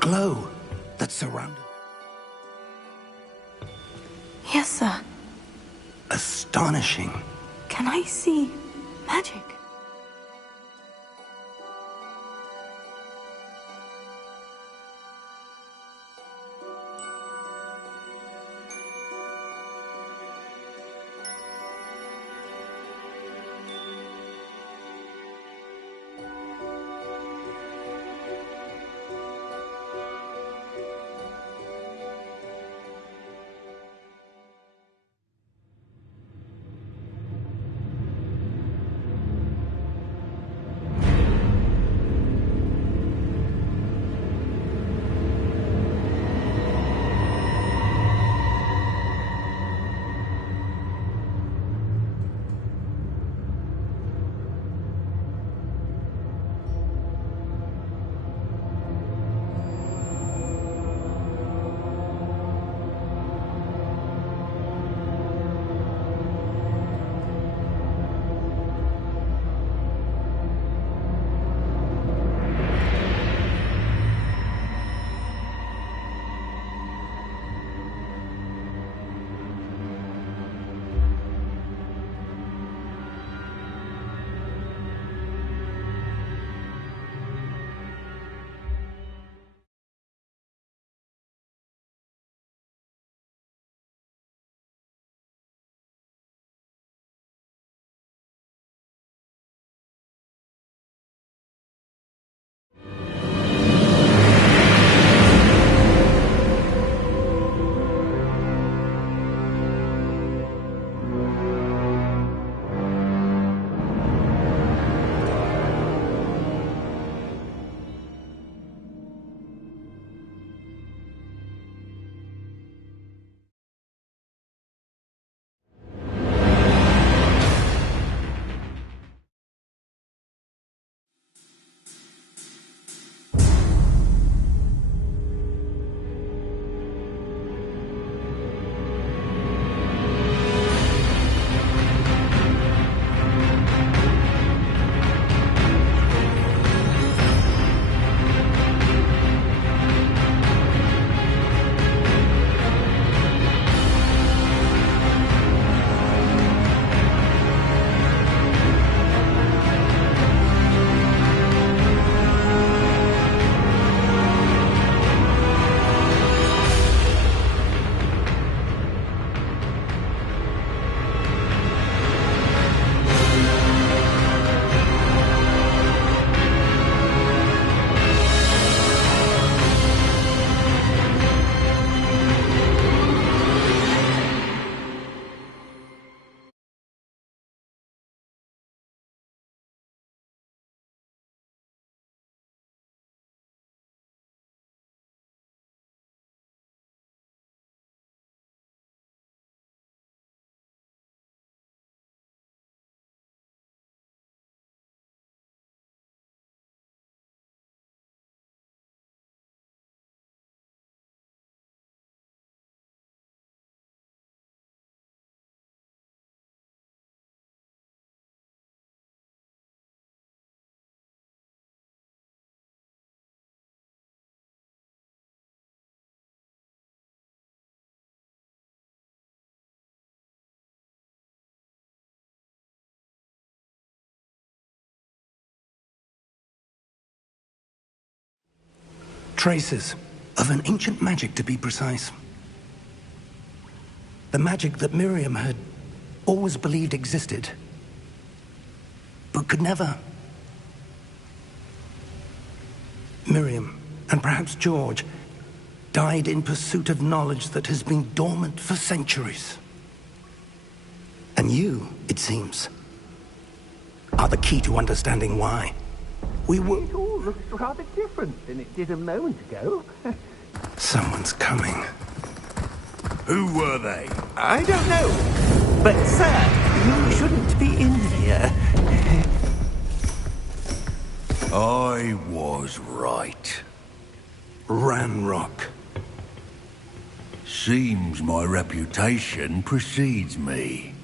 glow that surrounded... Yes, sir. Astonishing. Can I see magic? Traces of an ancient magic, to be precise. The magic that Miriam had always believed existed, but could never. Miriam, and perhaps George, died in pursuit of knowledge that has been dormant for centuries. And you, it seems, are the key to understanding why. It all looks rather different than it did a moment ago. Someone's coming. Who were they? I don't know. But, sir, you shouldn't be in here. I was right. Ranrock. Seems my reputation precedes me.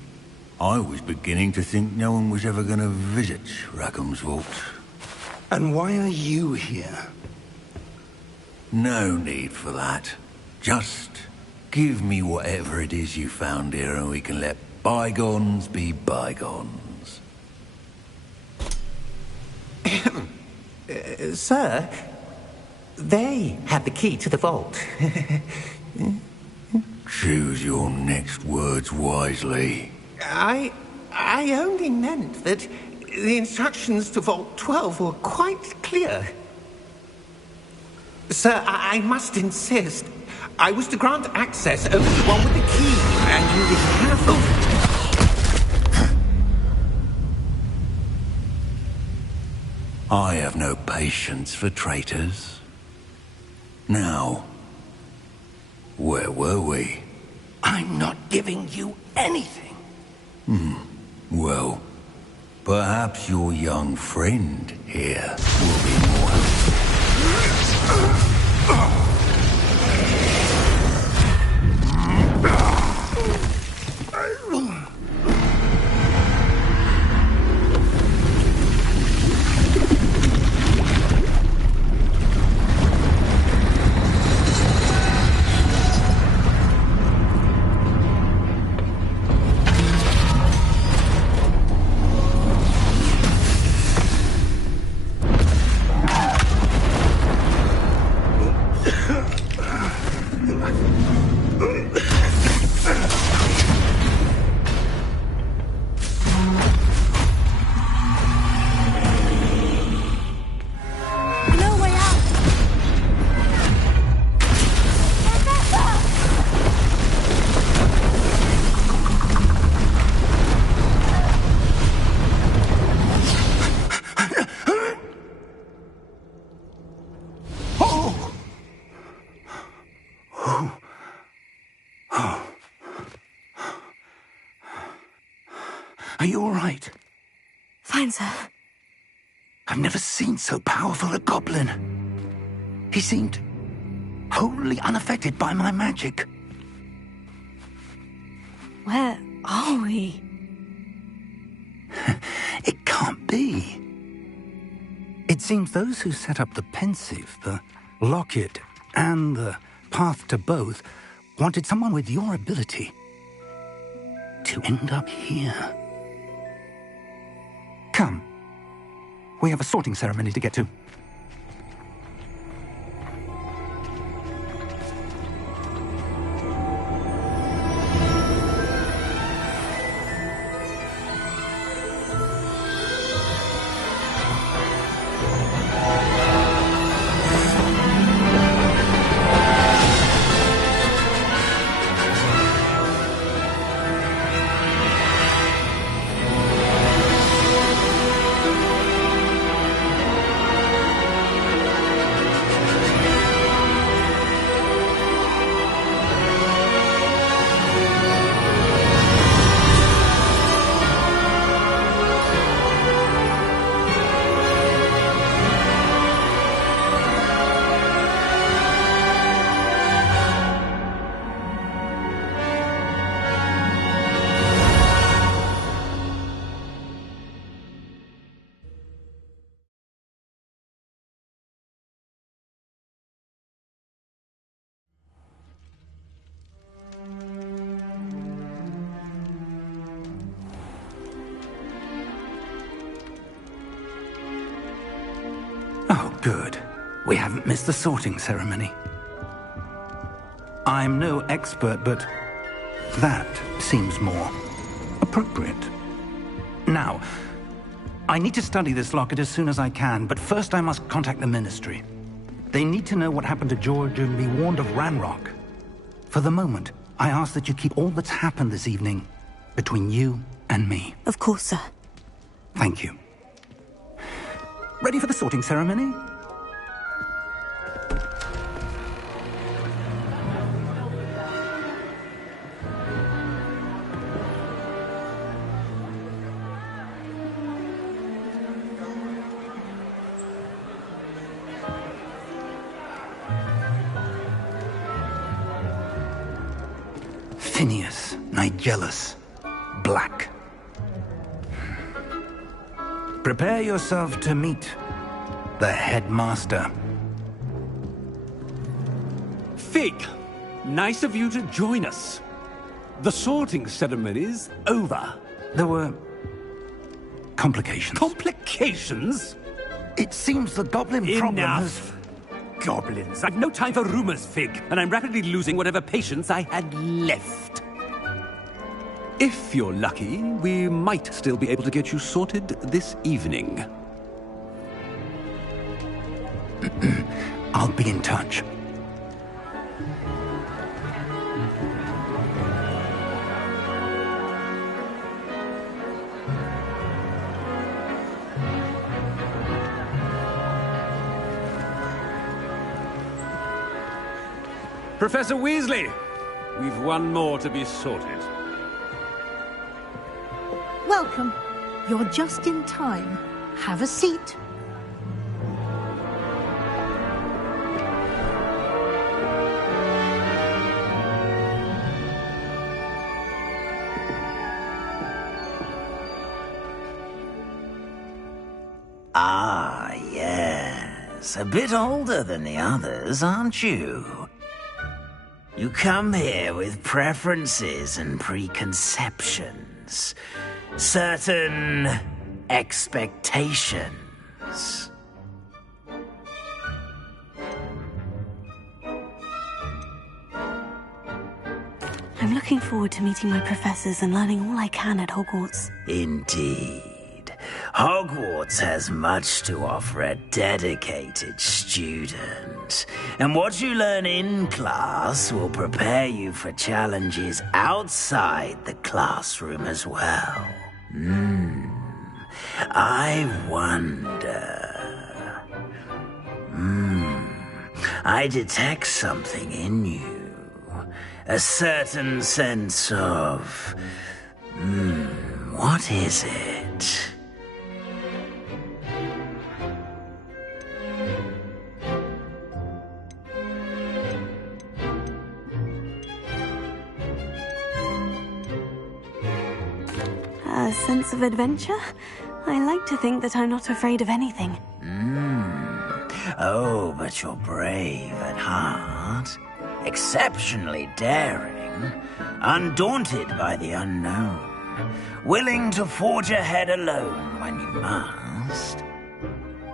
I was beginning to think no one was ever going to visit Rackham's vault. And why are you here? No need for that. Just give me whatever it is you found here and we can let bygones be bygones. Sir, they had the key to the vault. Choose your next words wisely. I only meant that the instructions to Vault 12 were quite clear. Sir, I must insist. I was to grant access only to one with the key, and you be careful. I have no patience for traitors. Now, where were we? I'm not giving you anything. Well, perhaps your young friend here will be more helpful. Are you all right? Fine, sir. I've never seen so powerful a goblin. He seemed wholly unaffected by my magic. Where are we? It can't be. It seems those who set up the pensive, the locket, and the path to both wanted someone with your ability to end up here. Come. We have a sorting ceremony to get to. Oh, good. We haven't missed the sorting ceremony. I'm no expert, but that seems more appropriate. Now, I need to study this locket as soon as I can, but first I must contact the Ministry. They need to know what happened to George and be warned of Ranrock. For the moment, I ask that you keep all that's happened this evening between you and me. Of course, sir. Thank you. Ready for the sorting ceremony? Phineas, Nigellus, Black. Prepare yourself to meet the headmaster. Fig, nice of you to join us. The sorting ceremony's over. There were complications. Complications? It seems the goblin problem has... Enough! Goblins. I've no time for rumors, Fig, and I'm rapidly losing whatever patience I had left. If you're lucky, we might still be able to get you sorted this evening. I'll be in touch. Professor Weasley, we've one more to be sorted. Welcome. You're just in time. Have a seat. Ah, yes. A bit older than the others, aren't you? You come here with preferences and preconceptions. Certain expectations. I'm looking forward to meeting my professors and learning all I can at Hogwarts. Indeed. Hogwarts has much to offer a dedicated student. And what you learn in class will prepare you for challenges outside the classroom as well. I wonder... I detect something in you. A certain sense of... what is it? A sense of adventure? I like to think that I'm not afraid of anything. Oh, but you're brave at heart. Exceptionally daring. Undaunted by the unknown. Willing to forge ahead alone when you must.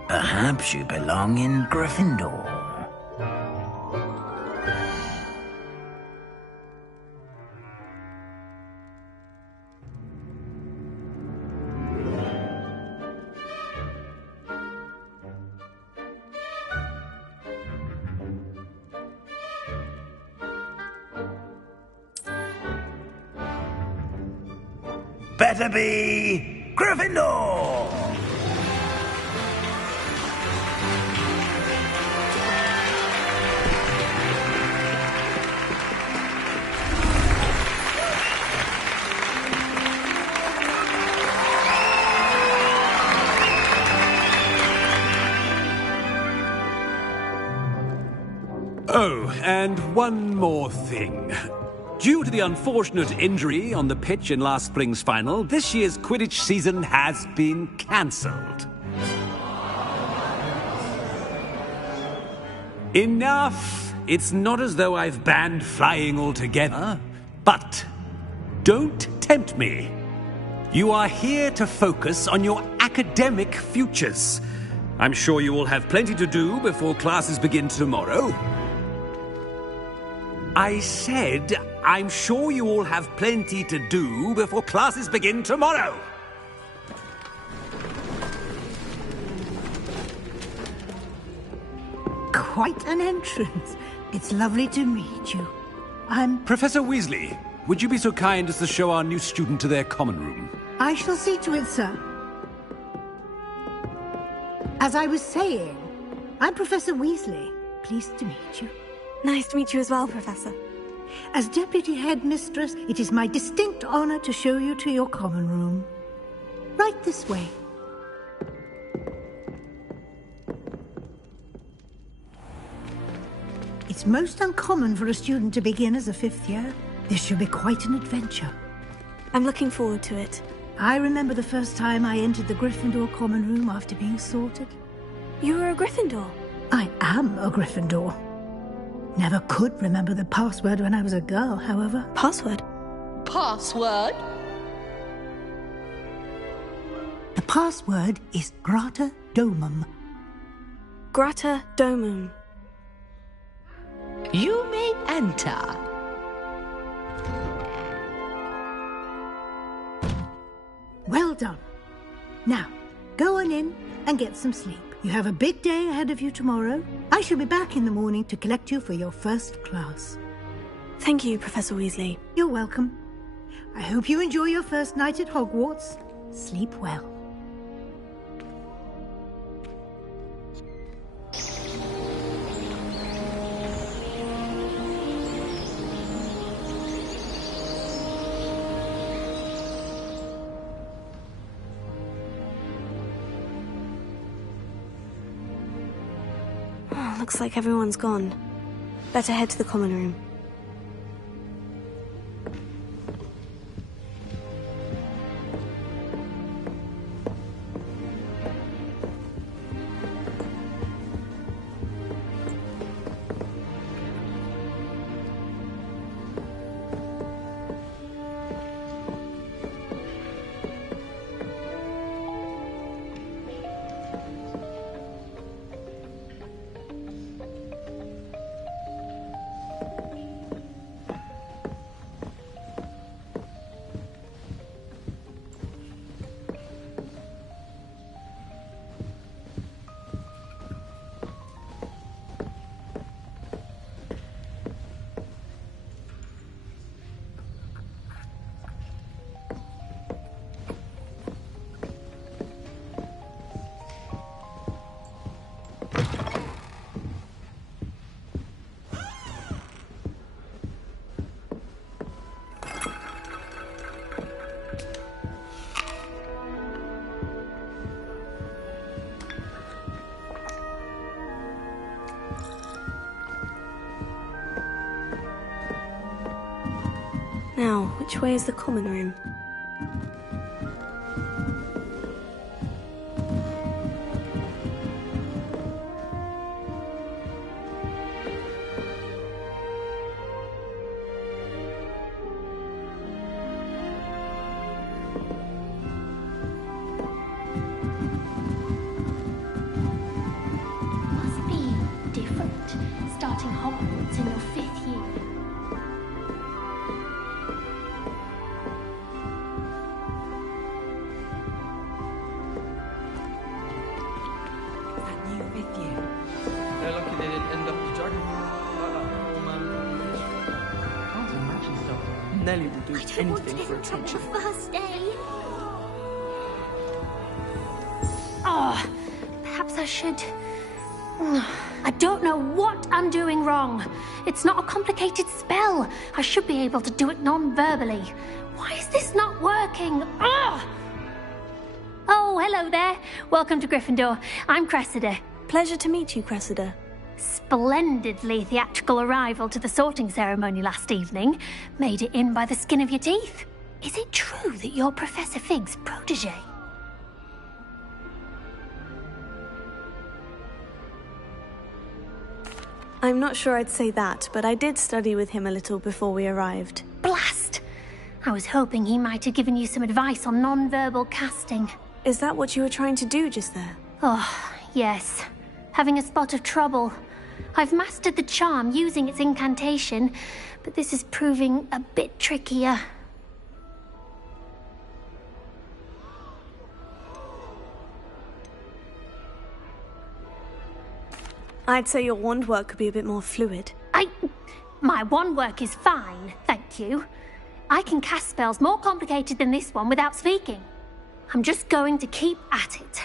Perhaps you belong in Gryffindor. Better be Gryffindor! Oh, and one more thing. Due to the unfortunate injury on the pitch in last spring's final, this year's Quidditch season has been cancelled. Enough! It's not as though I've banned flying altogether, but don't tempt me. You are here to focus on your academic futures. I'm sure you will have plenty to do before classes begin tomorrow. I said, I'm sure you all have plenty to do before classes begin tomorrow. Quite an entrance. It's lovely to meet you. I'm... Professor Weasley, would you be so kind as to show our new student to their common room? I shall see to it, sir. As I was saying, I'm Professor Weasley. Pleased to meet you. Nice to meet you as well, Professor. As Deputy Headmistress, it is my distinct honor to show you to your common room. Right this way. It's most uncommon for a student to begin as a fifth year. This should be quite an adventure. I'm looking forward to it. I remember the first time I entered the Gryffindor common room after being sorted. You were a Gryffindor? I am a Gryffindor. Never could remember the password when I was a girl, however. Password? Password? The password is Grata Domum. Grata Domum. You may enter. Well done. Now, go on in and get some sleep. You have a big day ahead of you tomorrow. I shall be back in the morning to collect you for your first class. Thank you, Professor Weasley. You're welcome. I hope you enjoy your first night at Hogwarts. Sleep well. Oh, looks like everyone's gone. Better head to the common room. Now, which way is the common room? Must be different, starting Hogwarts in your 5th year. They're lucky they didn't end up as dragon. Can't imagine stuff. Nelly would do anything for attention. The first day. Oh, perhaps I should. I don't know what I'm doing wrong. It's not a complicated spell. I should be able to do it non-verbally. Why is this not working? Oh, hello there. Welcome to Gryffindor. I'm Cressida. Pleasure to meet you, Cressida. Splendidly theatrical arrival to the sorting ceremony last evening. Made it in by the skin of your teeth. Is it true that you're Professor Fig's protege? I'm not sure I'd say that, but I did study with him a little before we arrived. Blast! I was hoping he might have given you some advice on non-verbal casting. Is that what you were trying to do just there? Oh, yes. Having a spot of trouble. I've mastered the charm using its incantation, but this is proving a bit trickier. I'd say your wand work could be a bit more fluid. My wand work is fine, thank you. I can cast spells more complicated than this one without speaking. I'm just going to keep at it.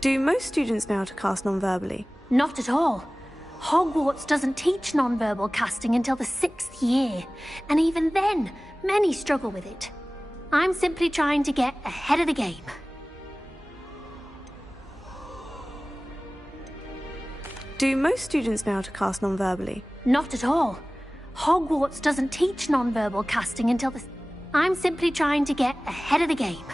Do most students know how to cast non-verbally? Not at all. Hogwarts doesn't teach non-verbal casting until the 6th year, and even then, many struggle with it. I'm simply trying to get ahead of the game. Do most students know how to cast non-verbally? Not at all. Hogwarts doesn't teach non-verbal casting until the... I'm simply trying to get ahead of the game.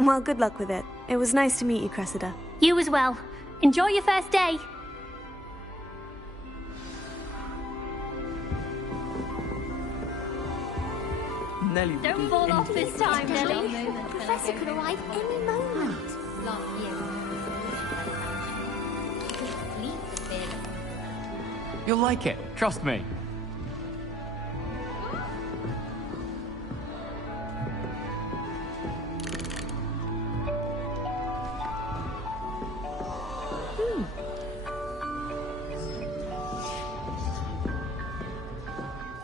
Well, good luck with it. It was nice to meet you, Cressida. You as well. Enjoy your first day. Nelly will Don't do fall off anything this for time, attention. Nelly. The Professor could arrive any moment. You'll like it, trust me.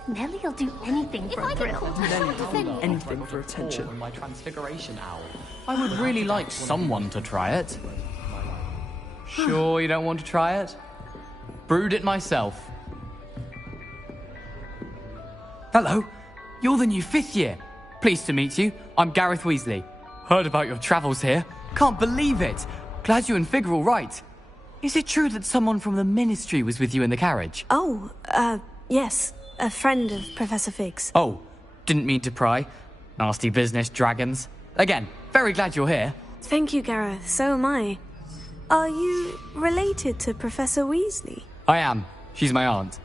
Nelly'll do anything for a thrill. Nelly will do anything for attention. My transfiguration owl. I would really like someone to try it. Sure you don't want to try it? Brewed it myself. Hello, you're the new 5th year. Pleased to meet you. I'm Gareth Weasley. Heard about your travels here. Can't believe it. Glad you and Fig are all right. Is it true that someone from the Ministry was with you in the carriage? Oh, yes. A friend of Professor Fig's. Oh, didn't mean to pry. Nasty business, dragons. Again, very glad you're here. Thank you, Gareth. So am I. Are you related to Professor Weasley? I am. She's my aunt.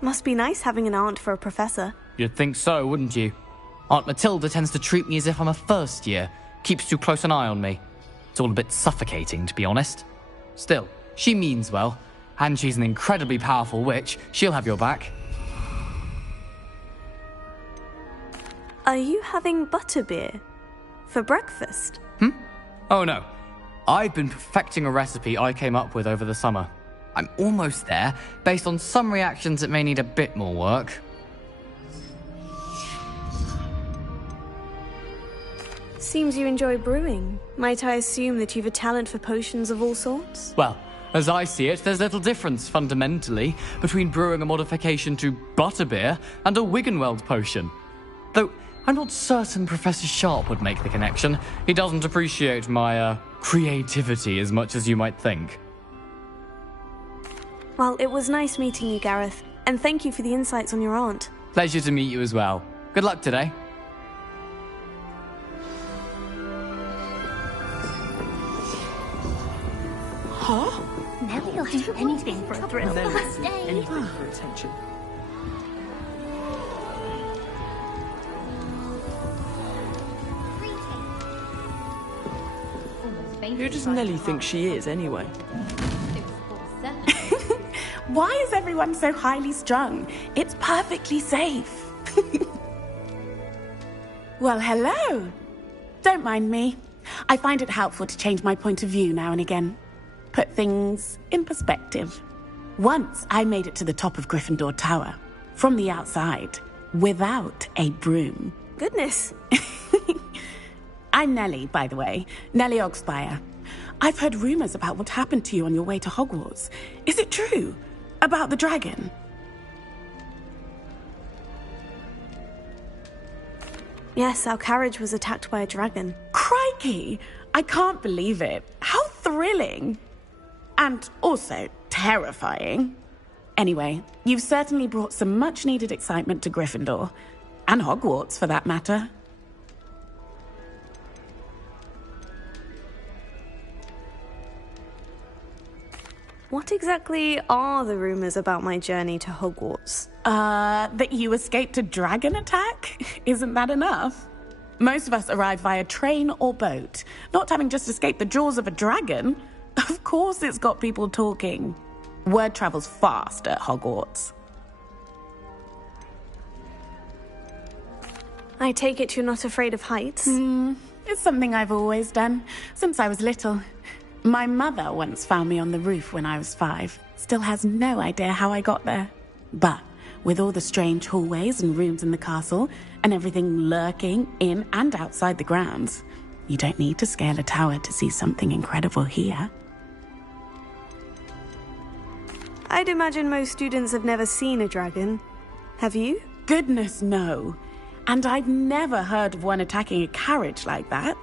Must be nice having an aunt for a professor. You'd think so, wouldn't you? Aunt Matilda tends to treat me as if I'm a first year. Keeps too close an eye on me. It's all a bit suffocating, to be honest. Still, she means well. And she's an incredibly powerful witch. She'll have your back. Are you having butterbeer for breakfast? Oh no. I've been perfecting a recipe I came up with over the summer. I'm almost there. Based on some reactions, it may need a bit more work. Seems you enjoy brewing. Might I assume that you've a talent for potions of all sorts? Well, as I see it, there's little difference, fundamentally, between brewing a modification to butterbeer and a Wiggenweld potion. Though, I'm not certain Professor Sharp would make the connection. He doesn't appreciate my, creativity as much as you might think. Well, it was nice meeting you, Gareth. And thank you for the insights on your aunt. Pleasure to meet you as well. Good luck today. Huh? Nelly'll do anything for a thrill. Nelly will do anything for attention. Who does Nelly think she is, anyway? Why is everyone so highly strung? It's perfectly safe. Well, hello. Don't mind me. I find it helpful to change my point of view now and again. Put things in perspective. Once I made it to the top of Gryffindor Tower, from the outside, without a broom. Goodness. I'm Nelly, by the way. Nelly Ogspire. I've heard rumors about what happened to you on your way to Hogwarts. Is it true? About the dragon? Yes, our carriage was attacked by a dragon. Crikey! I can't believe it. How thrilling! And also terrifying. Anyway, you've certainly brought some much-needed excitement to Gryffindor. And Hogwarts, for that matter. What exactly are the rumors about my journey to Hogwarts? That you escaped a dragon attack? Isn't that enough? Most of us arrive via train or boat, not having just escaped the jaws of a dragon. Of course it's got people talking. Word travels fast at Hogwarts. I take it you're not afraid of heights? It's something I've always done, since I was little. My mother once found me on the roof when I was 5. Still has no idea how I got there. But with all the strange hallways and rooms in the castle, and everything lurking in and outside the grounds, you don't need to scale a tower to see something incredible here. I'd imagine most students have never seen a dragon. Have you? Goodness, no. And I've never heard of one attacking a carriage like that.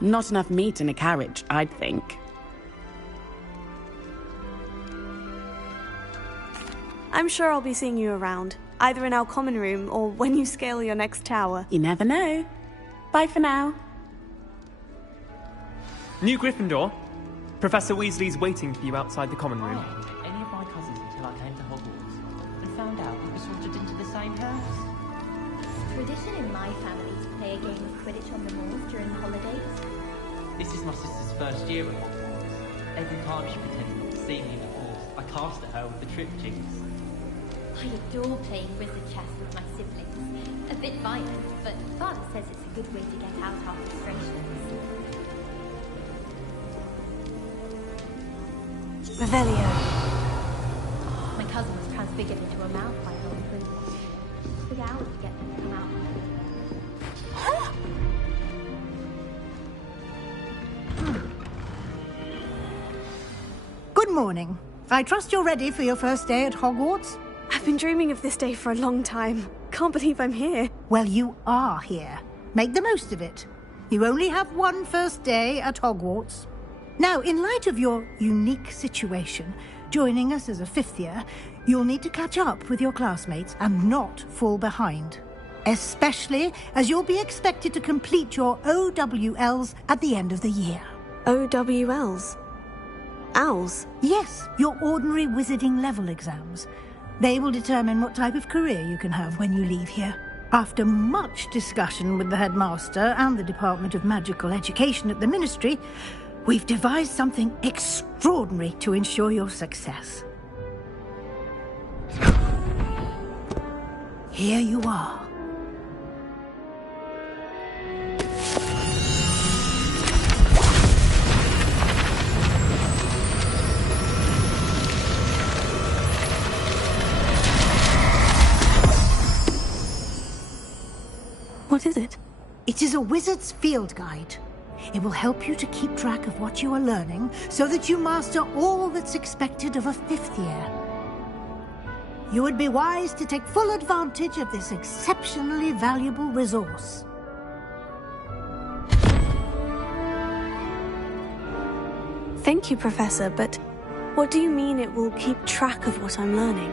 Not enough meat in a carriage, I'd think. I'm sure I'll be seeing you around, either in our common room or when you scale your next tower. You never know. Bye for now. New Gryffindor. Professor Weasley's waiting for you outside the common room. Any of my cousins until I came to Hogwarts and found out we were sorted into the same house. Tradition in my family to play a game of Quidditch on the moors during the holidays. This is my sister's first year at Hogwarts. Every time she pretended not to see me in the halls, I cast at her with the trip jinx. I adore playing wizard chess with my siblings. A bit violent, but Father says it's a good way to get out our frustrations. Revelio. My cousin was transfigured into a mouse by her own privilege. Big hour to get them to come out. Good morning. I trust you're ready for your first day at Hogwarts? I've been dreaming of this day for a long time. Can't believe I'm here. Well, you are here. Make the most of it. You only have one first day at Hogwarts. Now, in light of your unique situation, joining us as a fifth year, you'll need to catch up with your classmates and not fall behind. Especially as you'll be expected to complete your OWLs at the end of the year. OWLs? Owls? Yes, your ordinary wizarding level exams. They will determine what type of career you can have when you leave here. After much discussion with the headmaster and the Department of Magical Education at the Ministry, we've devised something extraordinary to ensure your success. Here you are. What is it? It is a wizard's field guide. It will help you to keep track of what you are learning so that you master all that's expected of a fifth year. You would be wise to take full advantage of this exceptionally valuable resource. Thank you, Professor, but what do you mean it will keep track of what I'm learning?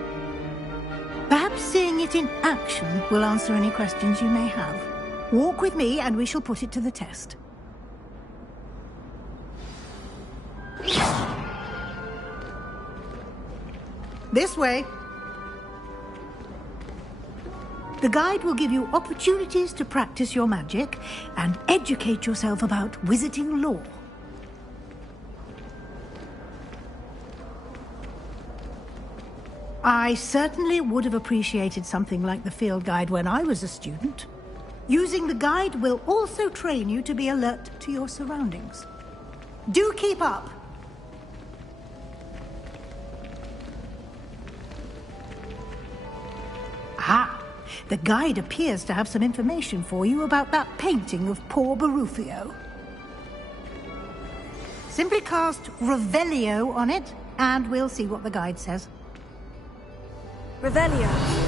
Perhaps seeing it in action will answer any questions you may have. Walk with me and we shall put it to the test. This way. The guide will give you opportunities to practice your magic and educate yourself about wizarding lore. I certainly would have appreciated something like the field guide when I was a student. Using the guide will also train you to be alert to your surroundings. Do keep up! Ah, the guide appears to have some information for you about that painting of poor Barufio. Simply cast Revelio on it, and we'll see what the guide says. Revelio.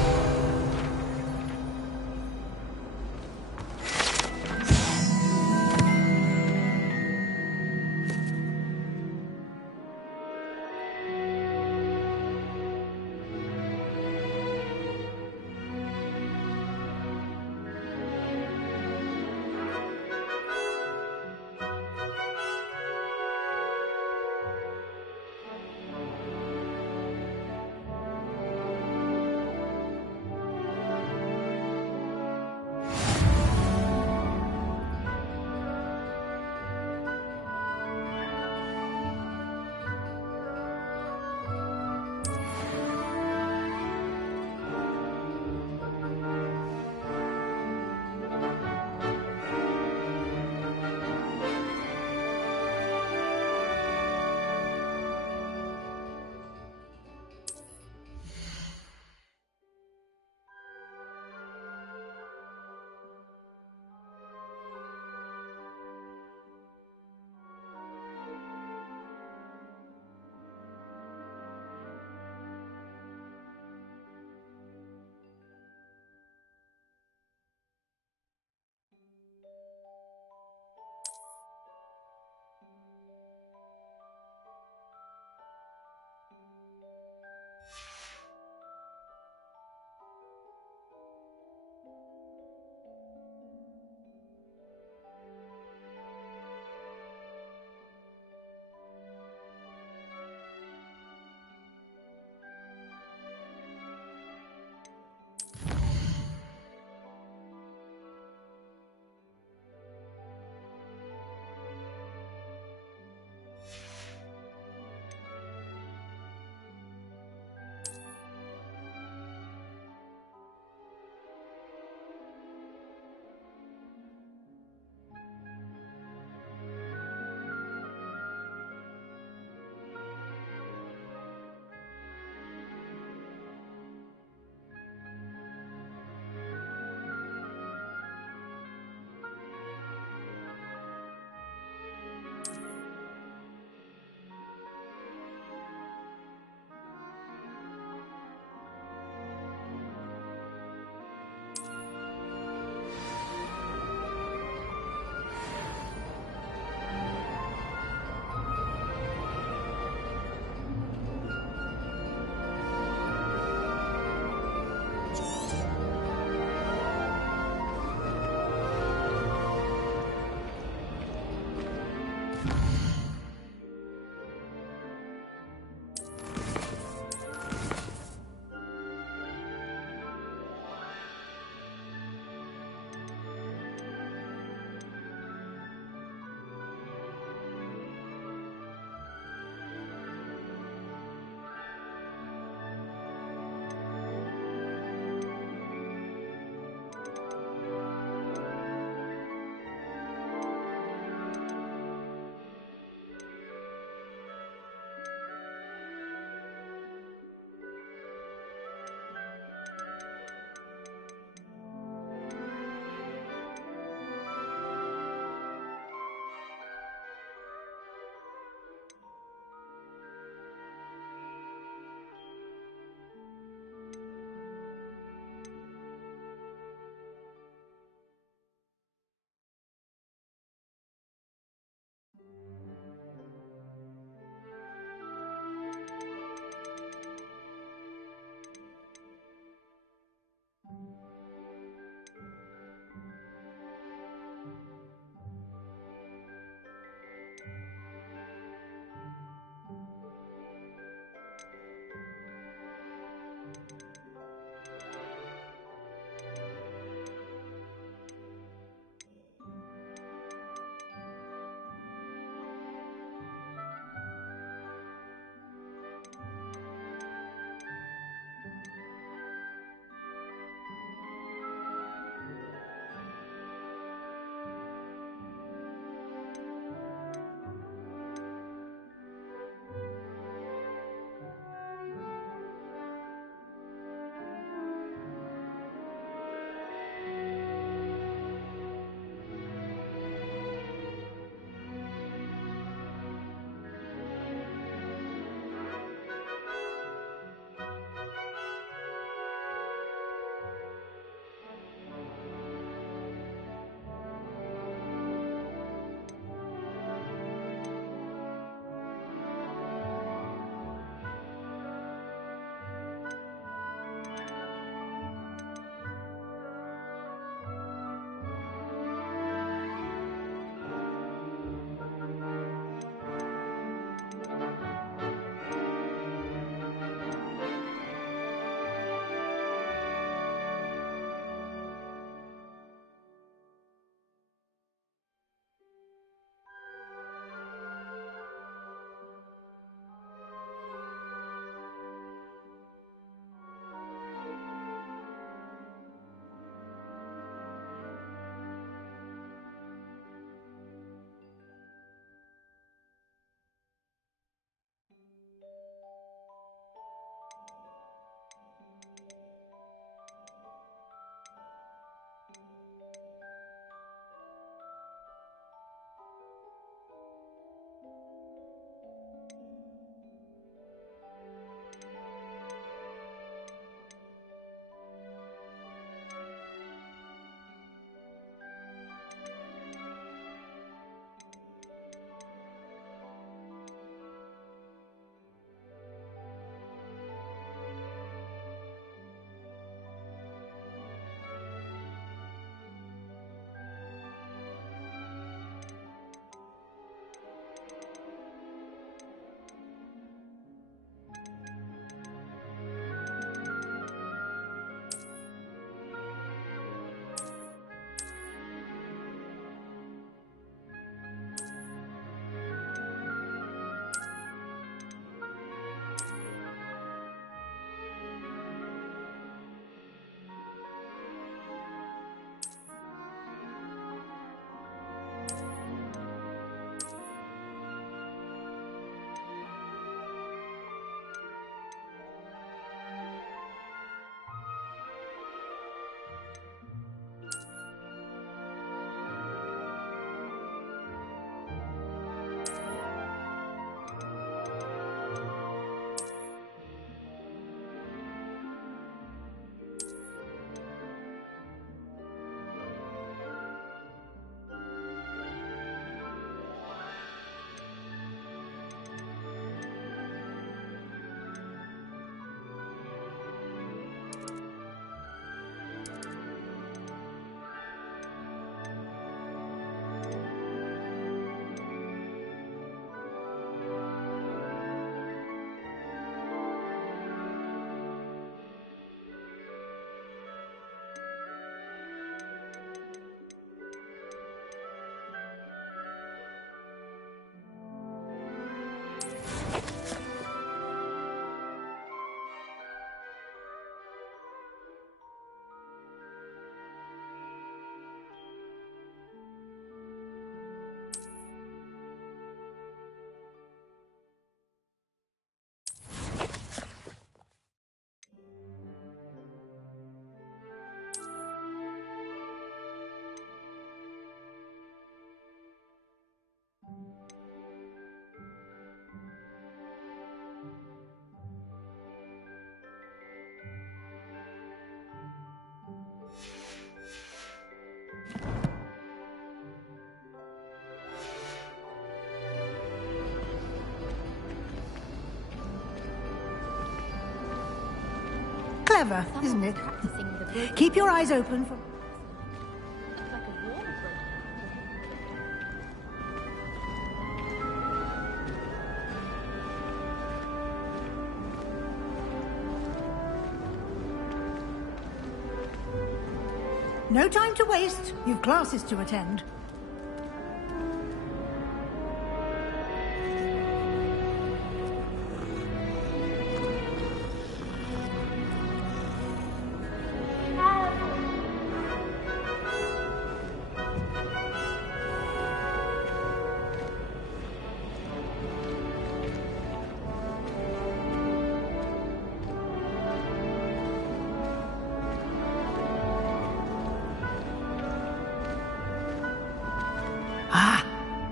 clever, isn't it? Keep your eyes open for... No time to waste. You've classes to attend.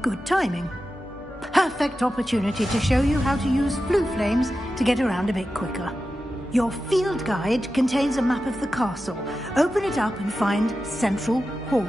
Good timing. Perfect opportunity to show you how to use flue flames to get around a bit quicker. Your field guide contains a map of the castle. Open it up and find Central Hall.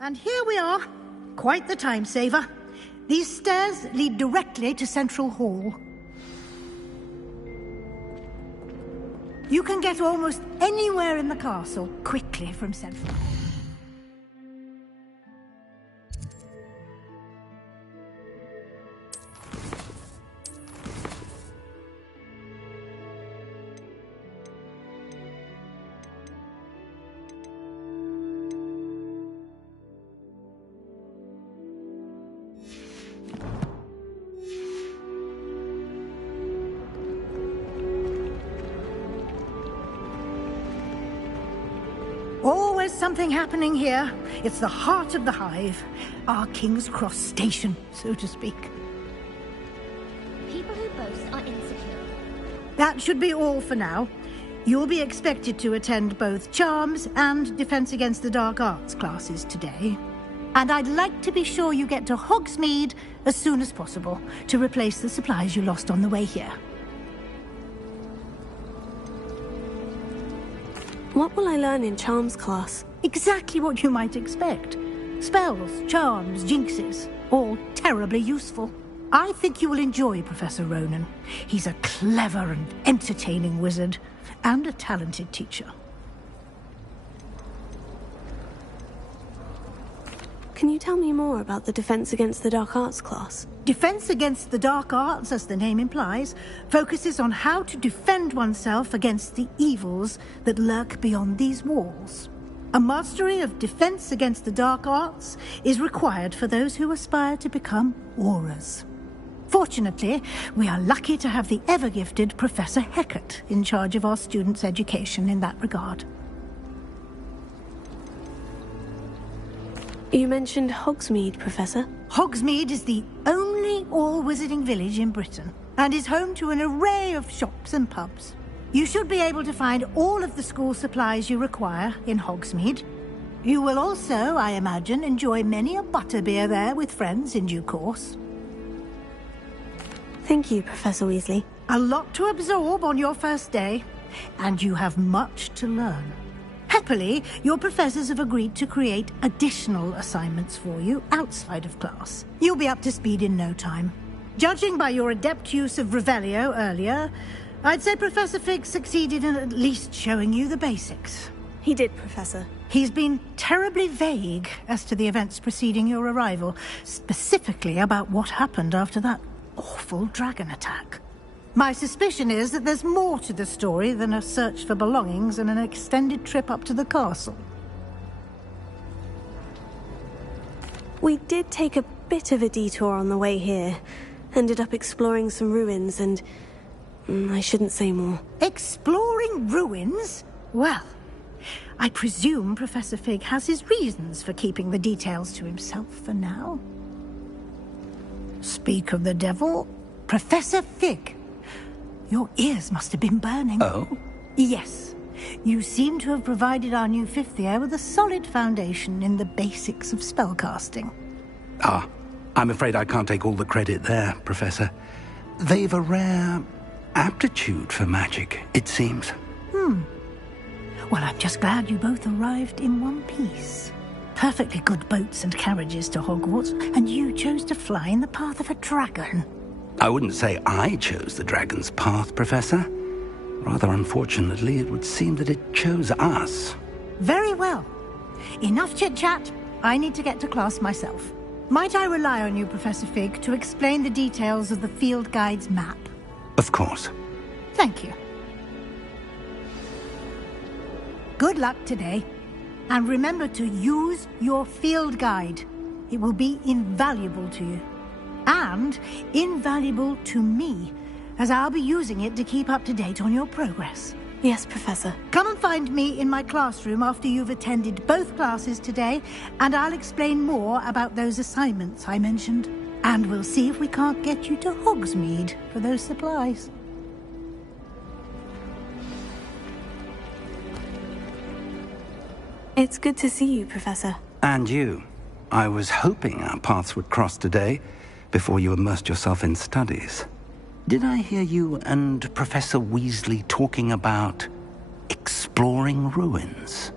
And here we are. Quite the time saver. These stairs lead directly to Central Hall. You can get almost anywhere in the castle quickly from Central Hall. Always something happening here. It's the heart of the hive. Our King's Cross station, so to speak. People who boast are insecure. That should be all for now. You'll be expected to attend both Charms and Defense Against the Dark Arts classes today. And I'd like to be sure you get to Hogsmeade as soon as possible to replace the supplies you lost on the way here. What will I learn in Charms class? Exactly what you might expect. Spells, charms, jinxes, all terribly useful. I think you will enjoy Professor Ronan. He's a clever and entertaining wizard, and a talented teacher. Can you tell me more about the Defense Against the Dark Arts class? Defense Against the Dark Arts, as the name implies, focuses on how to defend oneself against the evils that lurk beyond these walls. A mastery of Defense Against the Dark Arts is required for those who aspire to become Aurors. Fortunately, we are lucky to have the ever-gifted Professor Hecat in charge of our students' education in that regard. You mentioned Hogsmeade, Professor. Hogsmeade is the only all-wizarding village in Britain, and is home to an array of shops and pubs. You should be able to find all of the school supplies you require in Hogsmeade. You will also, I imagine, enjoy many a butterbeer there with friends in due course. Thank you, Professor Weasley. A lot to absorb on your first day, and you have much to learn. Happily, your professors have agreed to create additional assignments for you outside of class. You'll be up to speed in no time. Judging by your adept use of Revelio earlier, I'd say Professor Fig succeeded in at least showing you the basics. He did, Professor. He's been terribly vague as to the events preceding your arrival, specifically about what happened after that awful dragon attack. My suspicion is that there's more to the story than a search for belongings and an extended trip up to the castle. We did take a bit of a detour on the way here. Ended up exploring some ruins and... I shouldn't say more. Exploring ruins? Well, I presume Professor Fig has his reasons for keeping the details to himself for now. Speak of the devil, Professor Fig. Your ears must have been burning. Oh? Yes. You seem to have provided our new fifth year with a solid foundation in the basics of spellcasting. Ah, I'm afraid I can't take all the credit there, Professor. They've a rare aptitude for magic, it seems. Well, I'm just glad you both arrived in one piece. Perfectly good boats and carriages to Hogwarts, and you chose to fly in the path of a dragon. I wouldn't say I chose the dragon's path, Professor. Rather unfortunately, it would seem that it chose us. Very well. Enough chit-chat. I need to get to class myself. Might I rely on you, Professor Fig, to explain the details of the field guide's map? Of course. Thank you. Good luck today. And remember to use your field guide. It will be invaluable to you. And invaluable to me, as I'll be using it to keep up to date on your progress. Yes, Professor. Come and find me in my classroom after you've attended both classes today, and I'll explain more about those assignments I mentioned. And we'll see if we can't get you to Hogsmeade for those supplies. It's good to see you, Professor. And you. I was hoping our paths would cross today, before you immersed yourself in studies. Did I hear you and Professor Weasley talking about exploring ruins?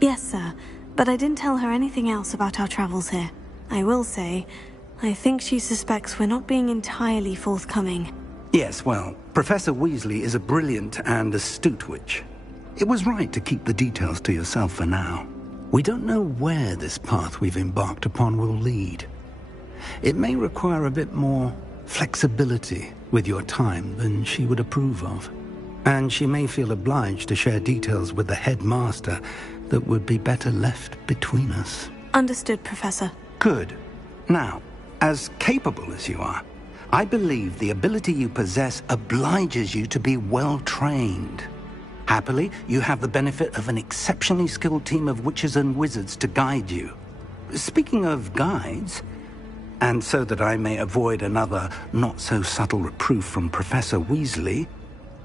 Yes, sir, but I didn't tell her anything else about our travels here. I will say, I think she suspects we're not being entirely forthcoming. Yes, well, Professor Weasley is a brilliant and astute witch. It was right to keep the details to yourself for now. We don't know where this path we've embarked upon will lead. It may require a bit more flexibility with your time than she would approve of. And she may feel obliged to share details with the headmaster that would be better left between us. Understood, Professor. Good. Now, as capable as you are, I believe the ability you possess obliges you to be well-trained. Happily, you have the benefit of an exceptionally skilled team of witches and wizards to guide you. Speaking of guides, and so that I may avoid another not-so-subtle reproof from Professor Weasley,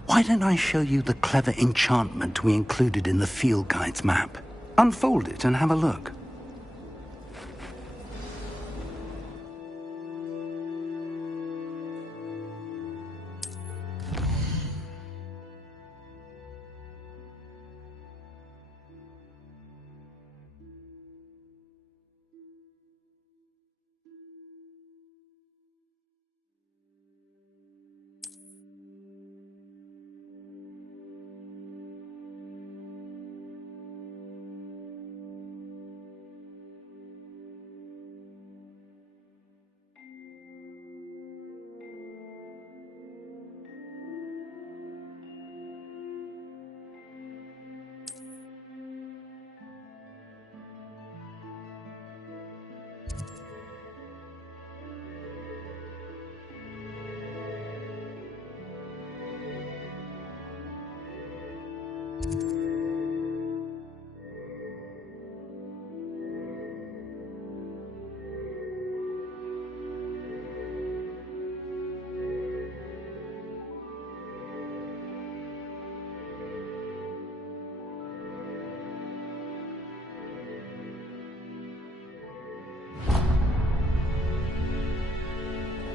why don't I show you the clever enchantment we included in the field guide's map? Unfold it and have a look.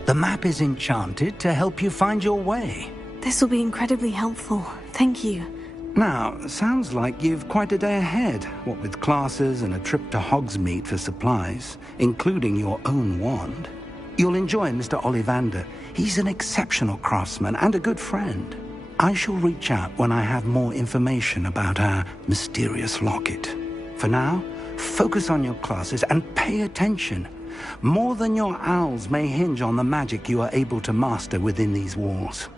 The map is enchanted to help you find your way. This will be incredibly helpful. Thank you. Now, sounds like you've quite a day ahead, what with classes and a trip to Hogsmeade for supplies, including your own wand. You'll enjoy Mr. Ollivander. He's an exceptional craftsman and a good friend. I shall reach out when I have more information about our mysterious locket. For now, focus on your classes and pay attention. More than your owls may hinge on the magic you are able to master within these walls.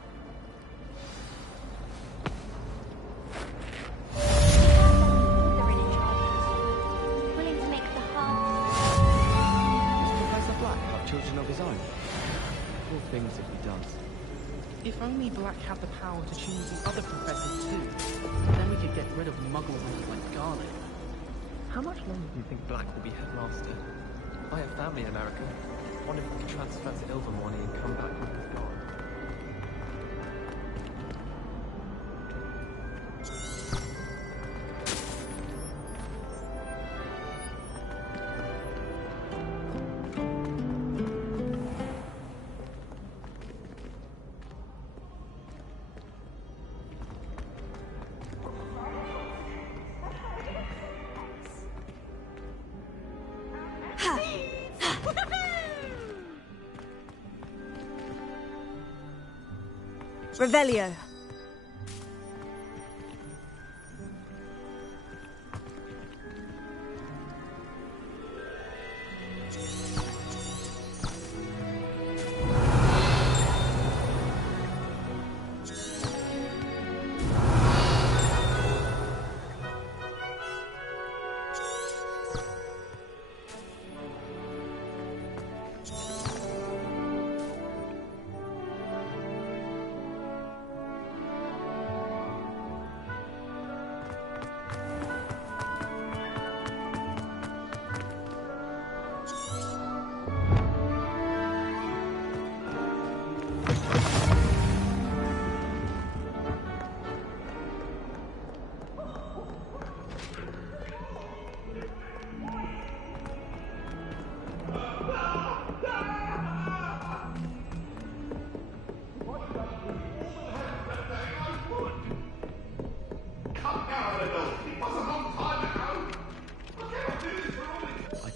Things if he does. If only Black had the power to choose the other professors too, then we could get rid of muggles like garlic. How much longer do you think Black will be headmaster? I have family in America. Wonder if we could transfer to Ilvermorny and come back when he's gone. Revelio.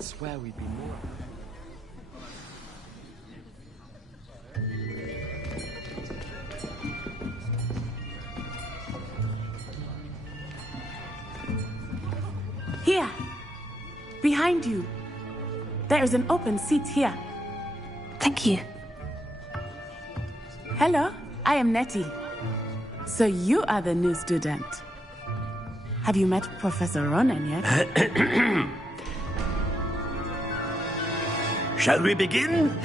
Swear we'd be more. Here! Behind you! There is an open seat here. Thank you. Hello, I am Nettie. So you are the new student. Have you met Professor Ronan yet? Shall we begin?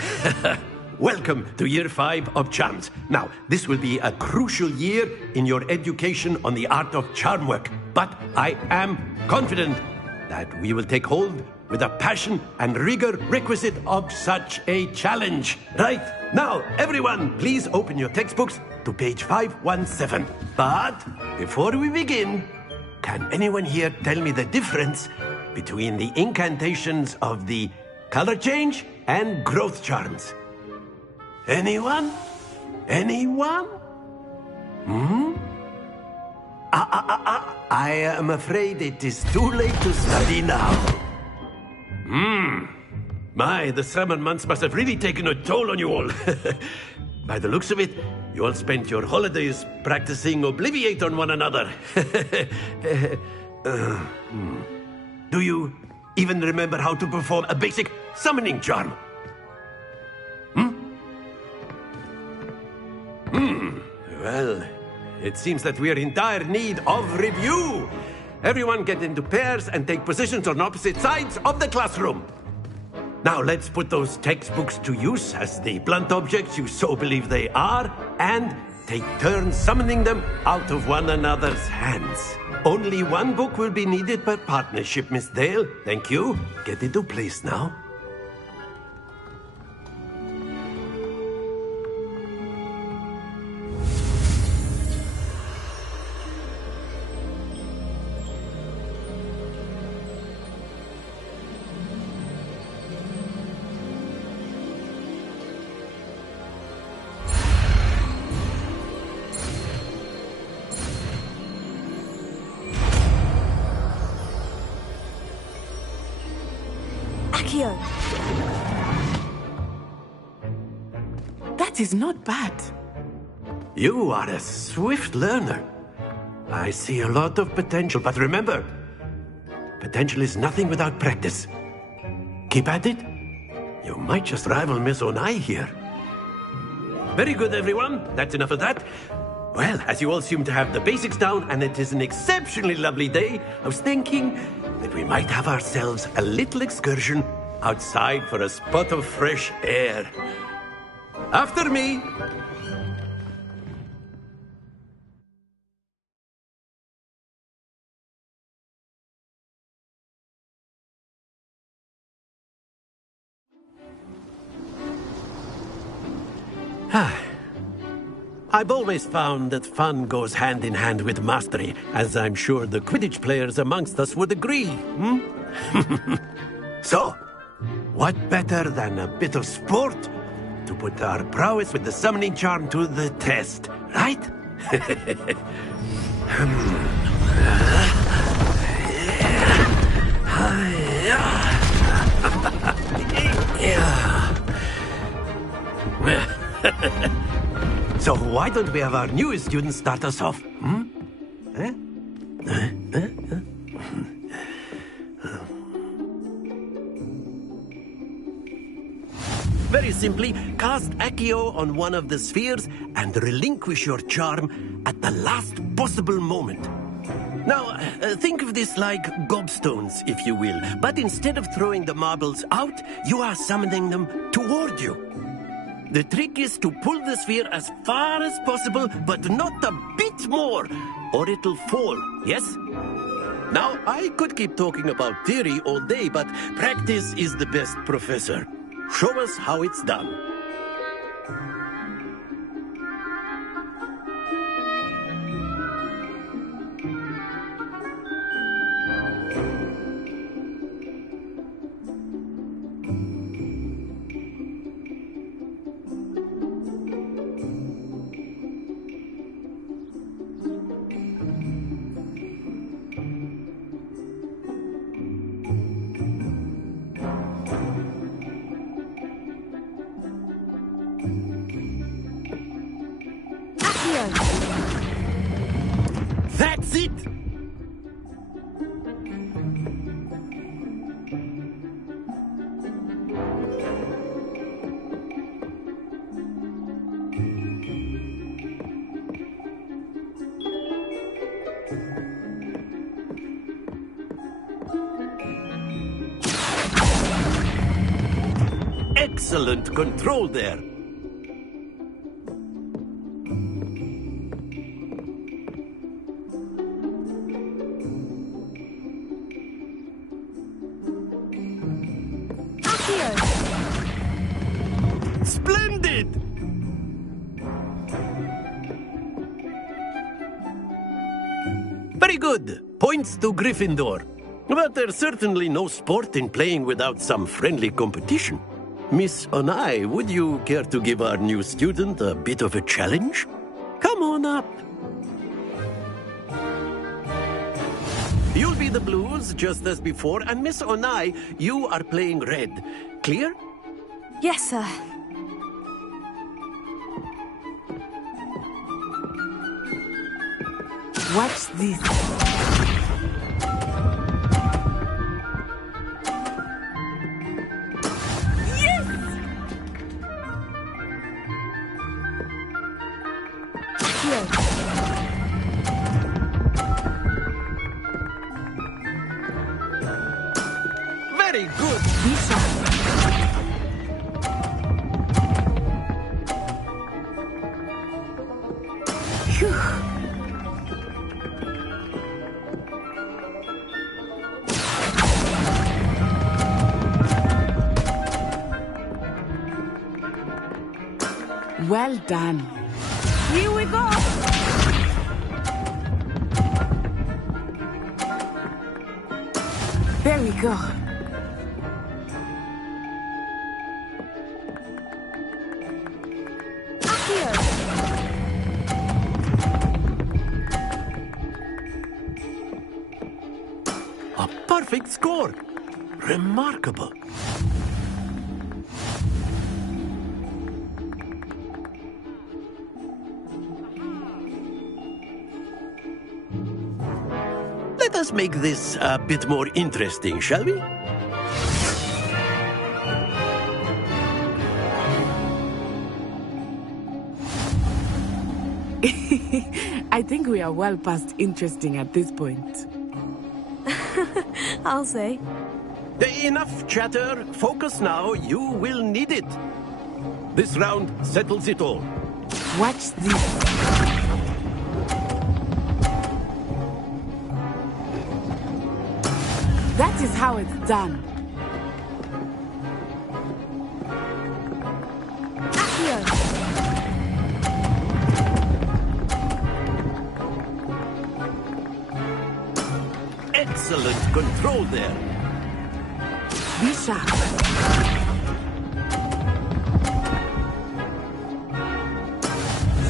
Welcome to Year 5 of Charms. Now, this will be a crucial year in your education on the art of charm work, but I am confident that we will take hold with the passion and rigor requisite of such a challenge. Right, now, everyone, please open your textbooks to page 517. But before we begin, can anyone here tell me the difference between the incantations of the color change and growth charms? Anyone? Anyone? I am afraid it is too late to study now. My, the summer months must have really taken a toll on you all. By the looks of it, you all spent your holidays practicing Obliviate on one another. Do you even remember how to perform a basic summoning charm? Well, it seems that we are in dire need of review. Everyone get into pairs and take positions on opposite sides of the classroom. Now let's put those textbooks to use as the blunt objects you so believe they are, and take turns summoning them out of one another's hands. Only one book will be needed per partnership, Miss Dale. Thank you. Get into place now. Accio! That is not bad. You are a swift learner. I see a lot of potential, but remember, potential is nothing without practice. Keep at it. You might just rival Miss Onai here. Very good, everyone. That's enough of that. Well, as you all seem to have the basics down, and it is an exceptionally lovely day, I was thinking that we might have ourselves a little excursion outside for a spot of fresh air. After me. I've always found that fun goes hand in hand with mastery, as I'm sure the Quidditch players amongst us would agree. So, what better than a bit of sport to put our prowess with the summoning charm to the test, right? So why don't we have our newest student start us off? Very simply, cast Accio on one of the spheres and relinquish your charm at the last possible moment. Now, think of this like gobstones, if you will, but instead of throwing the marbles out, you are summoning them toward you. The trick is to pull the sphere as far as possible, but not a bit more, or it'll fall, yes? Now, I could keep talking about theory all day, but practice is the best professor. Show us how it's done. That's it! Excellent control there. Splendid! Very good. Points to Gryffindor. But there's certainly no sport in playing without some friendly competition. Miss Onai, would you care to give our new student a bit of a challenge? Come on up. You'll be the blues, just as before, and Miss Onai, you are playing red. Clear? Yes, sir. Watch this. Very good. Well done. Here we go! There we go. A perfect score. Remarkable. us make this a bit more interesting, shall we? I think we are well past interesting at this point. I'll say. Enough chatter. Focus now. You will need it. This round settles it all. Watch this. That is how it's done. Excellent control there. Be sharp.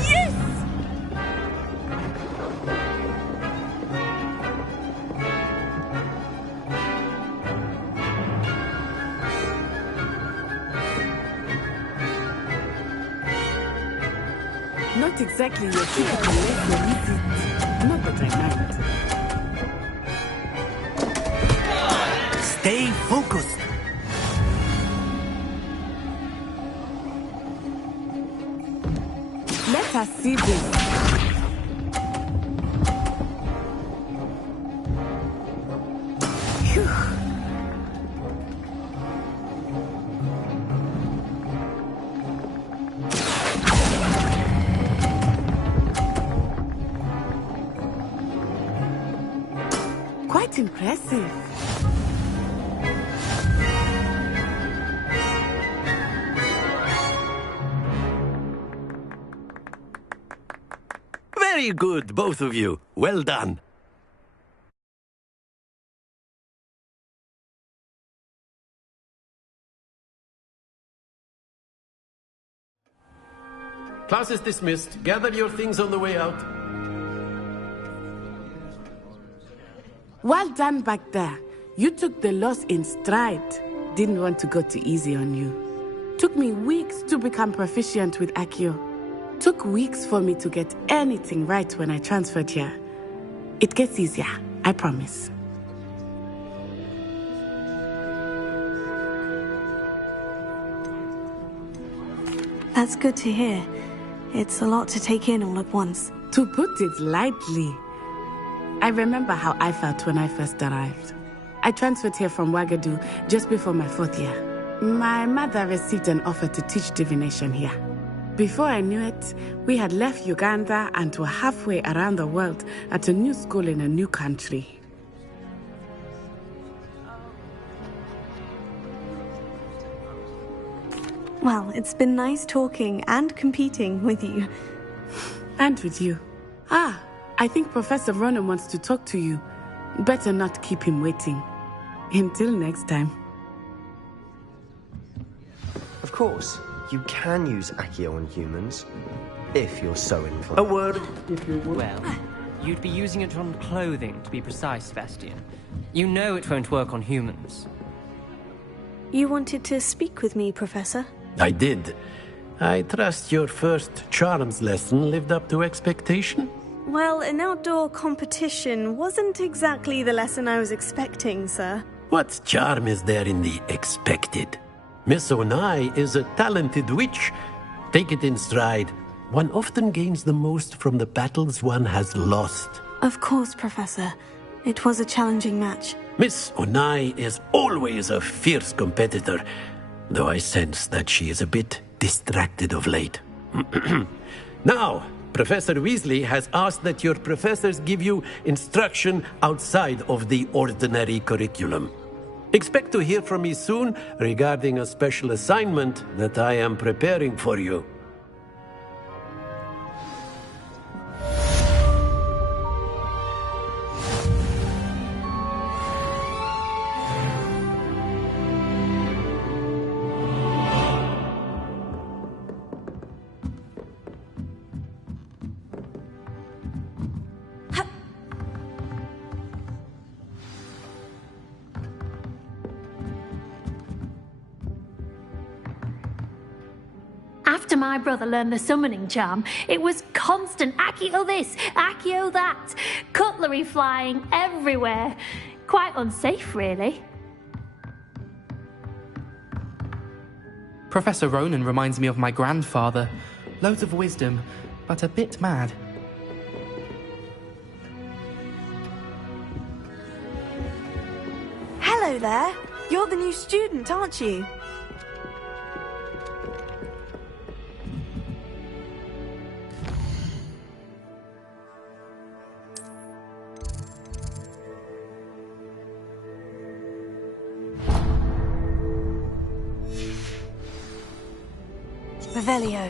Yes! Not exactly your typical lesson, is it? Not that I mind. Stay focused. Let us see this. Phew. Quite impressive. Very good, both of you. Well done. Class is dismissed. Gather your things on the way out. Well done back there. You took the loss in stride. Didn't want to go too easy on you. Took me weeks to become proficient with Accio. Took weeks for me to get anything right when I transferred here. It gets easier, I promise. That's good to hear. It's a lot to take in all at once. To put it lightly, I remember how I felt when I first arrived. I transferred here from Ouagadougou just before my 4th year. My mother received an offer to teach divination here. Before I knew it, we had left Uganda and were halfway around the world at a new school in a new country. Well, it's been nice talking and competing with you. And with you. Ah, I think Professor Ronan wants to talk to you. Better not keep him waiting. Until next time. Of course, you can use Accio on humans, if you're so inclined. A word, if you will. Well, you'd be using it on clothing, to be precise, Sebastian. You know it won't work on humans. You wanted to speak with me, Professor? I did. I trust your first charms lesson lived up to expectation? Well, an outdoor competition wasn't exactly the lesson I was expecting, sir. What charm is there in the expected? Miss Onai is a talented witch. Take it in stride. One often gains the most from the battles one has lost. Of course, Professor. It was a challenging match. Miss Onai is always a fierce competitor, though I sense that she is a bit distracted of late. Now, Professor Weasley has asked that your professors give you instruction outside of the ordinary curriculum. Expect to hear from me soon regarding a special assignment that I am preparing for you. after my brother learned the summoning charm, it was constant Accio this, Accio that, cutlery flying everywhere. Quite unsafe, really. Professor Ronan reminds me of my grandfather. Loads of wisdom, but a bit mad. Hello there. You're the new student, aren't you? Revelio.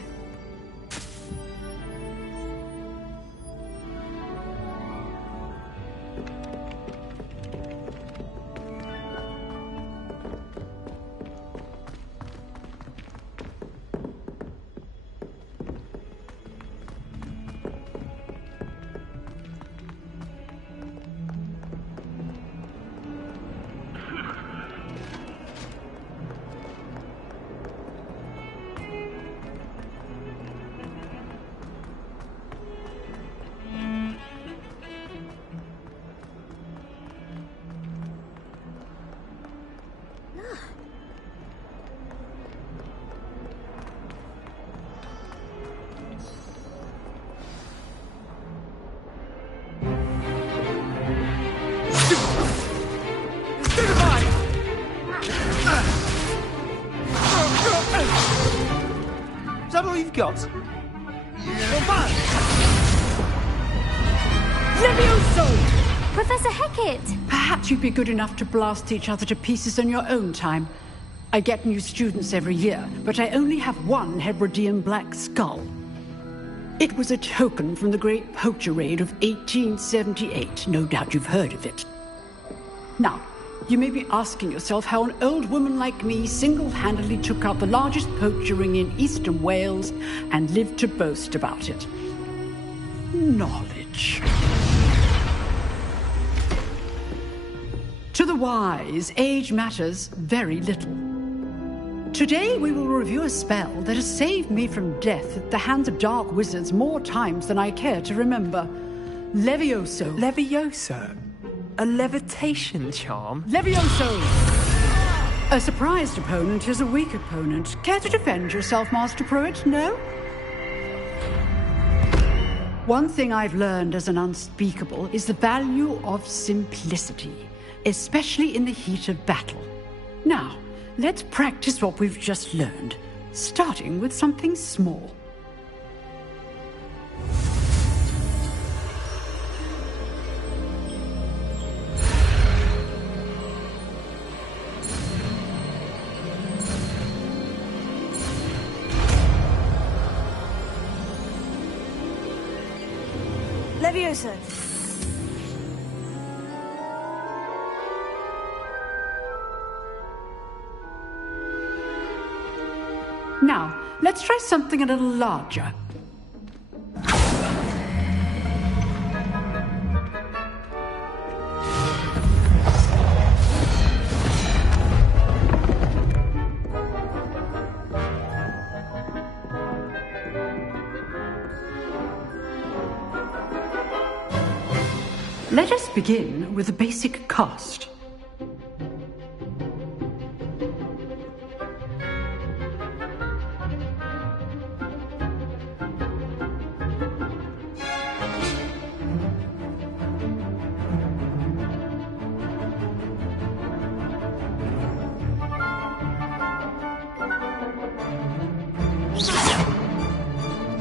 Is that all you've got? Levioso! Professor Hecat! Perhaps you'd be good enough to blast each other to pieces on your own time. I get new students every year, but I only have one Hebridean black skull. It was a token from the Great Poacher Raid of 1878. No doubt you've heard of it. Now, you may be asking yourself how an old woman like me single-handedly took out the largest poacher ring in eastern Wales and lived to boast about it. Knowledge. To the wise, age matters very little. Today we will review a spell that has saved me from death at the hands of dark wizards more times than I care to remember. Levioso. Levioso? A levitation charm? Levioso! A surprised opponent is a weak opponent. Care to defend yourself, Master Pruitt? No? One thing I've learned as an unspeakable is the value of simplicity, especially in the heat of battle. Now, let's practice what we've just learned, starting with something small. Levioso. Now, let's try something a little larger. Let us begin with a basic cast.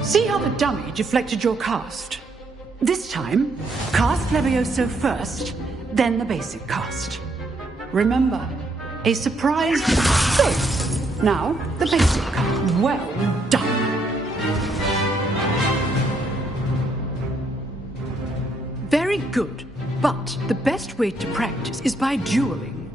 See how the dummy deflected your cast? This time, cast Levioso first, then the basic cast. Remember, a surprise... Good. Now, the basic cast. Well done. Very good. But the best way to practice is by dueling.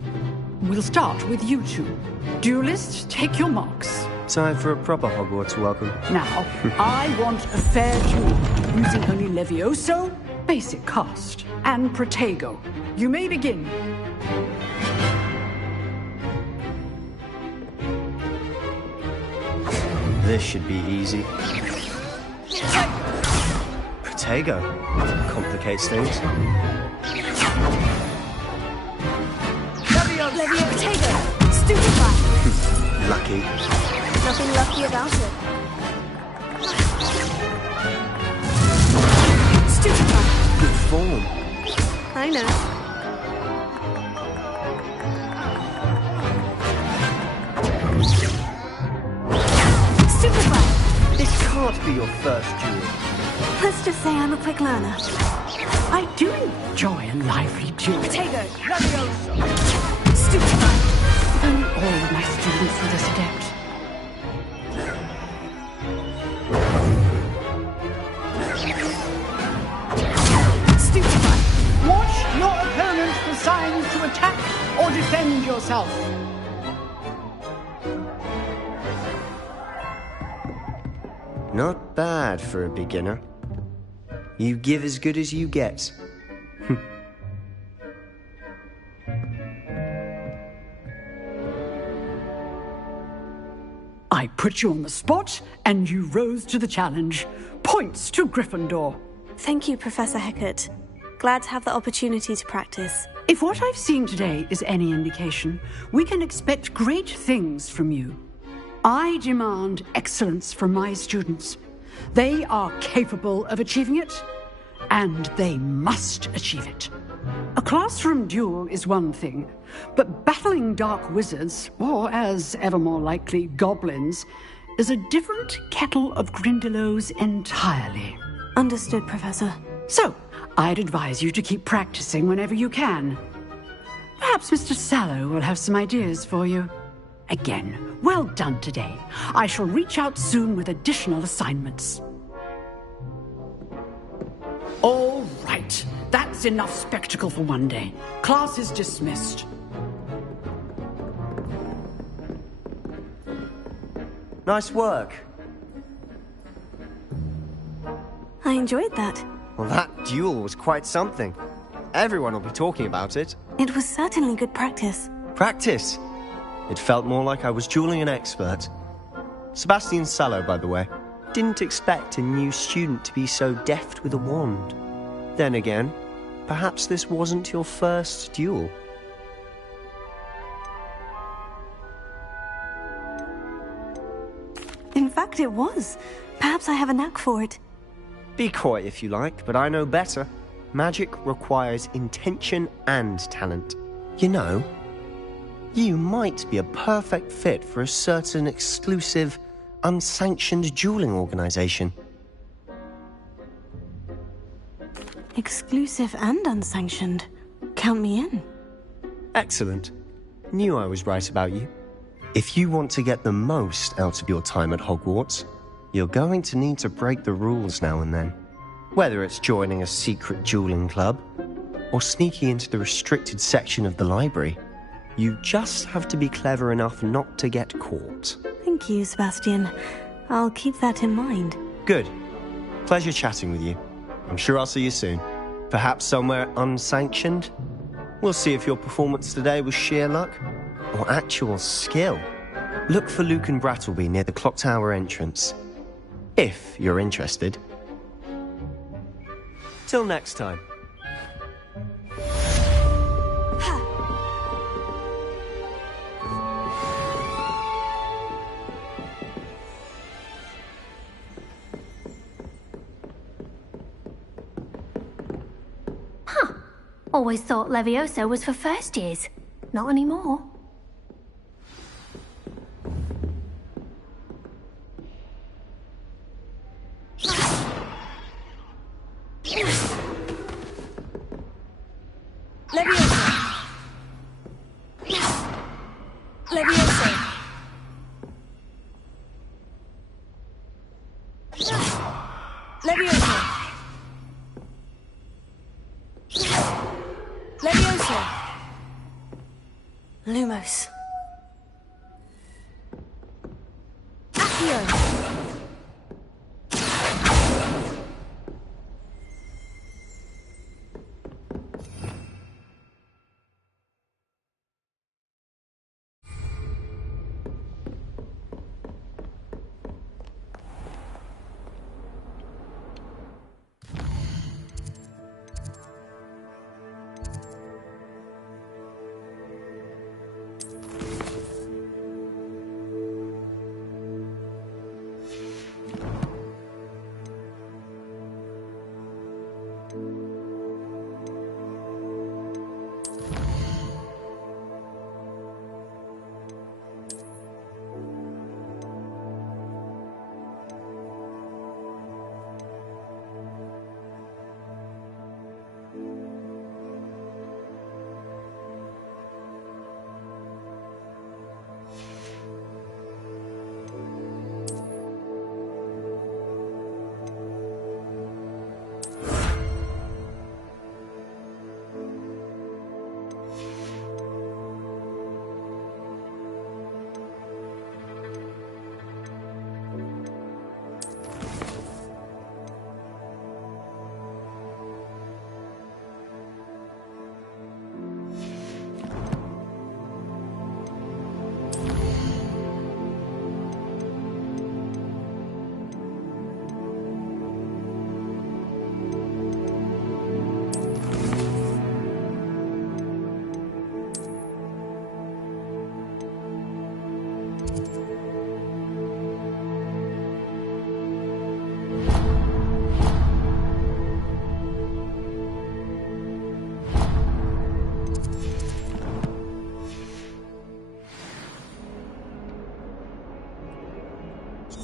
We'll start with you two. Duelists, take your marks. Time for a proper Hogwarts welcome. Now, I want a fair duel, using only Levioso, basic cast, and Protego. You may begin. this should be easy. Protego. Complicates things. Levio Protego! Stupefy! Lucky. Nothing lucky about it. Stupefy! Good form. I know. Stupefy! This can't be your first duel. Let's just say I'm a quick learner. I do enjoy a lively duel. Protego! Leviosa! Stupefy! All my students were this adept. Stupefy! Watch your opponent for signs to attack or defend yourself. Not bad for a beginner. You give as good as you get. I put you on the spot, and you rose to the challenge. Points to Gryffindor. Thank you, Professor Hecat. Glad to have the opportunity to practice. If what I've seen today is any indication, we can expect great things from you. I demand excellence from my students. They are capable of achieving it, and they must achieve it. A classroom duel is one thing, but battling dark wizards, or as ever more likely, goblins, is a different kettle of Grindylows entirely. Understood, Professor. So, I'd advise you to keep practicing whenever you can. Perhaps Mr. Sallow will have some ideas for you. Again, well done today. I shall reach out soon with additional assignments. All right. That's enough spectacle for one day. Class is dismissed. Nice work. I enjoyed that. Well, that duel was quite something. Everyone will be talking about it. It was certainly good practice. Practice? It felt more like I was dueling an expert. Sebastian Sallow, by the way. Didn't expect a new student to be so deft with a wand. Then again, perhaps this wasn't your first duel. In fact, it was. Perhaps I have a knack for it. Be coy if you like, but I know better. Magic requires intention and talent. You know, you might be a perfect fit for a certain exclusive, unsanctioned dueling organization. Exclusive and unsanctioned. Count me in. Excellent. Knew I was right about you. If you want to get the most out of your time at Hogwarts, you're going to need to break the rules now and then. Whether it's joining a secret dueling club, or sneaking into the restricted section of the library, you just have to be clever enough not to get caught. Thank you, Sebastian. I'll keep that in mind. Good. Pleasure chatting with you. I'm sure I'll see you soon. Perhaps somewhere unsanctioned? We'll see if your performance today was sheer luck or actual skill. Look for Luke and Brattleby near the clock tower entrance. If you're interested. Till next time. Always thought Leviosa was for first years. Not anymore. Leviosa! Leviosa! Leviosa! Leviosa! Lumos. Accio!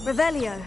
Revelio.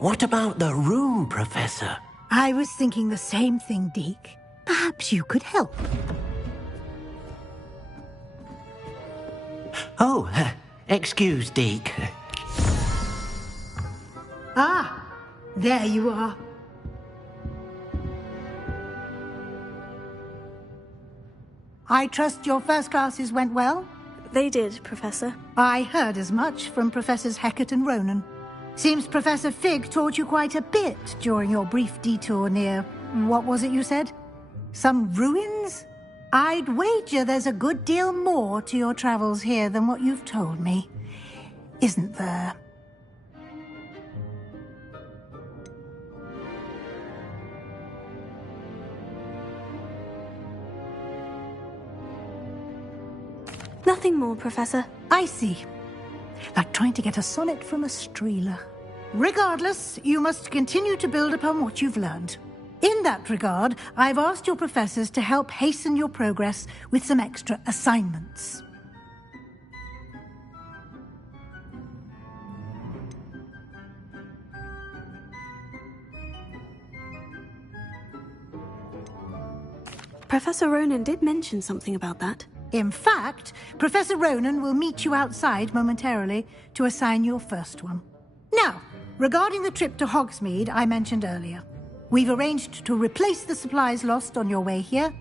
What about the room, Professor? I was thinking the same thing, Deke. Perhaps you could help. Oh, excuse, Deke. Ah, there you are. I trust your first classes went well? They did, Professor. I heard as much from Professors Hecat and Ronan. Seems Professor Fig taught you quite a bit during your brief detour near... what was it you said? Some ruins? I'd wager there's a good deal more to your travels here than what you've told me. Isn't there? Nothing more, Professor. I see. Like trying to get a sonnet from a streeler. Regardless, you must continue to build upon what you've learned. In that regard, I've asked your professors to help hasten your progress with some extra assignments. Professor Ronan did mention something about that. In fact, Professor Ronan will meet you outside momentarily to assign your first one. Now, regarding the trip to Hogsmeade I mentioned earlier, we've arranged to replace the supplies lost on your way here,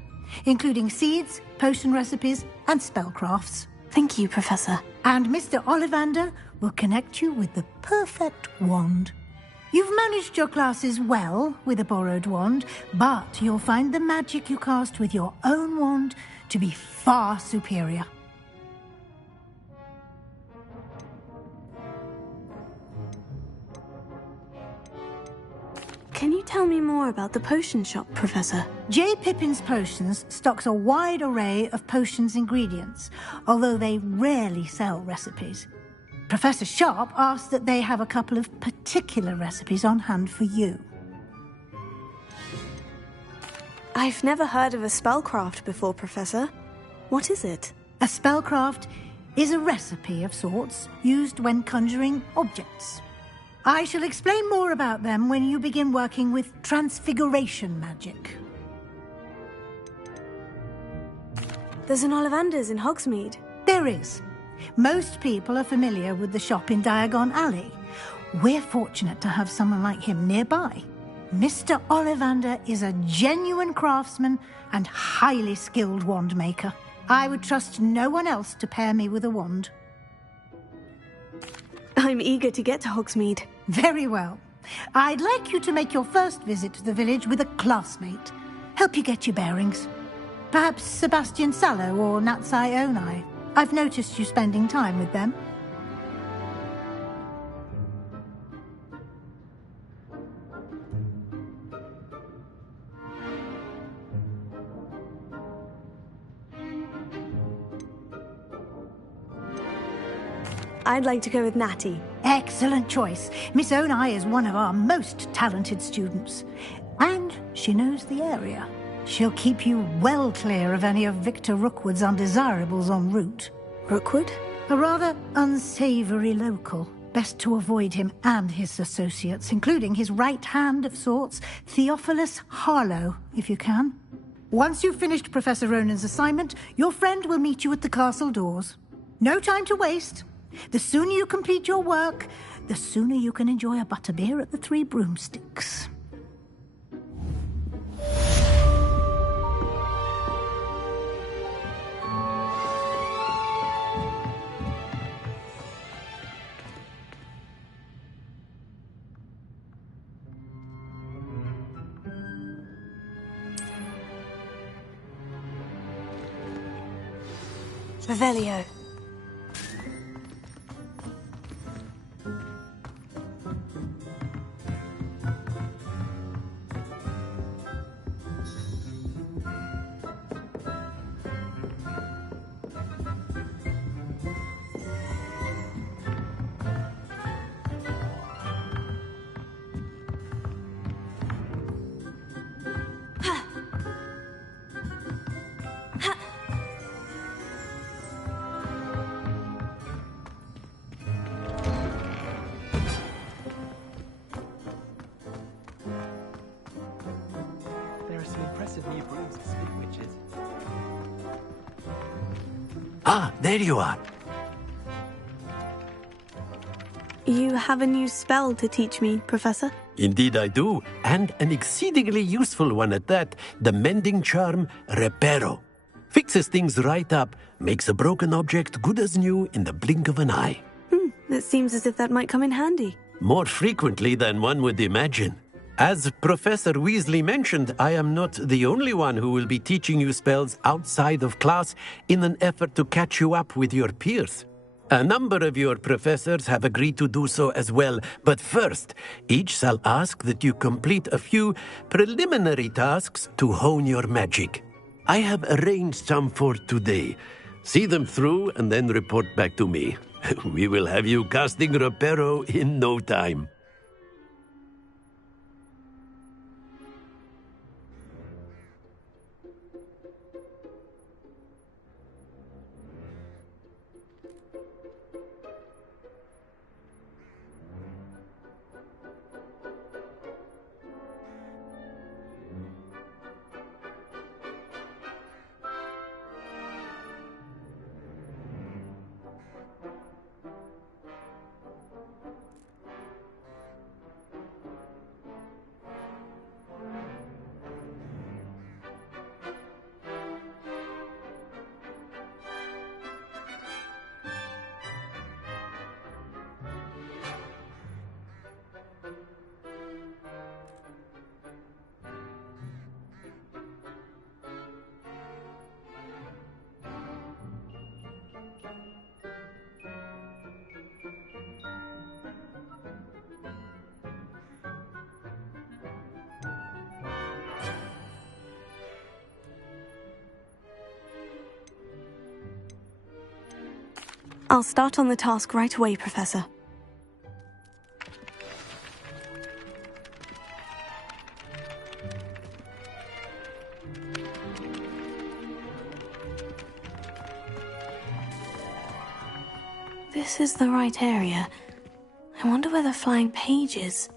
including seeds, potion recipes, and spellcrafts. Thank you, Professor. And Mr. Ollivander will connect you with the perfect wand. You've managed your classes well with a borrowed wand, but you'll find the magic you cast with your own wand to be far superior. Can you tell me more about the potion shop, Professor? J. Pippin's Potions stocks a wide array of potions ingredients, although they rarely sell recipes. Professor Sharp asked that they have a couple of particular recipes on hand for you. I've never heard of a spellcraft before, Professor. What is it? A spellcraft is a recipe of sorts used when conjuring objects. I shall explain more about them when you begin working with transfiguration magic. There's an Ollivander's in Hogsmeade. There is. Most people are familiar with the shop in Diagon Alley. We're fortunate to have someone like him nearby. Mr. Ollivander is a genuine craftsman and highly skilled wand maker. I would trust no one else to pair me with a wand. I'm eager to get to Hogsmeade. Very well. I'd like you to make your first visit to the village with a classmate. Help you get your bearings. Perhaps Sebastian Sallow or Natsai Onai. I've noticed you spending time with them. I'd like to go with Natty. Excellent choice. Miss Onai is one of our most talented students. And she knows the area. She'll keep you well clear of any of Victor Rookwood's undesirables en route. Rookwood? A rather unsavoury local. Best to avoid him and his associates, including his right hand of sorts, Theophilus Harlow, if you can. Once you've finished Professor Ronan's assignment, your friend will meet you at the castle doors. No time to waste. The sooner you complete your work, the sooner you can enjoy a butterbeer at the Three Broomsticks. Revelio. impressive new brooms at Speak Witches. Ah, there you are. You have a new spell to teach me, Professor? Indeed I do, and an exceedingly useful one at that. The mending charm, Reparo. Fixes things right up, makes a broken object good as new in the blink of an eye. It seems as if that might come in handy. More frequently than one would imagine. As Professor Weasley mentioned, I am not the only one who will be teaching you spells outside of class in an effort to catch you up with your peers. A number of your professors have agreed to do so as well, but first, each shall ask that you complete a few preliminary tasks to hone your magic. I have arranged some for today. See them through and then report back to me. We will have you casting Reparo in no time. I'll start on the task right away, Professor. This is the right area. I wonder where the flying page is.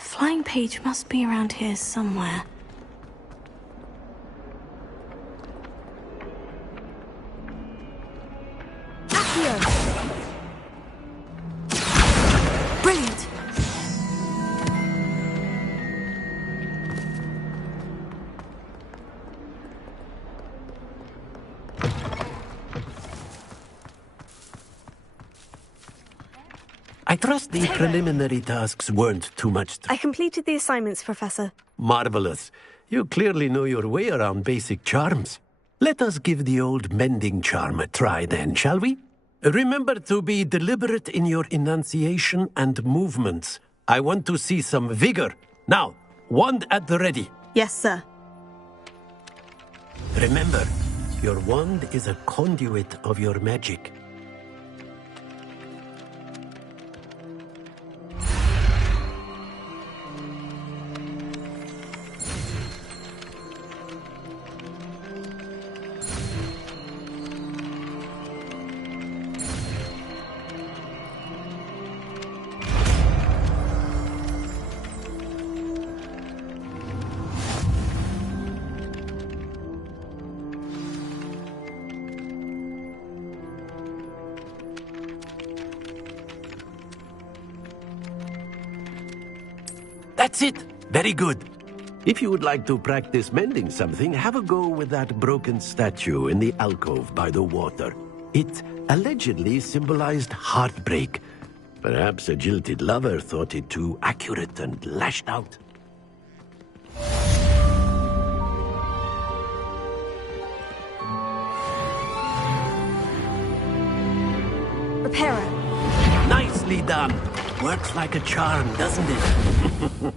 Flying page must be around here somewhere. Brilliant! I trust the preliminary tasks weren't too much. I completed the assignments, Professor. Marvelous. You clearly know your way around basic charms. Let us give the old mending charm a try then, shall we? Remember to be deliberate in your enunciation and movements. I want to see some vigor. Now, wand at the ready. Yes, sir. Remember, your wand is a conduit of your magic. That's it. Very good. If you would like to practice mending something, have a go with that broken statue in the alcove by the water. It allegedly symbolized heartbreak. Perhaps a jilted lover thought it too accurate and lashed out. Reparo. Nicely done. Works like a charm, doesn't it?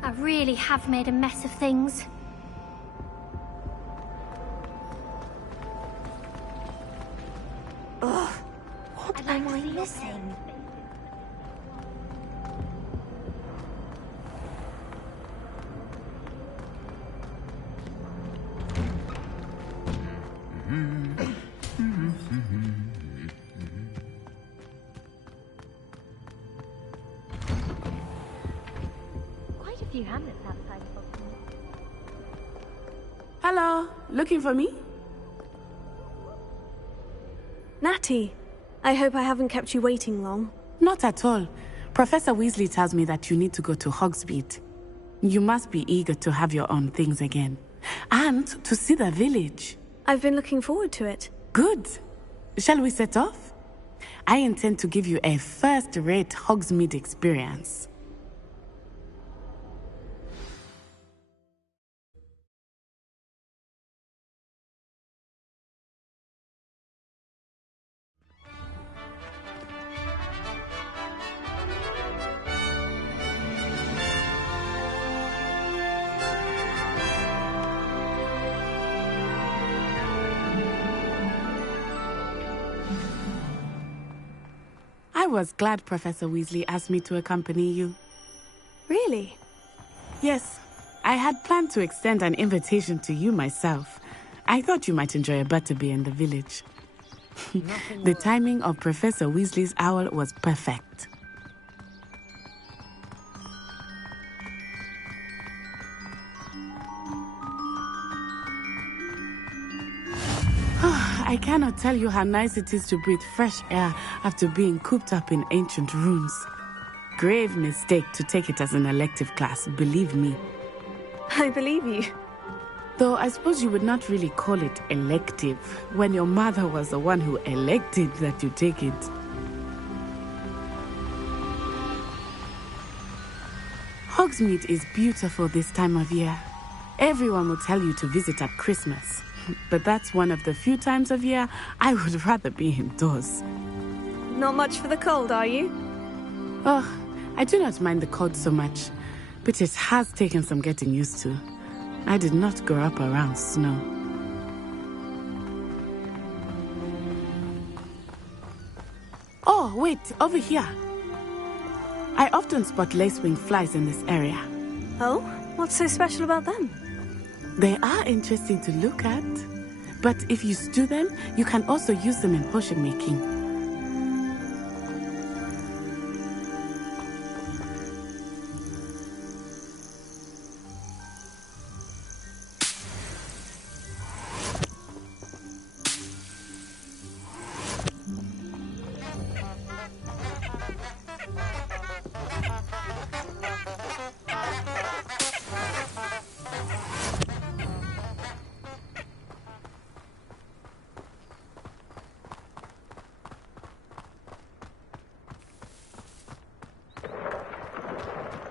I really have made a mess of things. Ugh, what am I missing? Quite a few hamlets outside of Hogwarts. Hello, looking for me? Natty, I hope I haven't kept you waiting long. Not at all. Professor Weasley tells me that you need to go to Hogsmeade. You must be eager to have your own things again. And to see the village. I've been looking forward to it. Good. Shall we set off? I intend to give you a first-rate Hogsmeade experience. I was glad Professor Weasley asked me to accompany you. Really? Yes. I had planned to extend an invitation to you myself. I thought you might enjoy a butterbeer in the village. The timing of Professor Weasley's owl was perfect. I cannot tell you how nice it is to breathe fresh air after being cooped up in ancient rooms. Grave mistake to take it as an elective class, believe me. I believe you. Though I suppose you would not really call it elective when your mother was the one who elected that you take it. Hogsmeade is beautiful this time of year. Everyone will tell you to visit at Christmas. But that's one of the few times of year I would rather be indoors. Not much for the cold, are you? Oh, I do not mind the cold so much, but it has taken some getting used to. I did not grow up around snow. Oh, wait, over here. I often spot lacewing flies in this area. Oh? What's so special about them? They are interesting to look at. But if you stew them, you can also use them in potion making.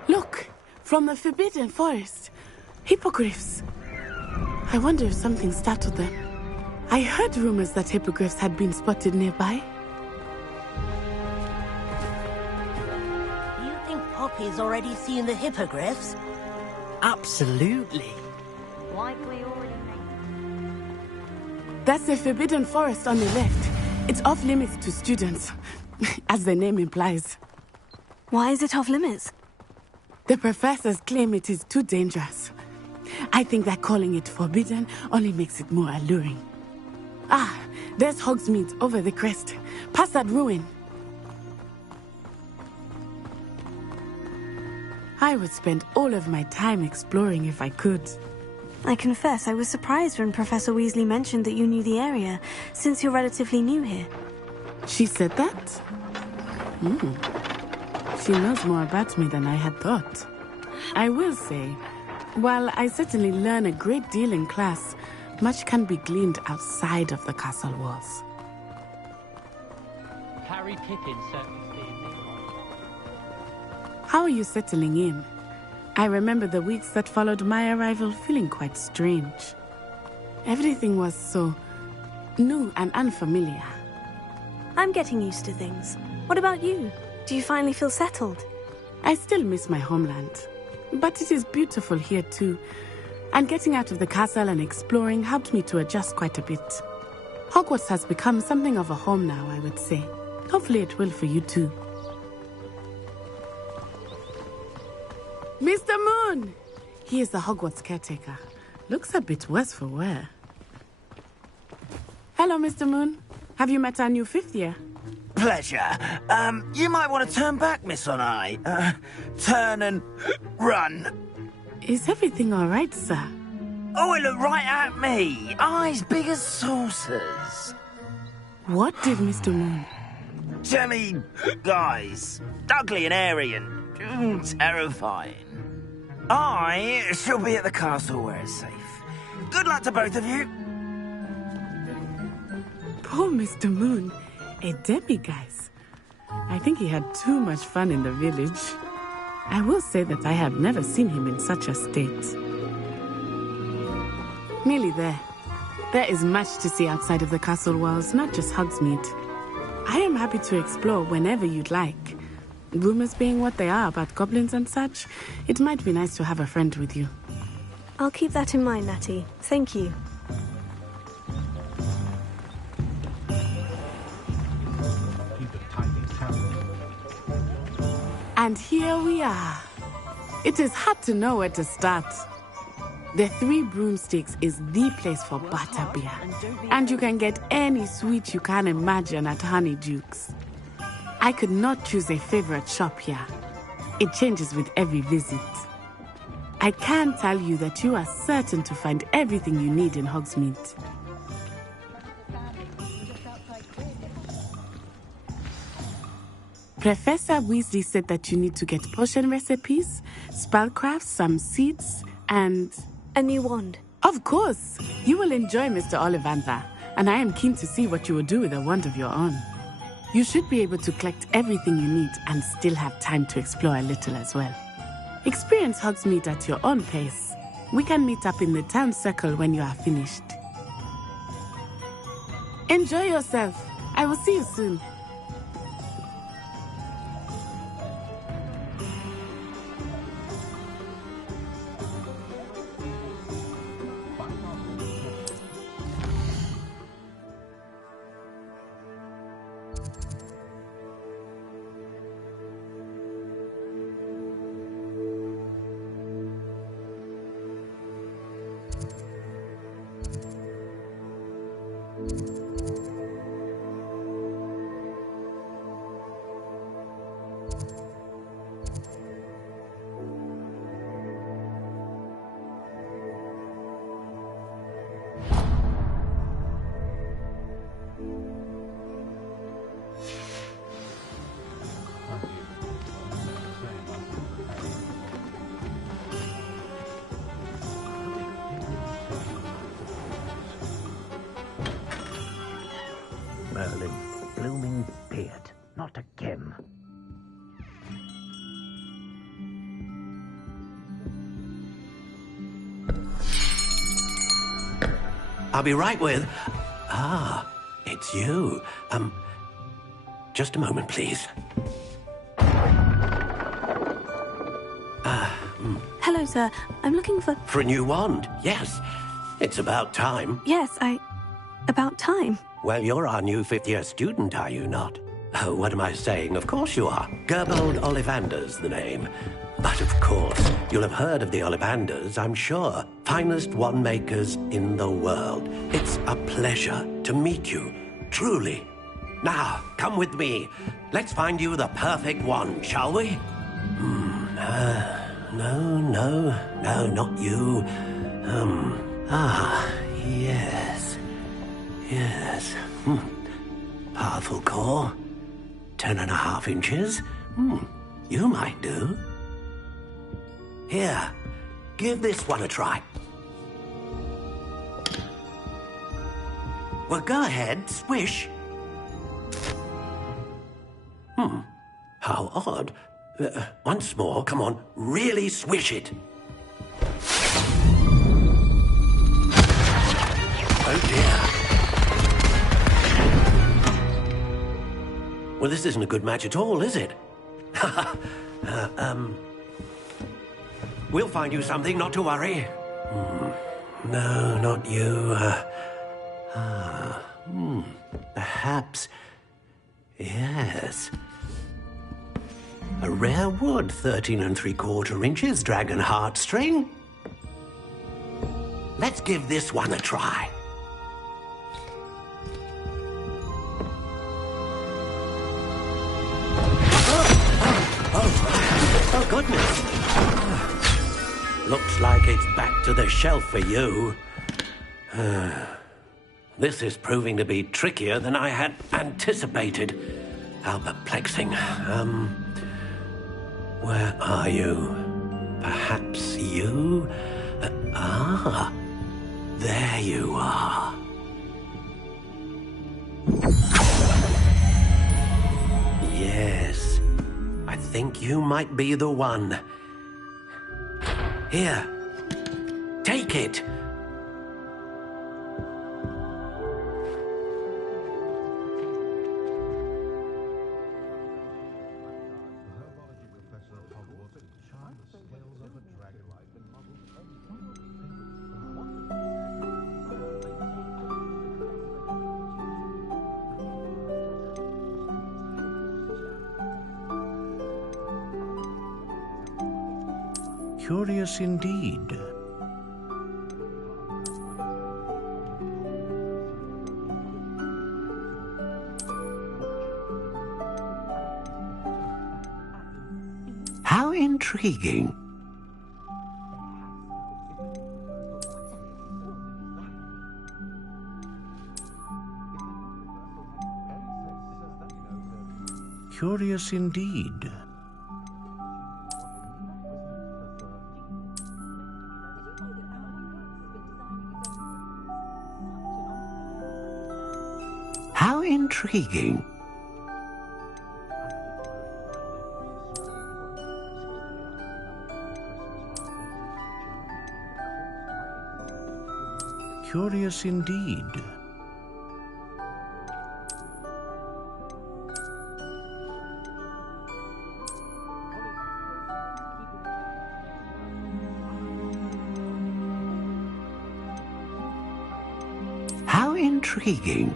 Look, from the Forbidden Forest. Hippogriffs. I wonder if something startled them. I heard rumors that hippogriffs had been spotted nearby. You think Poppy's already seen the hippogriffs? Absolutely. Like we already know. That's the Forbidden Forest on the left. It's off limits to students, as the name implies. Why is it off limits? The professors claim it is too dangerous. I think that calling it forbidden only makes it more alluring. Ah, there's Hogsmeade over the crest. Past that ruin. I would spend all of my time exploring if I could. I confess I was surprised when Professor Weasley mentioned that you knew the area, since you're relatively new here. She said that? She knows more about me than I had thought. I will say, while I certainly learn a great deal in class, much can be gleaned outside of the castle walls. Harry Pippin certainly stayed near. How are you settling in? I remember the weeks that followed my arrival feeling quite strange. Everything was so new and unfamiliar. I'm getting used to things. What about you? Do you finally feel settled? I still miss my homeland, but it is beautiful here too. And getting out of the castle and exploring helped me to adjust quite a bit. Hogwarts has become something of a home now, I would say. Hopefully it will for you too. Mr. Moon! He is the Hogwarts caretaker. Looks a bit worse for wear. Hello, Mr. Moon. Have you met our new fifth year? Pleasure. You might want to turn back, Miss Onai. Turn and run. Is everything all right, sir? Oh, it looked right at me. Eyes big as saucers. What did Mr. Moon? Jelly guys. Ugly and airy and terrifying. I shall be at the castle where it's safe. Good luck to both of you. Poor Mr. Moon. A demiguise. I think he had too much fun in the village. I will say that I have never seen him in such a state. Nearly there. There is much to see outside of the castle walls, not just Hogsmeade. I am happy to explore whenever you'd like. Rumors being what they are about goblins and such, it might be nice to have a friend with you. I'll keep that in mind, Natty. Thank you. And here we are. It is hard to know where to start. The Three Broomsticks is the place for butterbeer. And you can get any sweet you can imagine at Honeydukes. I could not choose a favorite shop here. It changes with every visit. I can tell you that you are certain to find everything you need in Hogsmeade. Professor Weasley said that you need to get potion recipes, spellcrafts, some seeds, and... a new wand. Of course! You will enjoy Mr. Ollivander, and I am keen to see what you will do with a wand of your own. You should be able to collect everything you need and still have time to explore a little as well. Experience Hogsmeade at your own pace. We can meet up in the town circle when you are finished. Enjoy yourself. I will see you soon. Merlin. Blooming beard. Not again. I'll be right with... Ah, it's you. Just a moment, please. Hello, sir. I'm looking for... For a new wand, yes. It's about time. Yes, about time. Well, you're our new fifth-year student, are you not? Oh, what am I saying? Of course you are. Gerbold Ollivander's the name. But of course, you'll have heard of the Ollivanders, I'm sure. Finest wand makers in the world. It's a pleasure to meet you, truly. Now, come with me. Let's find you the perfect wand, shall we? No, not you. Yes. Powerful core. 10.5 inches. You might do. Here, give this one a try. Well, go ahead, swish. How odd. Once more, come on, really swish it. Oh dear. Well, this isn't a good match at all, is it? We'll find you something, not to worry. No, not you. Perhaps... Yes. A rare wood, 13 3/4 inches, dragon heartstring. Let's give this one a try. Oh, goodness. Looks like it's back to the shelf for you. This is proving to be trickier than I had anticipated. How perplexing. Where are you? Perhaps you? There you are. Yes, I think you might be the one. Here, take it. Curious indeed. How intriguing. Curious indeed. How intriguing. Curious indeed. How intriguing.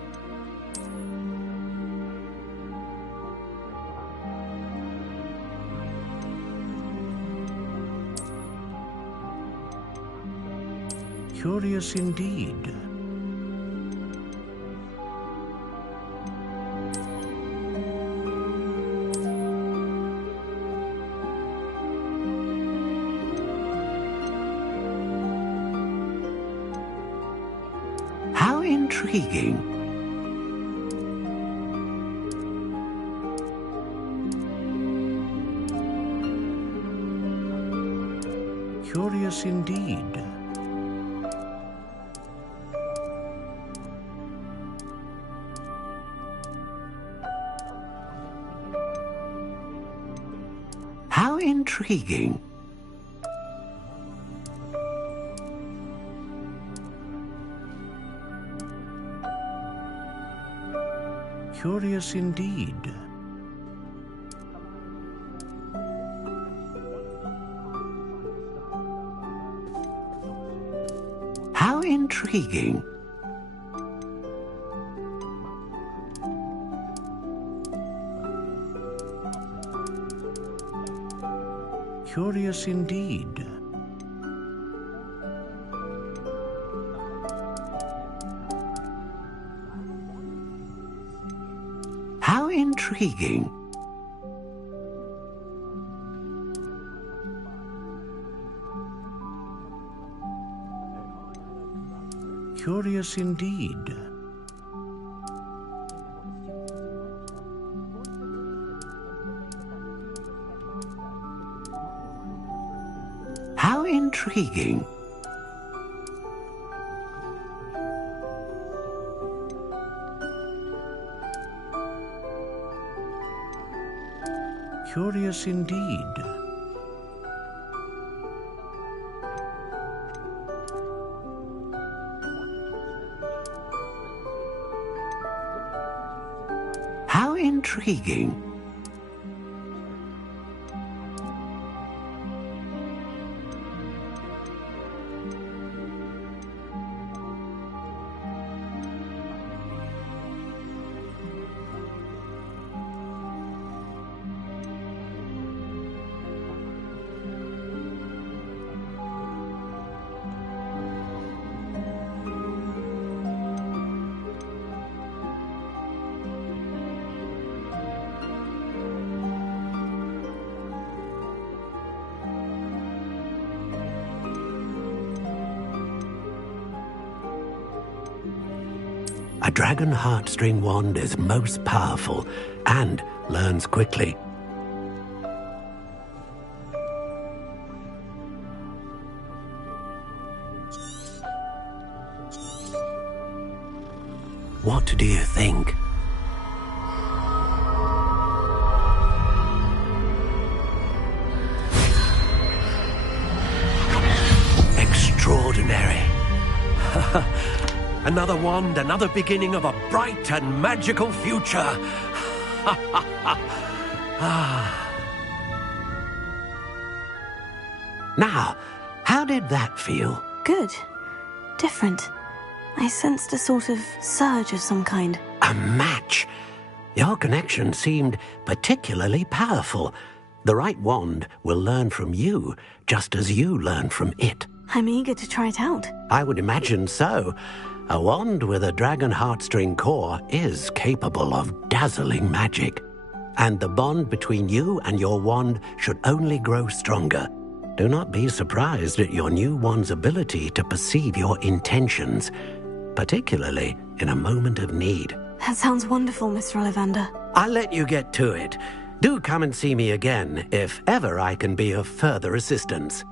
Curious indeed. How intriguing. Curious indeed. intriguing. Curious indeed. How intriguing. Curious indeed. How intriguing. Curious indeed. How intriguing. Curious indeed. How intriguing. A dragon heartstring wand is most powerful and learns quickly. What do you think? Extraordinary. Another wand, another beginning of a bright and magical future. Now, how did that feel? Good. Different. I sensed a sort of surge of some kind. A match. Your connection seemed particularly powerful. The right wand will learn from you, just as you learn from it. I'm eager to try it out. I would imagine so. A wand with a dragon heartstring core is capable of dazzling magic. And the bond between you and your wand should only grow stronger. Do not be surprised at your new wand's ability to perceive your intentions, particularly in a moment of need. That sounds wonderful, Mr. Ollivander. I'll let you get to it. Do come and see me again if ever I can be of further assistance.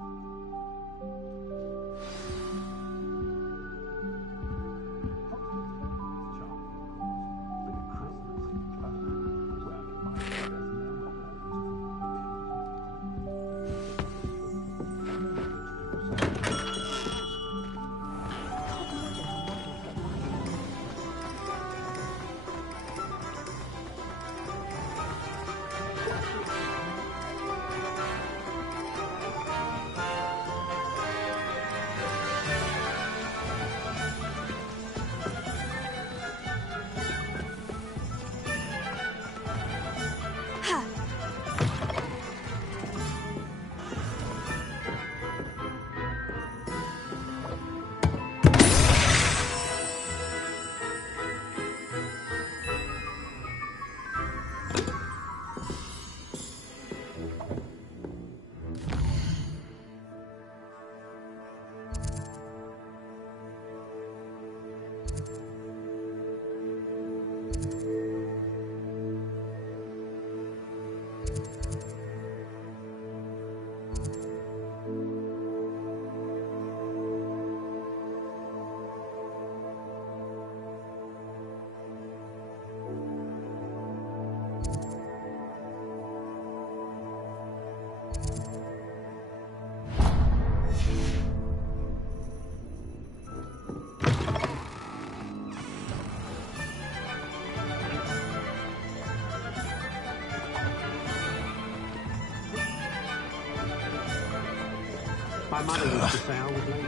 My mother used to say I was lazy.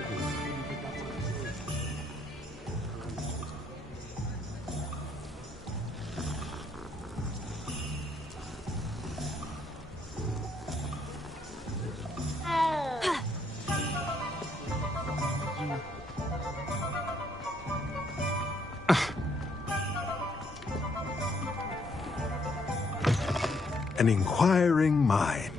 An inquiring mind.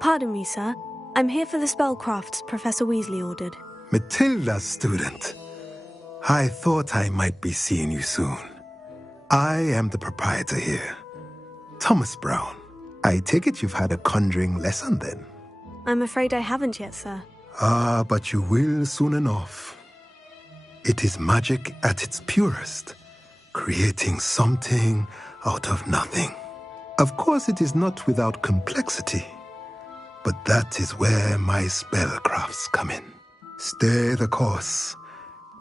Pardon me, sir. I'm here for the spellcrafts Professor Weasley ordered. Matilda's student. I thought I might be seeing you soon. I am the proprietor here, Thomas Brown. I take it you've had a conjuring lesson then? I'm afraid I haven't yet, sir. Ah, but you will soon enough. It is magic at its purest, creating something out of nothing. Of course, it is not without complexity, but that is where my spellcrafts come in. Stay the course,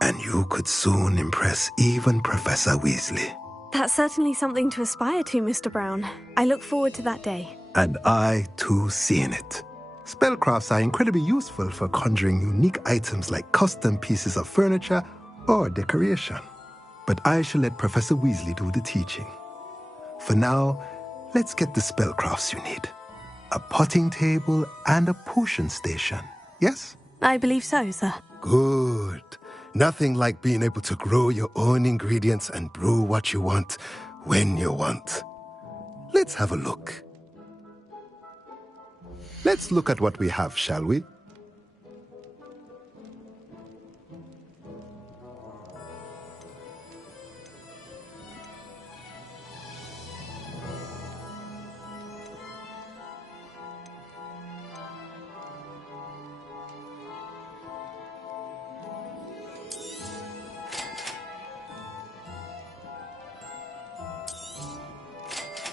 and you could soon impress even Professor Weasley. That's certainly something to aspire to, Mr. Brown. I look forward to that day. And I, too, seeing it. Spellcrafts are incredibly useful for conjuring unique items like custom pieces of furniture or decoration. But I shall let Professor Weasley do the teaching. For now, let's get the spellcrafts you need. A potting table and a potion station, yes? I believe so, sir. Good. Nothing like being able to grow your own ingredients and brew what you want when you want. Let's have a look. Let's look at what we have, shall we?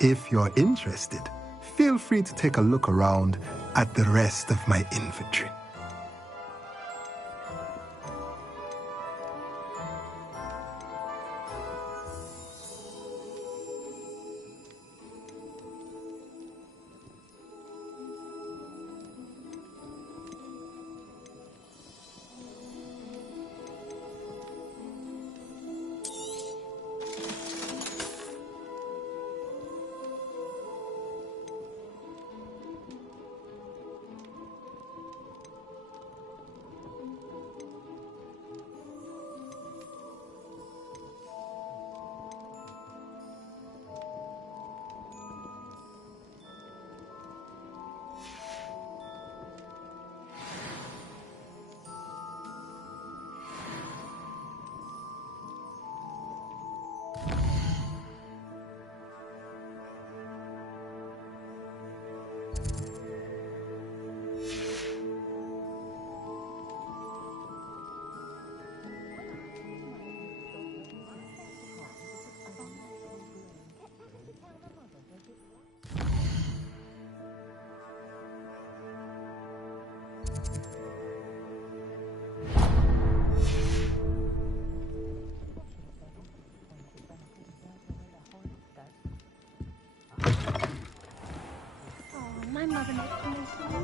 If you're interested, feel free to take a look around at the rest of my inventory. My mother makes me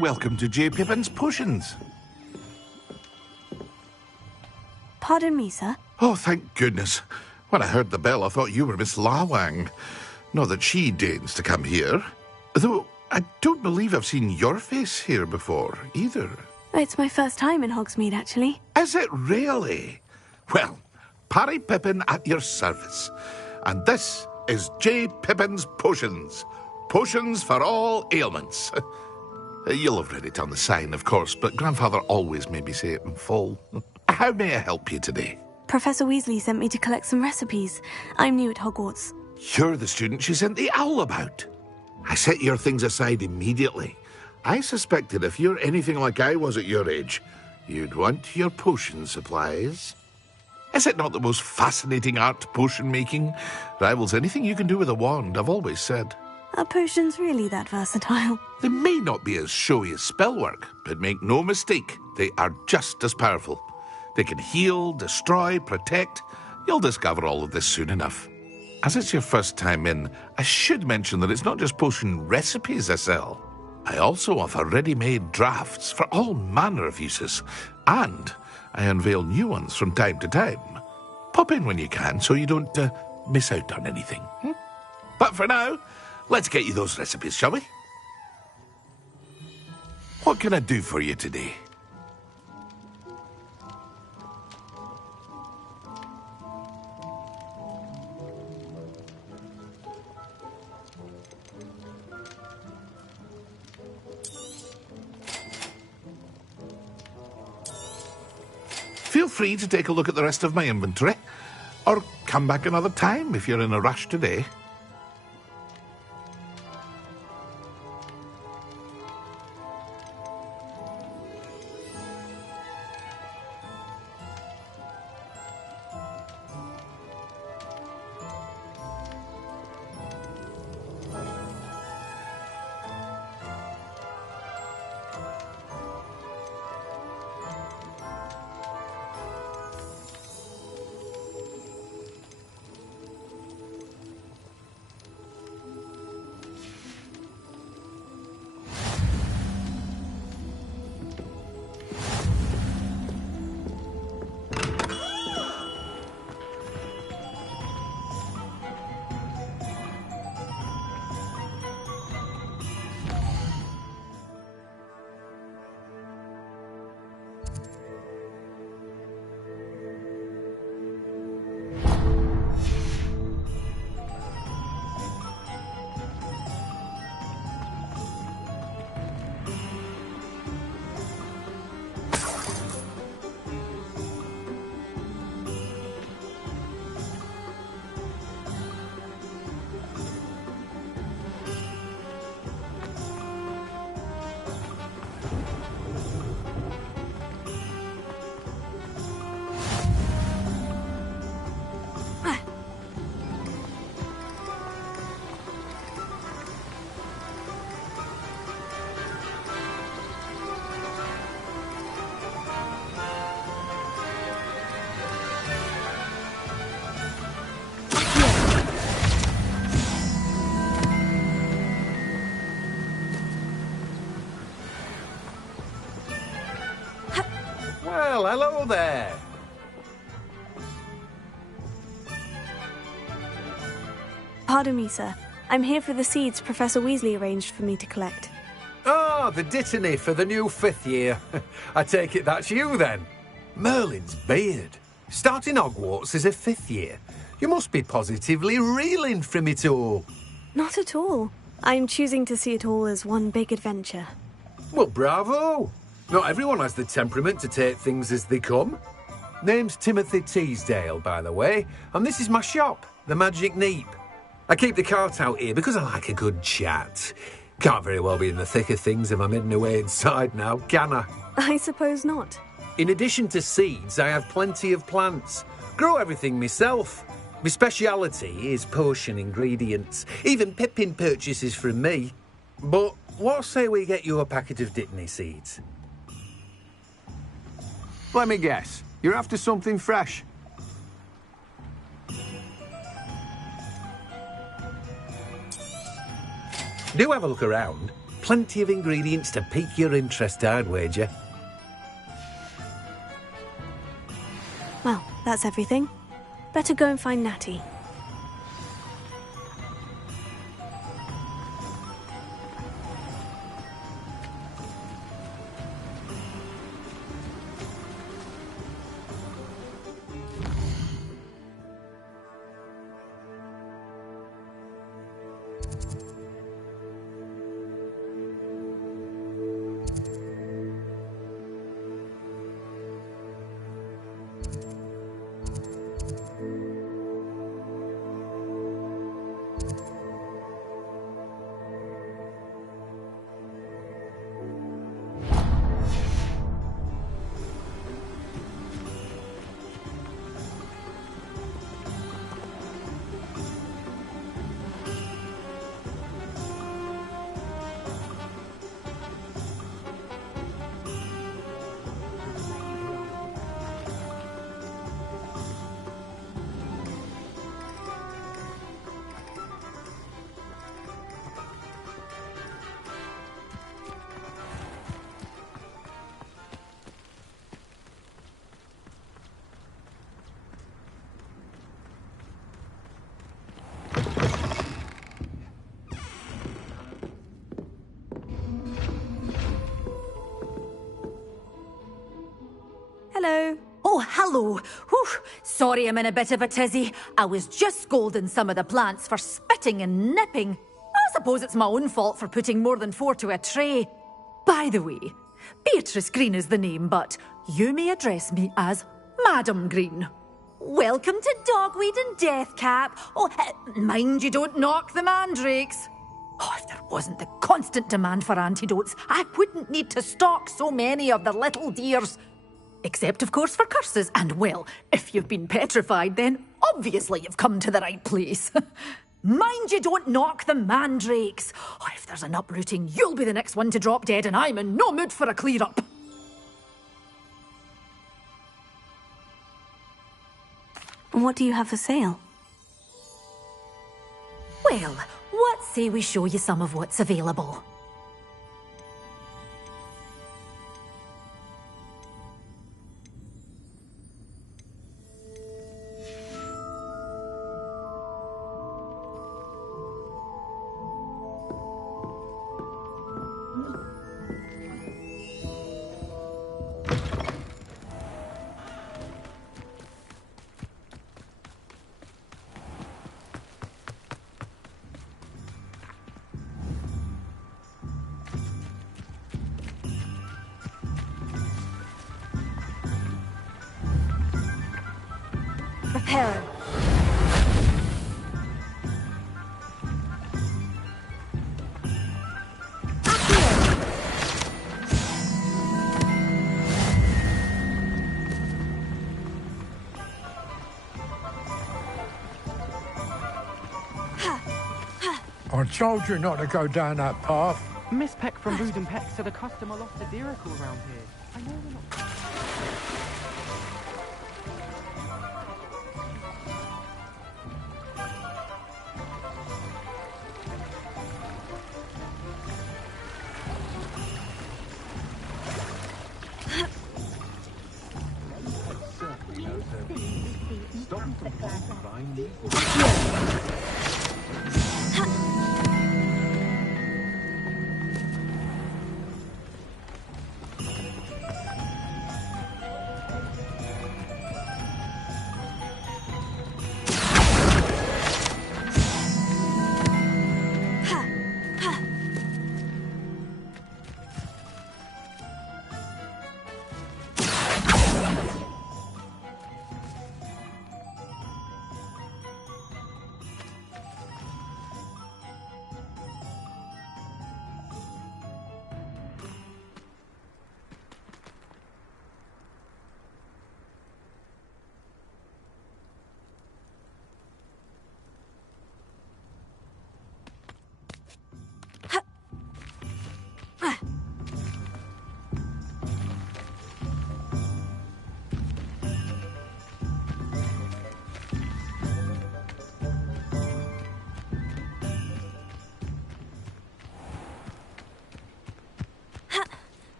Welcome to J. Pippin's Potions. Pardon me, sir. Oh, thank goodness. When I heard the bell, I thought you were Miss Lawang. Not that she deigns to come here. Though I don't believe I've seen your face here before, either. It's my first time in Hogsmeade, actually. Is it really? Well, Parry Pippin at your service. And this is J. Pippin's Potions. Potions for all ailments. You'll have read it on the sign, of course, but Grandfather always made me say it in full. How may I help you today? Professor Weasley sent me to collect some recipes. I'm new at Hogwarts. You're the student she sent the owl about. I set your things aside immediately. I suspected if you're anything like I was at your age, you'd want your potion supplies. Is it not the most fascinating art, potion making? Rivals anything you can do with a wand, I've always said. Are potions really that versatile? They may not be as showy as spellwork, but make no mistake, they are just as powerful. They can heal, destroy, protect. You'll discover all of this soon enough. As it's your first time in, I should mention that it's not just potion recipes I sell. I also offer ready-made drafts for all manner of uses, and I unveil new ones from time to time. Pop in when you can so you don't miss out on anything. But for now, let's get you those recipes, shall we? What can I do for you today? Feel free to take a look at the rest of my inventory, or come back another time if you're in a rush today. Well, hello there. Pardon me, sir. I'm here for the seeds Professor Weasley arranged for me to collect. Ah, the dittany for the new 5th year. I take it that's you, then. Merlin's beard. Starting Hogwarts as a 5th year. You must be positively reeling from it all. Not at all. I'm choosing to see it all as one big adventure. Well, bravo. Not everyone has the temperament to take things as they come. Name's Timothy Teasdale, by the way, and this is my shop, the Magic Neep. I keep the cart out here because I like a good chat. Can't very well be in the thick of things if I'm hidden away inside now, can I? I suppose not. In addition to seeds, I have plenty of plants. Grow everything myself. My speciality is potion ingredients. Even Pippin purchases from me. But what say we get you a packet of dittany seeds? Let me guess. You're after something fresh. Do have a look around. Plenty of ingredients to pique your interest, I'd wager. Well, that's everything. Better go and find Natty. hello. Whew. Sorry I'm in a bit of a tizzy. I was just scolding some of the plants for spitting and nipping. I suppose it's my own fault for putting more than 4 to a tray. By the way, Beatrice Green is the name, but you may address me as Madam Green. Welcome to Dogweed and Deathcap. Oh, mind you don't knock the mandrakes. Oh, if there wasn't the constant demand for antidotes, I wouldn't need to stock so many of the little dears. Except, of course, for curses. And, well, if you've been petrified, then obviously you've come to the right place. Mind you don't knock the mandrakes. Oh, if there's an uprooting, you'll be the next one to drop dead, and I'm in no mood for a clear-up. What do you have for sale? Well, what say we show you some of what's available? Prepare. I told you not to go down that path. Miss Peck from Rude and Peck said a customer lost a deeracle around here. I know we're not...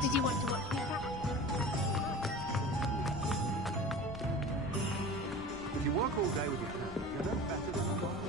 Did you want to watch me back? If you work all day with your hands, you're no better than a dog.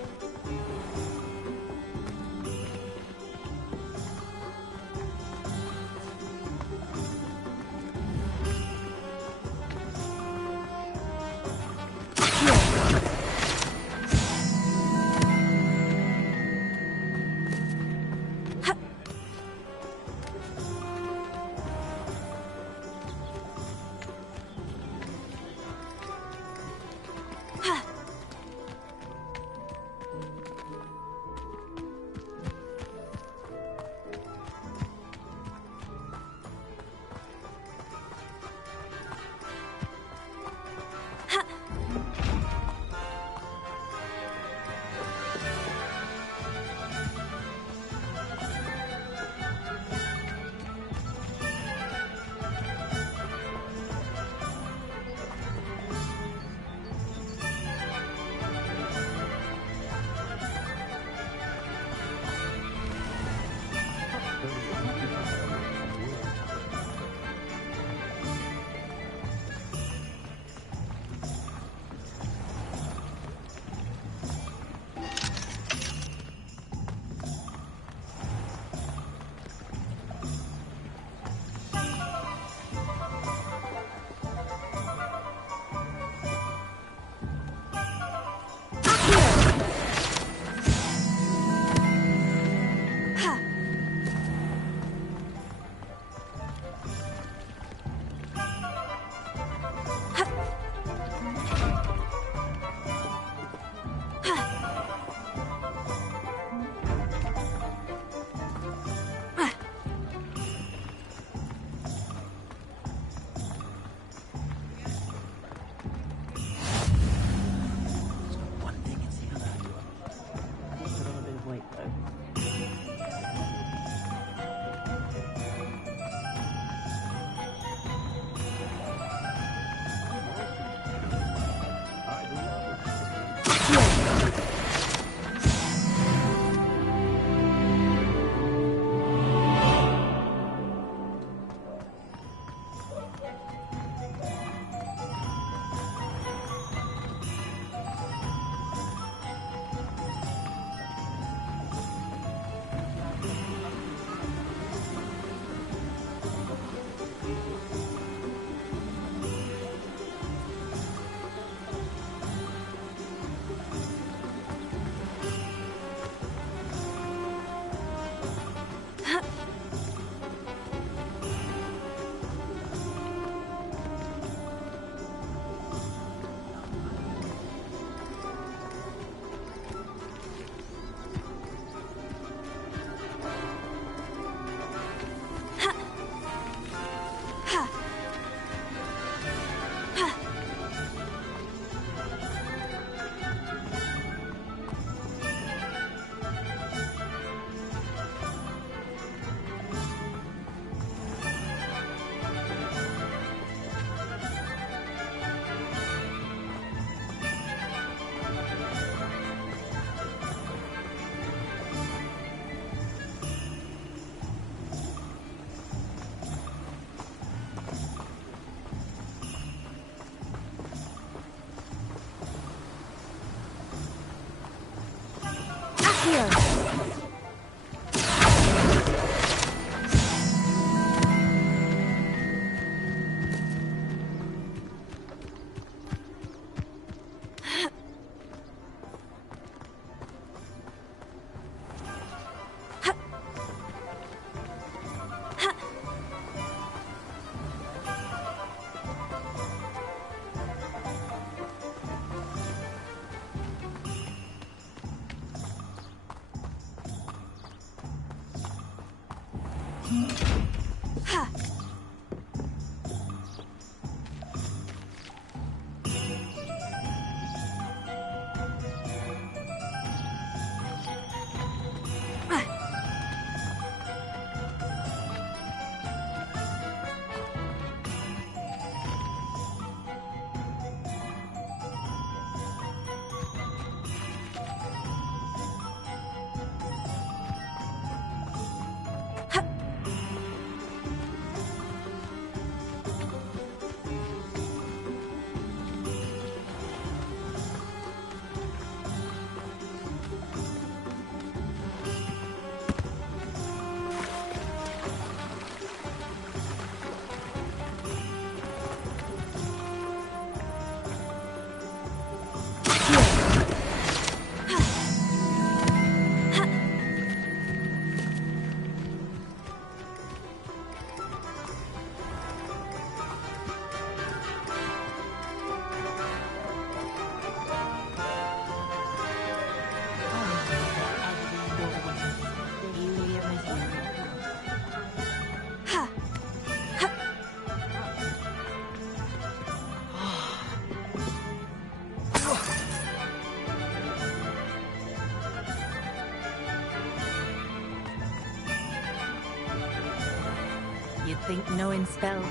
You'd think knowing spell.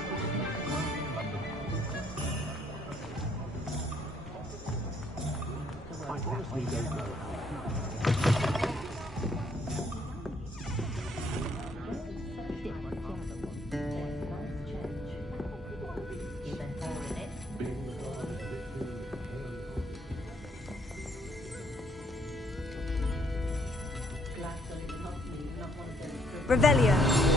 Revelio.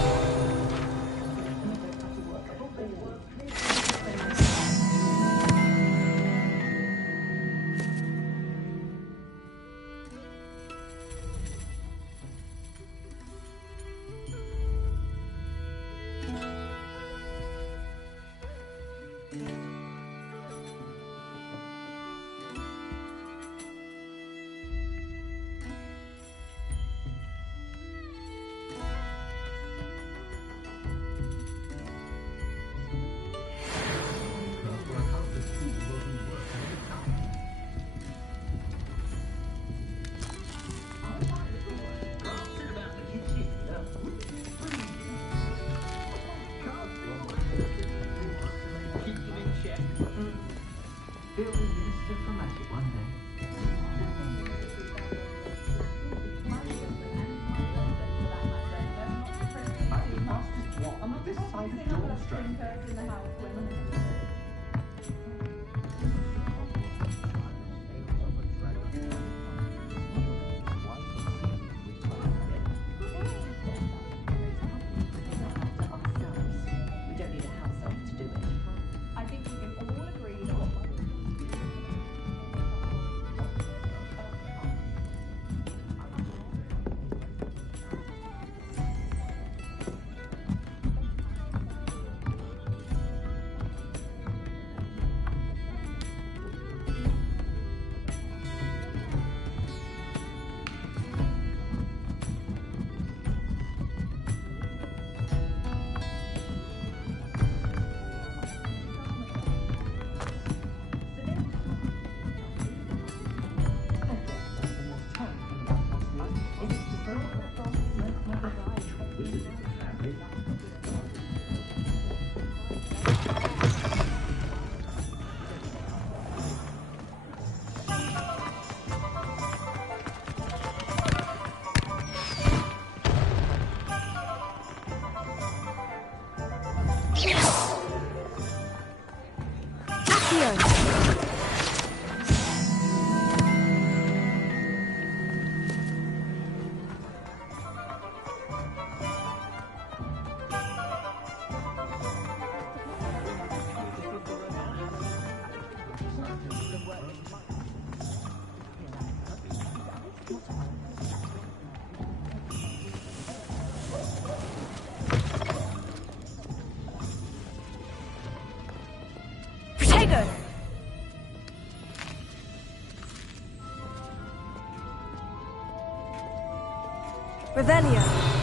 Revelio.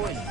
point.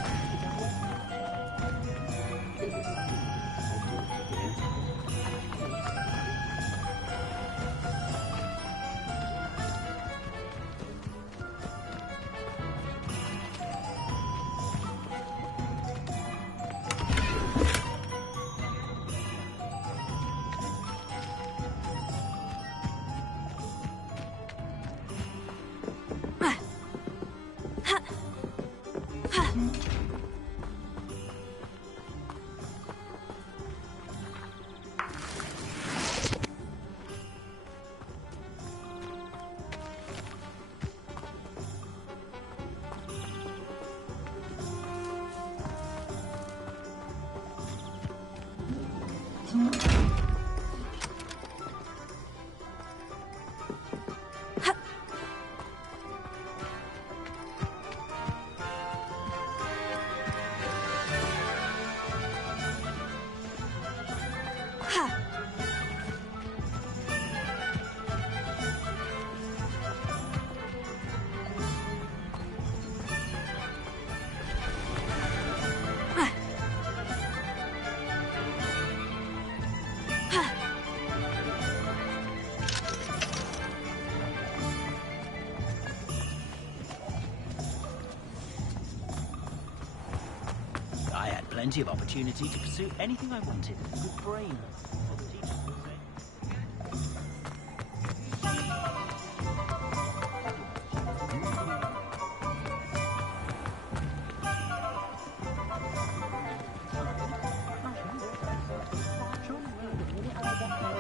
I had plenty of opportunity to pursue anything I wanted. Good brain.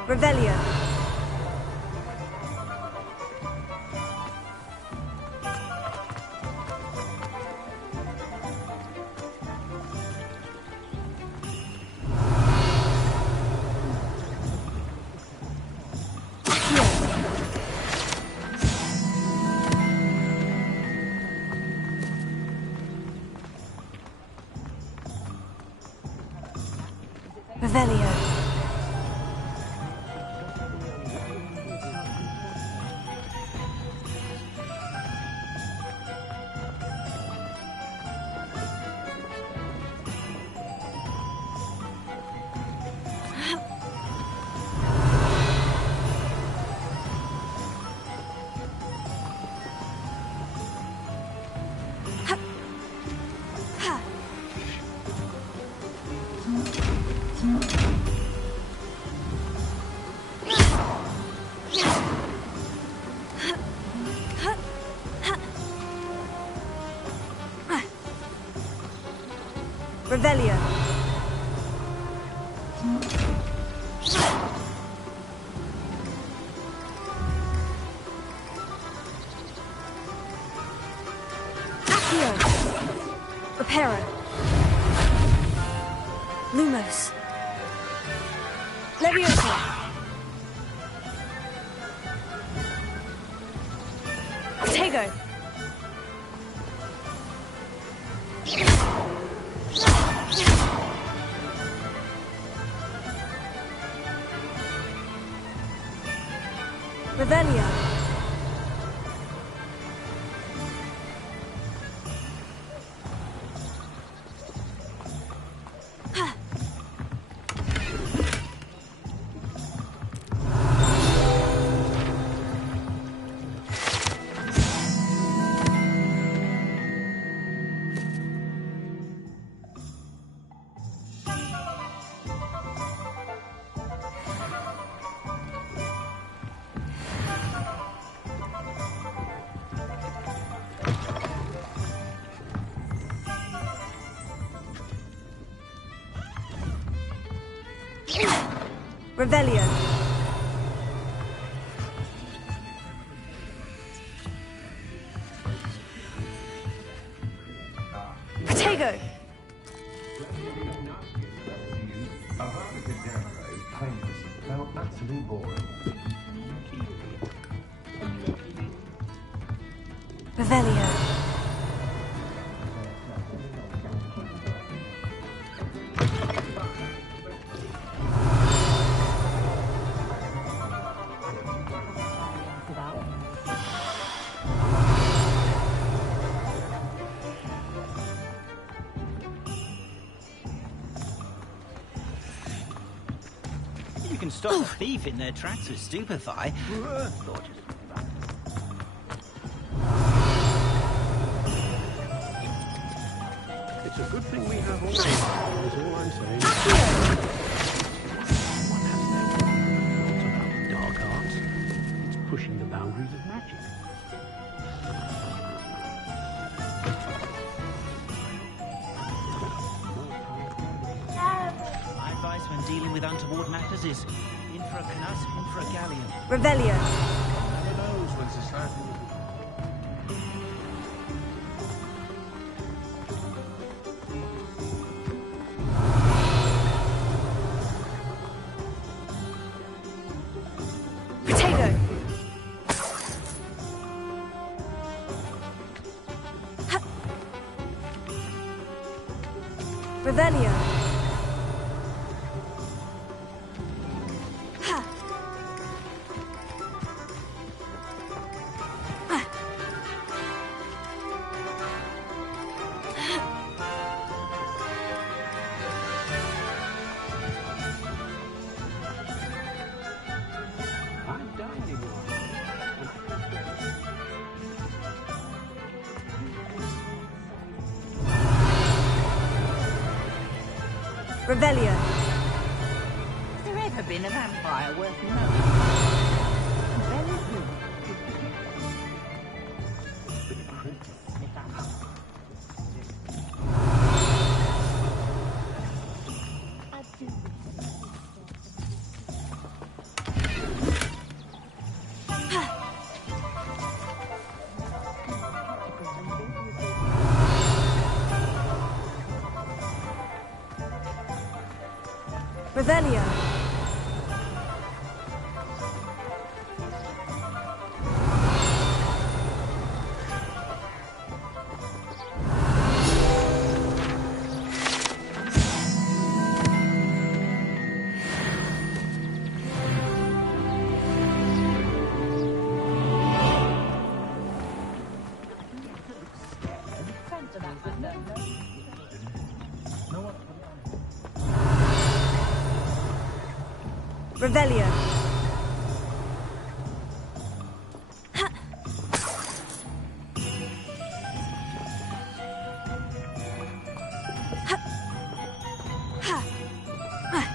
Revelio. Revelio. Revelio. Accio. Reparo. Lumos. Leviosa. Tego. Revelio. Revelio. Protego. Revelio. can stop a thief in their tracks with stupefy. It's a good thing we have all. That's all I'm saying. One has no thoughts about the dark arts. It's pushing the boundaries of magic. My advice when dealing with untoward matters is in for a canut, in for a galleon. Revelio. Never knows when society will be. Potato. Ha. Revelio. Ha. Ah. I'm dying. Revelio. Has there ever been a vampire worth knowing? Very good. Revelio. Revelio. Ha. Ha. Ha. Ah.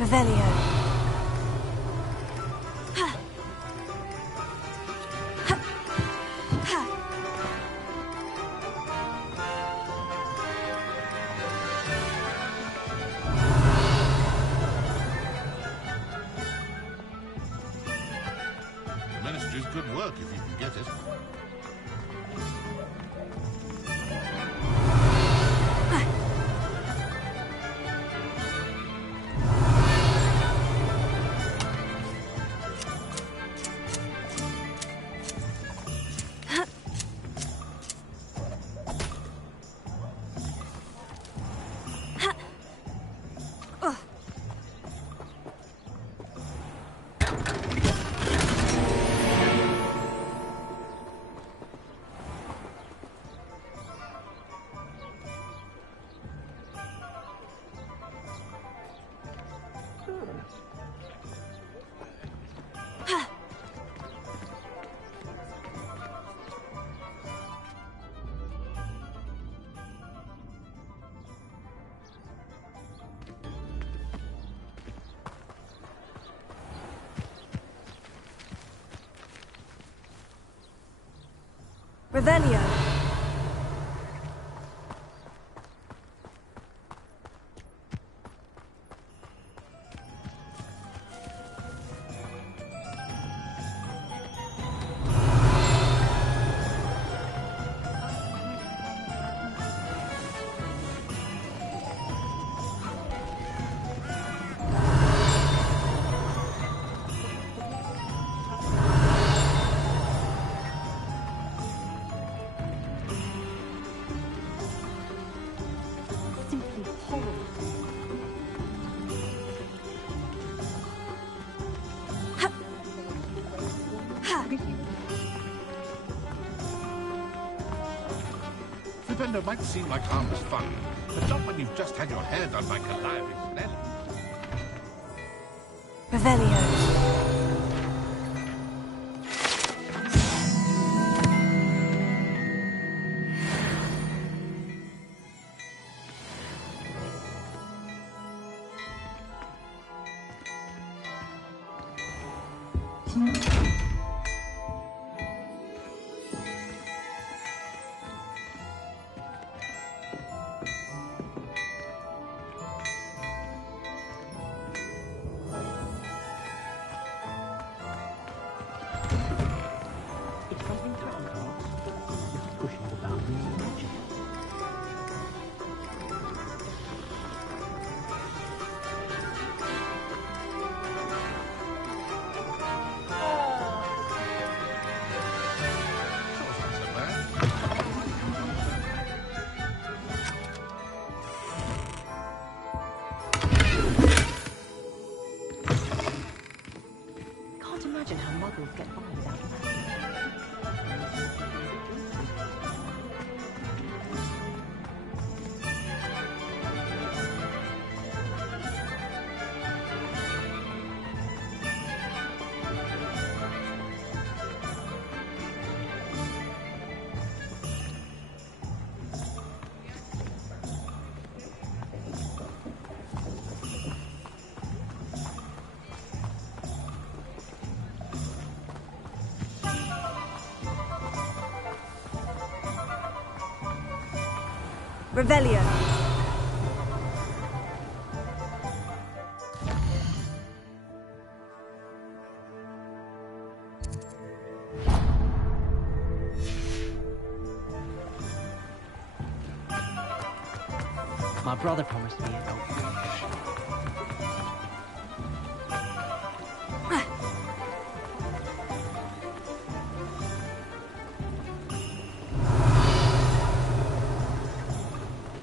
Revelio. Ha. Ha. Ha. Ministry's good work if you can get it. Revelio. Surrender might seem like harmless fun, but not when you've just had your hair done by Calliope's Nelly. Revelio. It's something to Hogwarts. Pushing the boundaries of magic. Can't imagine how muggles get by without magic. Revelio. My brother promised me a help.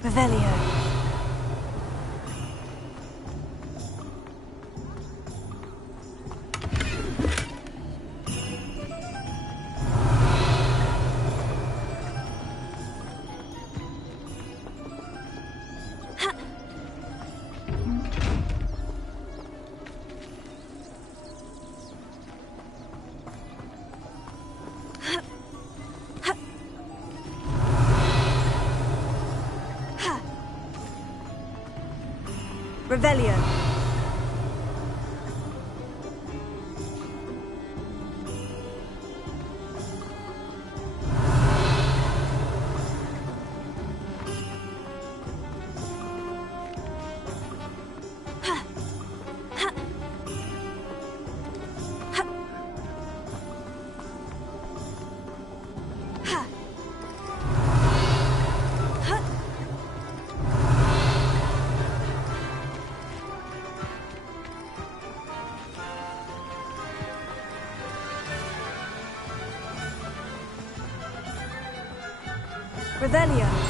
Revelio. Revelio. Revelio.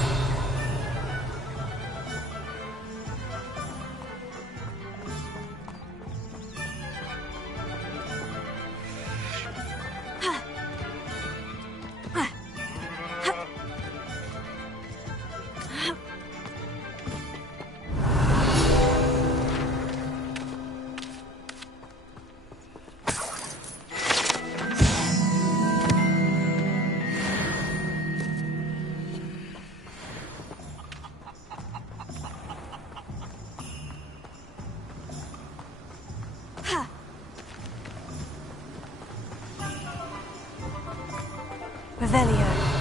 Revelio.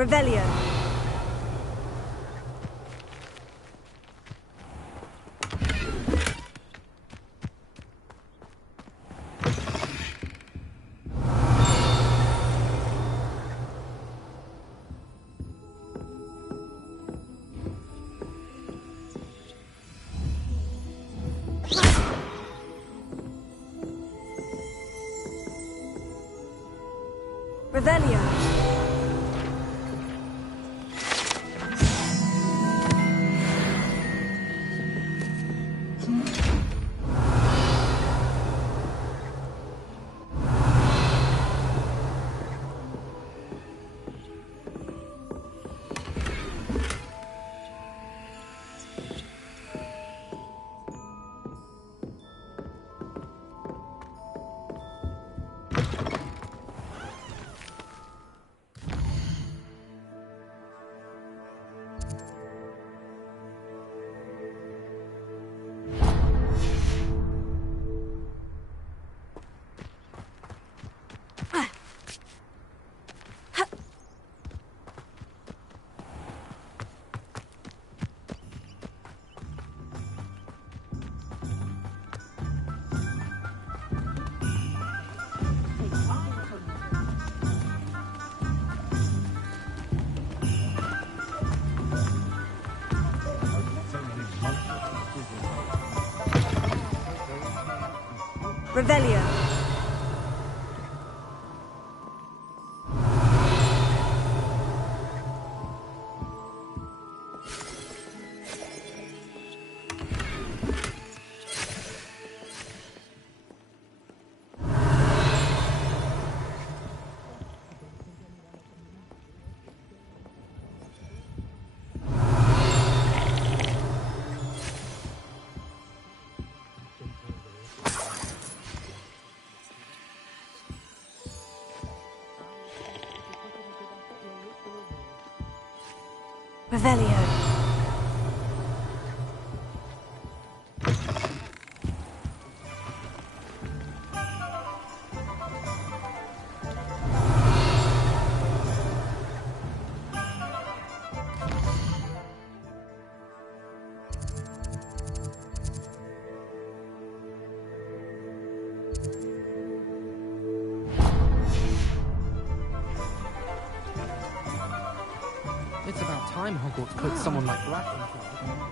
Revelio. Revelio. Revelio. It's about time Hogwarts put someone like Black in charge.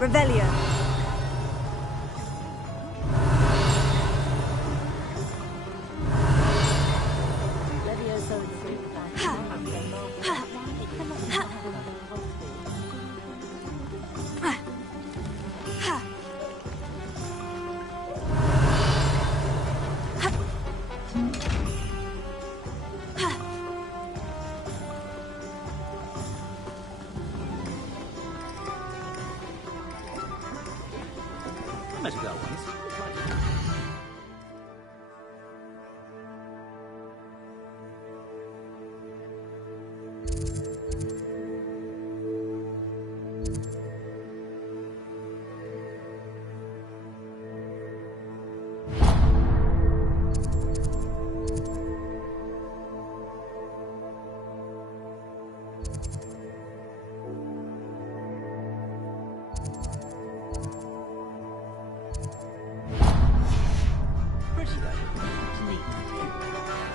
Revelio. I must go once.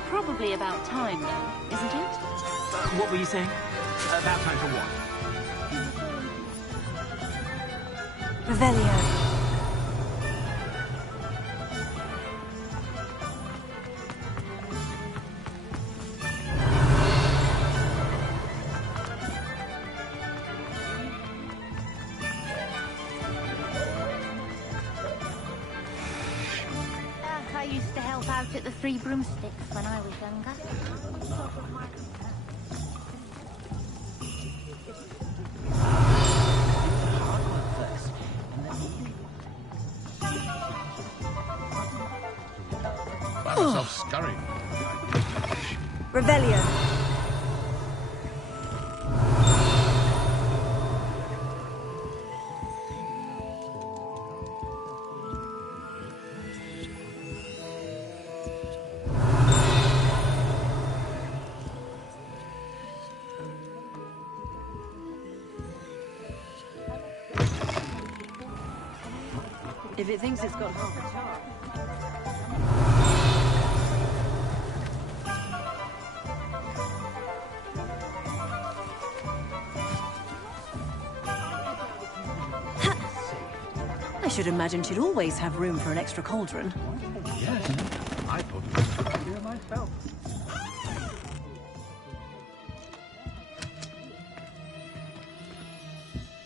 Probably about time, though, isn't it? What were you saying? About time for what? Revelio. I used to help out at the Three Broomsticks when I was younger. Find myself scurrying. Revelio. If it thinks it's got half a charge. I should imagine she'd always have room for an extra cauldron. Yes, I thought it was a good idea myself.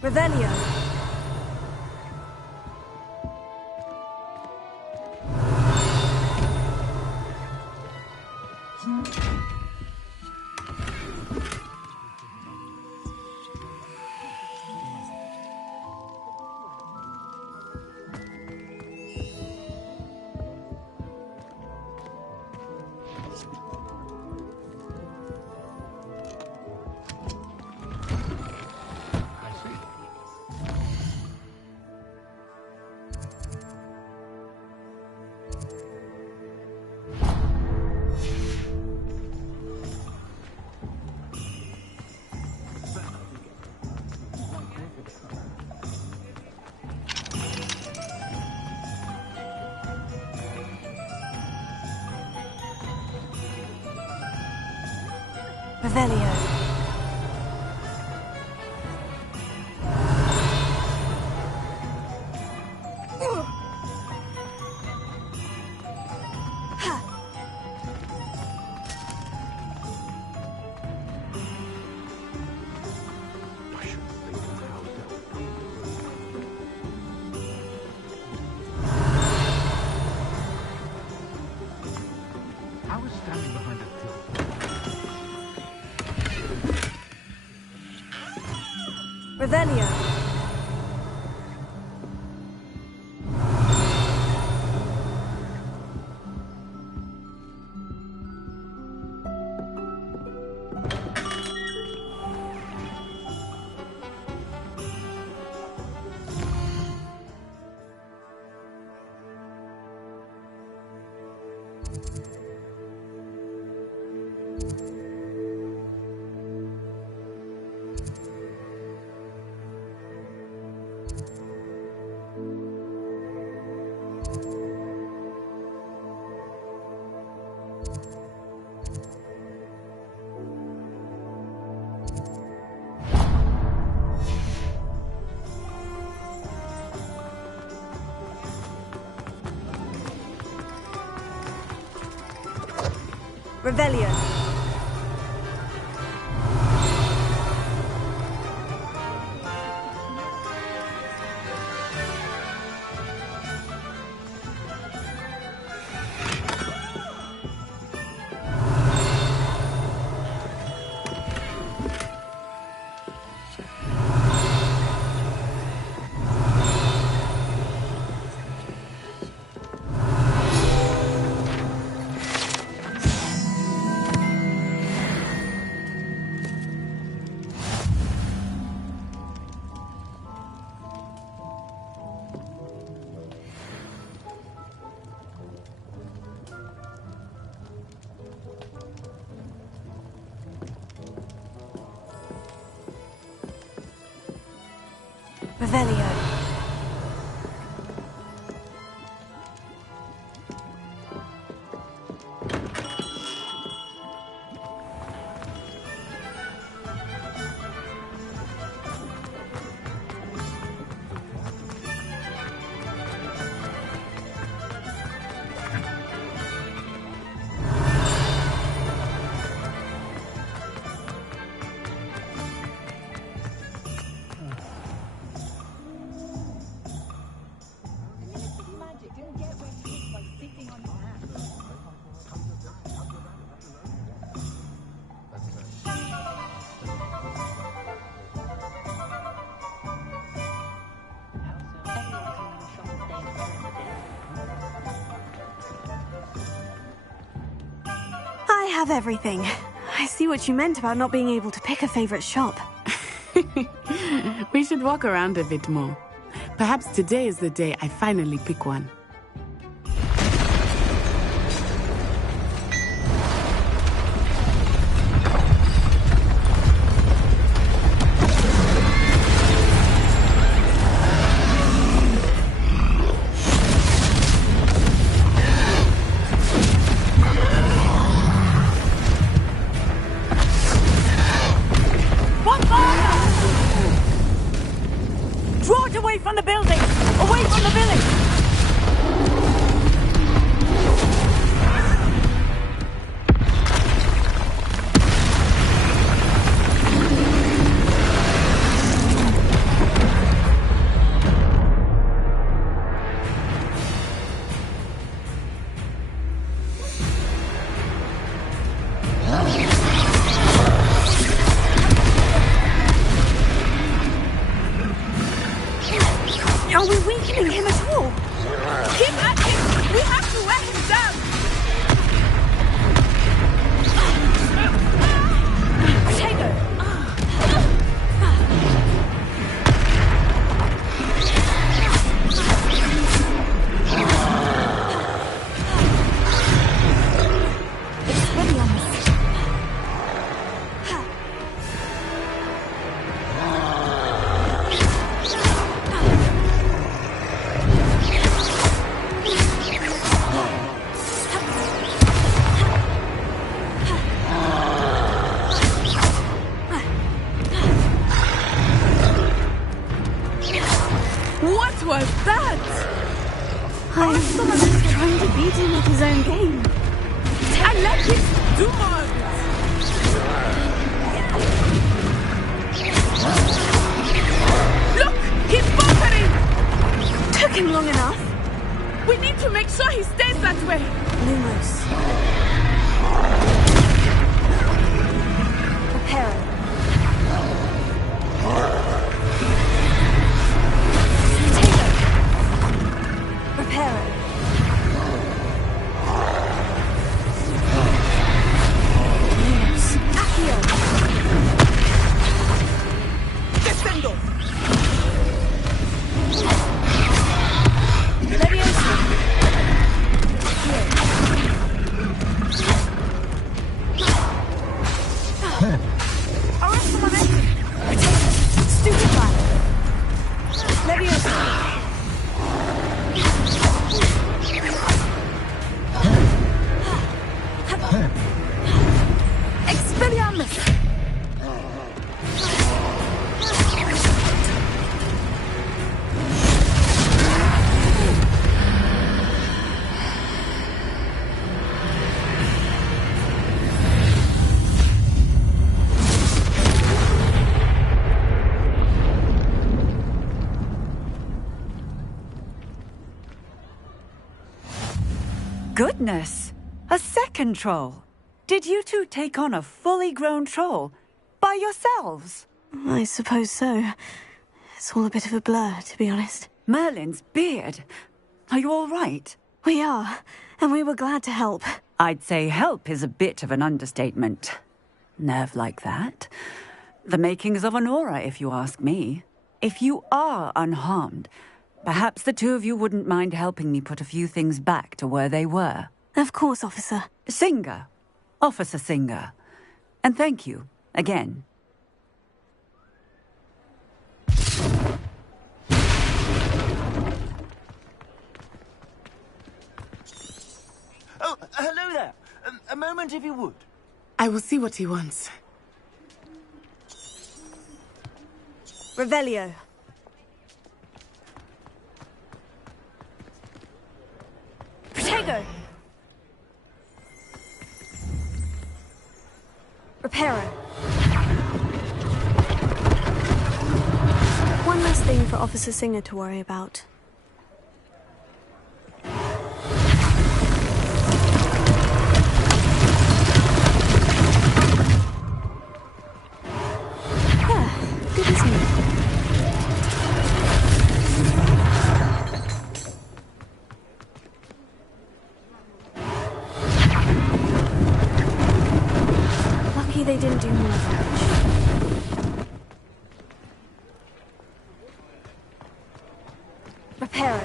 Revelio. Revelio. I was standing behind a door. Revelio. Revelio. Revelio. I have everything. I see what you meant about not being able to pick a favorite shop. We should walk around a bit more. Perhaps today is the day I finally pick one. Draw it away from the building! Away from the village! Are we weakening him at all? Keep at him! We have to wear him down! Potato! It's ready on us. was that? I'm just trying to beat him at his own game. I like his demons! Look! He's bunkering! Took him long enough. We need to make sure he stays that way. Lumos. Prepare it. Prepare it. Lumos. Accio. Descendo! Leviosa. Arrest the momentum. Stupefy. Leviosa. Expelliarmus. Goodness! A second troll! Did you two take on a fully grown troll? By yourselves? I suppose so. It's all a bit of a blur, to be honest. Merlin's beard! Are you all right? We are, and we were glad to help. I'd say help is a bit of an understatement. Nerve like that. The makings of an aura, if you ask me. If you are unharmed, perhaps the two of you wouldn't mind helping me put a few things back to where they were. Of course, officer. Singer. Officer Singer. And thank you, again. Oh, hello there. A moment, if you would. I will see what he wants. Revelio. Protego. Reparo. One last thing for Officer Singer to worry about. Good as new. Lucky they didn't do more damage. Reparo.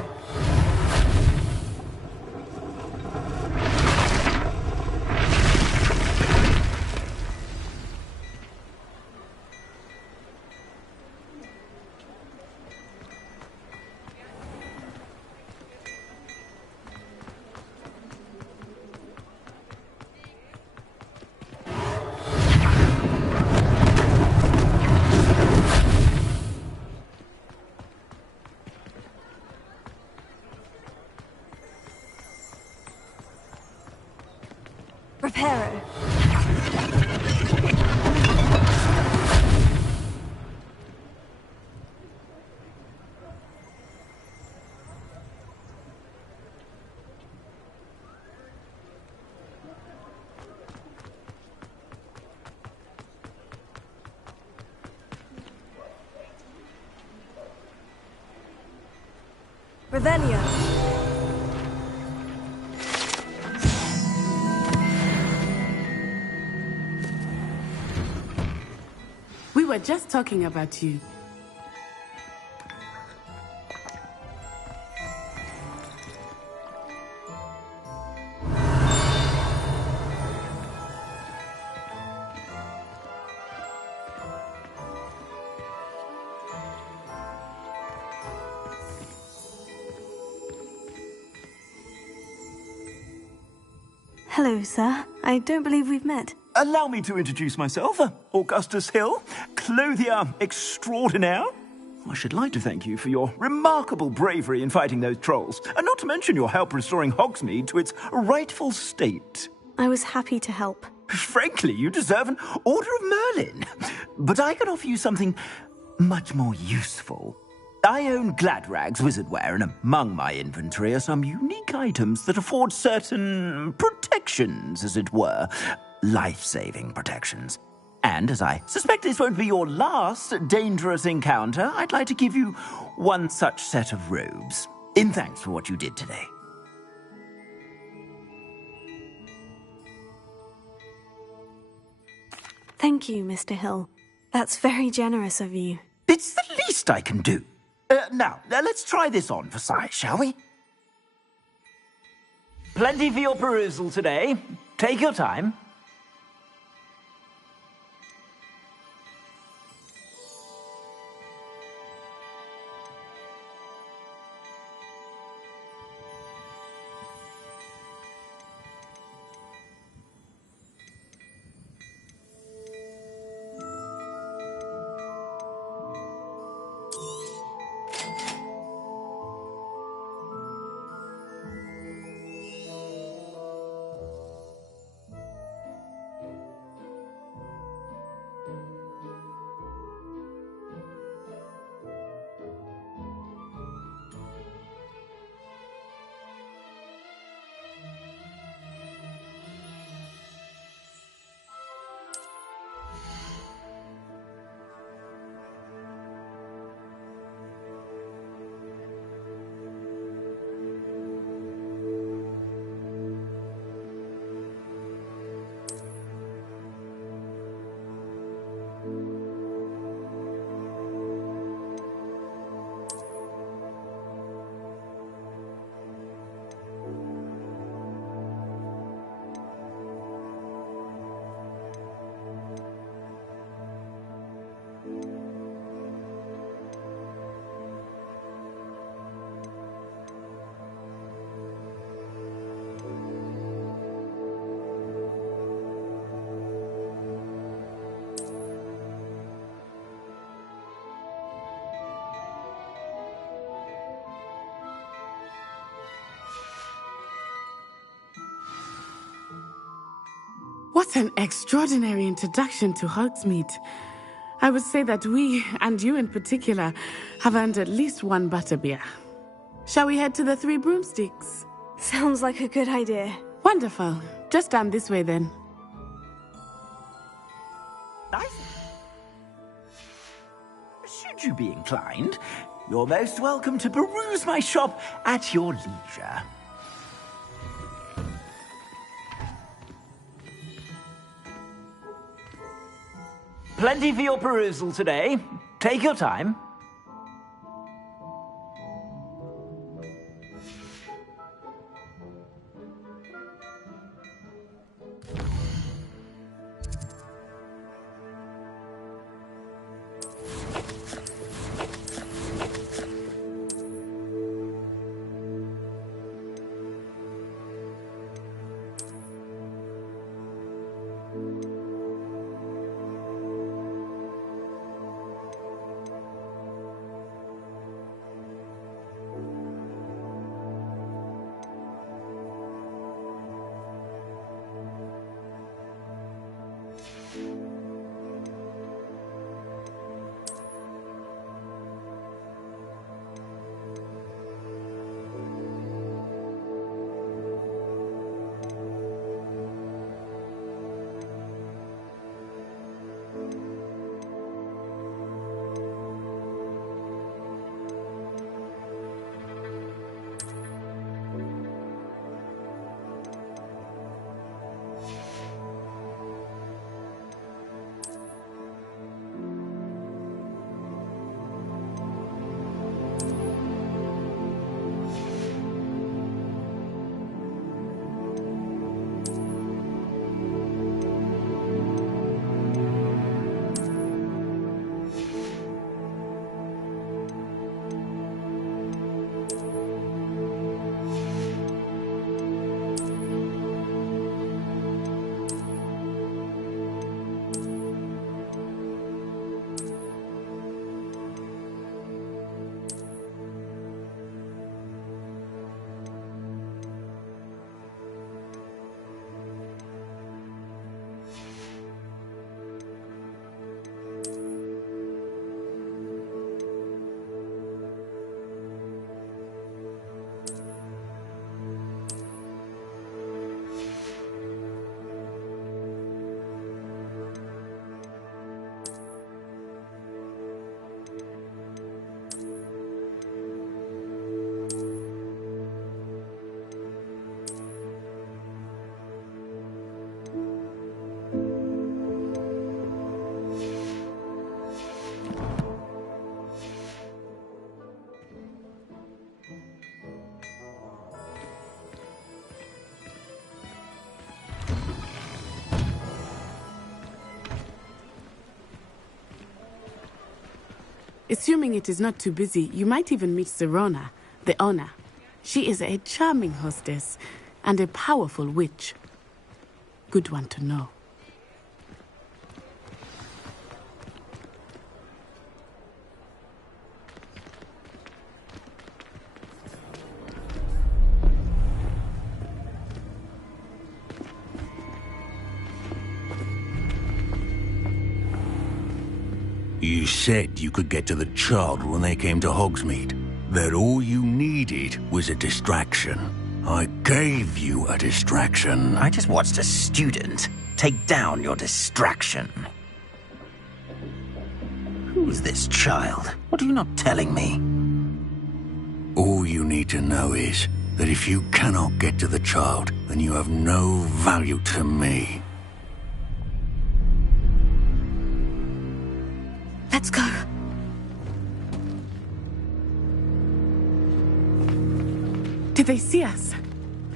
Reparo. Revelio. We were just talking about you. Hello, sir. I don't believe we've met. Allow me to introduce myself. Augustus Hill, clothier extraordinaire. I should like to thank you for your remarkable bravery in fighting those trolls, and not to mention your help restoring Hogsmeade to its rightful state. I was happy to help. Frankly, you deserve an Order of Merlin. But I can offer you something much more useful. I own Gladrag's wizardware, and among my inventory are some unique items that afford certain protections, as it were. Life-saving protections. And as I suspect this won't be your last dangerous encounter, I'd like to give you one such set of robes, in thanks for what you did today. Thank you, Mr. Hill. That's very generous of you. It's the least I can do. Now, let's try this on for size, shall we? Plenty for your perusal today. Take your time. What an extraordinary introduction to Hogsmeade. I would say that we, and you in particular, have earned at least one butterbeer. Shall we head to the Three Broomsticks? Sounds like a good idea. Wonderful. Just down this way then. Should you be inclined, you're most welcome to peruse my shop at your leisure. Plenty for your perusal today. Take your time. Assuming it is not too busy, you might even meet Sirona, the owner. She is a charming hostess and a powerful witch. Good one to know. You said you could get to the child when they came to Hogsmeade. That all you needed was a distraction. I gave you a distraction. I just watched a student take down your distraction. Who's this child? What are you not telling me? All you need to know is that if you cannot get to the child, then you have no value to me. Let's go. Did they see us?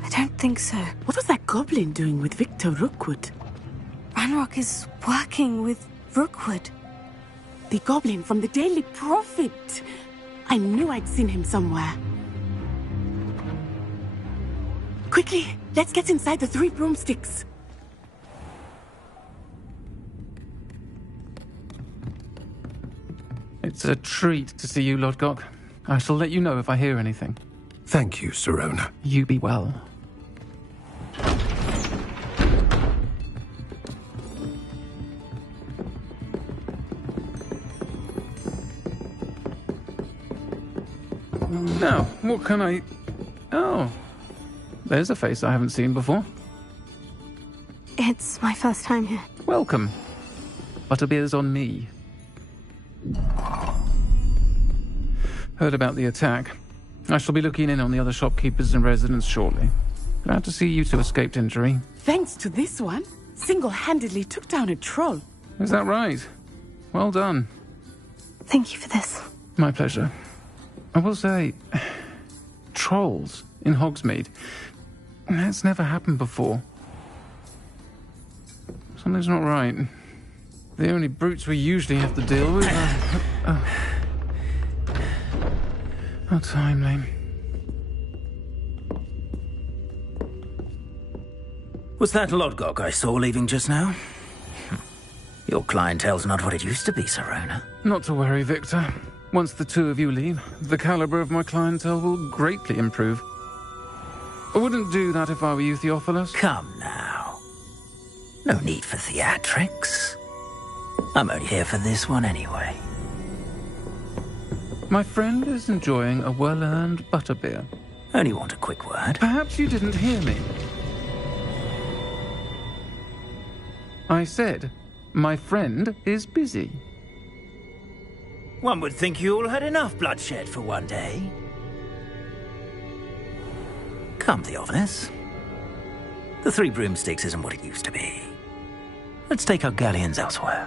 I don't think so. What was that goblin doing with Victor Rookwood? Ranrock is working with Rookwood. The goblin from the Daily Prophet. I knew I'd seen him somewhere. Quickly, let's get inside the 3 broomsticks. It's a treat to see you, Lodgok. I shall let you know if I hear anything. Thank you, Sirona. You be well. Now, what can I... Oh, there's a face I haven't seen before. It's my first time here. Welcome. Butterbeer's on me. Heard about the attack. I shall be looking in on the other shopkeepers and residents shortly. Glad to see you two escaped injury. Thanks to this one, single-handedly took down a troll. Is that right? Well done. Thank you for this. My pleasure. I will say, trolls in Hogsmeade. That's never happened before. Something's not right. The only brutes we usually have to deal with are... How timely. Was that Lodgok I saw leaving just now? Your clientele's not what it used to be, Sirona. Not to worry, Victor. Once the two of you leave, the caliber of my clientele will greatly improve. I wouldn't do that if I were you, Theophilus. Come now. No need for theatrics. I'm only here for this one anyway. My friend is enjoying a well-earned butterbeer. Only want a quick word. Perhaps you didn't hear me. I said, my friend is busy. One would think you all had enough bloodshed for one day. Come, Theophilus. The 3 broomsticks isn't what it used to be. Let's take our galleons elsewhere.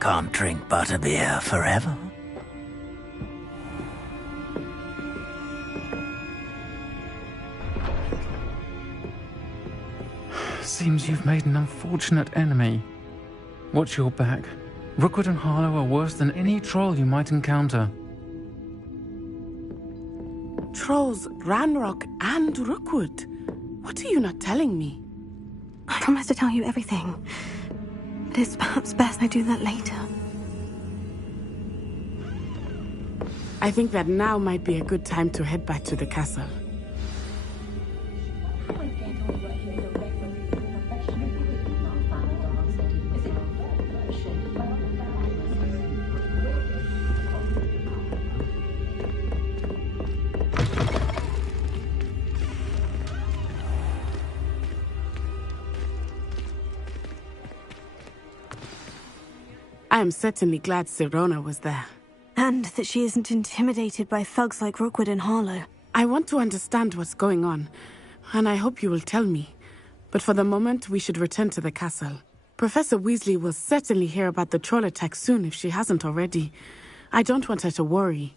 Can't drink butterbeer forever. Seems you've made an unfortunate enemy. Watch your back. Rookwood and Harlow are worse than any troll you might encounter. Trolls, Ranrock, and Rookwood. What are you not telling me? I promise to tell you everything. But it's perhaps best I do that later. I think that now might be a good time to head back to the castle. I am certainly glad Sirona was there. And that she isn't intimidated by thugs like Rookwood and Harlow. I want to understand what's going on, and I hope you will tell me. But for the moment, we should return to the castle. Professor Weasley will certainly hear about the troll attack soon if she hasn't already. I don't want her to worry.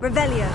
Revelio.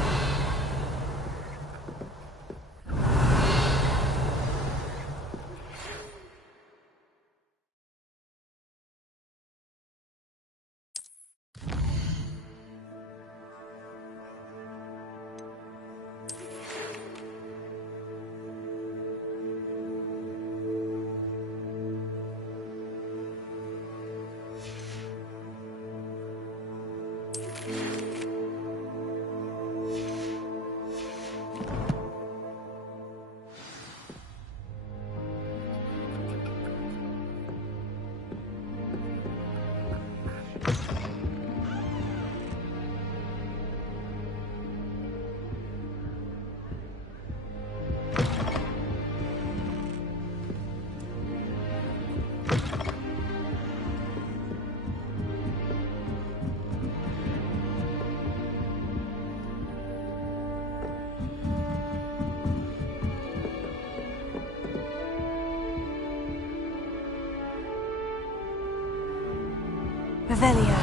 Revelio.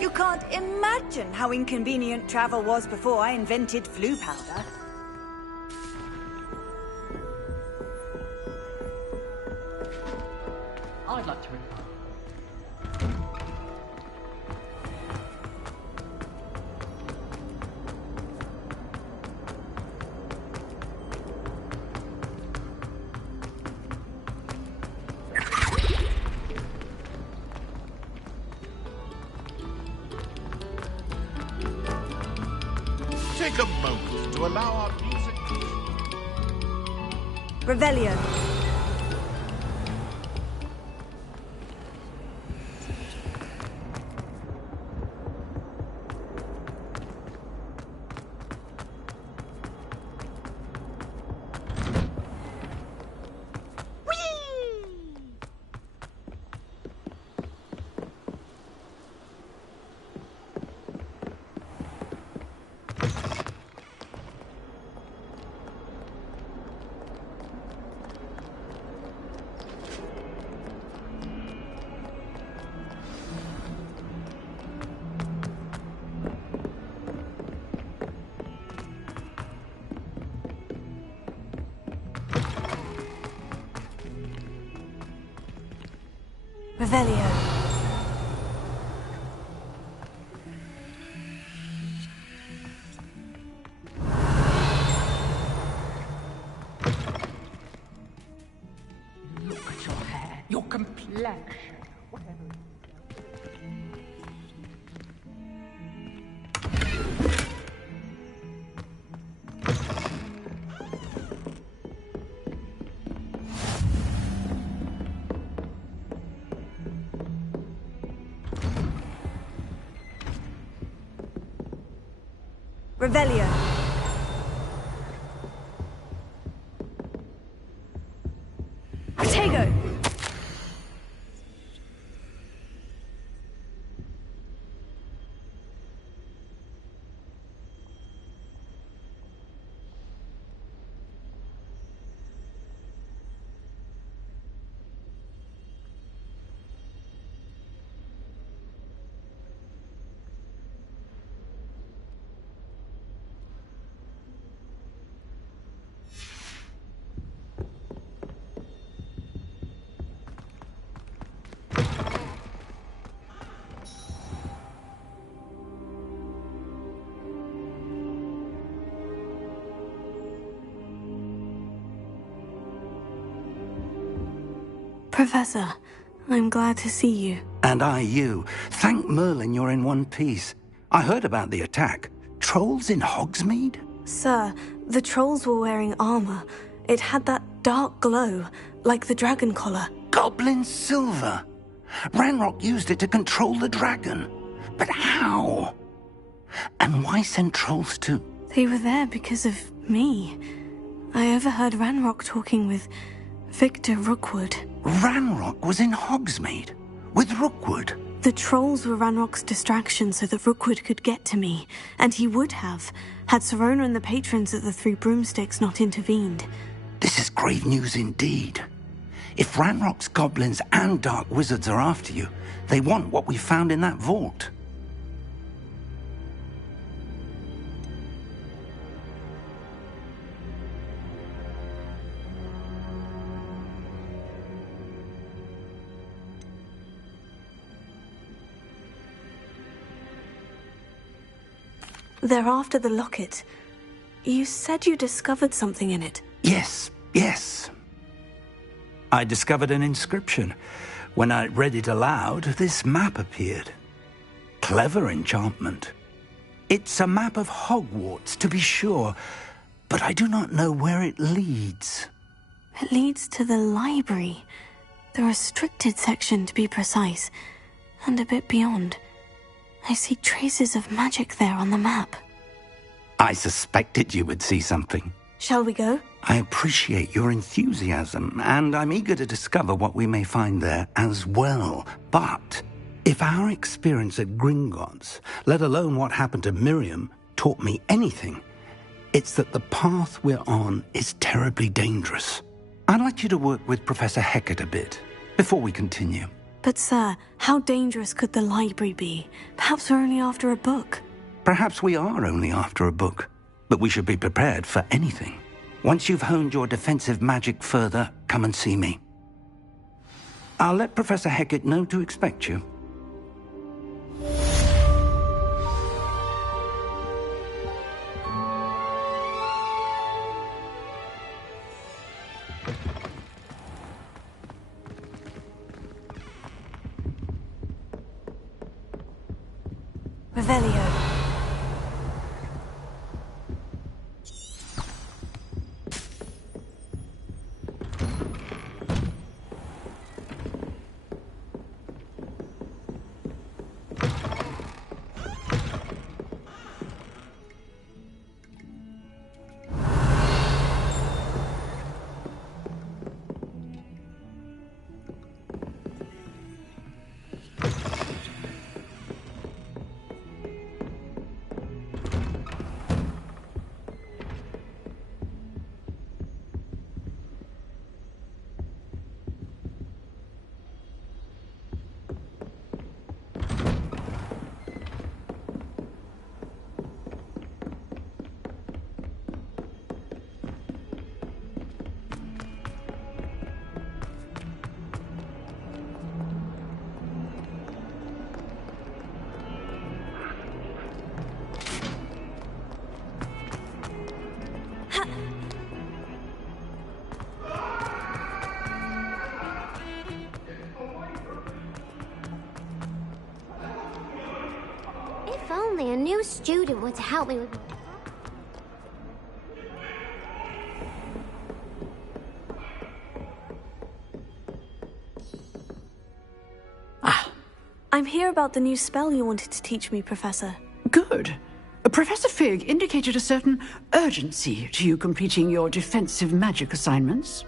You can't imagine how inconvenient travel was before I invented flu powder. I'd like to reply. Take a moment to allow our music to... Revelio. Revelio. Look at your hair, your complexion, whatever. Revelio. Protego. Professor, I'm glad to see you. And I you. Thank Merlin you're in one piece. I heard about the attack. Trolls in Hogsmeade? Sir, the trolls were wearing armor. It had that dark glow, like the dragon collar. Goblin silver! Ranrock used it to control the dragon. But how? And why send trolls too? They were there because of me. I overheard Ranrock talking with Victor Rookwood. Ranrock was in Hogsmeade? With Rookwood? The trolls were Ranrock's distraction so that Rookwood could get to me. And he would have, had Sirona and the patrons at the Three Broomsticks not intervened. This is grave news indeed. If Ranrock's goblins and dark wizards are after you, they want what we found in that vault. They're after the locket. You said you discovered something in it. Yes. I discovered an inscription. When I read it aloud, this map appeared. Clever enchantment. It's a map of Hogwarts, to be sure, but I do not know where it leads. It leads to the library. The restricted section, to be precise. And a bit beyond. I see traces of magic there on the map. I suspected you would see something. Shall we go? I appreciate your enthusiasm, and I'm eager to discover what we may find there as well. But if our experience at Gringotts, let alone what happened to Miriam, taught me anything, it's that the path we're on is terribly dangerous. I'd like you to work with Professor Hecat a bit before we continue. But sir, how dangerous could the library be? Perhaps we're only after a book. Perhaps we are only after a book, but we should be prepared for anything. Once you've honed your defensive magic further, come and see me. I'll let Professor Hecat know to expect you. Revelio. If only a new student were to help me with... I'm here about the new spell you wanted to teach me, Professor. Good. Professor Fig indicated a certain urgency to you completing your defensive magic assignments.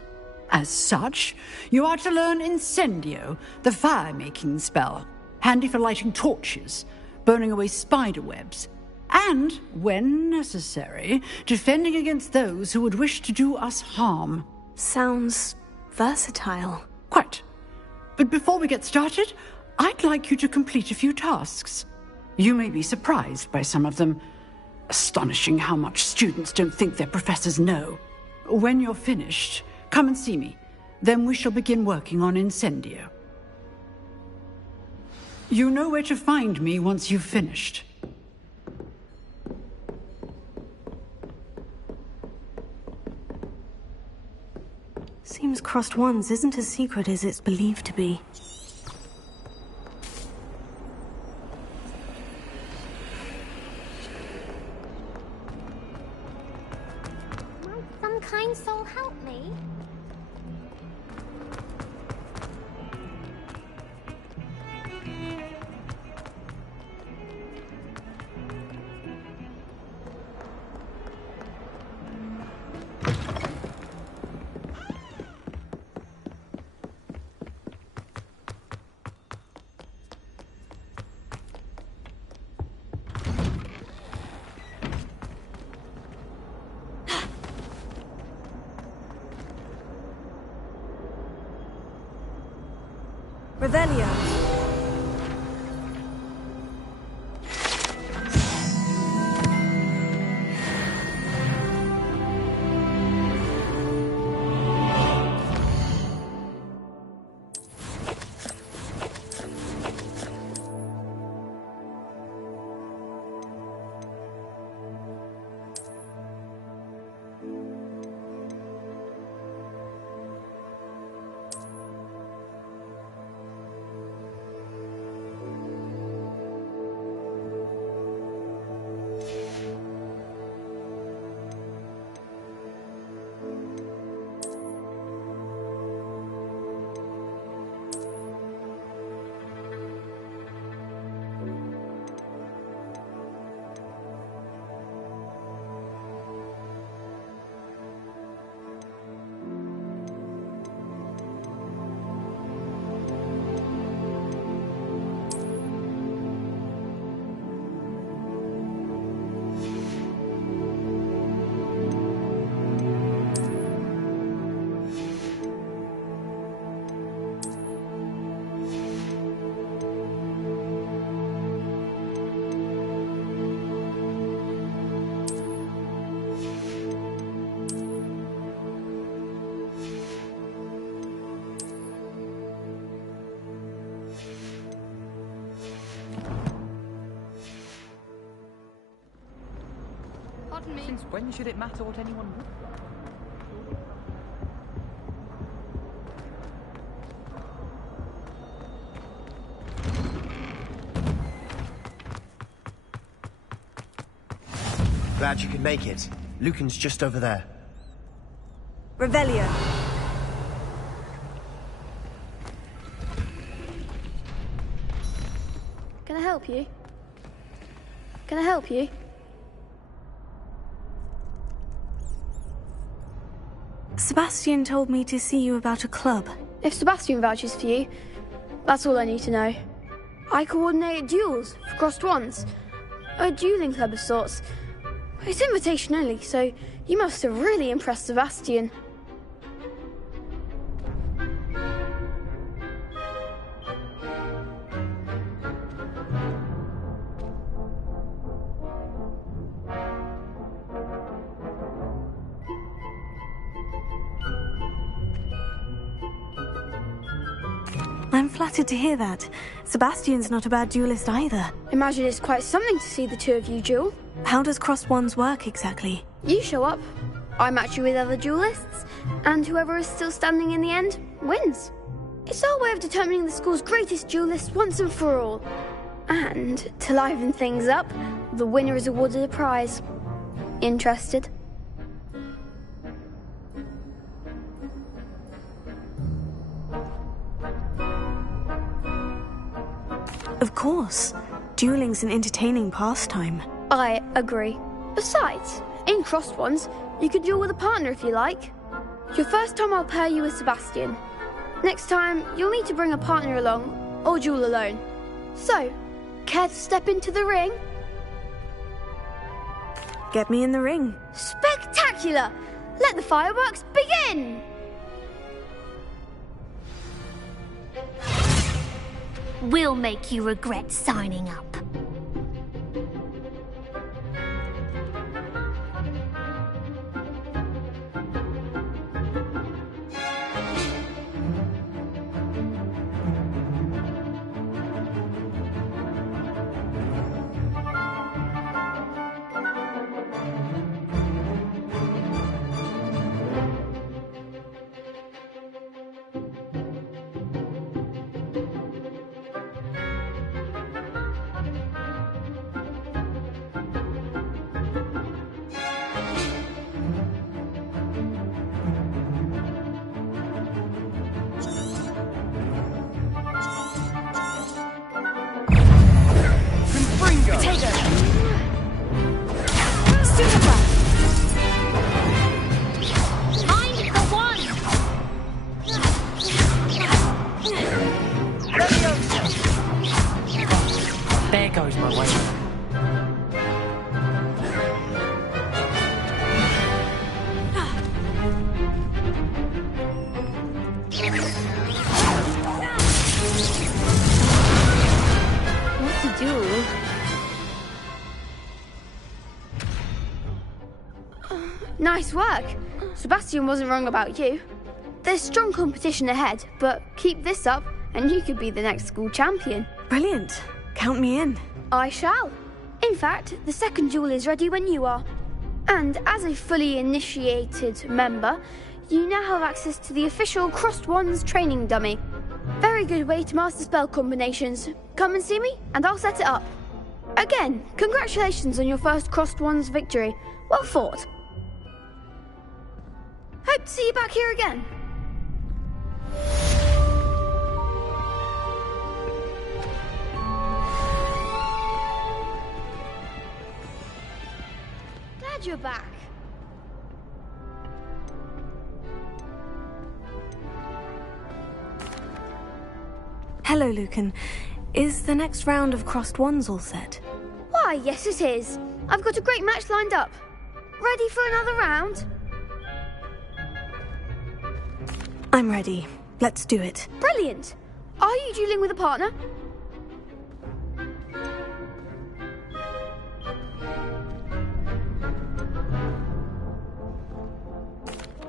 As such, you are to learn Incendio, the fire-making spell, handy for lighting torches, burning away spider webs, and, when necessary, defending against those who would wish to do us harm. Sounds versatile. Quite. But before we get started, I'd like you to complete a few tasks. You may be surprised by some of them. Astonishing how much students don't think their professors know. When you're finished, come and see me. Then we shall begin working on Incendio. You know where to find me once you've finished. Seems Crossed Wands isn't as secret as it's believed to be. Might some kind soul help me? Revelio. Pardon me. Since when should it matter what anyone would like? Glad you could make it. Lucan's just over there. Revelio. Can I help you? Can I help you? Sebastian told me to see you about a club. If Sebastian vouches for you, that's all I need to know. I coordinate duels for crossed ones. A dueling club of sorts. It's invitation only, so you must have really impressed Sebastian. I'm flattered to hear that. Sebastian's not a bad duelist either. Imagine it's quite something to see the two of you duel. How does crossed wands work exactly? You show up, I match you with other duelists, and whoever is still standing in the end wins. It's our way of determining the school's greatest duelist once and for all. And to liven things up, the winner is awarded a prize. Interested? Of course. Dueling's an entertaining pastime. I agree. Besides, in crossed ones, you could duel with a partner if you like. Your first time I'll pair you with Sebastian. Next time, you'll need to bring a partner along, or duel alone. So, care to step into the ring? Get me in the ring. Spectacular! Let the fireworks begin! We'll make you regret signing up. There goes my way. Nice work. Sebastian wasn't wrong about you. There's strong competition ahead, but keep this up and you could be the next school champion. Brilliant. Count me in. I shall. In fact, the second duel is ready when you are. And as a fully initiated member, you now have access to the official Crossed Wands training dummy. Very good way to master spell combinations. Come and see me, and I'll set it up. Again, congratulations on your first Crossed Wands victory. Well fought. Hope to see you back here again. Glad you're back. Hello, Lucan. Is the next round of Crossed Wands all set? Why, yes it is. I've got a great match lined up. Ready for another round? I'm ready. Let's do it. Brilliant. Are you dueling with a partner?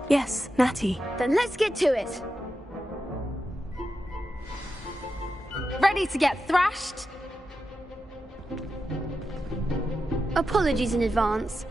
Yes, Natty. Then let's get to it. Ready to get thrashed? Apologies in advance.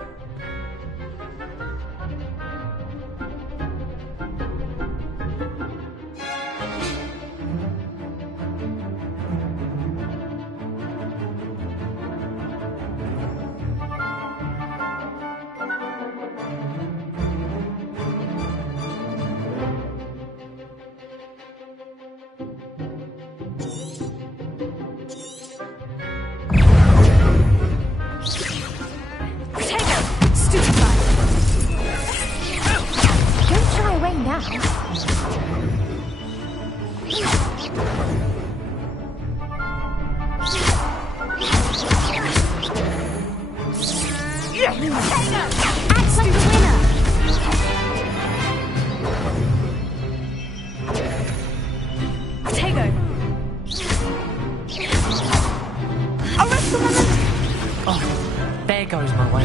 There goes my way.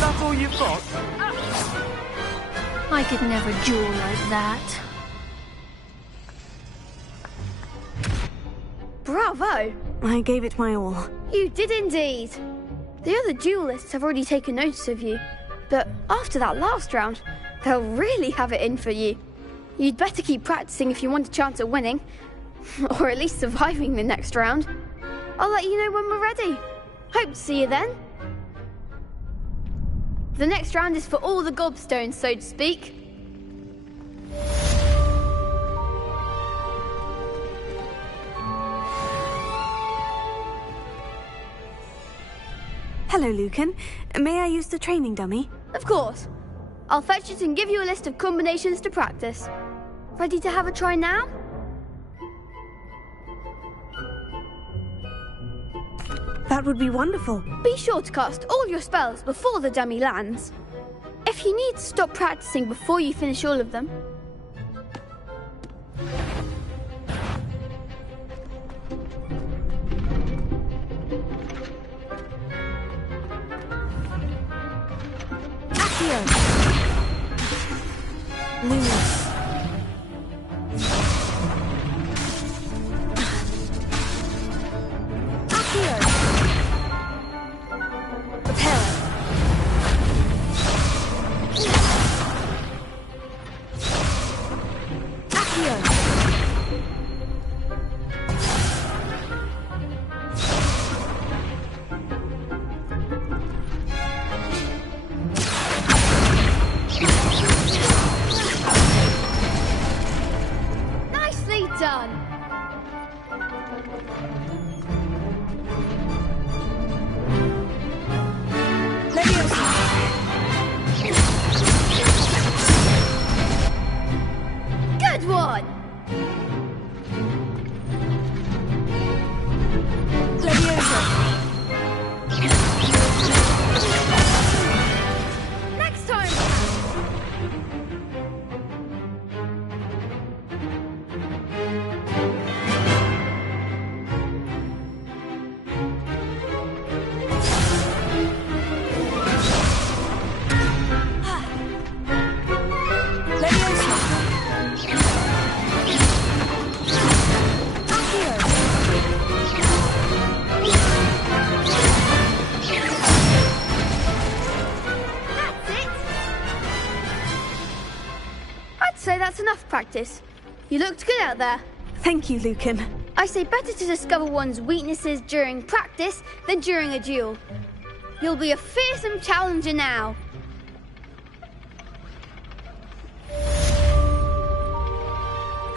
That's all you've got? I could never duel like that. Bravo! I gave it my all. You did indeed. The other duelists have already taken notice of you, but after that last round, they'll really have it in for you. You'd better keep practicing if you want a chance at winning, or at least surviving the next round. I'll let you know when we're ready. Hope to see you then. The next round is for all the gobstones, so to speak. Hello, Lucan. May I use the training dummy? Of course. I'll fetch it and give you a list of combinations to practice. Ready to have a try now? That would be wonderful. Be sure to cast all your spells before the dummy lands. If you need to stop practicing before you finish all of them, Luminous. say that's enough practice. You looked good out there. Thank you, Lucan. I say better to discover one's weaknesses during practice than during a duel. You'll be a fearsome challenger now.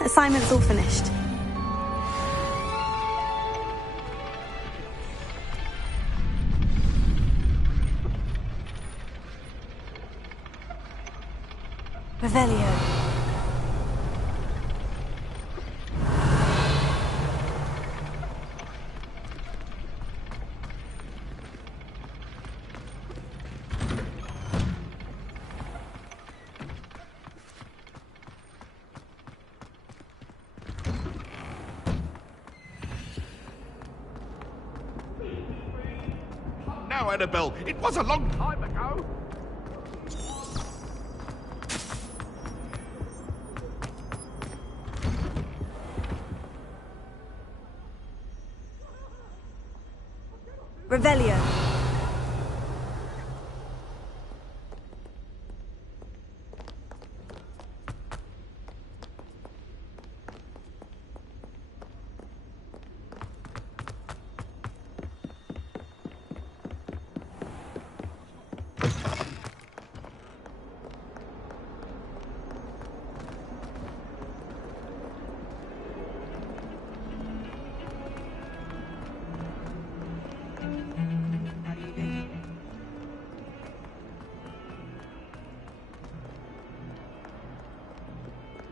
Assignment's all finished. Revelio. Now, Annabelle, it was a long time ago. Revelio.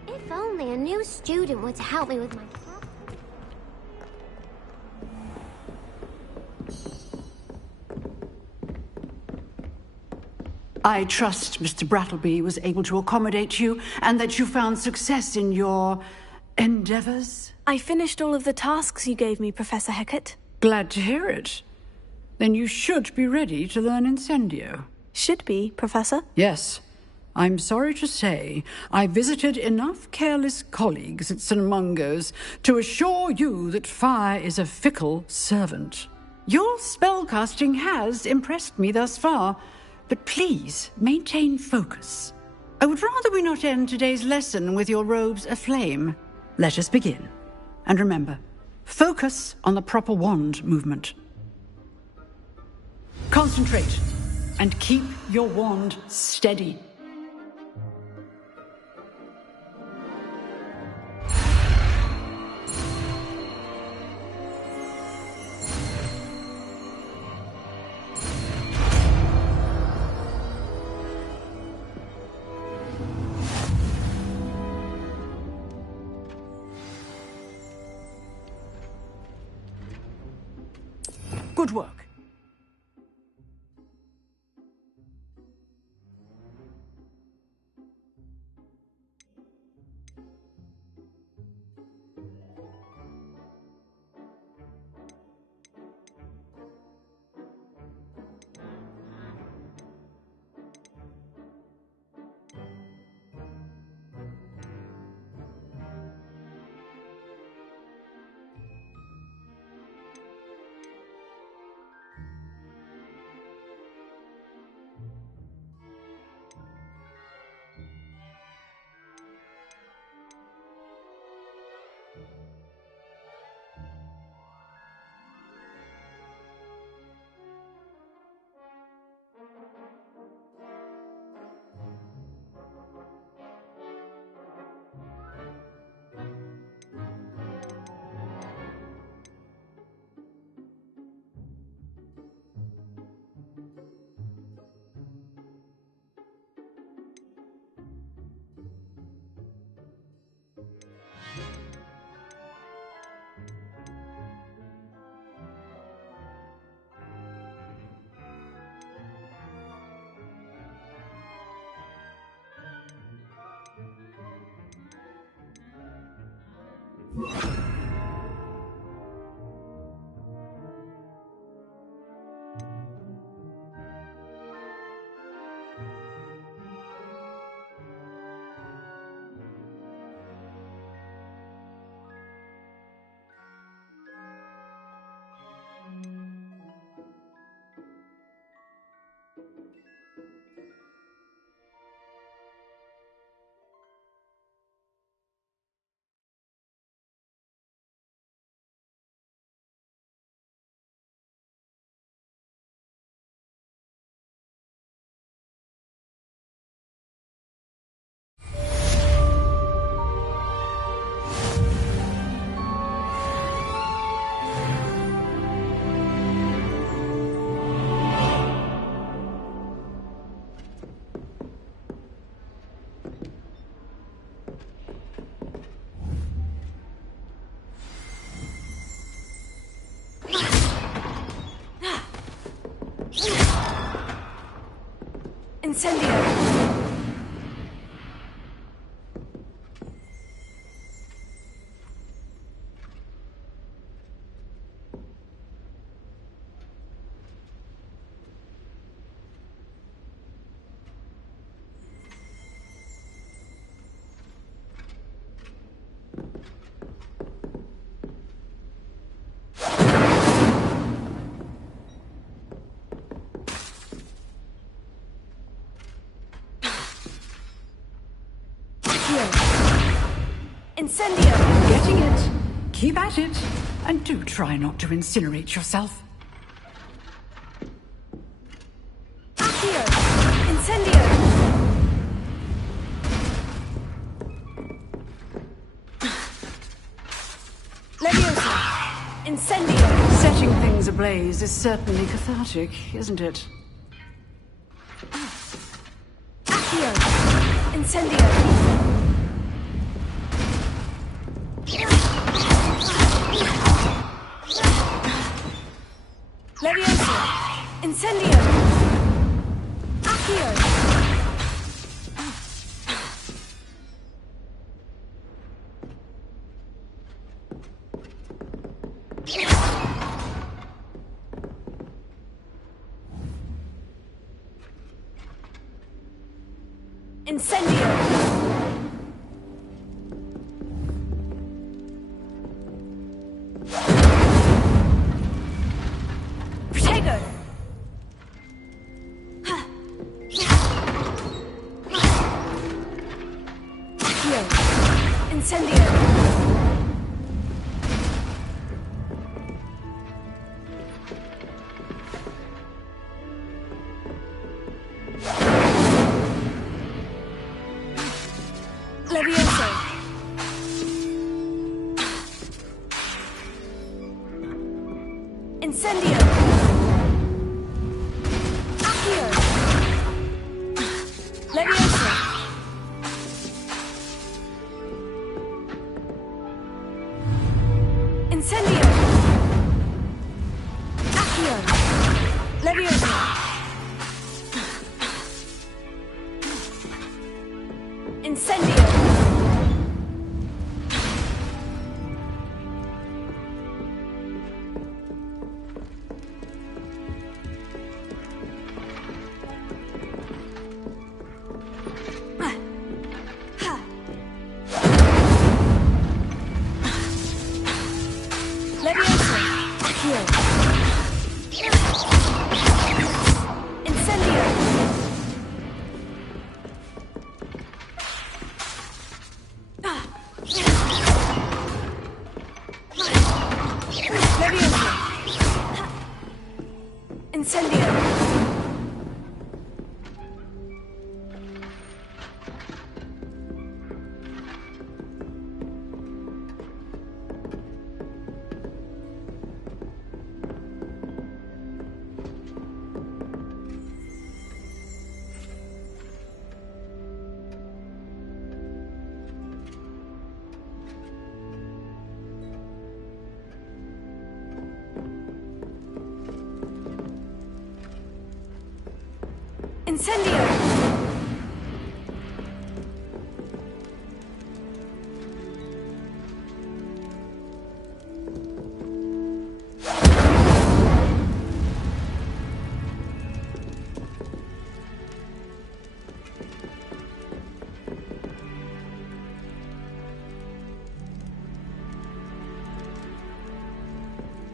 If only a new student were to help me with my... I trust Mr. Brattleby was able to accommodate you and that you found success in your endeavors. I finished all of the tasks you gave me, Professor Hecat. Glad to hear it. Then you should be ready to learn Incendio. Should be, Professor? Yes. I'm sorry to say I visited enough careless colleagues at St. Mungo's to assure you that fire is a fickle servant. Your spellcasting has impressed me thus far, but please maintain focus. I would rather we not end today's lesson with your robes aflame. Let us begin. And remember, focus on the proper wand movement. Concentrate and keep your wand steady. Good work. Incendio! Incendio! Getting it. Keep at it. And do try not to incinerate yourself. Accio! Incendio! Leviosa! Incendio! Setting things ablaze is certainly cathartic, isn't it? Accio! Incendio! Leviosa! Incendio! Accio! Incendio! Incendio! Levioso! Incendio! Accio! Levioso! Incendio! Accio! Levioso! Incendio! Levioso! Accio! Incendio! Levioso! Incendio! Incendio!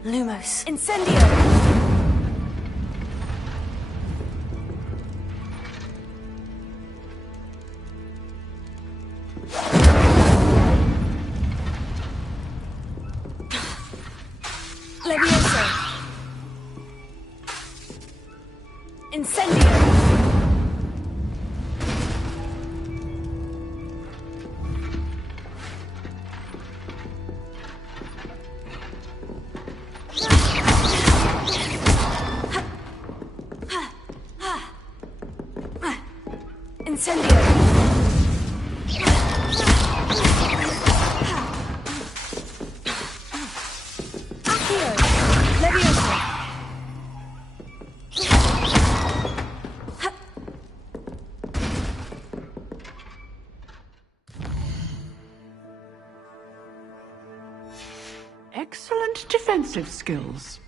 Lumos. Incendio! Levioso! Incendio! Incendio! Accio! Levioso! Excellent defensive skills.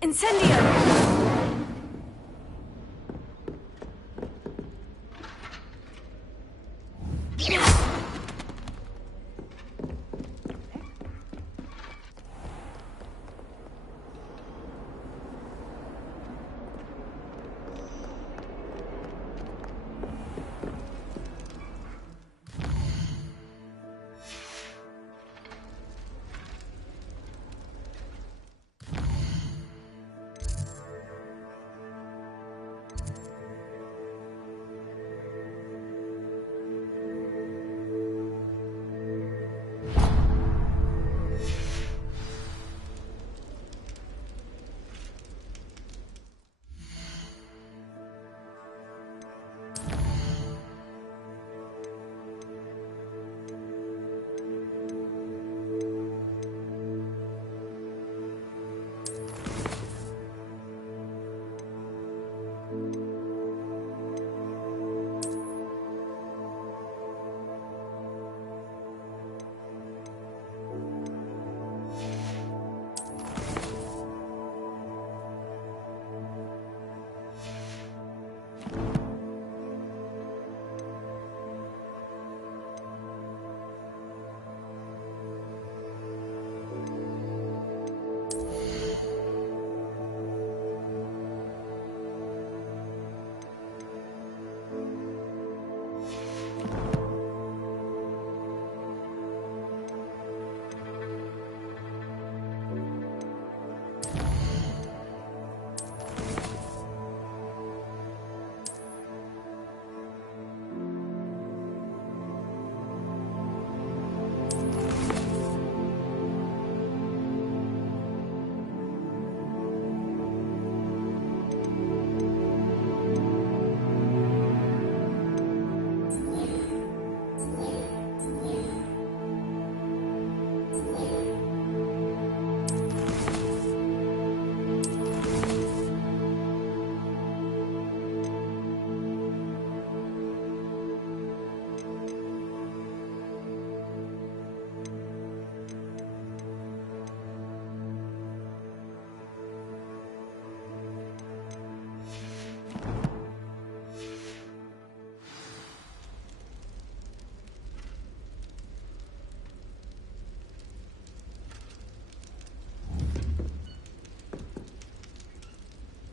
Incendio!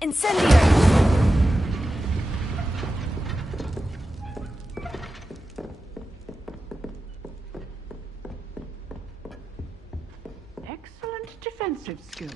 Incendio! Excellent defensive skills.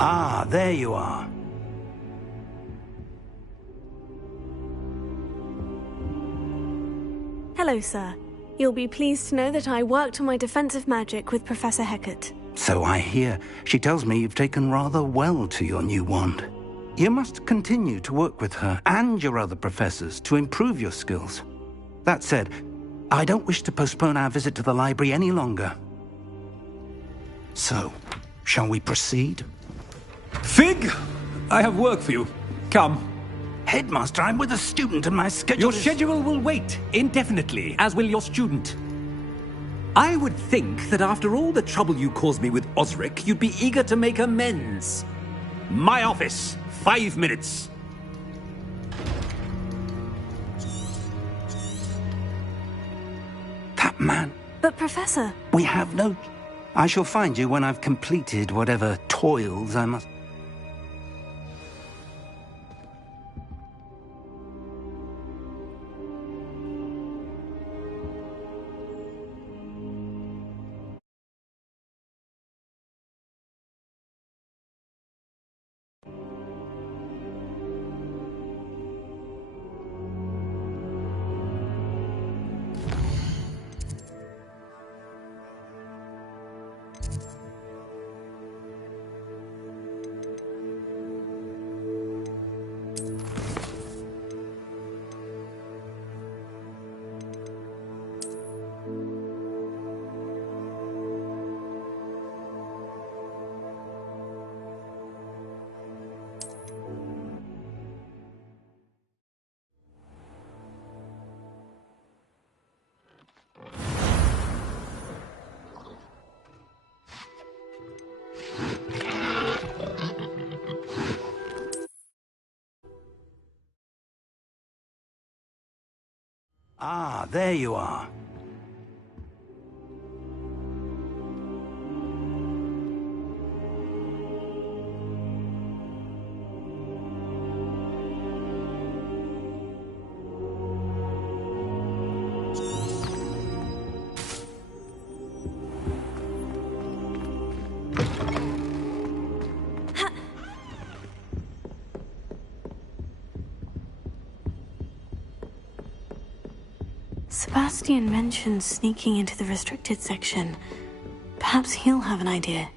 Ah, there you are. Hello, sir. You'll be pleased to know that I worked on my defensive magic with Professor Hecat. So I hear. She tells me you've taken rather well to your new wand. You must continue to work with her and your other professors to improve your skills. That said, I don't wish to postpone our visit to the library any longer. So, shall we proceed? Fig! I have work for you. Come. Headmaster, I'm with a student and my schedule Your schedule will wait indefinitely, as will your student. I would think that after all the trouble you caused me with Osric, you'd be eager to make amends. My office, 5 minutes. That man. But, Professor... We have no... I shall find you when I've completed whatever toils I must... Ah, there you are. Sebastian mentioned sneaking into the restricted section. Perhaps he'll have an idea.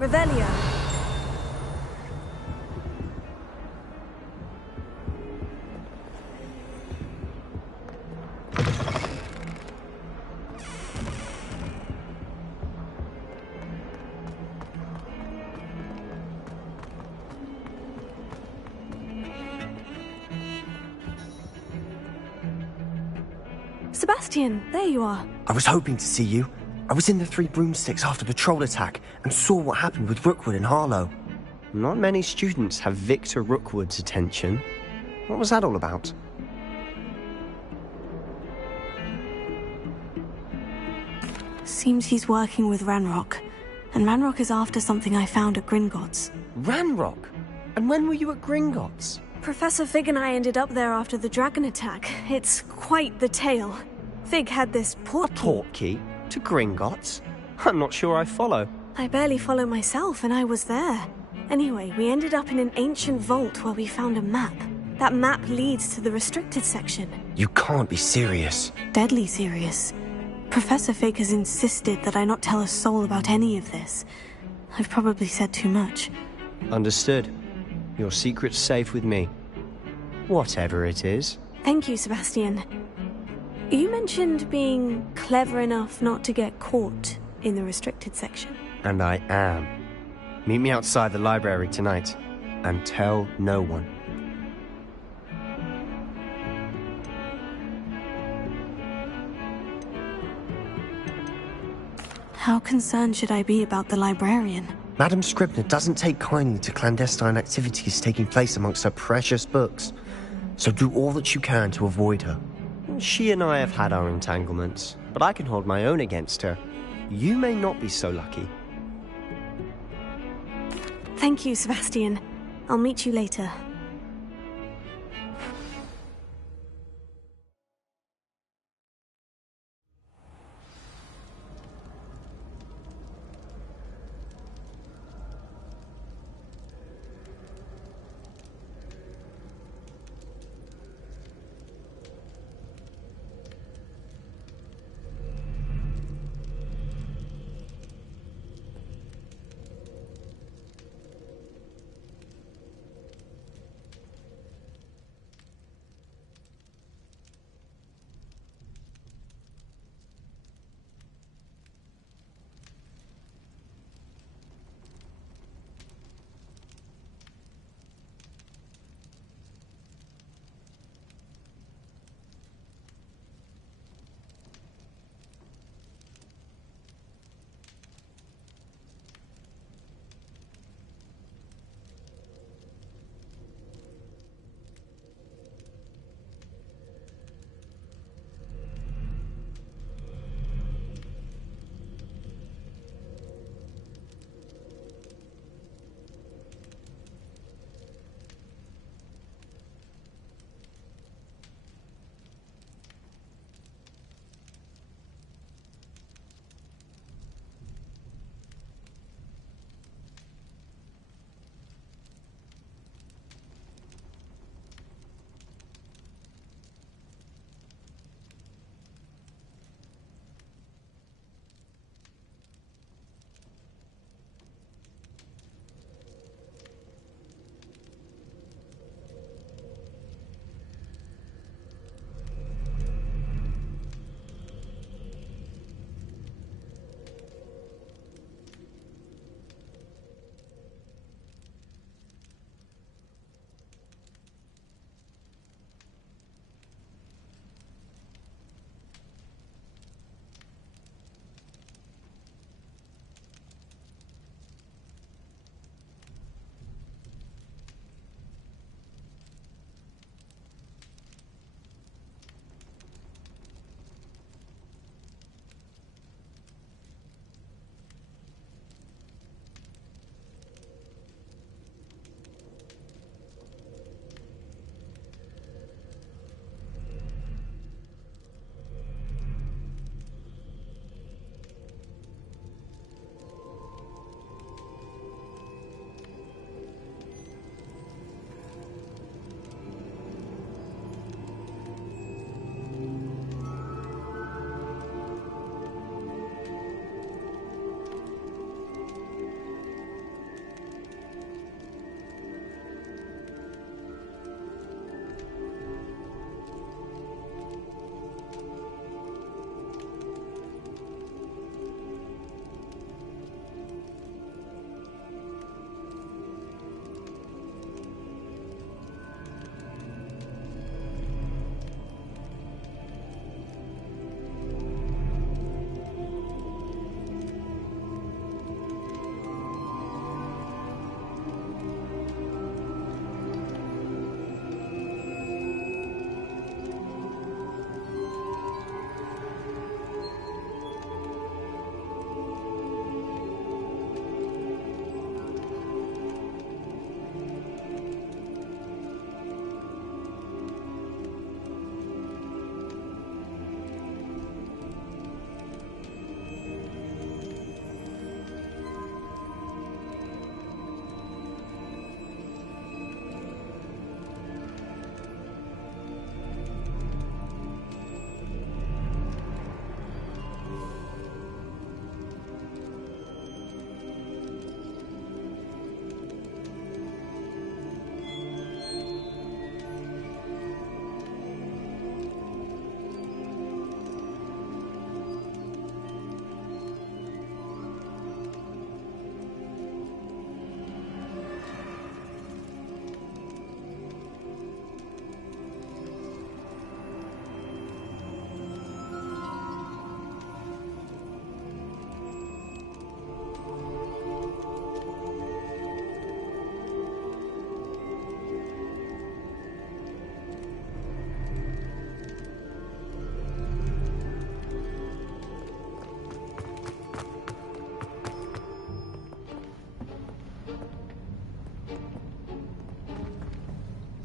Revelio. Sebastian, there you are. I was hoping to see you. I was in the Three Broomsticks after the troll attack and saw what happened with Rookwood and Harlow. Not many students have Victor Rookwood's attention. What was that all about? Seems he's working with Ranrock. And Ranrock is after something I found at Gringotts. Ranrock? And when were you at Gringotts? Professor Fig and I ended up there after the dragon attack. It's quite the tale. Fig had this portkey. A portkey? To Gringotts? I'm not sure I follow. I barely follow myself, and I was there. Anyway, we ended up in an ancient vault where we found a map. That map leads to the restricted section. You can't be serious. Deadly serious. Professor Fig has insisted that I not tell a soul about any of this. I've probably said too much. Understood. Your secret's safe with me. Whatever it is. Thank you, Sebastian. You mentioned being clever enough not to get caught in the restricted section. And I am. Meet me outside the library tonight, and tell no one. How concerned should I be about the librarian? Madam Scribner doesn't take kindly to clandestine activities taking place amongst her precious books, so do all that you can to avoid her. She and I have had our entanglements, but I can hold my own against her. You may not be so lucky. Thank you, Sebastian. I'll meet you later.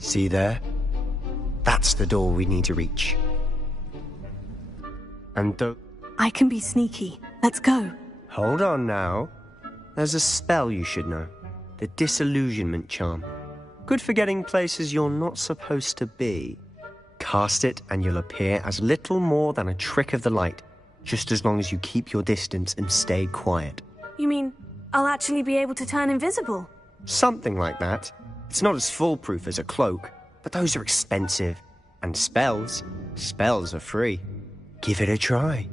See there? That's the door we need to reach. And don't... I can be sneaky. Let's go. Hold on now. There's a spell you should know. The Disillusionment Charm. Good for getting places you're not supposed to be. Cast it and you'll appear as little more than a trick of the light, just as long as you keep your distance and stay quiet. You mean I'll actually be able to turn invisible? Something like that. It's not as foolproof as a cloak, but those are expensive. And spells are free. Give it a try.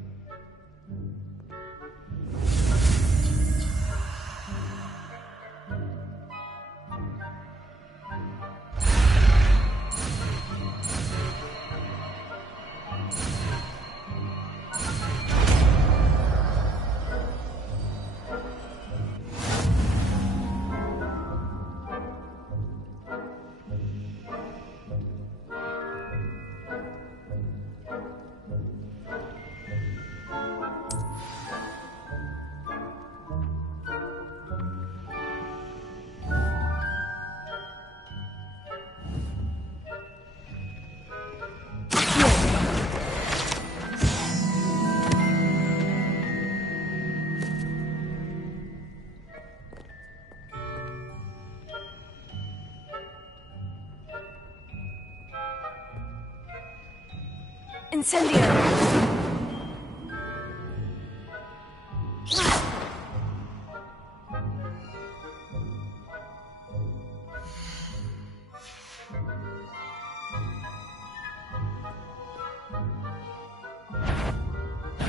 Incendio!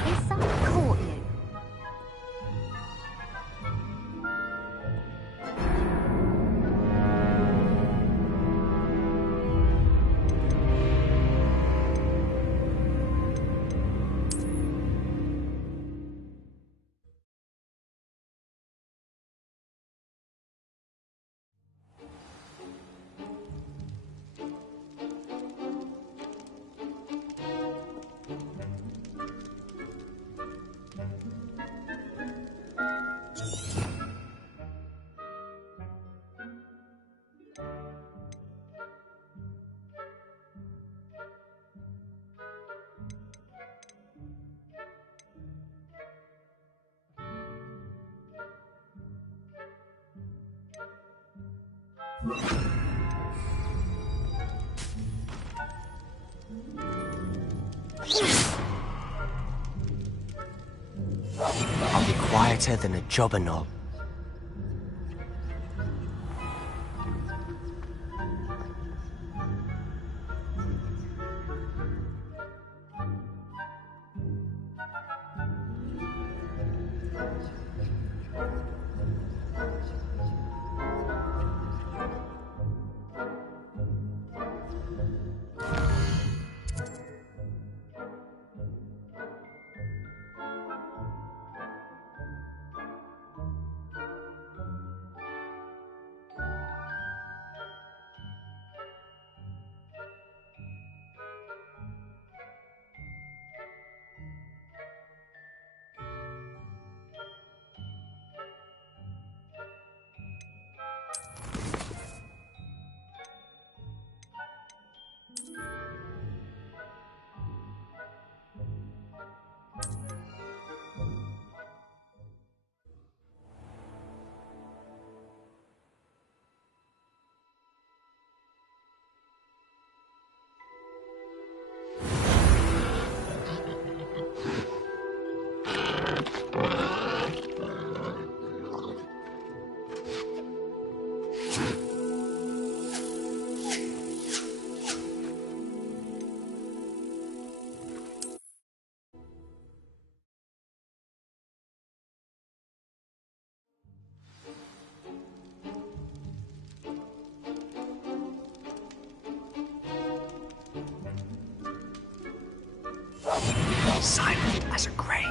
Is someone caught you? I'll be quieter than a jobber knob. Silent as a grave.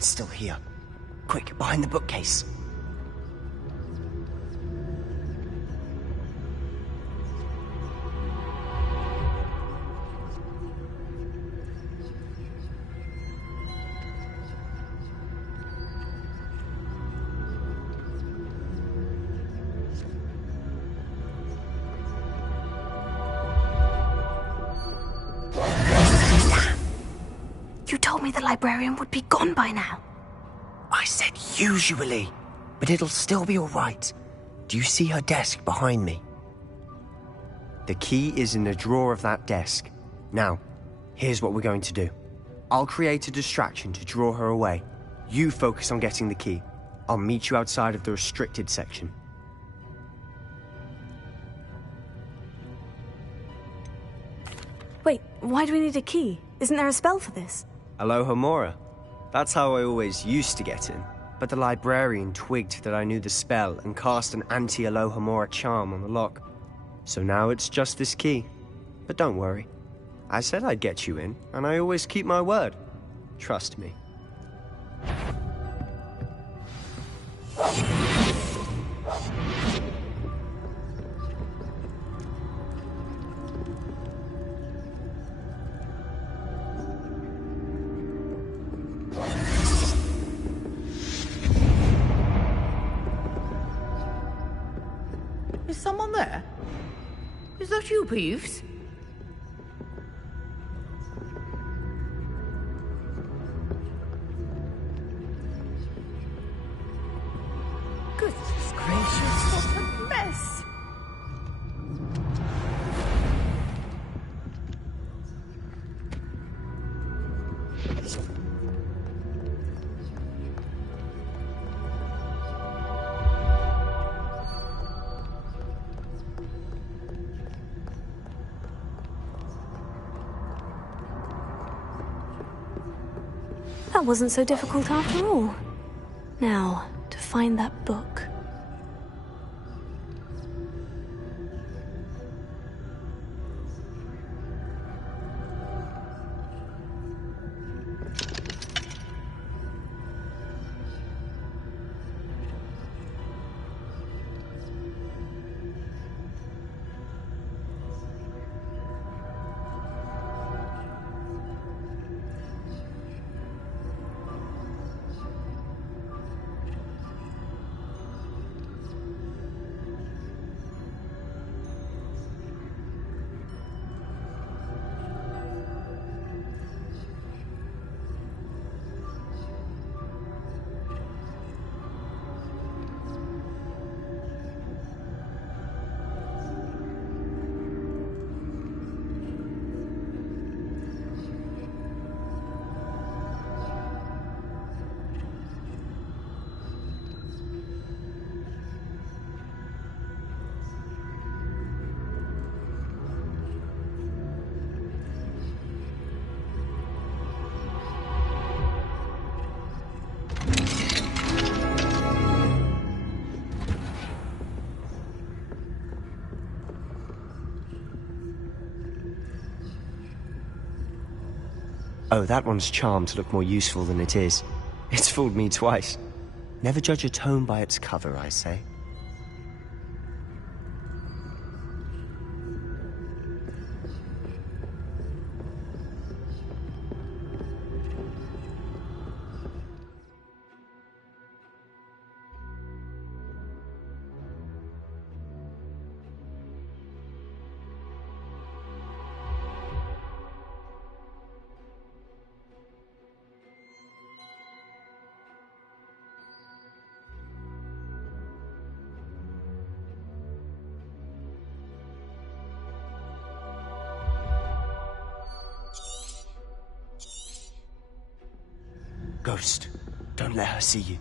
librarian's still here. Quick, behind the bookcase. You told me the librarian would be gone by now. I said usually, but it'll still be all right. Do you see her desk behind me? The key is in the drawer of that desk. Now, here's what we're going to do. I'll create a distraction to draw her away. You focus on getting the key. I'll meet you outside of the restricted section. Wait, why do we need a key? Isn't there a spell for this? Alohomora. That's how I always used to get in. But the librarian twigged that I knew the spell and cast an anti-Alohomora charm on the lock. So now it's just this key. But don't worry. I said I'd get you in, and I always keep my word. Trust me. Is someone there? Is that you, Peeves? Goodness gracious, what a mess! That wasn't so difficult after all. Now, to find that book. Oh, that one's charmed to look more useful than it is. It's fooled me twice. Never judge a tome by its cover, I say. Ghost, don't let her see you.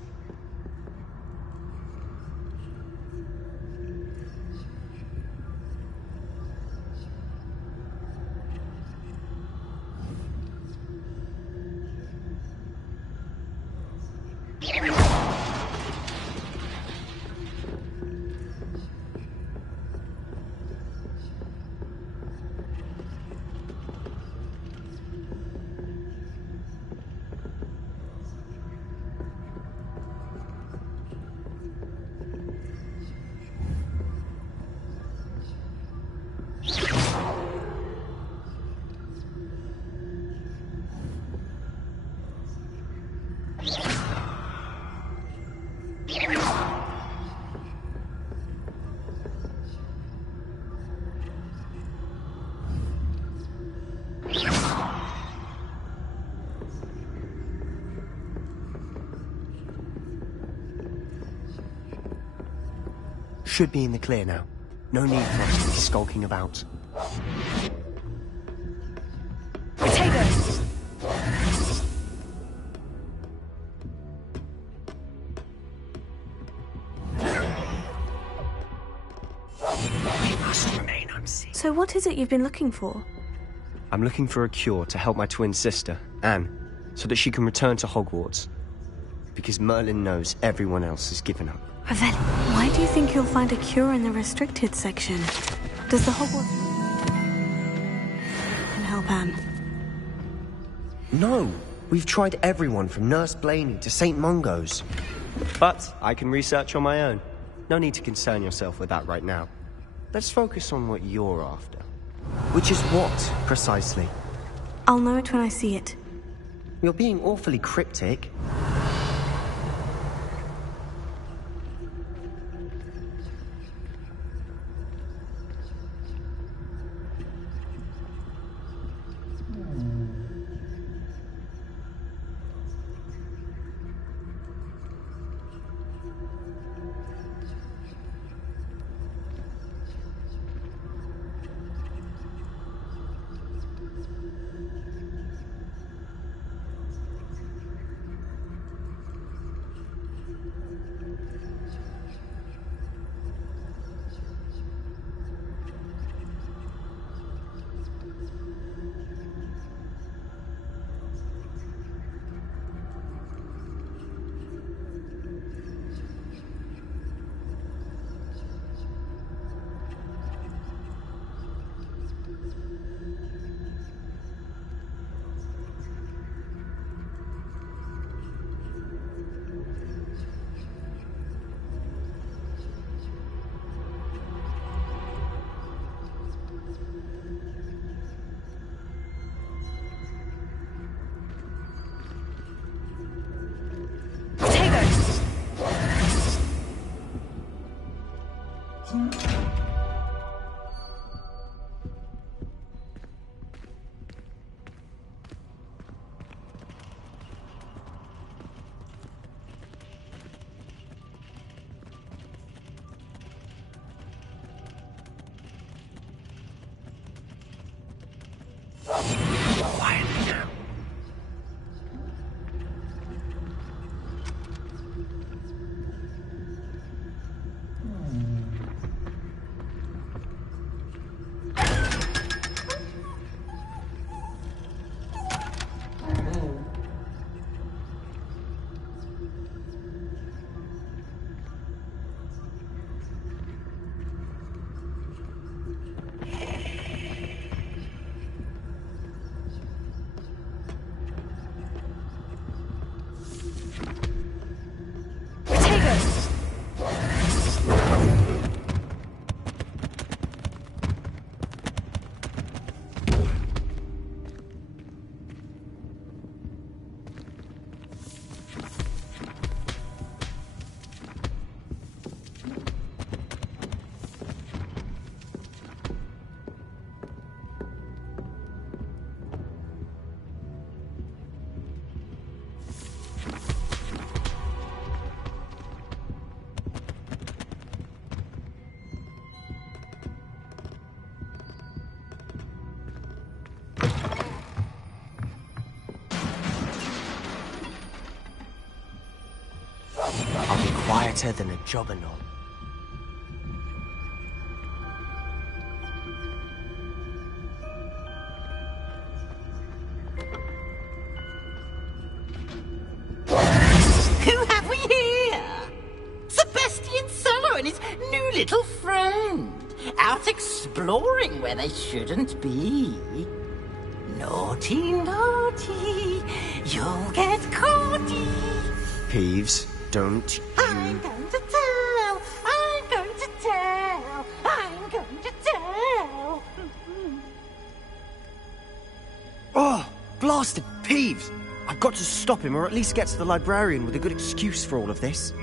should be in the clear now. No need for us to be skulking about. Potatoes! We must remain unseen. So what is it you've been looking for? I'm looking for a cure to help my twin sister, Anne, so that she can return to Hogwarts. Because Merlin knows everyone else has given up. Ravelli, why do you think you'll find a cure in the restricted section? Does the Hogwarts can help Anne? No! We've tried everyone from Nurse Blaney to St. Mungo's. But I can research on my own. No need to concern yourself with that right now. Let's focus on what you're after. Which is what, precisely? I'll know it when I see it. You're being awfully cryptic. Quietly now. I'll be quieter than a jobberknoll. Who have we here? Sebastian Solo and his new little friend. Out exploring where they shouldn't be. Naughty, naughty. You'll get caughty. Peeves, don't you... I'm going to tell. I'm going to tell. I'm going to tell. Oh, blasted Peeves! I've got to stop him, or at least get to the librarian with a good excuse for all of this.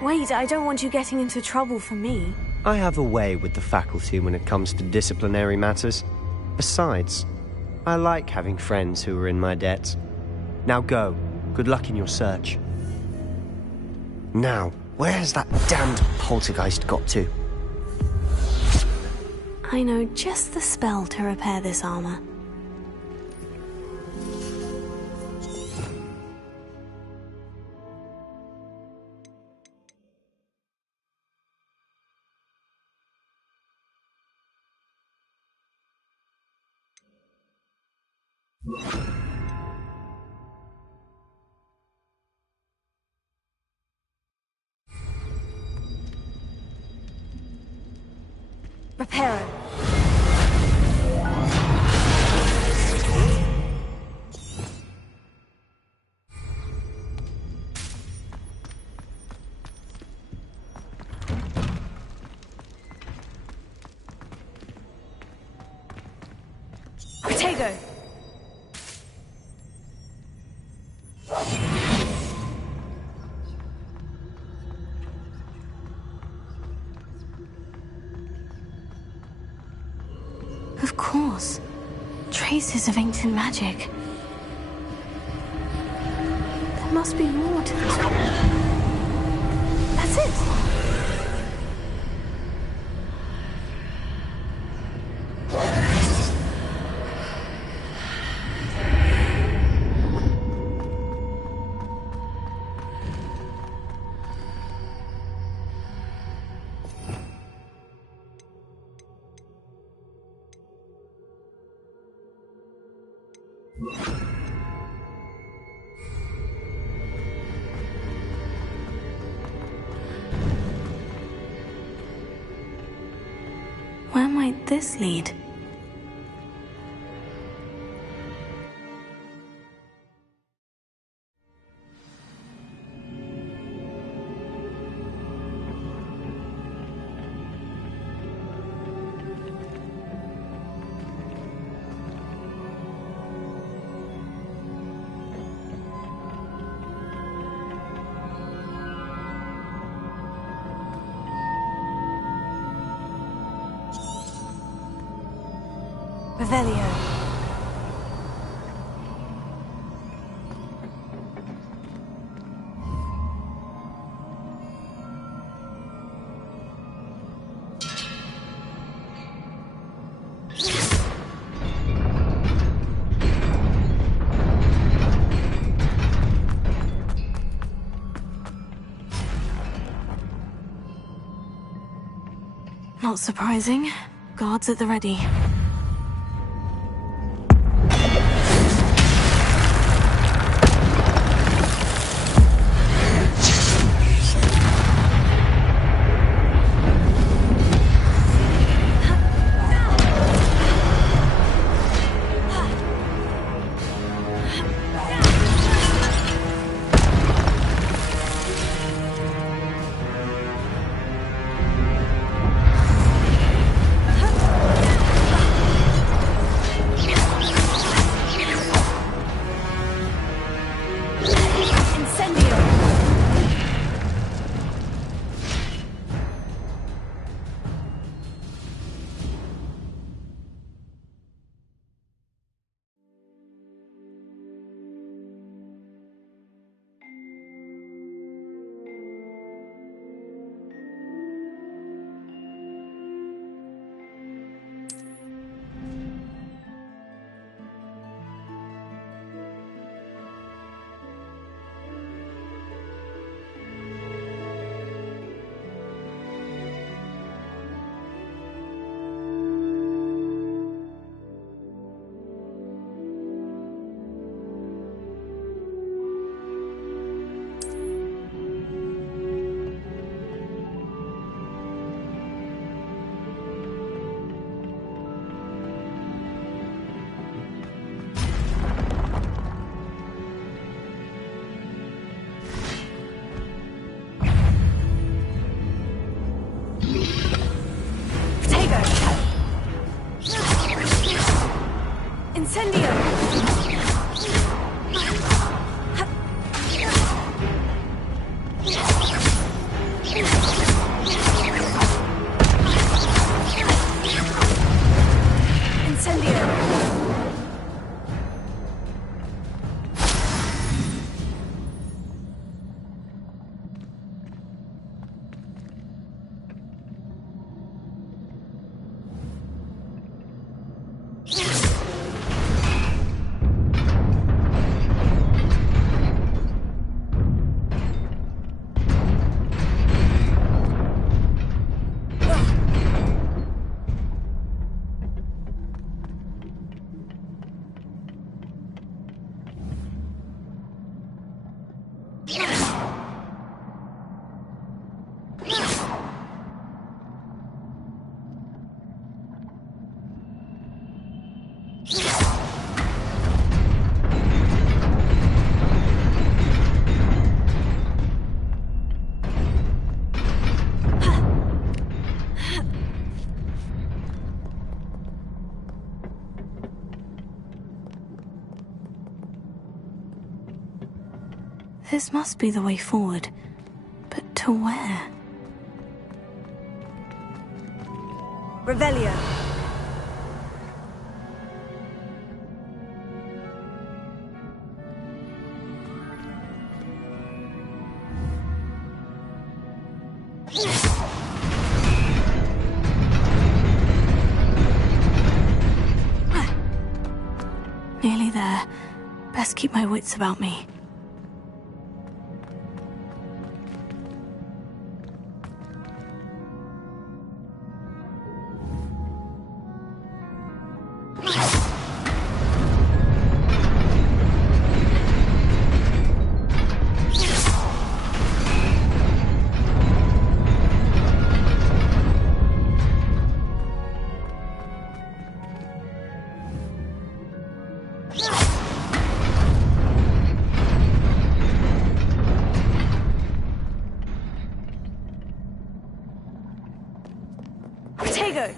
Wait, I don't want you getting into trouble for me. I have a way with the faculty when it comes to disciplinary matters. Besides, I like having friends who are in my debt. Now go, Good luck in your search. Now, where's that damned poltergeist got to? I know just the spell to repair this armor. Reparo. Protego. Of course. Traces of ancient magic. There must be more to this. That's it! Where might this lead? Revelio. Not surprising. Guards at the ready. This must be the way forward. But to where? Revelio. Nearly there. Best keep my wits about me. Protego!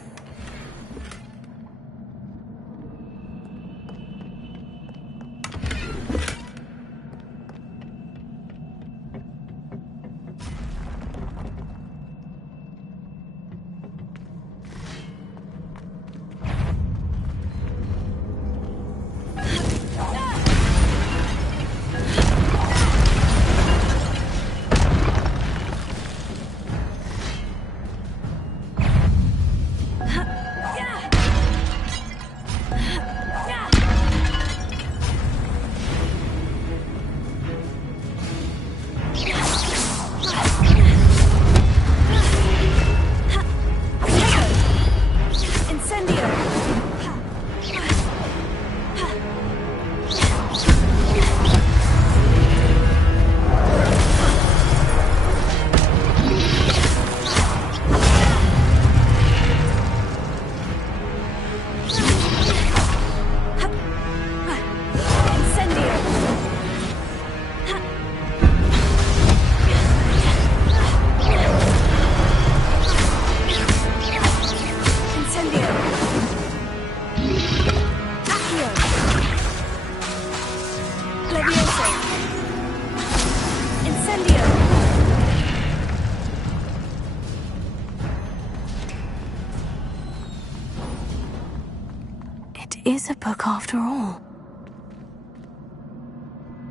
Is a book after all.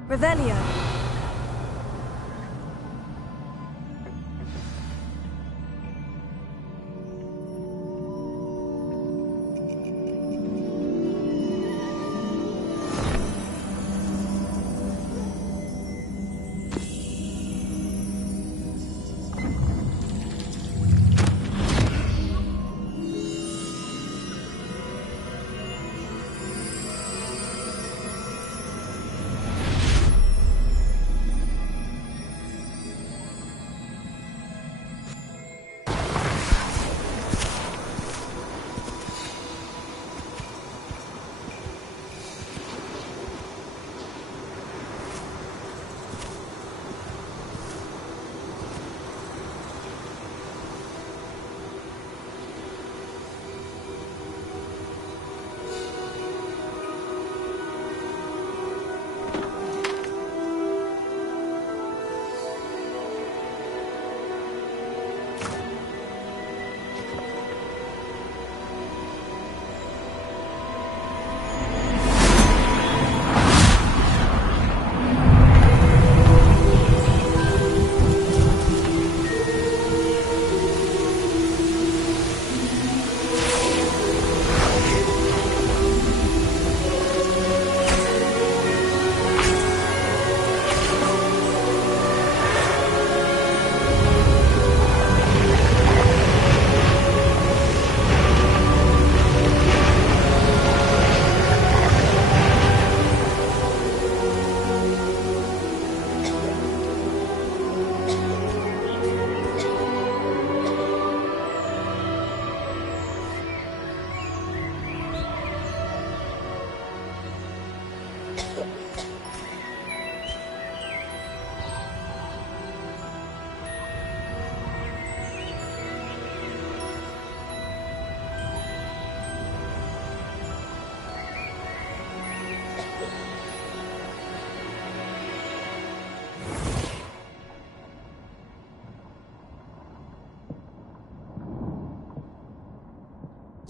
Revelio.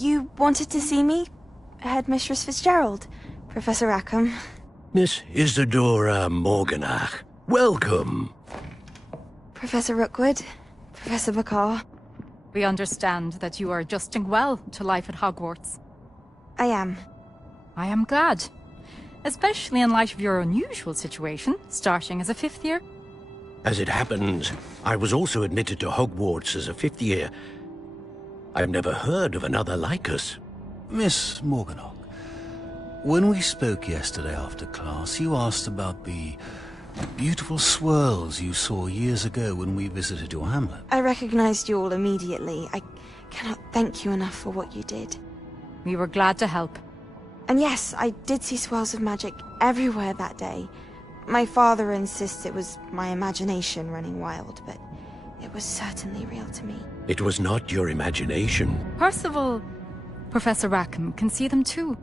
You wanted to see me? Headmistress Fitzgerald, Professor Rackham. Miss Isadora Morganach, welcome. Professor Rookwood, Professor Bakar. We understand that you are adjusting well to life at Hogwarts. I am. I am glad. Especially in light of your unusual situation, starting as a 5th year. As it happens, I was also admitted to Hogwarts as a 5th year. I've never heard of another like us. Miss Morganach, when we spoke yesterday after class, you asked about the beautiful swirls you saw years ago when we visited your hamlet. I recognized you all immediately. I cannot thank you enough for what you did. We were glad to help. And yes, I did see swirls of magic everywhere that day. My father insists it was my imagination running wild, but it was certainly real to me. It was not your imagination. Percival, Professor Rackham can see them too.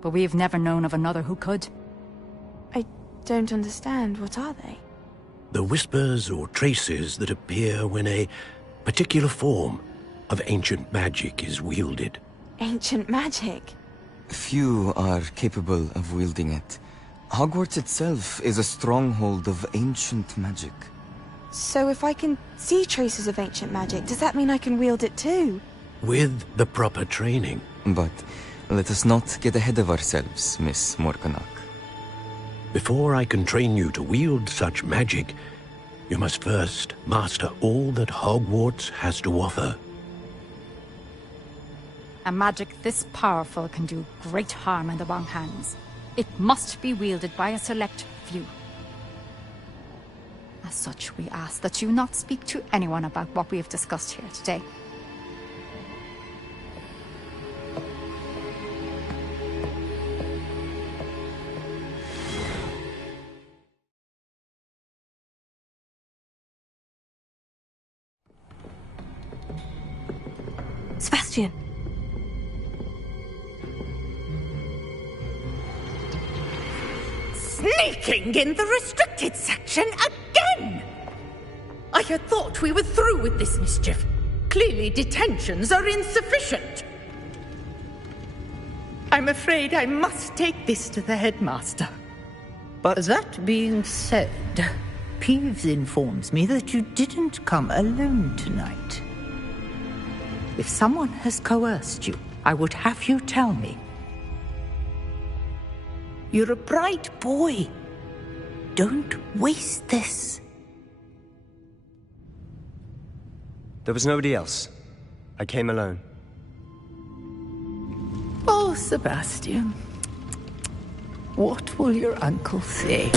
But we've never known of another who could. I don't understand. What are they? The whispers or traces that appear when a particular form of ancient magic is wielded. Ancient magic? Few are capable of wielding it. Hogwarts itself is a stronghold of ancient magic. So if I can see traces of ancient magic, does that mean I can wield it too? With the proper training. But let us not get ahead of ourselves, Miss Morganach. Before I can train you to wield such magic, you must first master all that Hogwarts has to offer. A magic this powerful can do great harm in the wrong hands. It must be wielded by a select few. As such, we ask that you not speak to anyone about what we have discussed here today. Sebastian! Sneaking in the restricted section again! I had thought we were through with this mischief. Clearly detentions are insufficient. I'm afraid I must take this to the headmaster. But that being said, Peeves informs me that you didn't come alone tonight. If someone has coerced you, I would have you tell me. You're a bright boy. Don't waste this. There was nobody else. I came alone. Oh, Sebastian. What will your uncle say?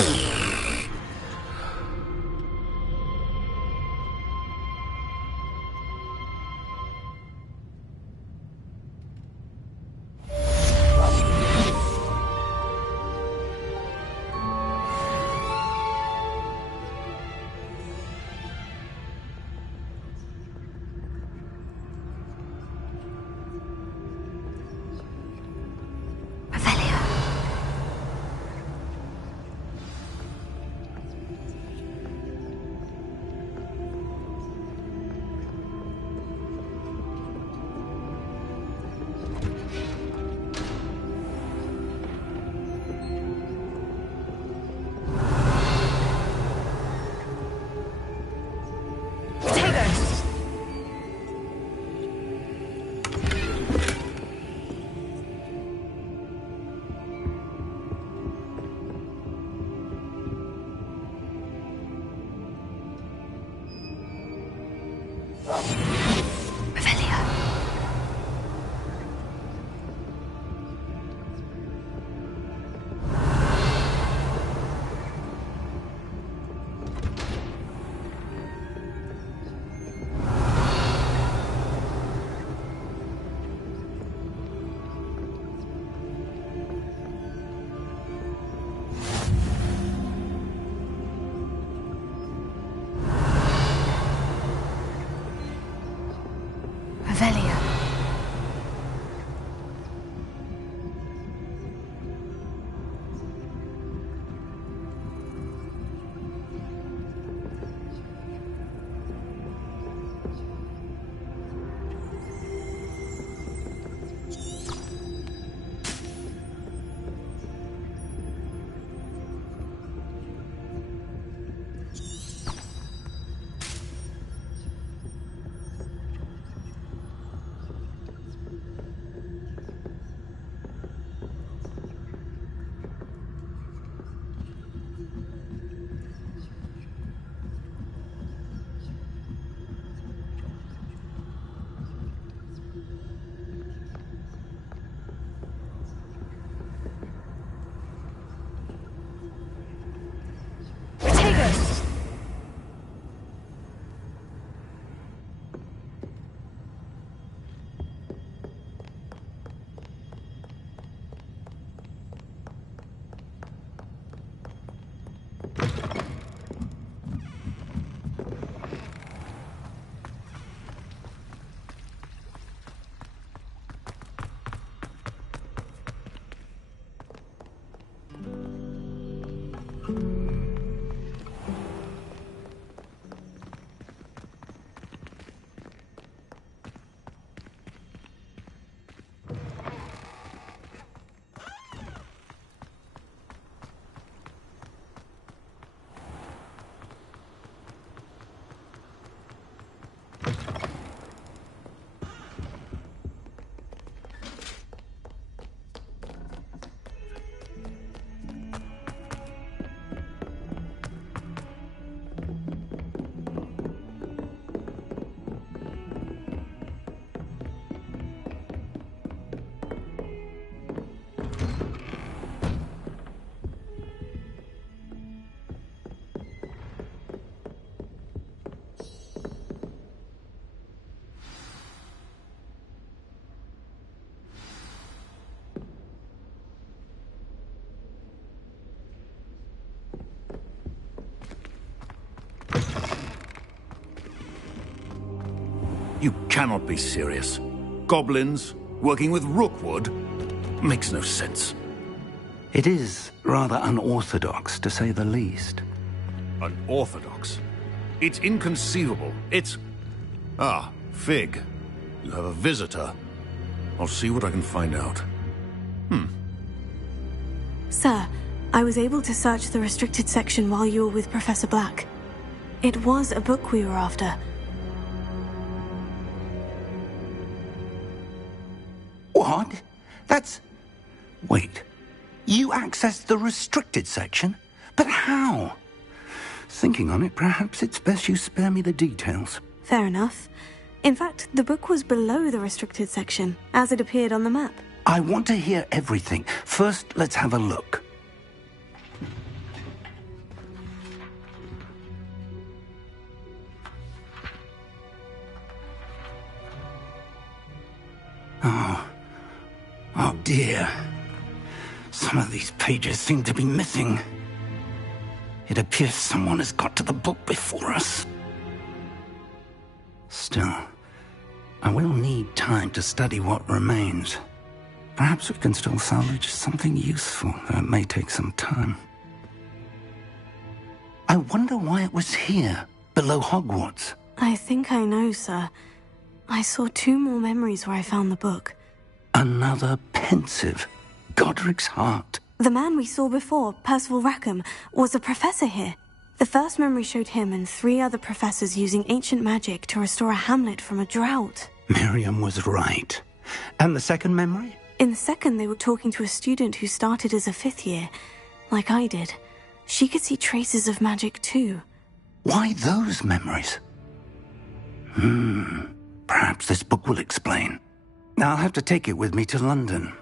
You cannot be serious. Goblins working with Rookwood? Makes no sense. It is rather unorthodox, to say the least. Unorthodox? It's inconceivable. It's... Ah, Fig. You have a visitor. I'll see what I can find out. Sir, I was able to search the restricted section while you were with Professor Black. It was a book we were after. What? That's... Wait. You accessed the restricted section? But how? Thinking on it, perhaps it's best you spare me the details. Fair enough. In fact, the book was below the restricted section, as it appeared on the map. I want to hear everything. First, let's have a look. Oh dear. Some of these pages seem to be missing. It appears someone has got to the book before us. Still, I will need time to study what remains. Perhaps we can still salvage something useful, though it may take some time. I wonder why it was here, below Hogwarts. I think I know, sir. I saw 2 more memories where I found the book. Another pensive. Godric's heart. The man we saw before, Percival Rackham, was a professor here. The first memory showed him and 3 other professors using ancient magic to restore a hamlet from a drought. Miriam was right. And the second memory? In the second, they were talking to a student who started as a 5th year, like I did. She could see traces of magic too. Why those memories? Perhaps this book will explain. I'll have to take it with me to London.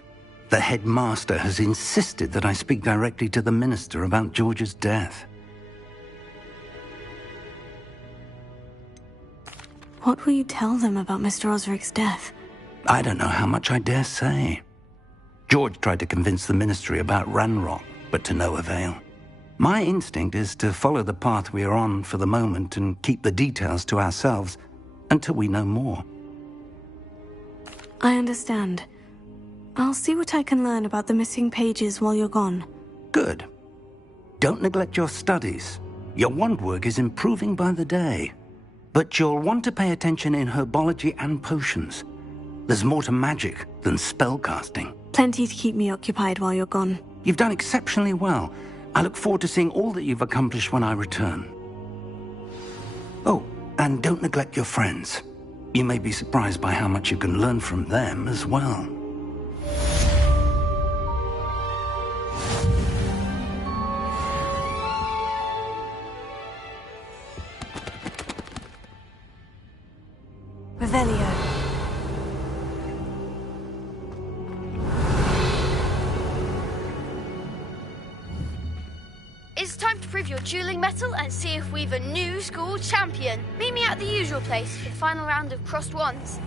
The headmaster has insisted that I speak directly to the minister about George's death. What will you tell them about Mr. Osric's death? I don't know how much I dare say. George tried to convince the ministry about Ranrock, but to no avail. My instinct is to follow the path we are on for the moment and keep the details to ourselves until we know more. I understand. I'll see what I can learn about the missing pages while you're gone. Good. Don't neglect your studies. Your wand work is improving by the day. But you'll want to pay attention in herbology and potions. There's more to magic than spellcasting. Plenty to keep me occupied while you're gone. You've done exceptionally well. I look forward to seeing all that you've accomplished when I return. Oh, and don't neglect your friends. You may be surprised by how much you can learn from them as well. Revelio. It's time to prove your dueling mettle and see if we've a new school champion. Meet me at the usual place for the final round of crossed wands.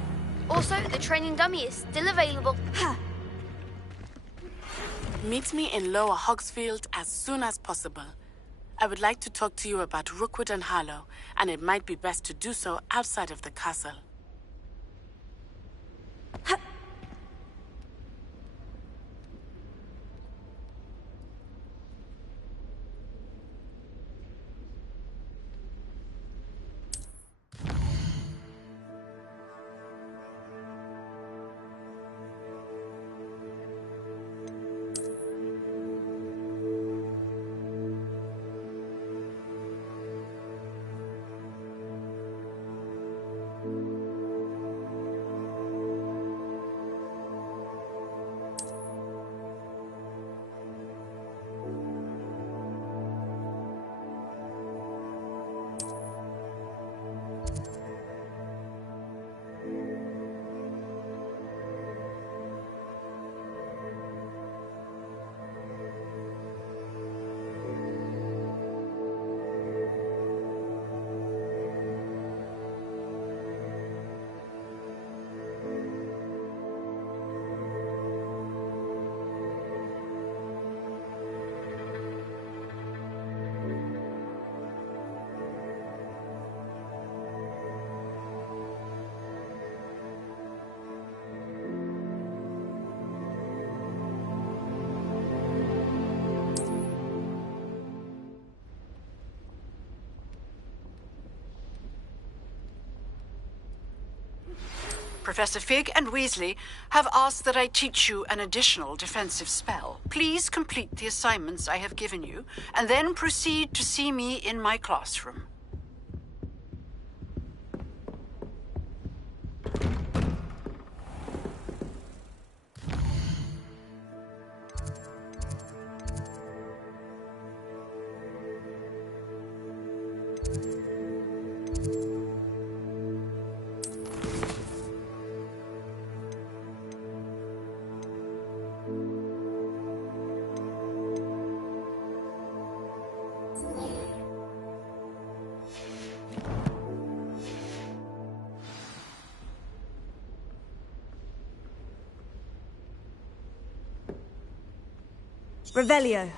Also, the training dummy is still available. Meet me in Lower Hogsfield as soon as possible. I would like to talk to you about Rookwood and Harlow, and it might be best to do so outside of the castle. Professor Fig and Weasley have asked that I teach you an additional defensive spell. Please complete the assignments I have given you, and then proceed to see me in my classroom. Revelio.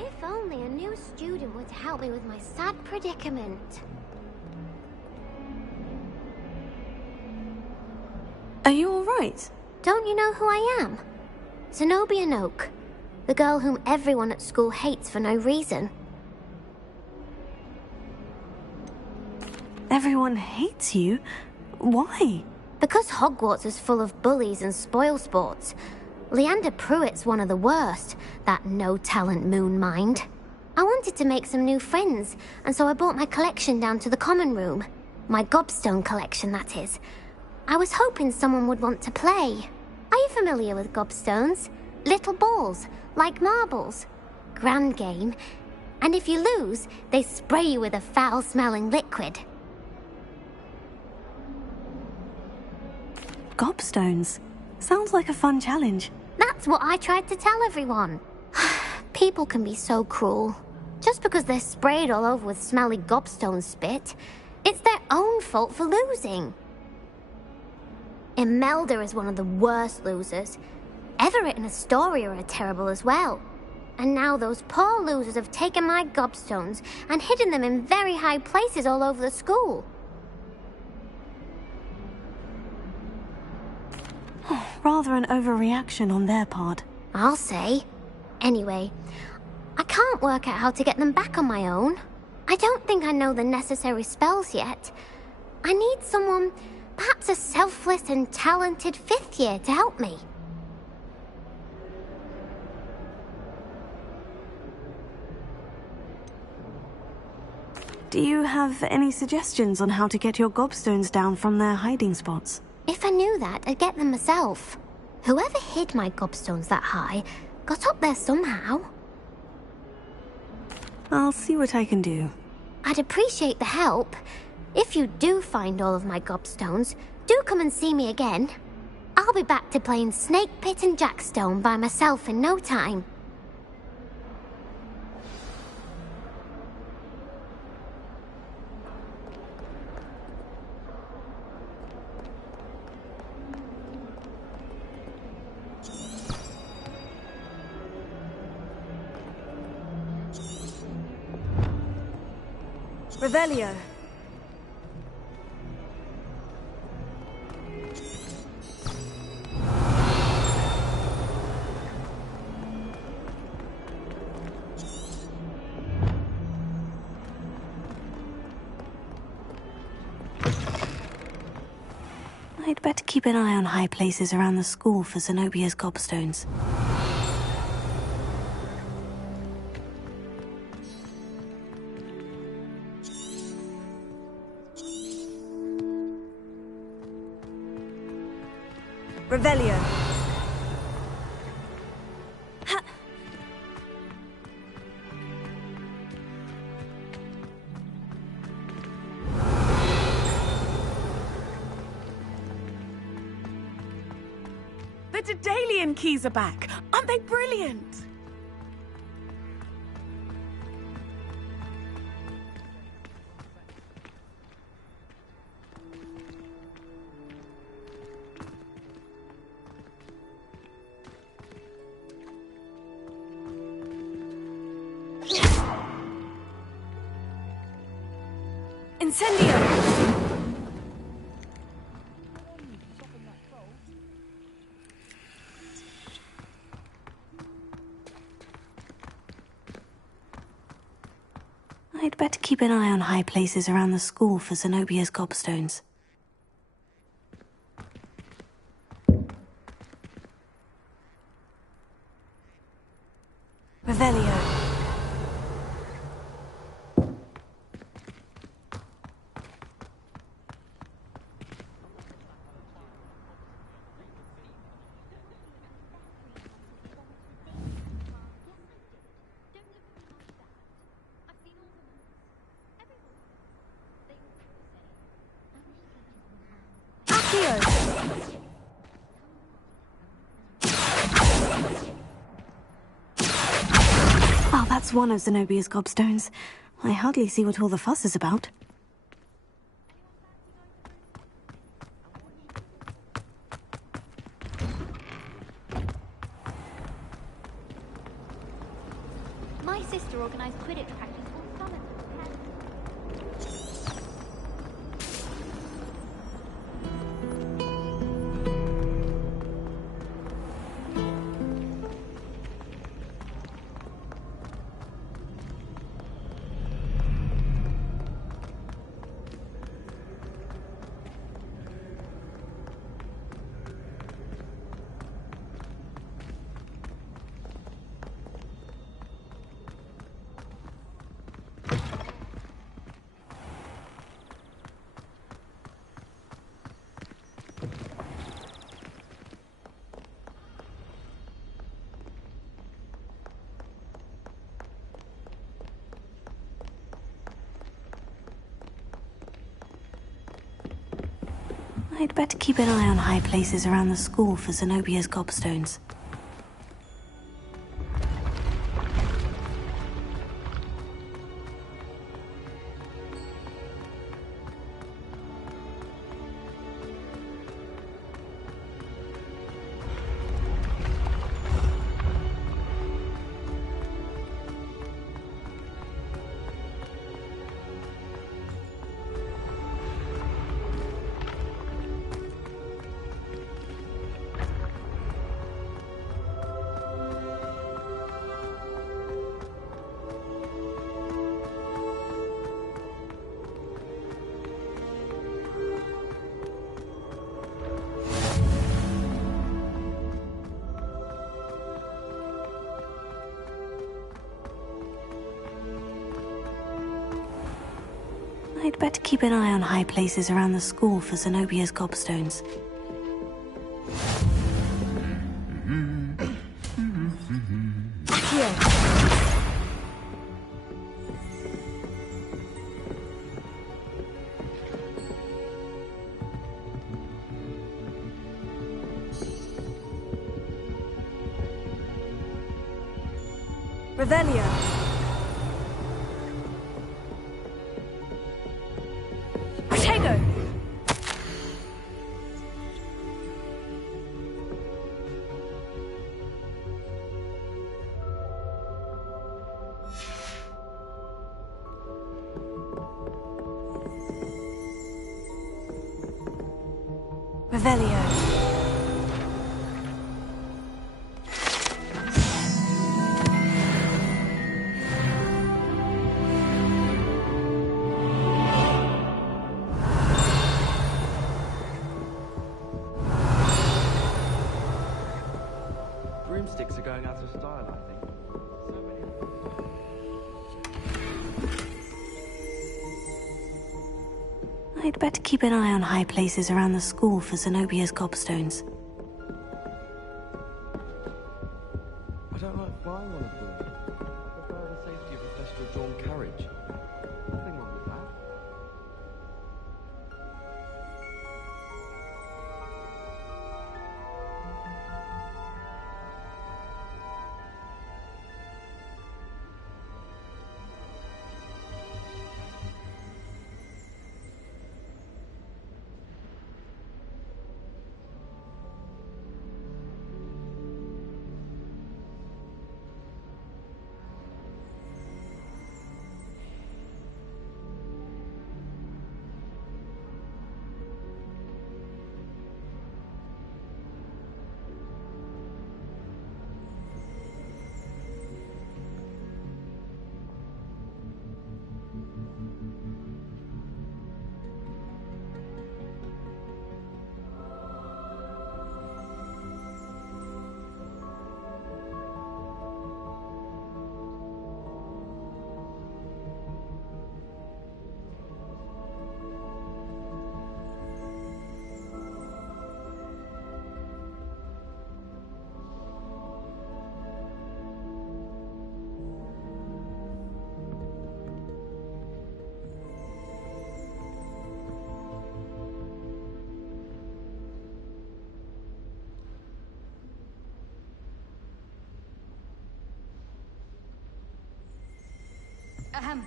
If only a new student would help me with my sad predicament. Are you alright? Don't you know who I am? Zenobia Noak, the girl whom everyone at school hates for no reason. Everyone hates you? Why? Because Hogwarts is full of bullies and spoilsports. Leander Pruitt's one of the worst, that no-talent moon mind. I wanted to make some new friends, and so I brought my collection down to the common room. My gobstone collection, that is. I was hoping someone would want to play. Are you familiar with gobstones? Little balls, like marbles. Grand game. And if you lose, they spray you with a foul-smelling liquid. Gobstones? Sounds like a fun challenge. That's what I tried to tell everyone. People can be so cruel. Just because they're sprayed all over with smelly gobstone spit, it's their own fault for losing. Imelda is one of the worst losers. Everett and Astoria are terrible as well. And now those poor losers have taken my gobstones and hidden them in very high places all over the school. Rather an overreaction on their part. I'll say. Anyway, I can't work out how to get them back on my own. I don't think I know the necessary spells yet. I need someone, perhaps a selfless and talented fifth year to help me. Do you have any suggestions on how to get your gobstones down from their hiding spots? If I knew that, I'd get them myself. Whoever hid my gobstones that high got up there somehow. I'll see what I can do. I'd appreciate the help. If you do find all of my gobstones, do come and see me again. I'll be back to playing Snake Pit and Jackstone by myself in no time. Revelio. I'd better keep an eye on high places around the school for Zenobia's gobstones. Revelio. The Daedalian keys are back. Aren't they brilliant? Incendio! I'd better keep an eye on high places around the school for Zenobia's gobstones. Revelio. Well, that's one of Zenobia's gobstones. I hardly see what all the fuss is about. My sister organised Quidditch practice all summer. I'd better keep an eye on high places around the school for Zenobia's gobstones. I'd better keep an eye on high places around the school for Zenobia's gobstones. Revelio. Protego. Revelio. broomsticks are going out of style, I think. I'd better keep an eye on high places around the school for Zenobia's gobstones. I don't like flying on a broom. I prefer the safety of a festival-drawn carriage. Nothing wrong with that.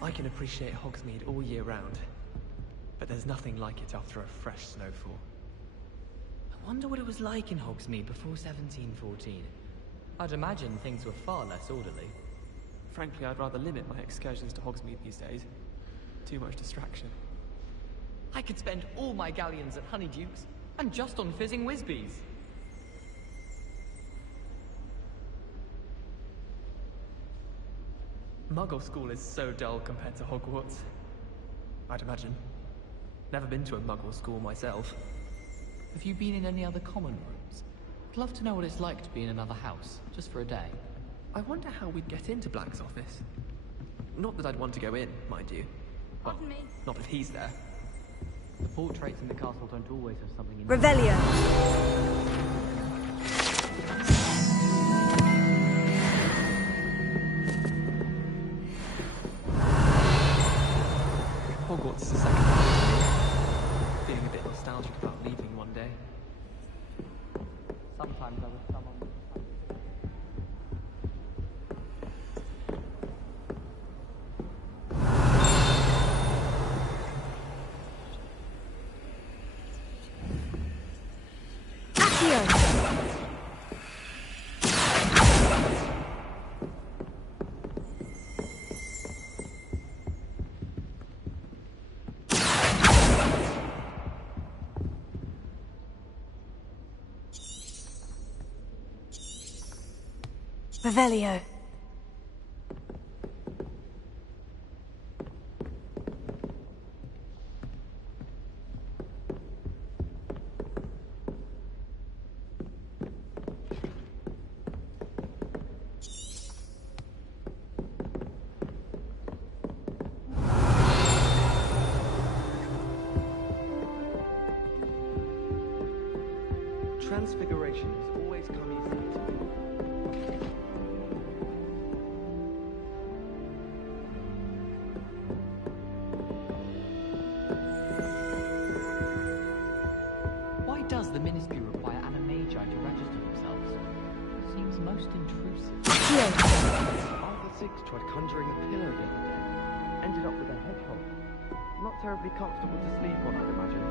I can appreciate Hogsmeade all year round, but there's nothing like it after a fresh snowfall. I wonder what it was like in Hogsmeade before 1714. I'd imagine things were far less orderly. Frankly, I'd rather limit my excursions to Hogsmeade these days. Too much distraction. I could spend all my galleons at Honeydukes, and just on fizzing Whizbees. Muggle school is so dull compared to Hogwarts. I'd imagine. Never been to a Muggle school myself. Have you been in any other common rooms? I'd love to know what it's like to be in another house, just for a day. I wonder how we'd get into Black's office. Not that I'd want to go in, mind you. Well, Pardon me? not if he's there. The portraits in the castle don't always have something in Revelio. Hogwarts is a second home. Feeling a bit nostalgic about leaving one day. Sometimes I wish someone would... Revelio. Transfiguration has always come easy to me. Why does the Ministry require Animagi to register themselves? It seems most intrusive. Arthur VI tried conjuring a pillow the other day. Ended up with a hedgehog. Not terribly comfortable to sleep on, I'd imagine.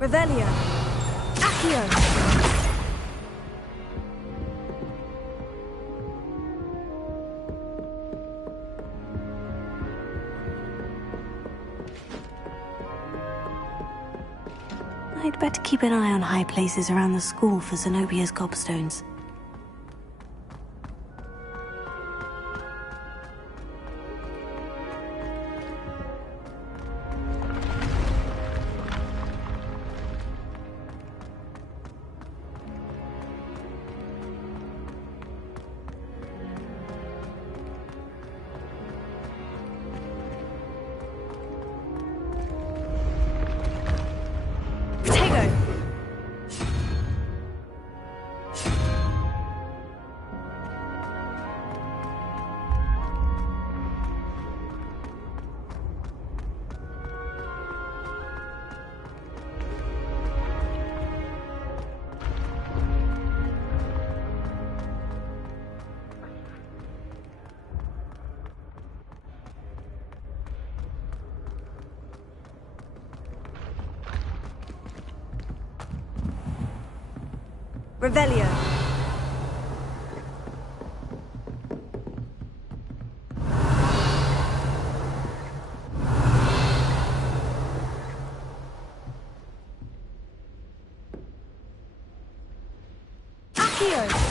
Revelio. Accio. I'd better keep an eye on high places around the school for Zenobia's gobstones. Revelio. Accio.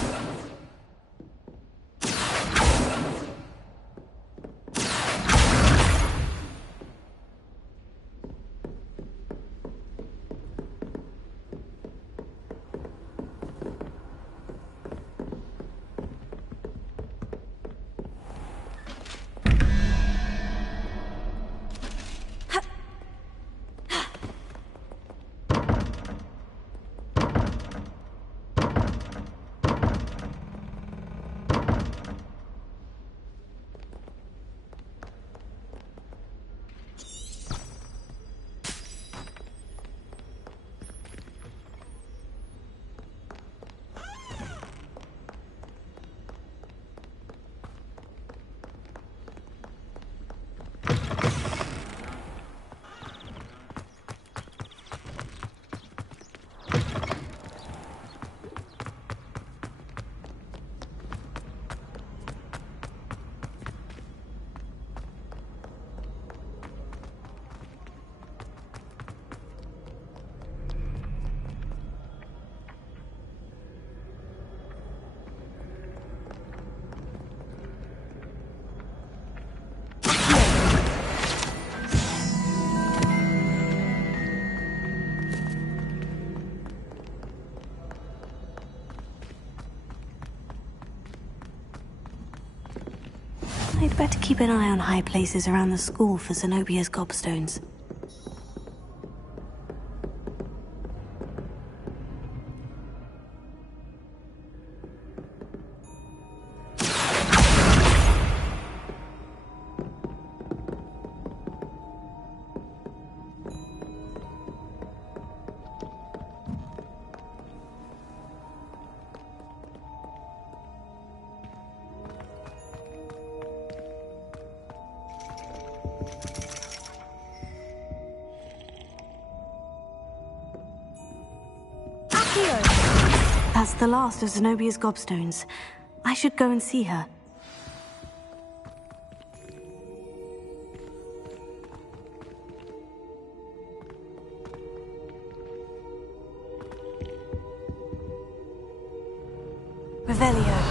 I'd better keep an eye on high places around the school for Zenobia's gobstones. That's the last of Zenobia's gobstones. I should go and see her. Revelio.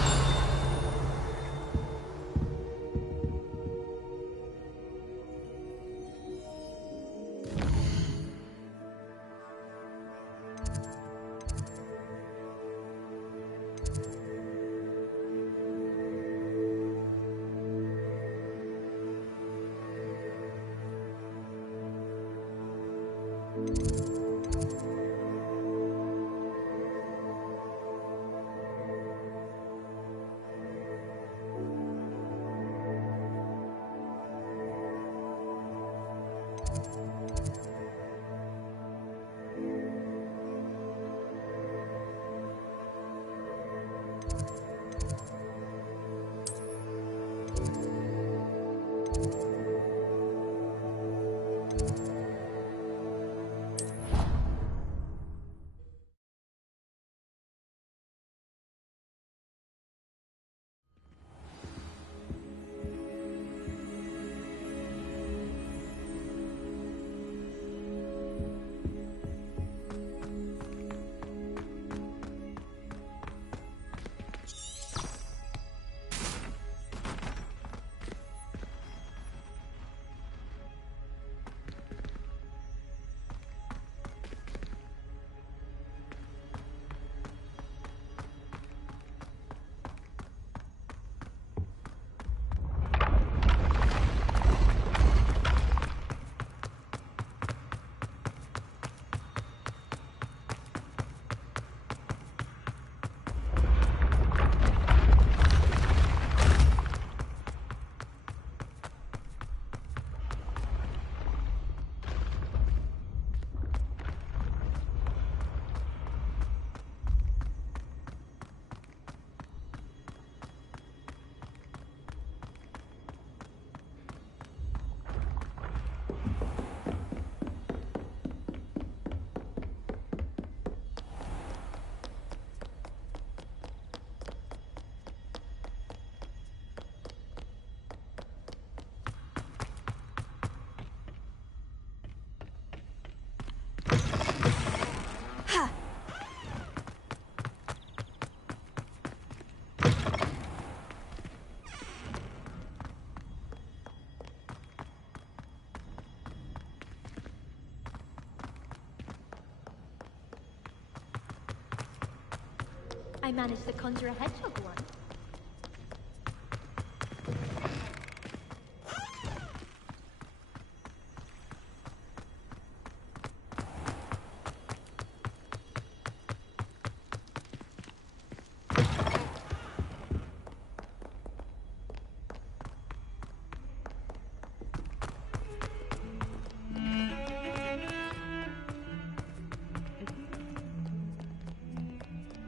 I managed to conjure a hedgehog once.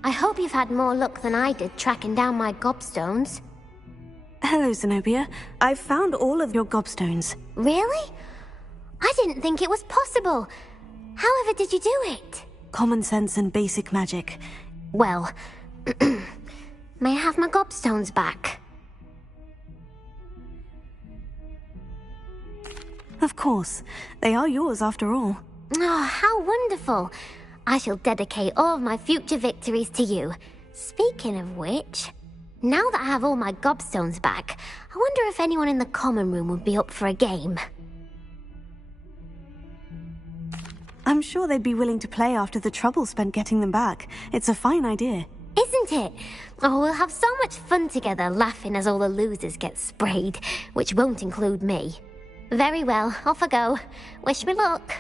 I hope you've had more luck than I did tracking down my gobstones. Hello, Zenobia. I've found all of your gobstones. Really? I didn't think it was possible. However did you do it? Common sense and basic magic. Well, may I have my gobstones back? Of course. They are yours after all. Oh, how wonderful. I shall dedicate all of my future victories to you. Speaking of which, now that I have all my gobstones back, I wonder if anyone in the common room would be up for a game. I'm sure they'd be willing to play after the trouble spent getting them back. It's a fine idea. Isn't it? Oh, we'll have so much fun together laughing as all the losers get sprayed, which won't include me. Very well, off I go. Wish me luck.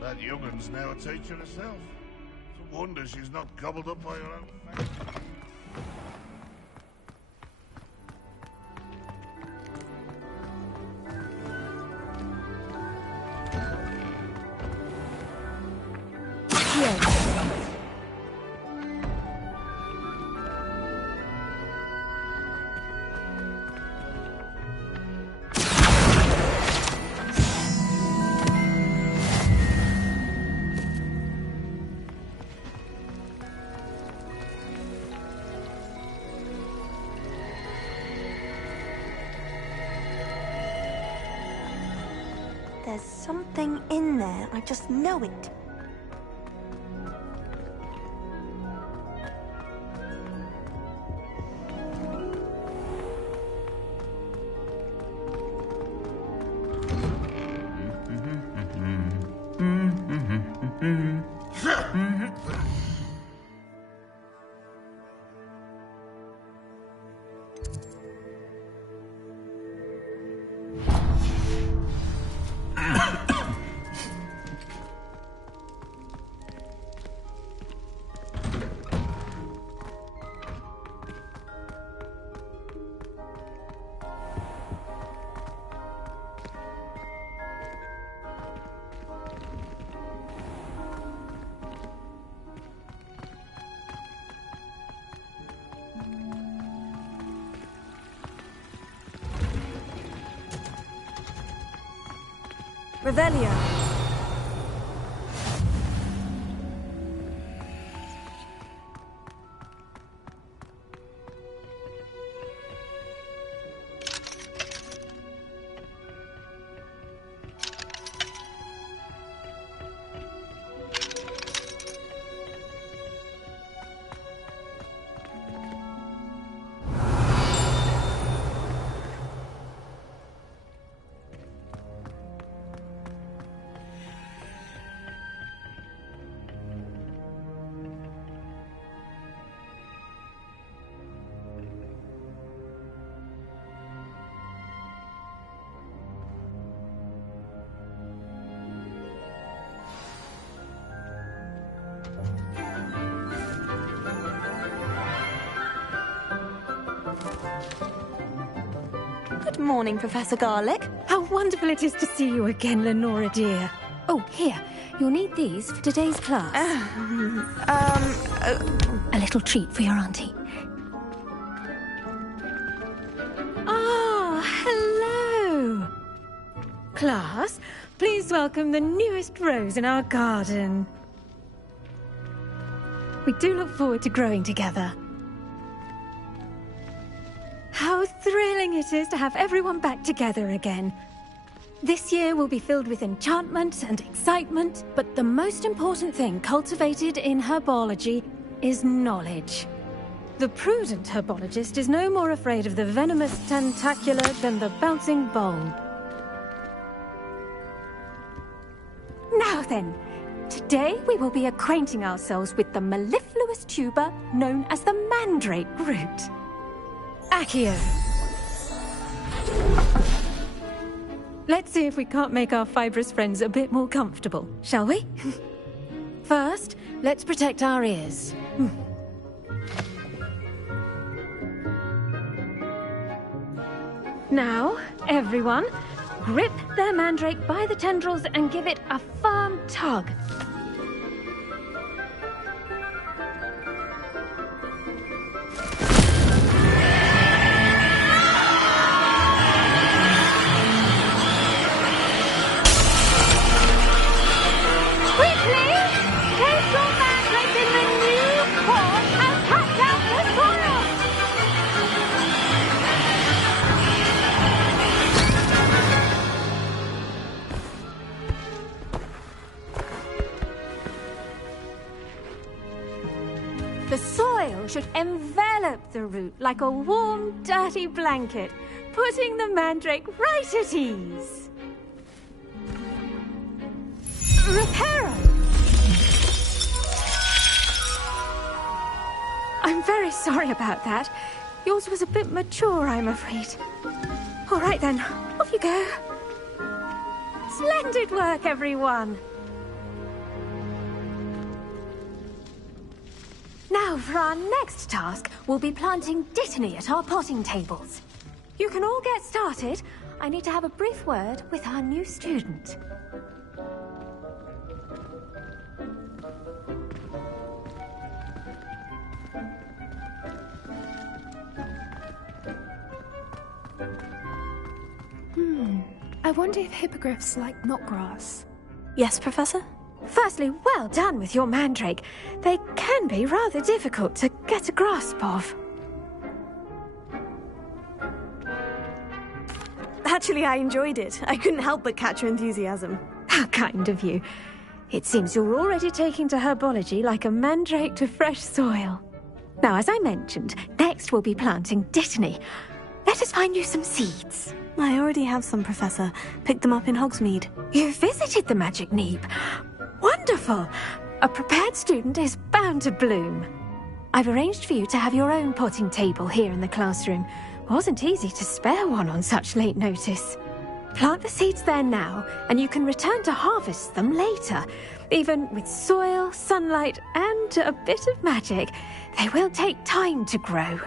That young'un's now a teacher herself. It's a wonder she's not gobbled up by her own family. There's something in there, I just know it. Revelio. Morning, Professor Garlick. How wonderful it is to see you again, Lenora dear. Oh, here. You'll need these for today's class. A little treat for your auntie. Ah, hello. Class, please welcome the newest rose in our garden. We do look forward to growing together. How thrilling it is to have everyone back together again. This year will be filled with enchantment and excitement, but the most important thing cultivated in herbology is knowledge. The prudent herbologist is no more afraid of the venomous tentacula than the bouncing bulb. Now then, today we will be acquainting ourselves with the mellifluous tuber known as the mandrake root. Accio. Let's see if we can't make our fibrous friends a bit more comfortable, shall we? First, let's protect our ears. Now, everyone, grip their mandrake by the tendrils and give it a firm tug. The soil should envelop the root like a warm, dirty blanket, putting the mandrake right at ease. Reparo! I'm very sorry about that. Yours was a bit mature, I'm afraid. All right then, off you go. Splendid work, everyone! Now, for our next task, we'll be planting Dittany at our potting tables. You can all get started. I need to have a brief word with our new student. I wonder if hippogriffs like knotgrass. Yes, Professor? Firstly, well done with your mandrake. They can be rather difficult to get a grasp of. Actually, I enjoyed it. I couldn't help but catch your enthusiasm. How kind of you. It seems you're already taking to herbology like a mandrake to fresh soil. Now, as I mentioned, next we'll be planting Dittany. Let us find you some seeds. I already have some, Professor. Picked them up in Hogsmeade. You visited the Magic Neep. Wonderful! A prepared student is bound to bloom. I've arranged for you to have your own potting table here in the classroom. Wasn't easy to spare one on such late notice. Plant the seeds there now, and you can return to harvest them later. Even with soil, sunlight, and a bit of magic, they will take time to grow.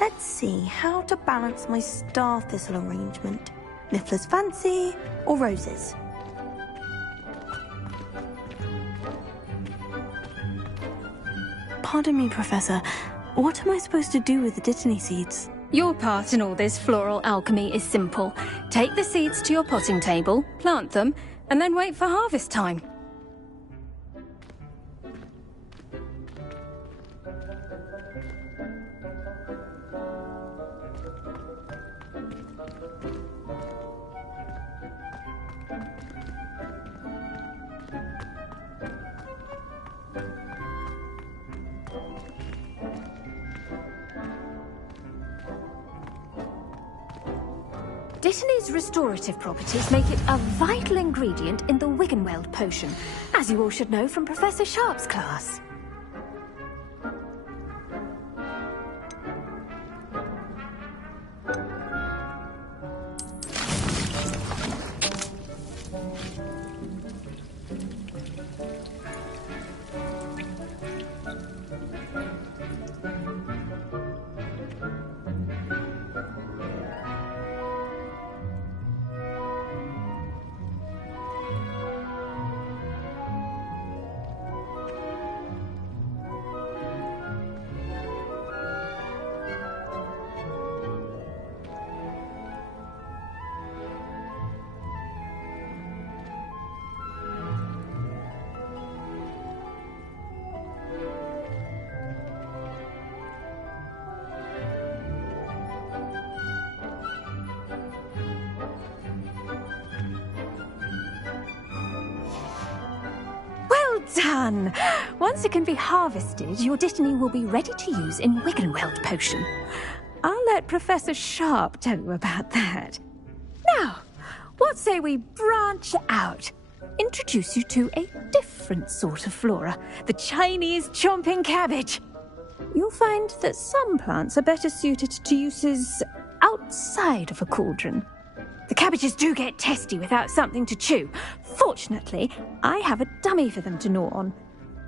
Let's see how to balance my star thistle arrangement. Niffler's fancy or roses? Pardon me, Professor. What am I supposed to do with the Dittany seeds? Your part in all this floral alchemy is simple. Take the seeds to your potting table, plant them, and then wait for harvest time. Dittany's restorative properties make it a vital ingredient in the Wiggenweld potion, as you all should know from Professor Sharp's class. done. Once it can be harvested, your Dittany will be ready to use in Wiggenweld potion. I'll let Professor Sharp tell you about that. Now, what say we branch out? Introduce you to a different sort of flora, the Chinese chomping cabbage. You'll find that some plants are better suited to uses outside of a cauldron. The cabbages do get testy without something to chew. Fortunately, I have a dummy for them to gnaw on.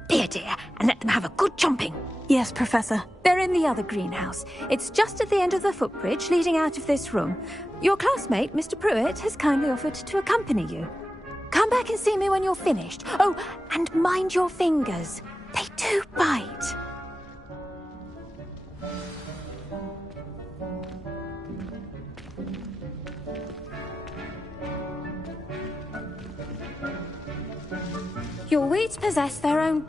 Here, dear, and let them have a good chomping. Yes, Professor. They're in the other greenhouse. It's just at the end of the footbridge leading out of this room. Your classmate, Mr. Pruitt, has kindly offered to accompany you. Come back and see me when you're finished. Oh, and mind your fingers. They do bite. Your weeds possess their own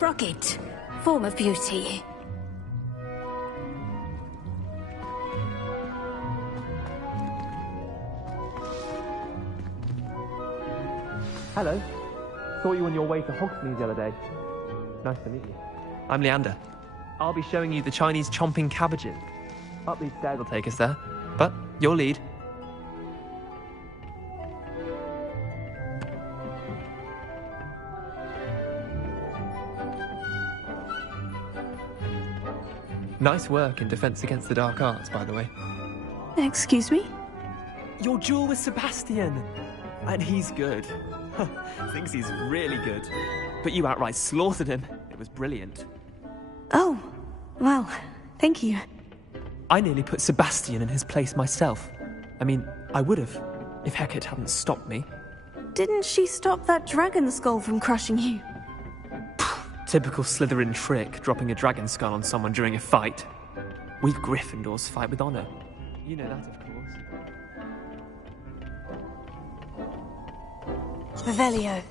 rugged form of beauty. Hello. Saw you on your way to Hogsmeade the other day. Nice to meet you. I'm Leander. I'll be showing you the Chinese chomping cabbages. Up these stairs will take us there, but your lead. Nice work in Defense Against the Dark Arts, by the way. Excuse me? Your duel with Sebastian! And he's good. Thinks he's really good. But you outright slaughtered him. It was brilliant. Oh, well, thank you. I nearly put Sebastian in his place myself. I mean, I would have, if Hecate hadn't stopped me. Didn't she stop that dragon skull from crushing you? Typical Slytherin trick, dropping a dragon skull on someone during a fight. We Gryffindors fight with honor. You know that, of course. Revelio.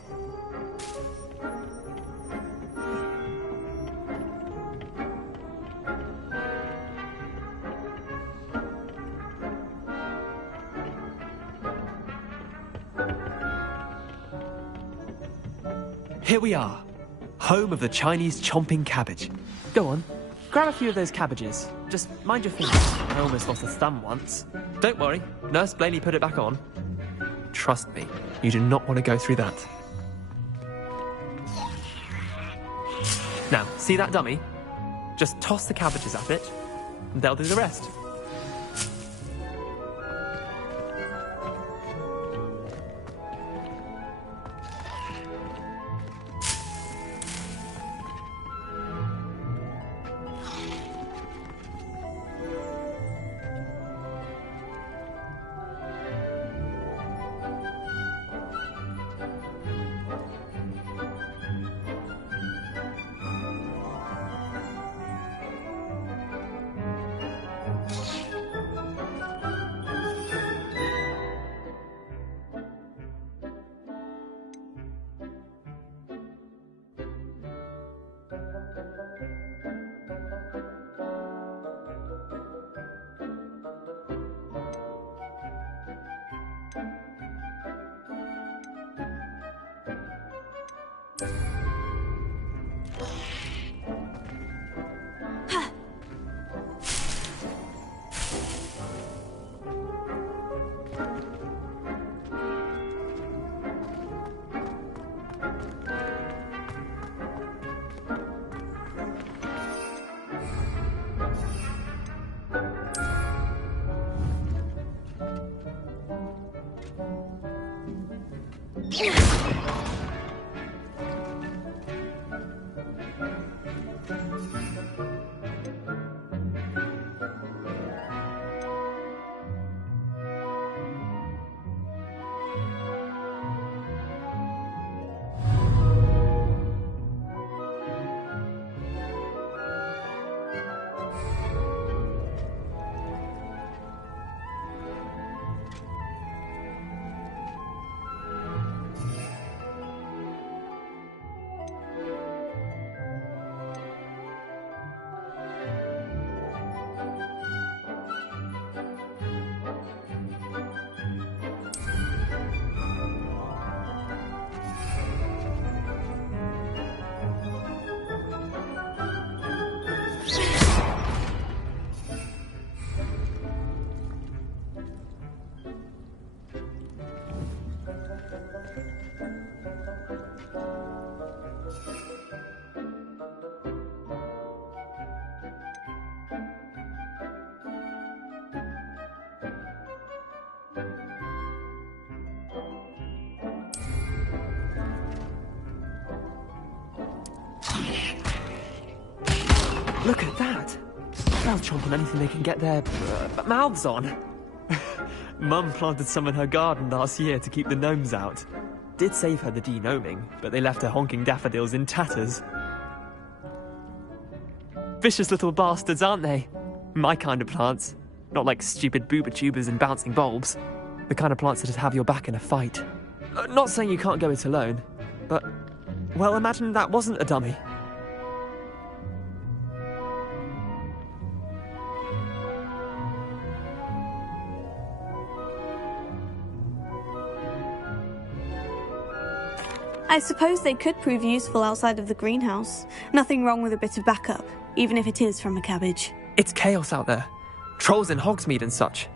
Here we are. Home of the Chinese chomping cabbage. Go on, grab a few of those cabbages. Just mind your fingers. I almost lost a thumb once. Don't worry, Nurse Blaney put it back on. Trust me, you do not want to go through that. Now, see that dummy? Just toss the cabbages at it, and they'll do the rest. Look at that. They'll chomp on anything they can get their mouths on. Mum planted some in her garden last year to keep the gnomes out. Did save her the de-gnoming, but they left her honking daffodils in tatters. Vicious little bastards, aren't they? My kind of plants. Not like stupid booba tubers and bouncing bulbs. The kind of plants that'd have your back in a fight. Not saying you can't go it alone, but... well, imagine that wasn't a dummy. I suppose they could prove useful outside of the greenhouse. Nothing wrong with a bit of backup, even if it is from a cabbage. It's chaos out there. Trolls in Hogsmeade and such.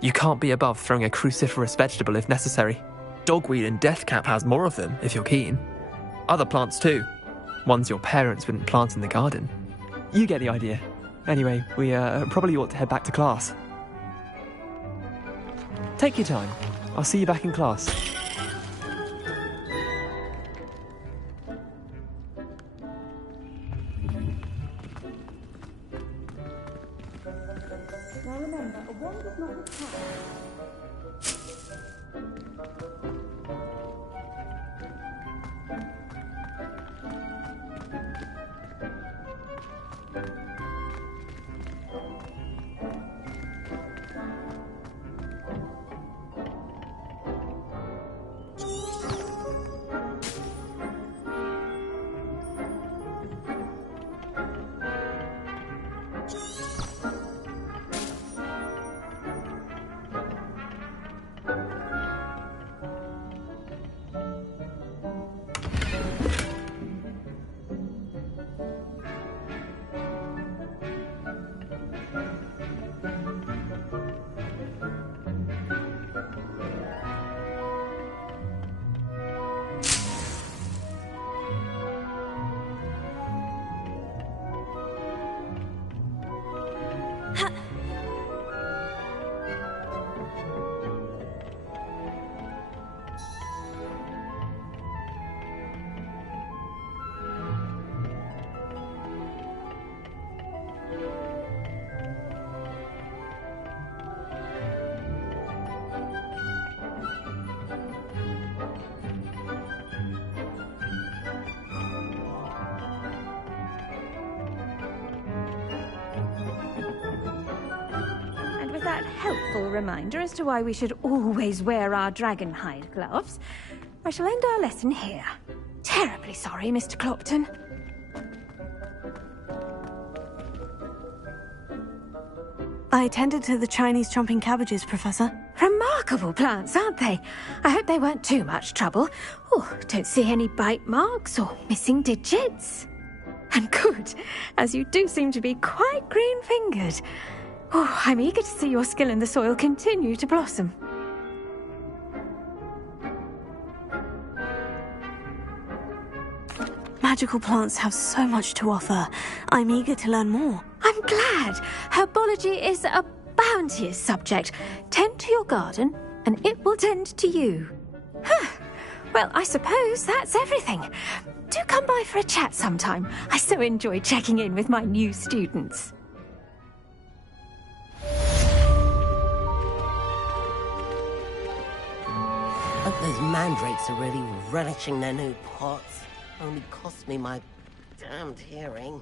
You can't be above throwing a cruciferous vegetable if necessary. Dogweed and deathcap has more of them, if you're keen. Other plants too. Ones your parents wouldn't plant in the garden. You get the idea. Anyway, we probably ought to head back to class. Take your time. I'll see you back in class. Now remember, a wand is not a trap. That helpful reminder as to why we should always wear our dragonhide gloves, I shall end our lesson here. Terribly sorry, Mr. Clopton. I attended to the Chinese chomping cabbages, Professor. Remarkable plants, aren't they? I hope they weren't too much trouble. Oh, don't see any bite marks or missing digits. And good, as you do seem to be quite green-fingered. Oh, I'm eager to see your skill in the soil continue to blossom. Magical plants have so much to offer. I'm eager to learn more. I'm glad. Herbology is a bounteous subject. Tend to your garden, and it will tend to you. Huh. Well, I suppose that's everything. Do come by for a chat sometime. I so enjoy checking in with my new students. Hope those mandrakes are really relishing their new pots. Only cost me my damned hearing.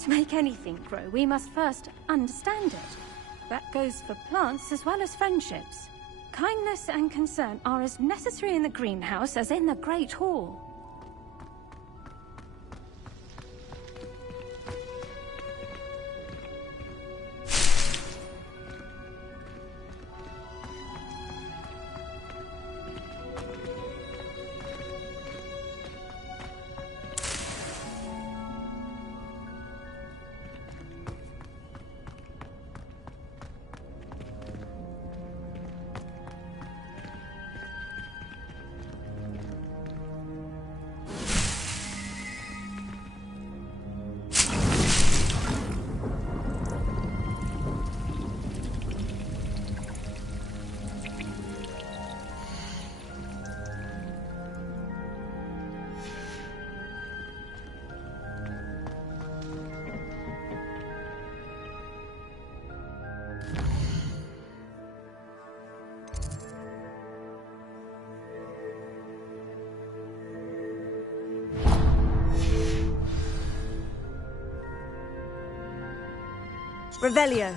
To make anything grow, we must first understand it. That goes for plants as well as friendships. Kindness and concern are as necessary in the greenhouse as in the Great Hall. Revelio.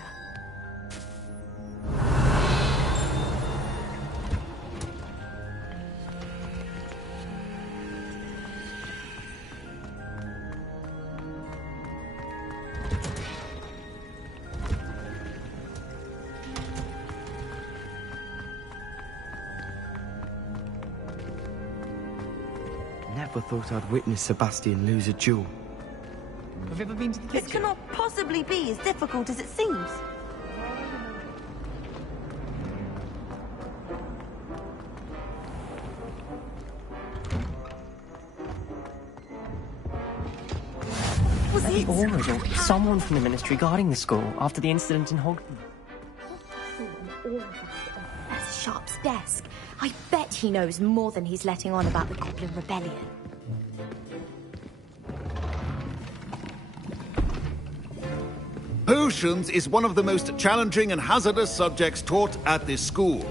Never thought I'd witness Sebastian lose a duel. Have you ever been to the kitchen? This cannot possibly be as difficult as it seems. Was it? Aurors or someone from the ministry guarding the school after the incident in Hogwarts. That's Sharp's desk. I bet he knows more than he's letting on about the Goblin Rebellion. Potions is one of the most challenging and hazardous subjects taught at this school.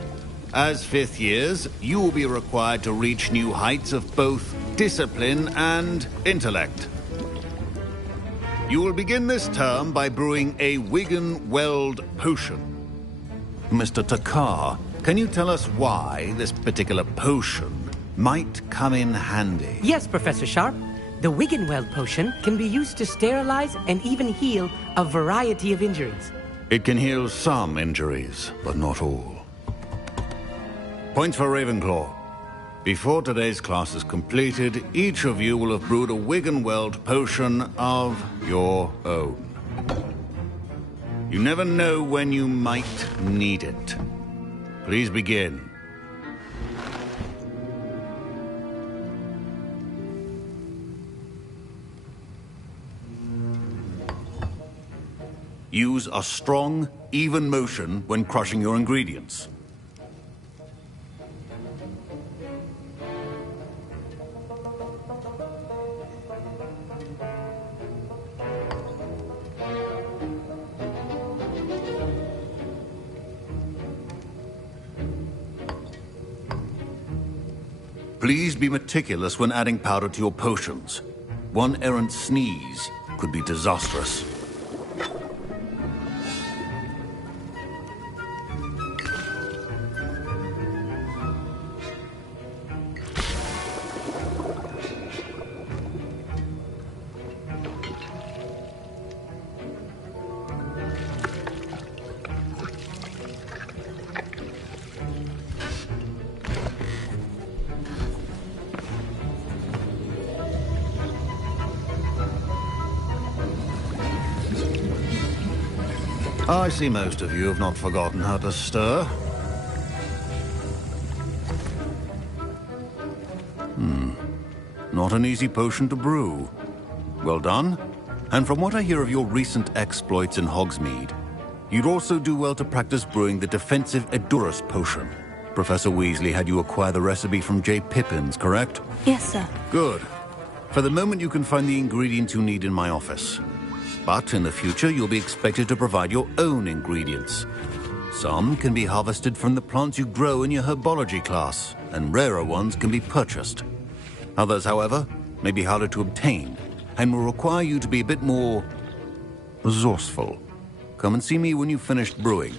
As fifth years, you will be required to reach new heights of both discipline and intellect. You will begin this term by brewing a Wigan-Weld potion. Mr. Takar, can you tell us why this particular potion might come in handy? Yes, Professor Sharp. The Wigan-Weld potion can be used to sterilize and even heal a variety of injuries. It can heal some injuries, but not all. Points for Ravenclaw. Before today's class is completed, each of you will have brewed a Wigan-Weld potion of your own. You never know when you might need it. Please begin. Use a strong, even motion when crushing your ingredients. Please be meticulous when adding powder to your potions. One errant sneeze could be disastrous. I see most of you have not forgotten how to stir. Not an easy potion to brew. Well done. And from what I hear of your recent exploits in Hogsmeade, you'd also do well to practice brewing the defensive Edurus potion. Professor Weasley had you acquire the recipe from J. Pippins, correct? Yes, sir. Good. For the moment, you can find the ingredients you need in my office. But in the future, you'll be expected to provide your own ingredients. Some can be harvested from the plants you grow in your herbology class, and rarer ones can be purchased. Others, however, may be harder to obtain, and will require you to be a bit more resourceful. Come and see me when you've finished brewing,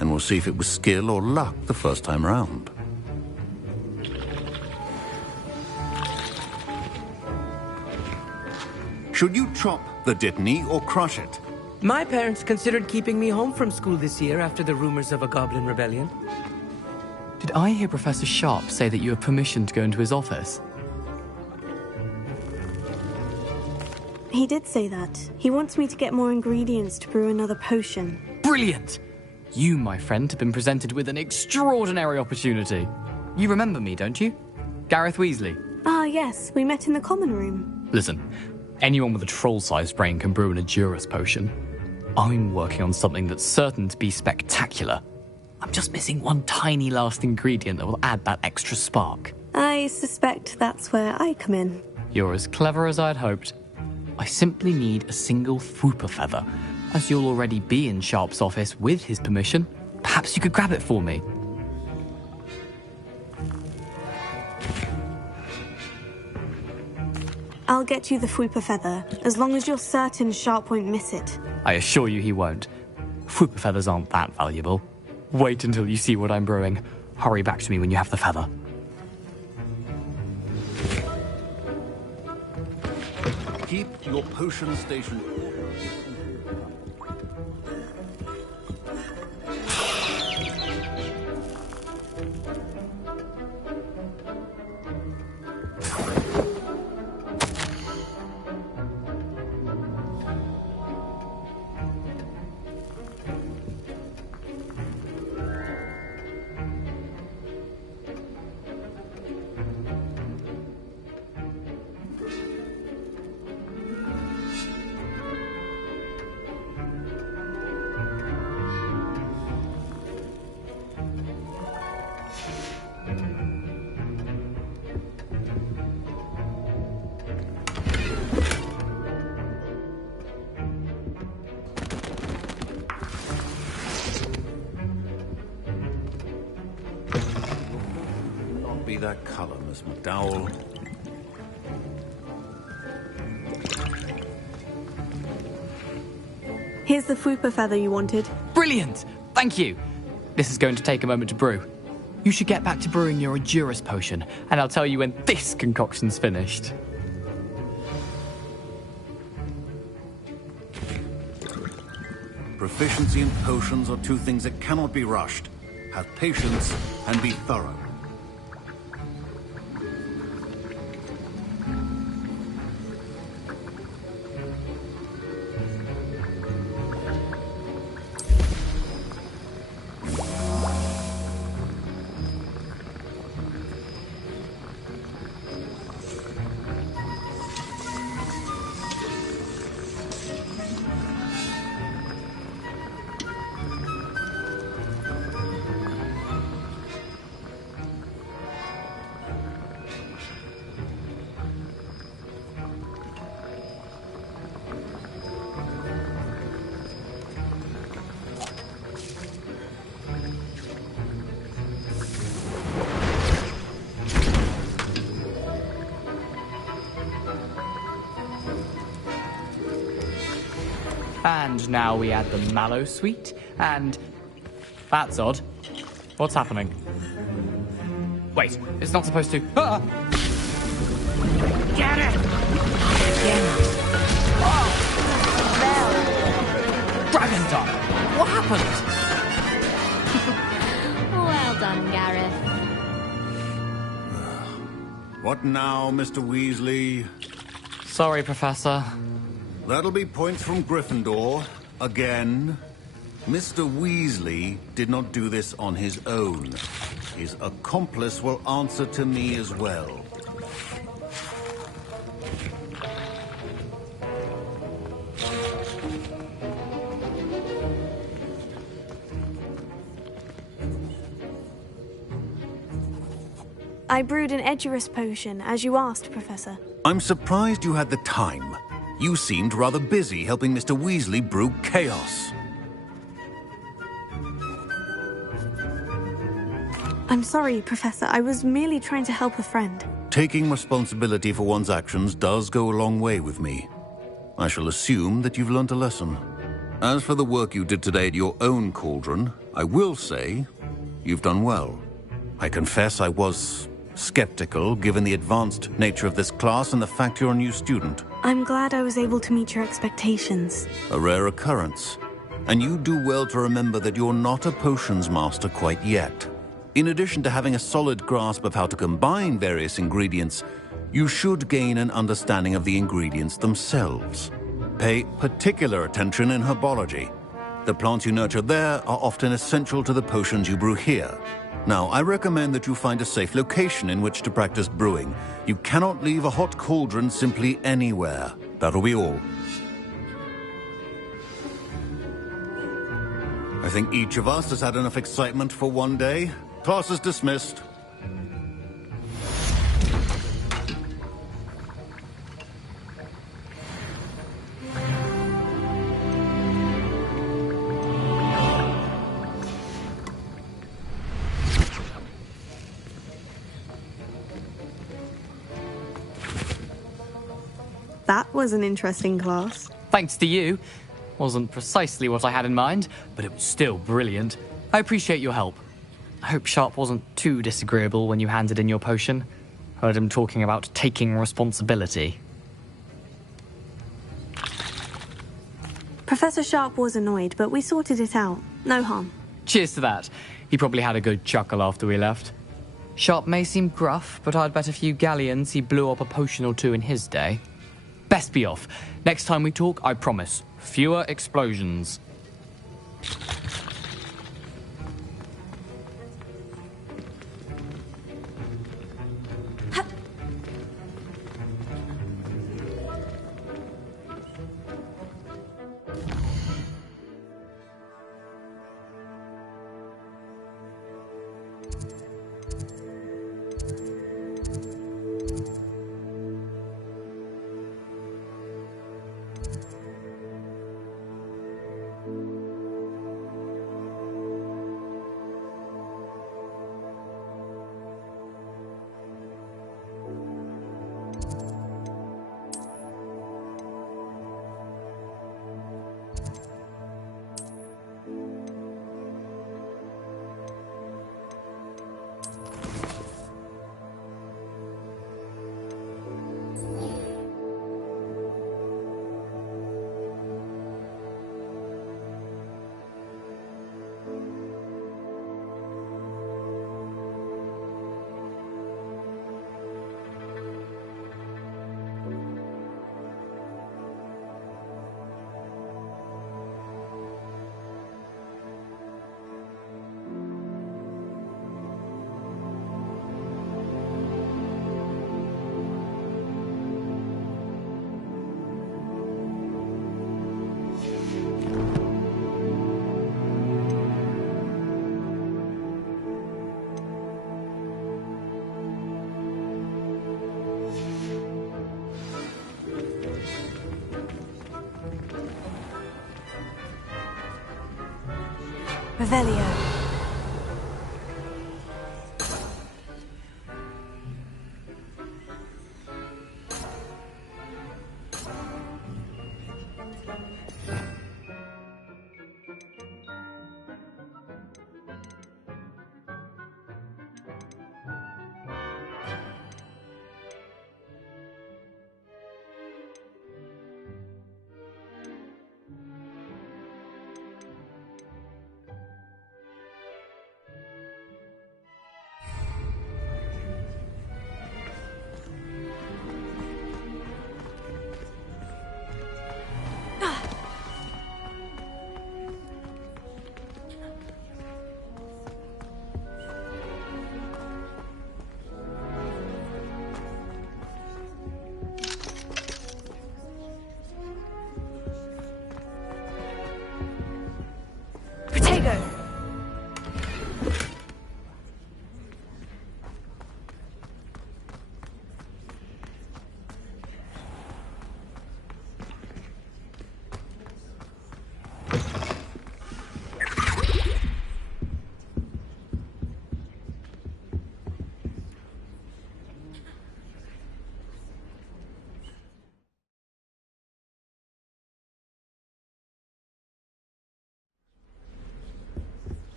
and we'll see if it was skill or luck the first time round. Should you chop the Dittany or crush it? My parents considered keeping me home from school this year after the rumors of a Goblin Rebellion. Did I hear Professor Sharp say that you have permission to go into his office? He did say that. He wants me to get more ingredients to brew another potion. Brilliant! You, my friend, have been presented with an extraordinary opportunity. You remember me, don't you? Gareth Weasley. Ah, yes. We met in the common room. Listen, anyone with a troll-sized brain can brew an Edurus potion. I'm working on something that's certain to be spectacular. I'm just missing one tiny last ingredient that will add that extra spark. I suspect that's where I come in. You're as clever as I'd hoped. I simply need a single Fwooper feather. As you'll already be in Sharp's office with his permission, perhaps you could grab it for me. I'll get you the Fwooper feather, as long as you're certain Sharp won't miss it. I assure you he won't. Whooper feathers aren't that valuable. Wait until you see what I'm brewing. Hurry back to me when you have the feather. Keep your potion station. Be that color, Miss McDowell. Here's the Fwooper feather you wanted. Brilliant! Thank you! This is going to take a moment to brew. You should get back to brewing your Edurus potion, and I'll tell you when this concoction's finished. Proficiency in potions are two things that cannot be rushed. Have patience and be thorough. And now we add the mallow sweet, and... That's odd. What's happening? Wait, it's not supposed to... Ah! Get it! Dragon Dog! What happened? Well done, Gareth. What now, Mr. Weasley? Sorry, Professor. That'll be points from Gryffindor. Again. Mr. Weasley did not do this on his own. His accomplice will answer to me as well. I brewed an Edurus potion, as you asked, Professor. I'm surprised you had the time. You seemed rather busy helping Mr. Weasley brew chaos. I'm sorry, Professor. I was merely trying to help a friend. Taking responsibility for one's actions does go a long way with me. I shall assume that you've learnt a lesson. As for the work you did today at your own cauldron, I will say you've done well. I confess I was skeptical, given the advanced nature of this class and the fact you're a new student. I'm glad I was able to meet your expectations. A rare occurrence. And you do well to remember that you're not a potions master quite yet. In addition to having a solid grasp of how to combine various ingredients, you should gain an understanding of the ingredients themselves. Pay particular attention in herbology. The plants you nurture there are often essential to the potions you brew here. Now, I recommend that you find a safe location in which to practice brewing. You cannot leave a hot cauldron simply anywhere. That'll be all. I think each of us has had enough excitement for one day. Class is dismissed. That was an interesting class. Thanks to you. Wasn't precisely what I had in mind, but it was still brilliant. I appreciate your help. I hope Sharp wasn't too disagreeable when you handed in your potion. Heard him talking about taking responsibility. Professor Sharp was annoyed, but we sorted it out. No harm. Cheers to that. He probably had a good chuckle after we left. Sharp may seem gruff, but I'd bet a few galleons he blew up a potion or two in his day. Best be off. Next time we talk, I promise, fewer explosions. Revelio.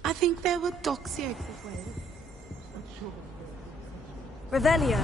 I think there were docks here as well. Revelio.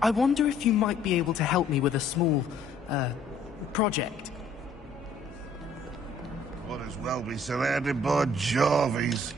I wonder if you might be able to help me with a small, project. Might as well be surrounded by Jarvies.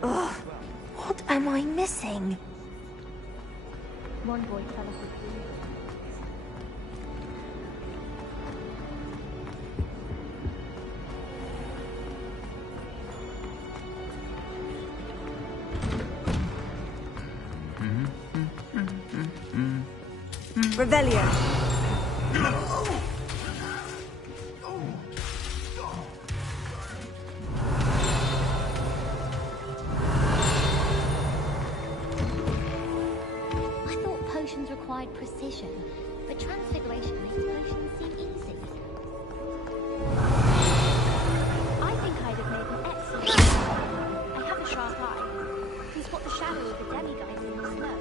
Ugh, what am I missing? One boy fell off a tree. Revelio. Potions required precision, but transfiguration makes potions seem easy. I think I'd have made an excellent. I have a sharp eye. Can spot the shadow of the demigods in the snow.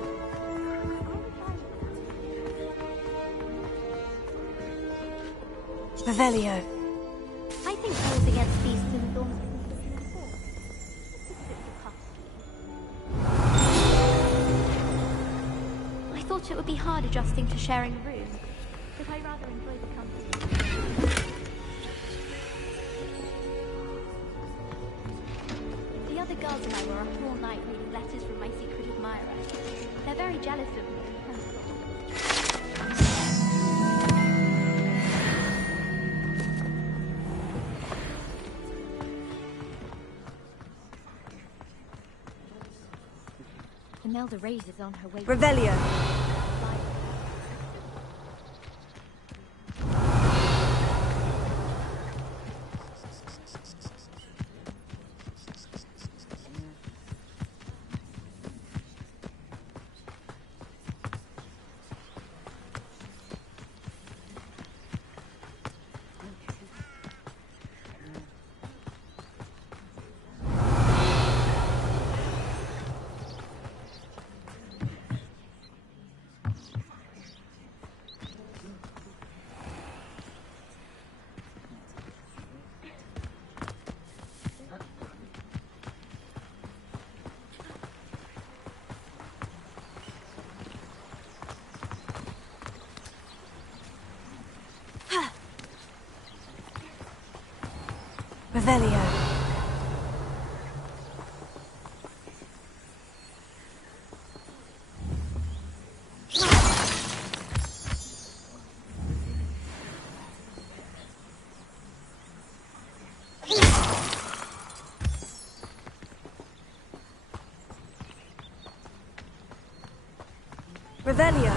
Revelio. I think those against beasts and thorns can I thought it would be hard adjusting to sharing a room, but I rather enjoy the company. The other girls and I were up all night reading letters from my secret admirer. They're very jealous of me. Imelda Reyes is on her way. Revelio. Revelio. Revelio.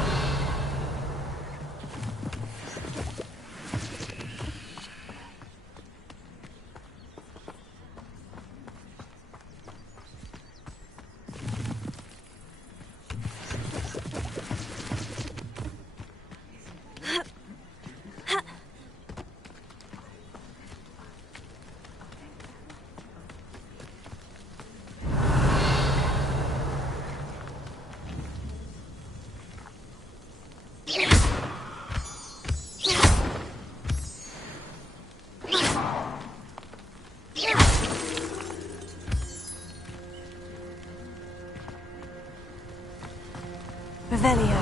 Revelio.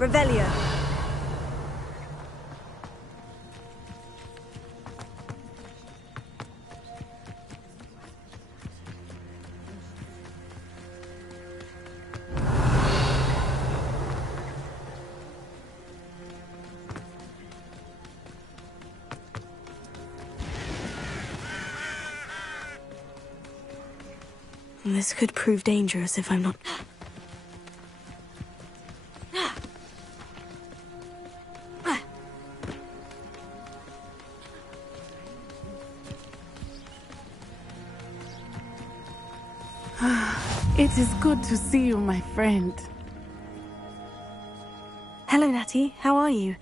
Revelio. This could prove dangerous if I'm not... It is good to see you, my friend. Hello, Natty. How are you?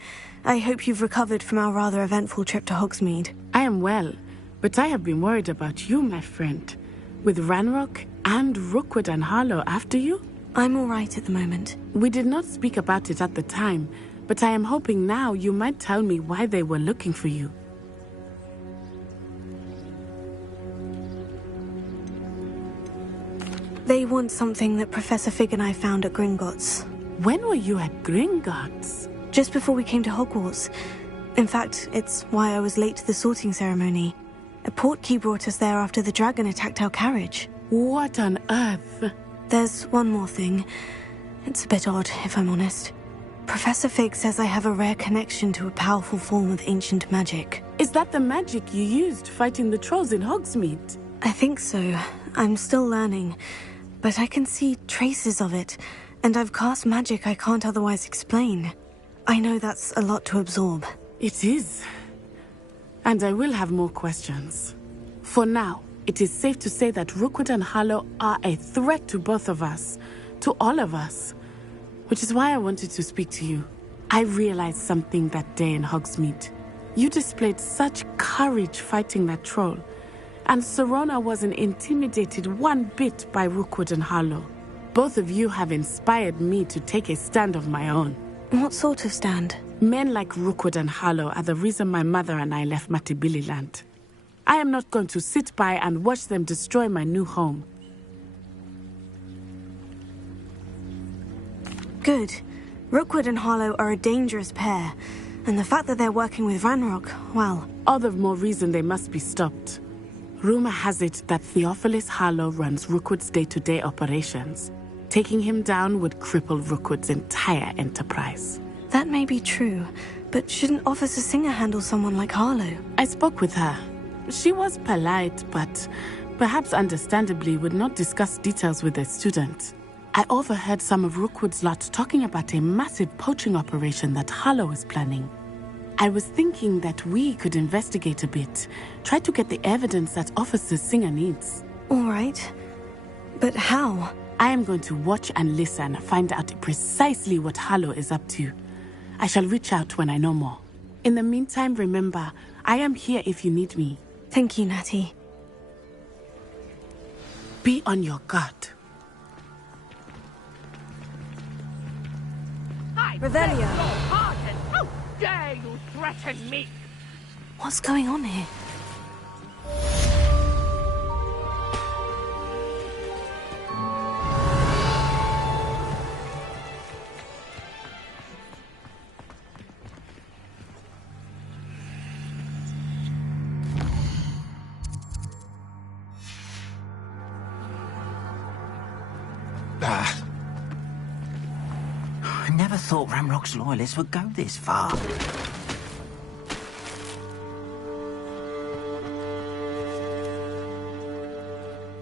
I hope you've recovered from our rather eventful trip to Hogsmeade. I am well, but I have been worried about you, my friend. With Ranrock and Rookwood and Harlow after you? I'm all right at the moment. We did not speak about it at the time, but I am hoping now you might tell me why they were looking for you. They want something that Professor Fig and I found at Gringotts. When were you at Gringotts? Just before we came to Hogwarts. In fact, it's why I was late to the sorting ceremony. A portkey brought us there after the dragon attacked our carriage. What on earth? There's one more thing. It's a bit odd, if I'm honest. Professor Fig says I have a rare connection to a powerful form of ancient magic. Is that the magic you used fighting the trolls in Hogsmeade? I think so. I'm still learning. But I can see traces of it, and I've cast magic I can't otherwise explain. I know that's a lot to absorb. It is. And I will have more questions. For now, it is safe to say that Rookwood and Harlow are a threat to both of us, to all of us. Which is why I wanted to speak to you. I realized something that day in Hogsmeade. You displayed such courage fighting that troll. And Serona wasn't intimidated one bit by Rookwood and Harlow. Both of you have inspired me to take a stand of my own. What sort of stand? Men like Rookwood and Harlow are the reason my mother and I left Matibililand. I am not going to sit by and watch them destroy my new home. Good. Rookwood and Harlow are a dangerous pair. And the fact that they're working with Ranrock, well... All the more reason they must be stopped. Rumor has it that Theophilus Harlow runs Rookwood's day-to-day operations. Taking him down would cripple Rookwood's entire enterprise. That may be true, but shouldn't Officer Singer handle someone like Harlow? I spoke with her. She was polite, but perhaps understandably would not discuss details with a student. I overheard some of Rookwood's lot talking about a massive poaching operation that Harlow is planning. I was thinking that we could investigate a bit, try to get the evidence that Officer Singer needs. All right. But how? I am going to watch and listen, find out precisely what Harlow is up to. I shall reach out when I know more. In the meantime, remember, I am here if you need me. Thank you, Natty. Be on your guard. Revelio. How dare you threaten me? What's going on here? I never thought Ranrock's loyalists would go this far.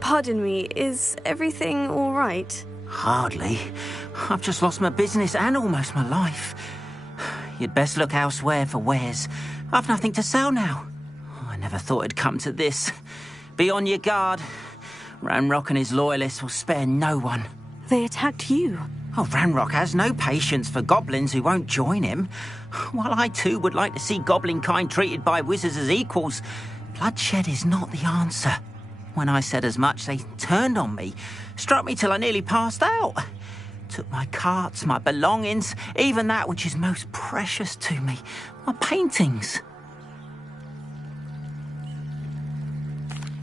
Pardon me, is everything all right? Hardly. I've just lost my business and almost my life. You'd best look elsewhere for wares. I've nothing to sell now. I never thought it'd come to this. Be on your guard. Ranrock and his loyalists will spare no one. They attacked you. Oh, Ranrock has no patience for goblins who won't join him. While I too would like to see goblin kind treated by wizards as equals, bloodshed is not the answer. When I said as much, they turned on me, struck me till I nearly passed out. Took my carts, my belongings, even that which is most precious to me, my paintings.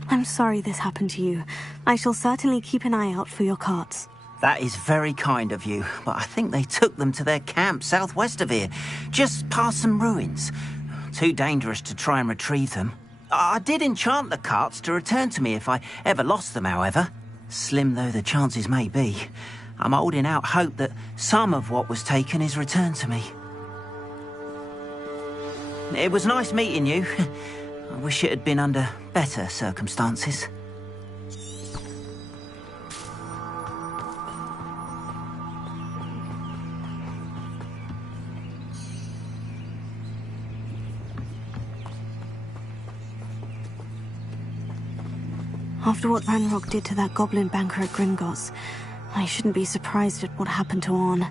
I'm sorry this happened to you. I shall certainly keep an eye out for your carts. That is very kind of you, but I think they took them to their camp southwest of here, just past some ruins. Too dangerous to try and retrieve them. I did enchant the carts to return to me if I ever lost them, however. Slim though the chances may be, I'm holding out hope that some of what was taken is returned to me. It was nice meeting you. I wish it had been under better circumstances. After what Ranrock did to that goblin banker at Gringotts, I shouldn't be surprised at what happened to Orn.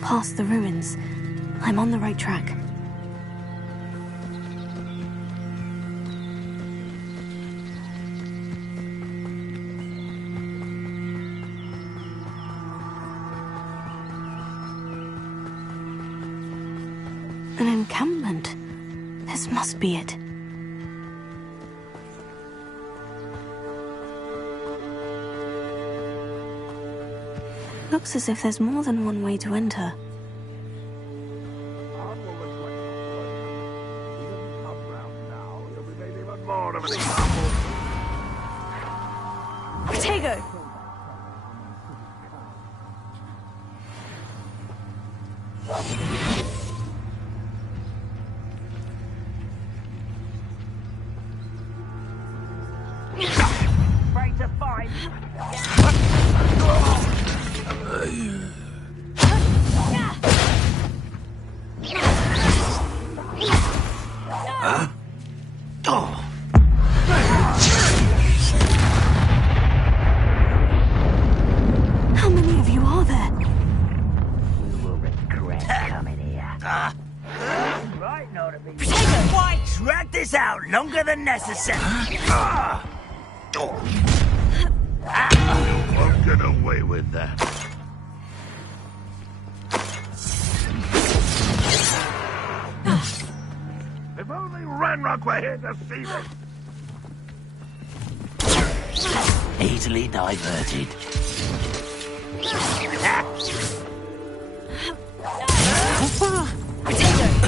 Past the ruins. I'm on the right track. An encampment. This must be it. Looks as if there's more than one way to enter. Potato! Afraid to fight. Huh? Oh. How many of you are there? You will regret coming here. Right, not to be. Why drag this out longer than necessary? You won't get away with that. If only Ranrock were here to see this. Easily diverted.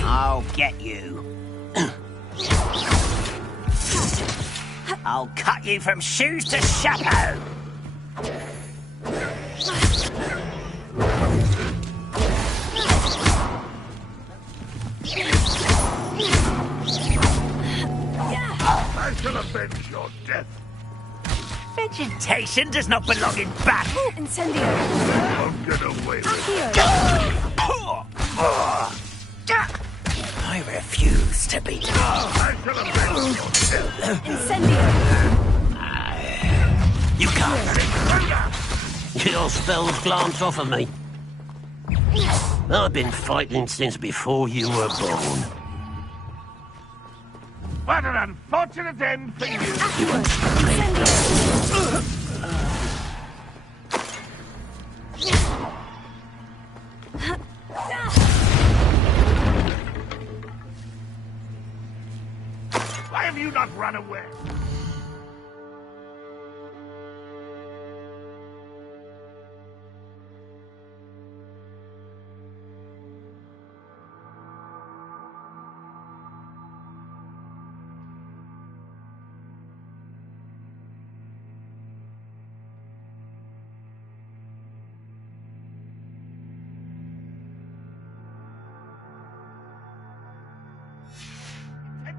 I'll get you. I'll cut you from shoes to chapeau. I shall avenge your death. Vegetation does not belong in battle. Incendio! Won't get away with I refuse to be. I shall avenge your death. Incendio! You can't. Your spells glance off of me. I've been fighting since before you were born. What an unfortunate end for you. Why have you not run away?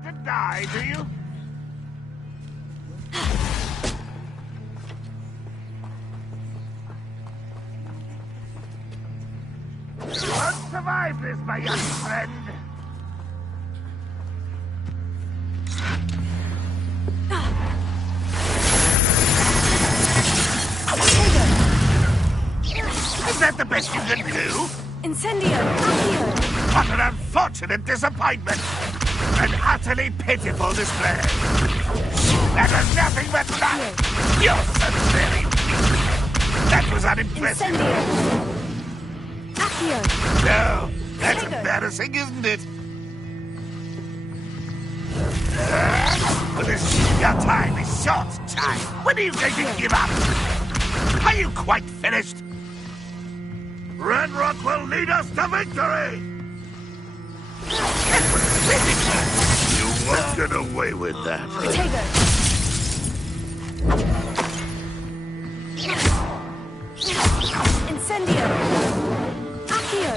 To die, do you? survive this, my young friend. Is that the best you can do? Incendio! Accio! What an unfortunate disappointment! An utterly pitiful display. That was nothing but luck. You're so very weak. That was unimpressive. Incendio! Accio! No, that's embarrassing, isn't it? Your time is short, time. When are you going to give up? Are you quite finished? Ranrock will lead us to victory! That was ridiculous! You won't get away with that. Potato! Incendio! Accio!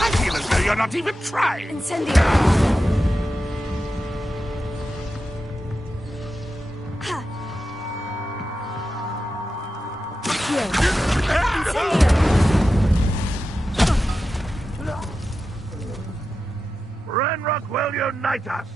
I feel as though you're not even trying. Incendio! Ranrock will unite us.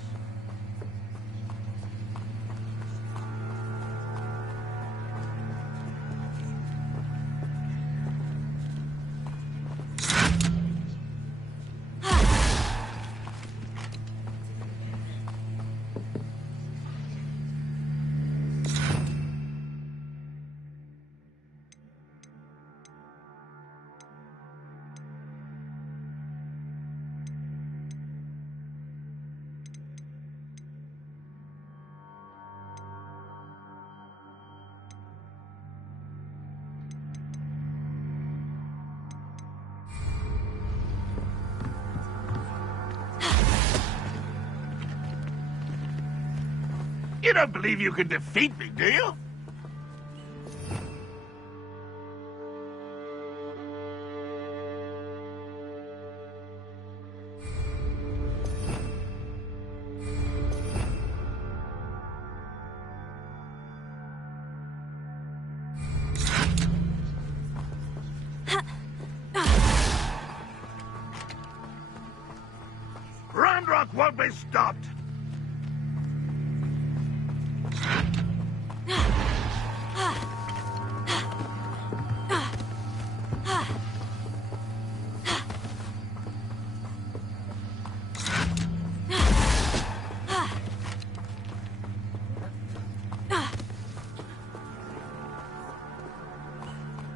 You don't believe you can defeat me, do you? Ranrock won't be stopped.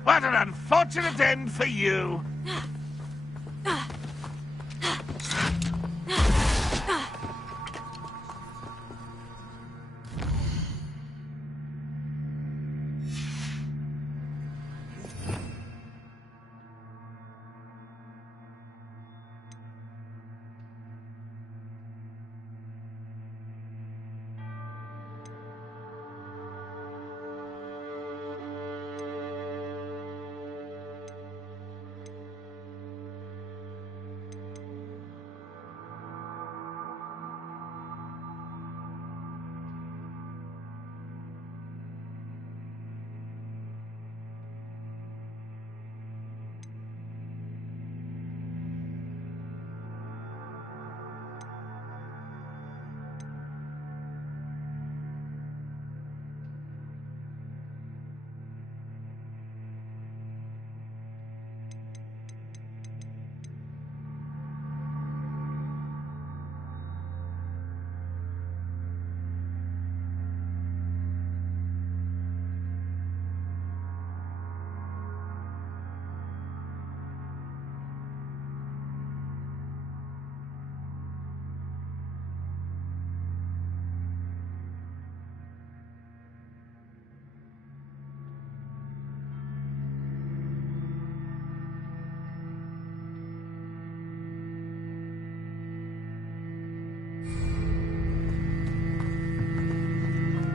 What an unfortunate end for you.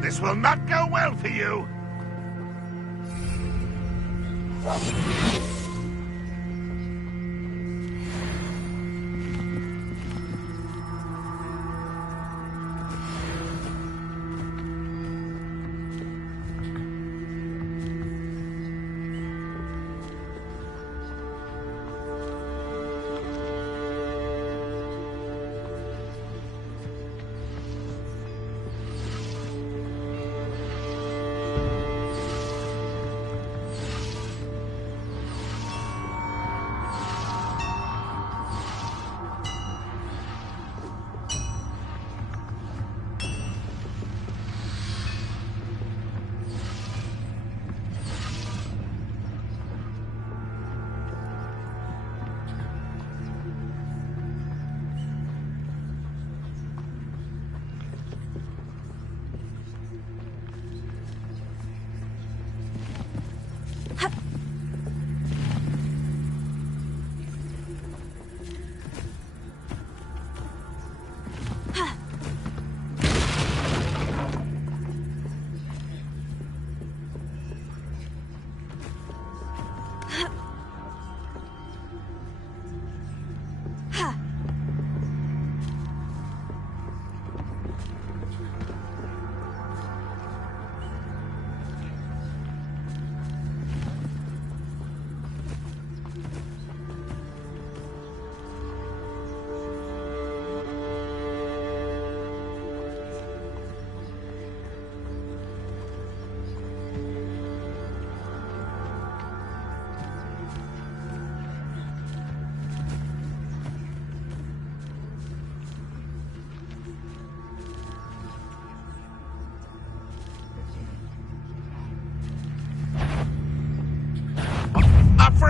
This will not go well for you.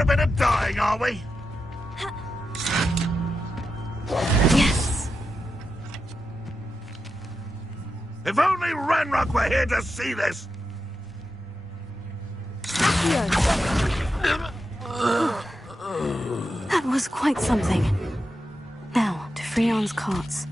a bit of dying, are we? Yes. If only Ranrock were here to see this! That was quite something. Now, to Freon's carts.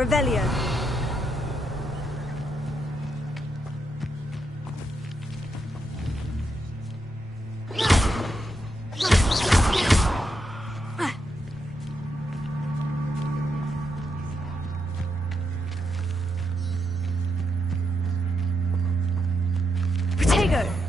Revelio. Protego.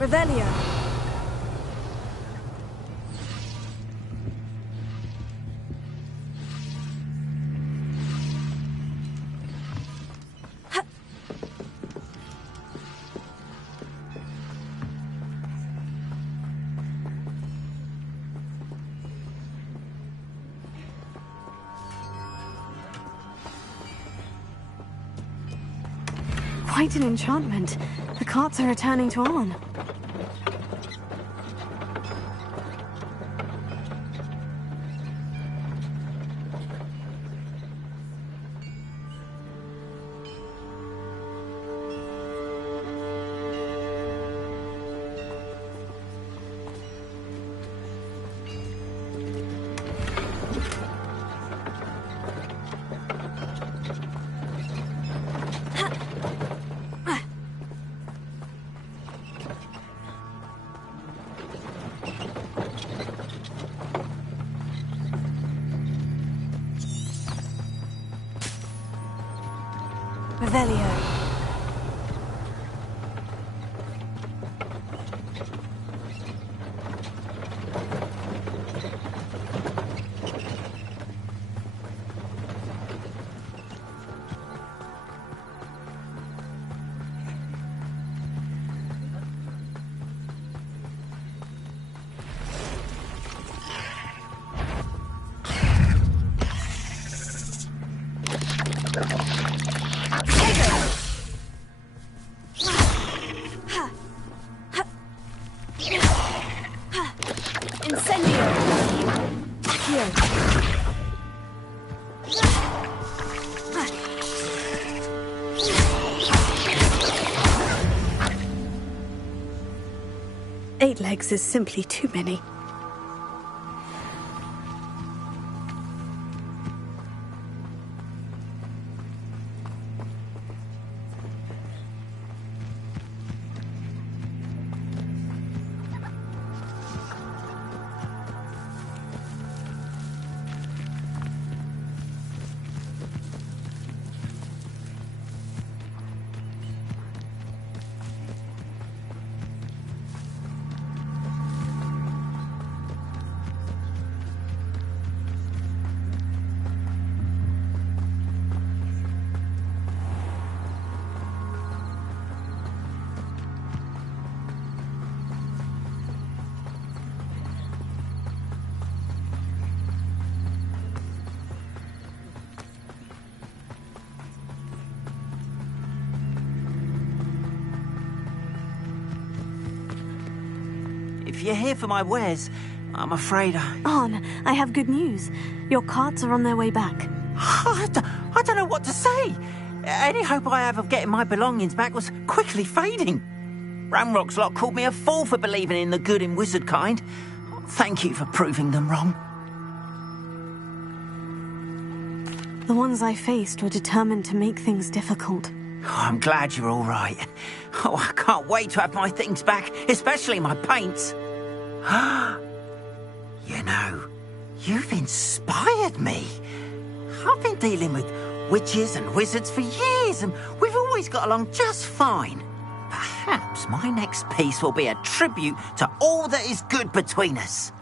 Revelio. Quite an enchantment. The carts are returning to Arn. Revelio. Eight legs is simply too many. If you're here for my wares, I'm afraid Arn, I have good news. Your carts are on their way back. I don't know what to say. Any hope I have of getting my belongings back was quickly fading. Ramrock's lot called me a fool for believing in the good in wizard kind. Thank you for proving them wrong. The ones I faced were determined to make things difficult. Oh, I'm glad you're all right. Oh, I can't wait to have my things back, especially my paints. You know, you've inspired me. I've been dealing with witches and wizards for years, and we've always got along just fine. Perhaps my next piece will be a tribute to all that is good between us.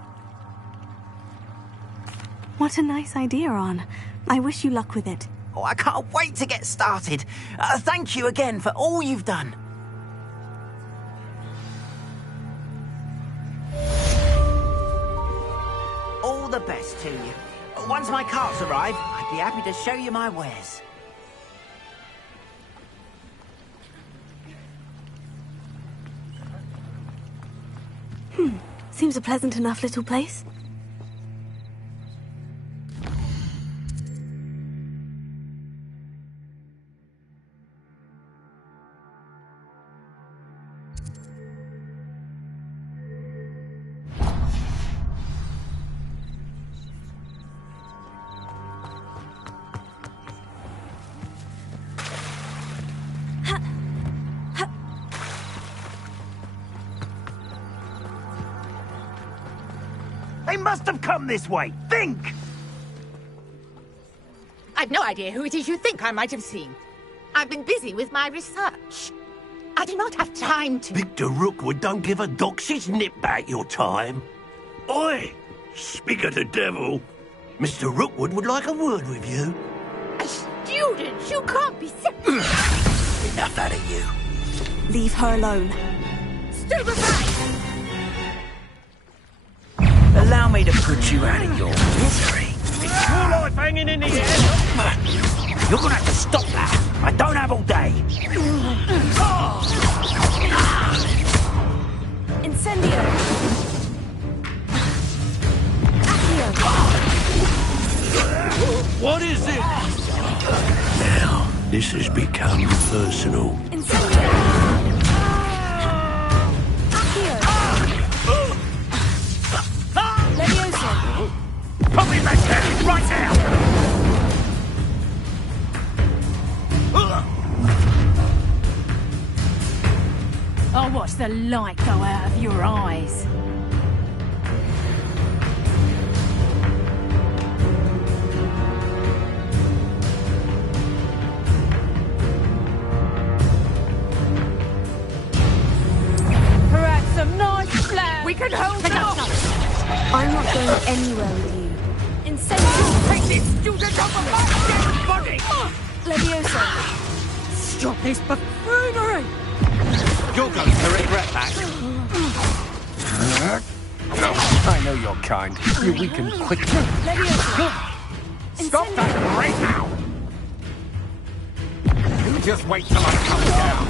What a nice idea, Arn. I wish you luck with it. Oh, I can't wait to get started. Thank you again for all you've done. All the best to you. Once my carts arrive, I'd be happy to show you my wares. Seems a pleasant enough little place. They must have come this way. Think! I've no idea who it is you think I might have seen. I've been busy with my research. I do not have time to... Victor Rookwood don't give a doxy's nip back your time. Oi! Speak of the devil. Mr. Rookwood would like a word with you. A student? You can't be sick. Enough out of you. Leave her alone. Stupefy! Allow me to put you out of your misery. Your life hanging in the air. You're gonna have to stop that. I don't have all day. Incendio! What is it? Now, this has become personal. Put me back there, right now! I'll watch the light go out of your eyes. Perhaps some nice plans. We can hold it off. I'm not going anywhere with you. Incendio! Take this student off of my dead body! Leviosa! Stop this buffoonery! You're going to regret that. I know your kind. You weaken quickly. Stop that right now! You just wait till I come down.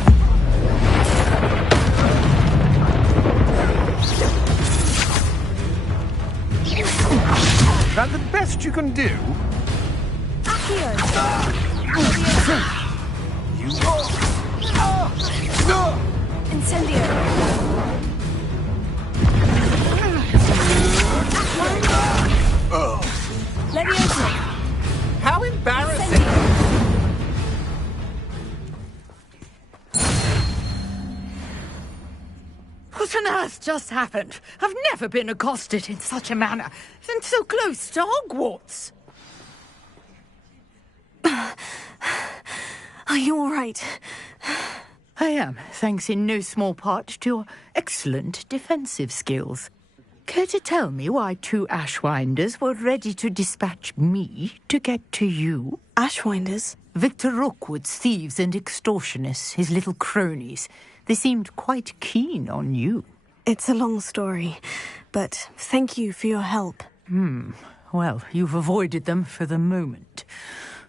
That the best you can do? You... Incendio! Leviosa! How embarrassing! What on earth just happened? I've never been accosted in such a manner, and so close to Hogwarts. Are you all right? I am, thanks in no small part to your excellent defensive skills. Care to tell me why two Ashwinders were ready to dispatch me to get to you? Ashwinders? Victor Rookwood's thieves and extortionists, his little cronies. They seemed quite keen on you. It's a long story, but thank you for your help. Well, you've avoided them for the moment.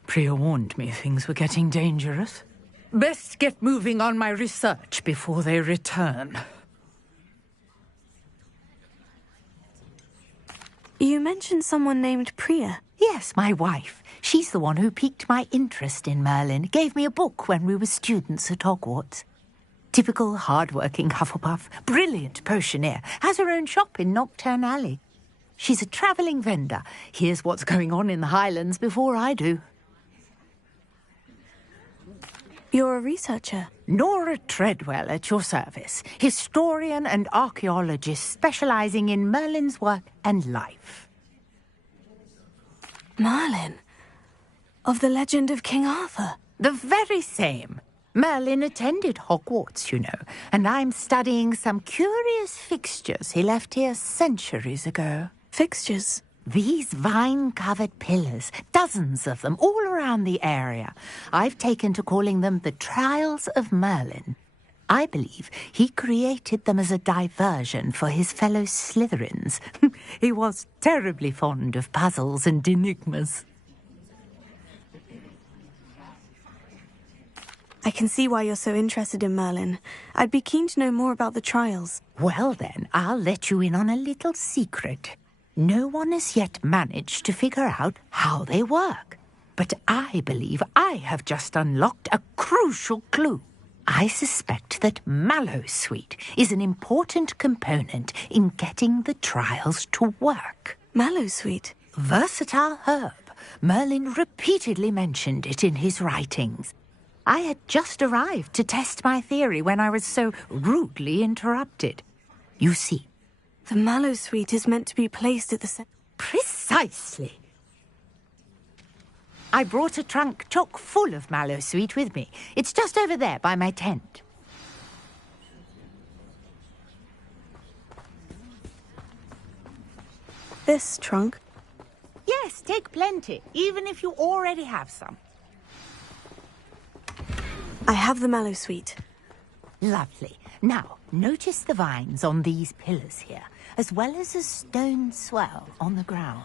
Priya warned me things were getting dangerous. Best get moving on my research before they return. You mentioned someone named Priya. Yes, my wife. She's the one who piqued my interest in Merlin. Gave me a book when we were students at Hogwarts. Typical hard-working Hufflepuff, brilliant potioneer, has her own shop in Nocturne Alley. She's a travelling vendor. Hears what's going on in the Highlands before I do. You're a researcher? Nora Treadwell at your service. Historian and archaeologist specialising in Merlin's work and life. Merlin? Of the legend of King Arthur? The very same. Merlin attended Hogwarts, you know, and I'm studying some curious fixtures he left here centuries ago. Fixtures? These vine-covered pillars, dozens of them, all around the area. I've taken to calling them the Trials of Merlin. I believe he created them as a diversion for his fellow Slytherins. He was terribly fond of puzzles and enigmas. I can see why you're so interested in Merlin. I'd be keen to know more about the trials. Well then, I'll let you in on a little secret. No one has yet managed to figure out how they work. But I believe I have just unlocked a crucial clue. I suspect that Mallowsweet is an important component in getting the trials to work. Mallowsweet? Versatile herb. Merlin repeatedly mentioned it in his writings. I had just arrived to test my theory when I was so rudely interrupted. You see, the Mallowsweet is meant to be placed at the center. Precisely. I brought a trunk chock full of Mallowsweet with me. It's just over there by my tent. This trunk? Yes, take plenty, even if you already have some. I have the Mallowsweet. Lovely. Now, notice the vines on these pillars here, as well as a stone swell on the ground.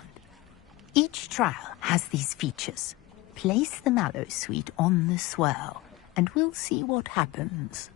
Each trial has these features. Place the Mallowsweet on the swell, and we'll see what happens.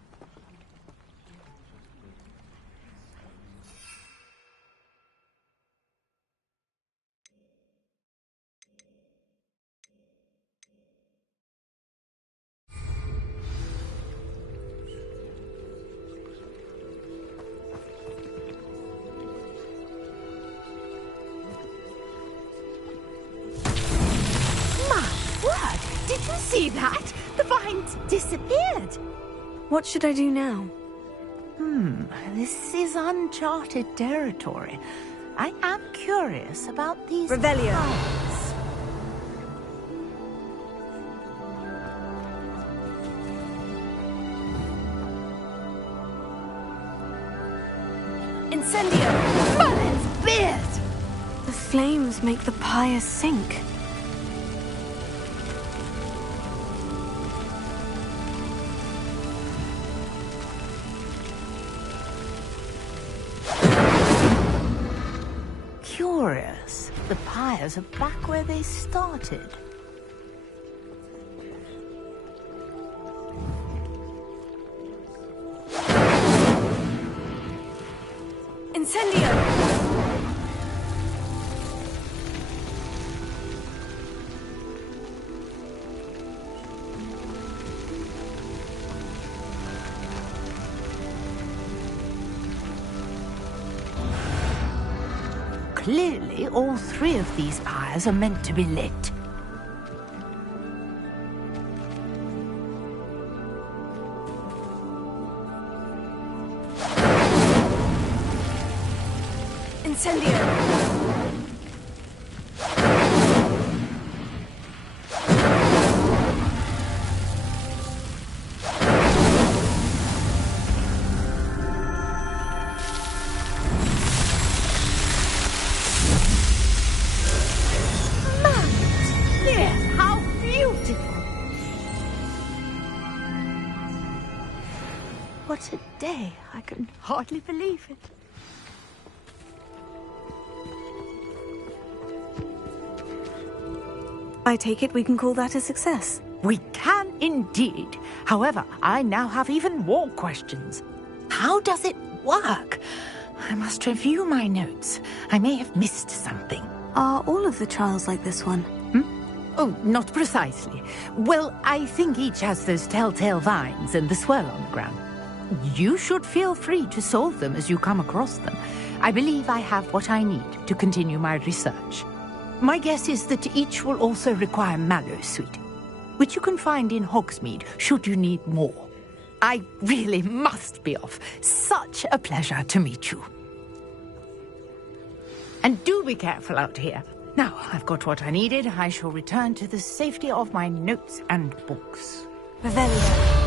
Did you see that? The vines disappeared. What should I do now? This is uncharted territory. I am curious about these Revelio. vines. Incendio! Merlin's beard! The flames make the pyre sink. Curious. The pyres are back where they started. Incendio! Clearly, all three of these pyres are meant to be lit. Incendio! What a day. I can hardly believe it. I take it we can call that a success. We can indeed. However, I now have even more questions. How does it work? I must review my notes. I may have missed something. Are all of the trials like this one? Oh, not precisely. Well, I think each has those telltale vines and the swirl on the ground. You should feel free to solve them as you come across them. I believe I have what I need to continue my research. My guess is that each will also require mallow sweet, which you can find in Hogsmeade should you need more. I really must be off. Such a pleasure to meet you. And do be careful out here. Now, I've got what I needed. I shall return to the safety of my notes and books. Revelio.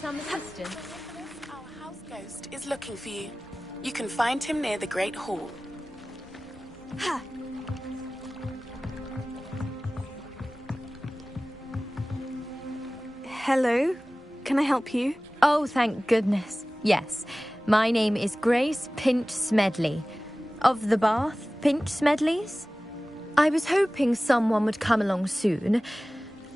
Some assistance. Our house ghost is looking for you. You can find him near the Great Hall. Ha! Hello? Can I help you? Oh, thank goodness. Yes. My name is Grace Pinch Smedley. Of the Bath Pinch Smedleys? I was hoping someone would come along soon.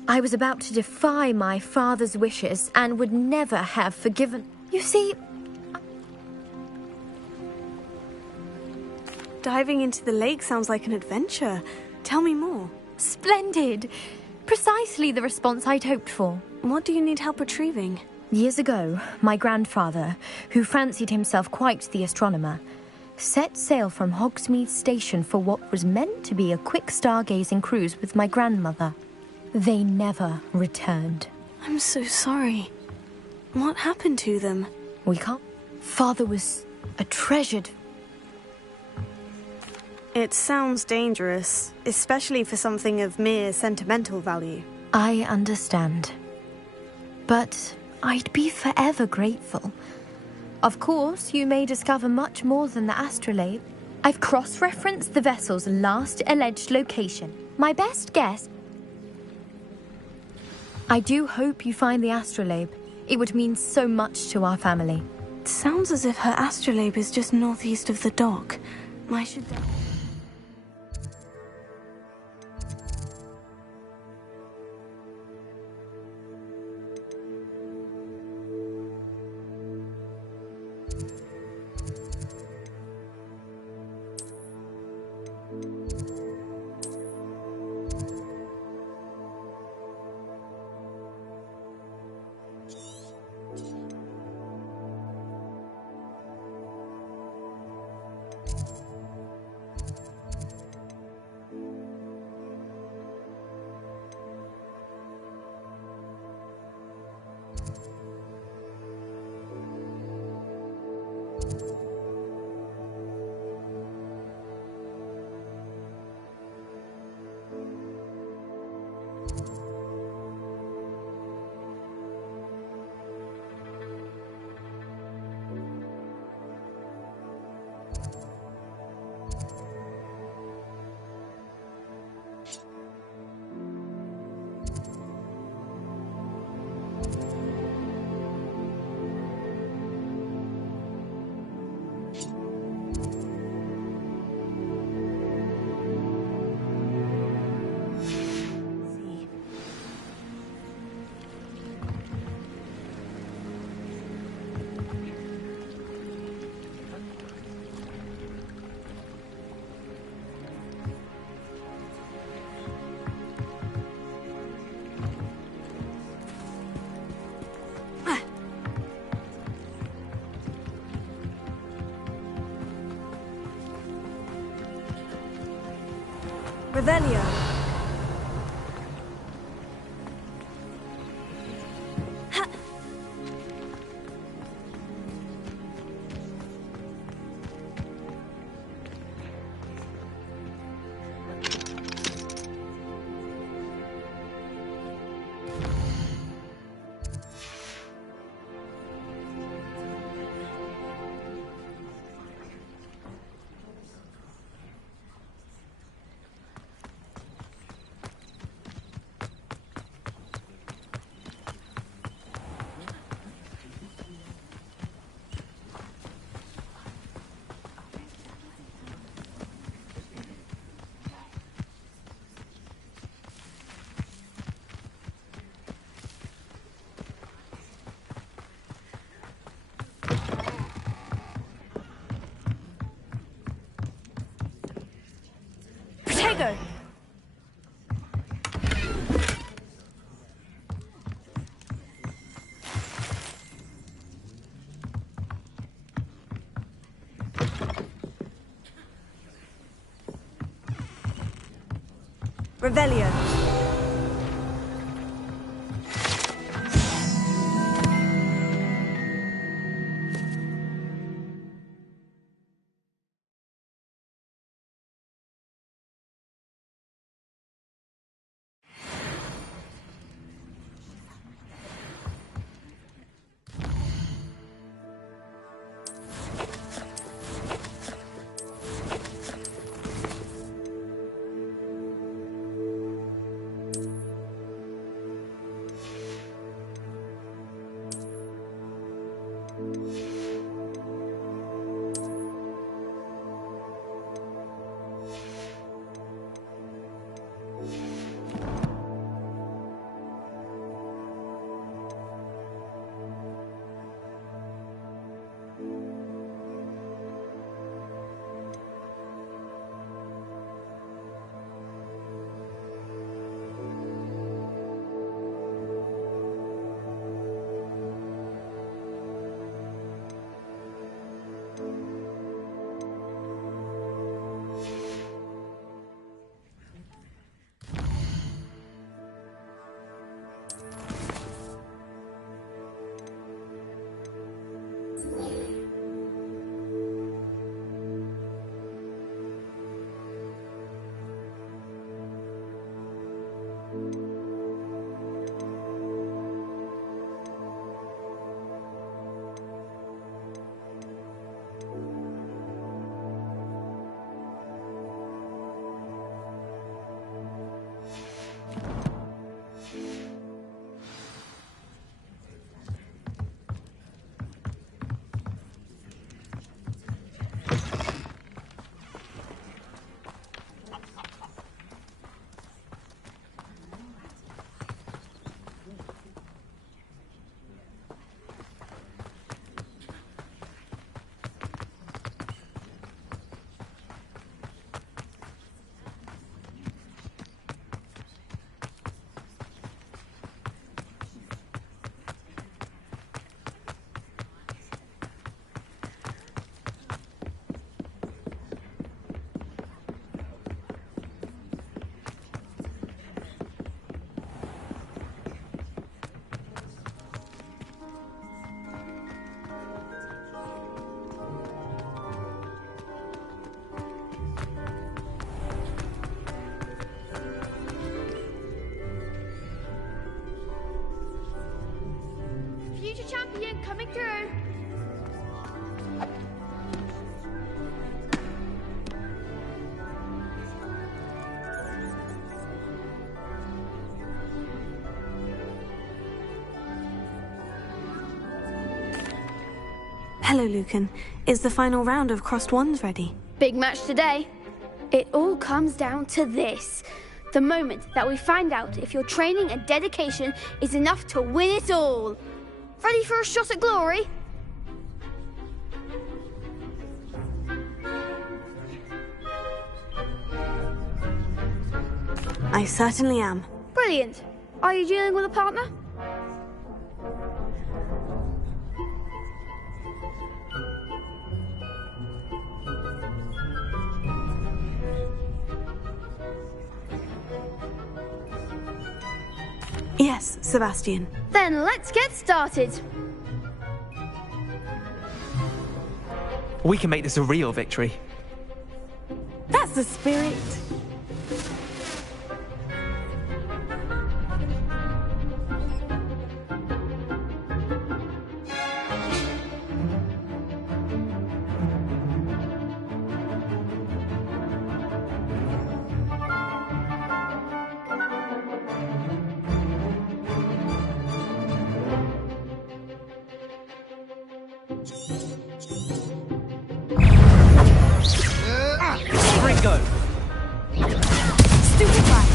I was about to defy my father's wishes and would never have forgiven. You see... Diving into the lake sounds like an adventure. Tell me more. Splendid! Precisely the response I'd hoped for. What do you need help retrieving? Years ago, my grandfather, who fancied himself quite the astronomer, set sail from Hogsmeade Station for what was meant to be a quick stargazing cruise with my grandmother. They never returned. I'm so sorry. What happened to them? We can't. Father was a treasured... It sounds dangerous, especially for something of mere sentimental value. I understand. But I'd be forever grateful. Of course, you may discover much more than the astrolabe. I've cross-referenced the vessel's last alleged location. My best guess... I do hope you find the astrolabe. It would mean so much to our family. It sounds as if her astrolabe is just northeast of the dock. I should... Revelio. Revelio. Champion coming through. Hello, Lucan. Is the final round of Crossed Wands ready? Big match today. It all comes down to this. The moment that we find out if your training and dedication is enough to win it all. Ready for a shot at glory? I certainly am. Brilliant. Are you dealing with a partner? Yes, Sebastian. Then let's get started. We can make this a real victory. That's the spirit. Go. Stupid one.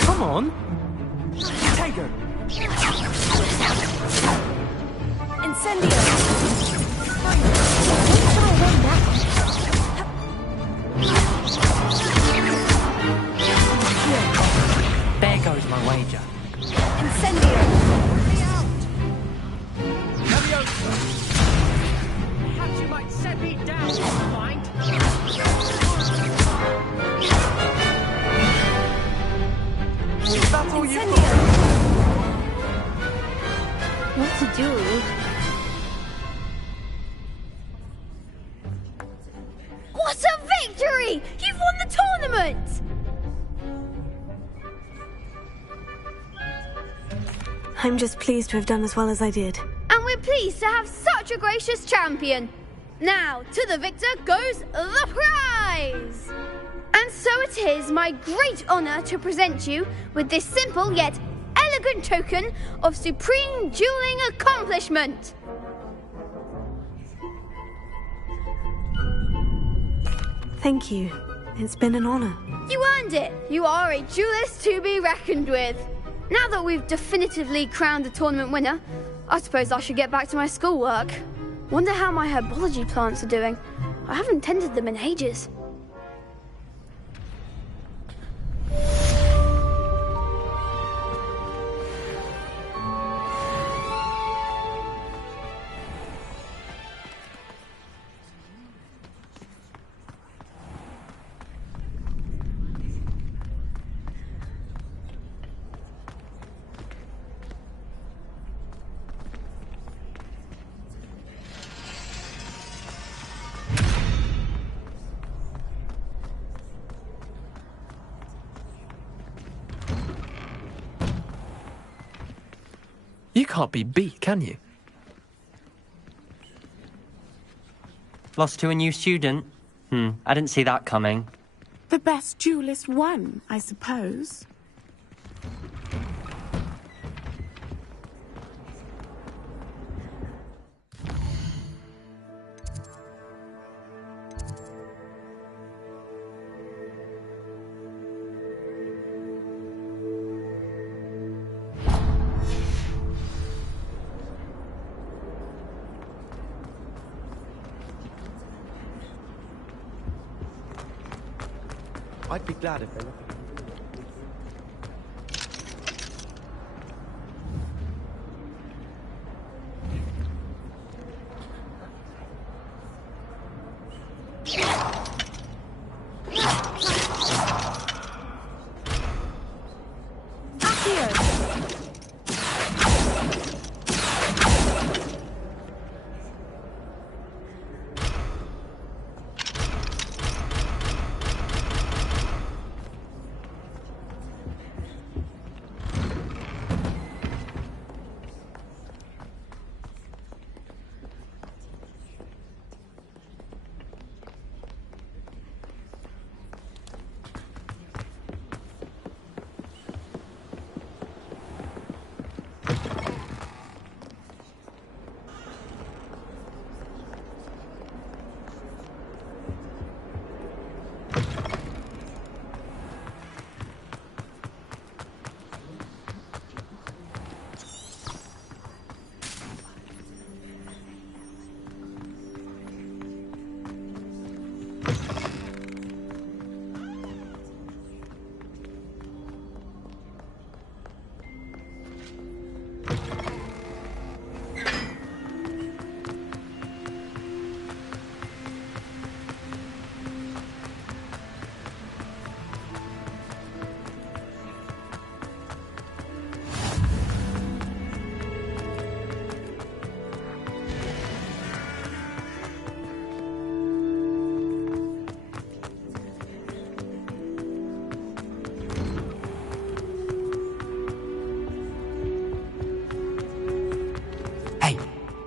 Come on. Tiger. Incendio. There goes my wager. Incendio. Perhaps you might set me down, mind. That's all you What to do? What a victory! You've won the tournament! I'm just pleased to have done as well as I did. And we're pleased to have such a gracious champion. Now, to the victor goes the prize! And so it is my great honour to present you with this simple yet elegant token of supreme dueling accomplishment. Thank you. It's been an honour. You earned it. You are a duelist to be reckoned with. Now that we've definitively crowned the tournament winner, I suppose I should get back to my schoolwork. Wonder how my herbology plants are doing. I haven't tended them in ages. You can't be beat, can you? Lost to a new student? I didn't see that coming. The best duelist won, I suppose. I'd be glad if they look.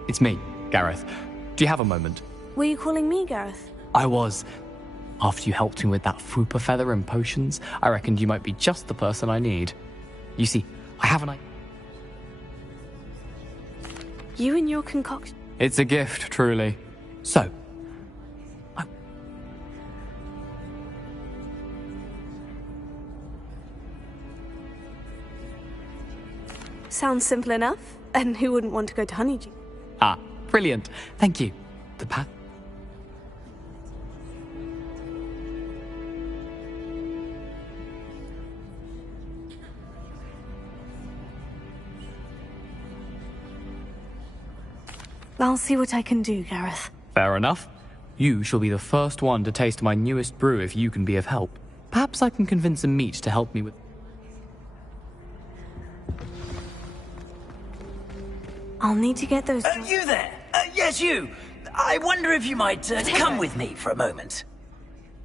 It's me, Gareth. Do you have a moment? Were you calling me Gareth? I was. After you helped me with that Fupa feather and potions, I reckoned you might be just the person I need. You see, I have an idea. You and your concoction. It's a gift, truly. So, Sounds simple enough. And who wouldn't want to go to Honeydew? Ah, brilliant. Thank you. The path. I'll see what I can do, Gareth. Fair enough. You shall be the first one to taste my newest brew if you can be of help. Perhaps I can convince a meat to help me with... I'll need to get those... You there! Yes, you! I wonder if you might come with me for a moment.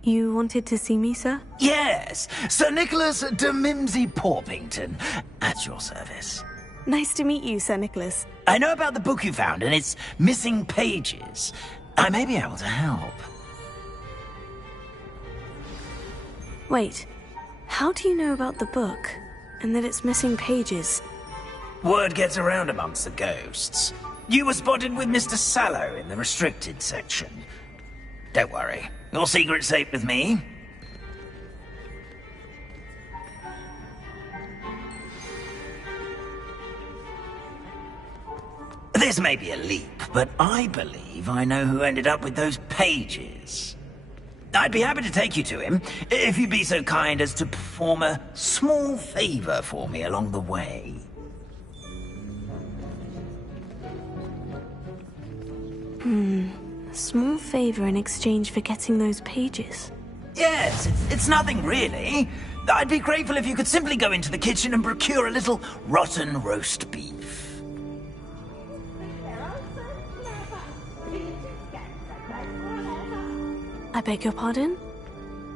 You wanted to see me, sir? Yes, Sir Nicholas de Mimsy Porpington, at your service. Nice to meet you, Sir Nicholas. I know about the book you found and its missing pages. I may be able to help. Wait, how do you know about the book and that it's missing pages? Word gets around amongst the ghosts. You were spotted with Mr. Sallow in the restricted section. Don't worry, your secret's safe with me. This may be a leap, but I believe I know who ended up with those pages. I'd be happy to take you to him, if you'd be so kind as to perform a small favor for me along the way. A small favor in exchange for getting those pages. Yes, it's nothing really. I'd be grateful if you could simply go into the kitchen and procure a little rotten roast beef. I beg your pardon?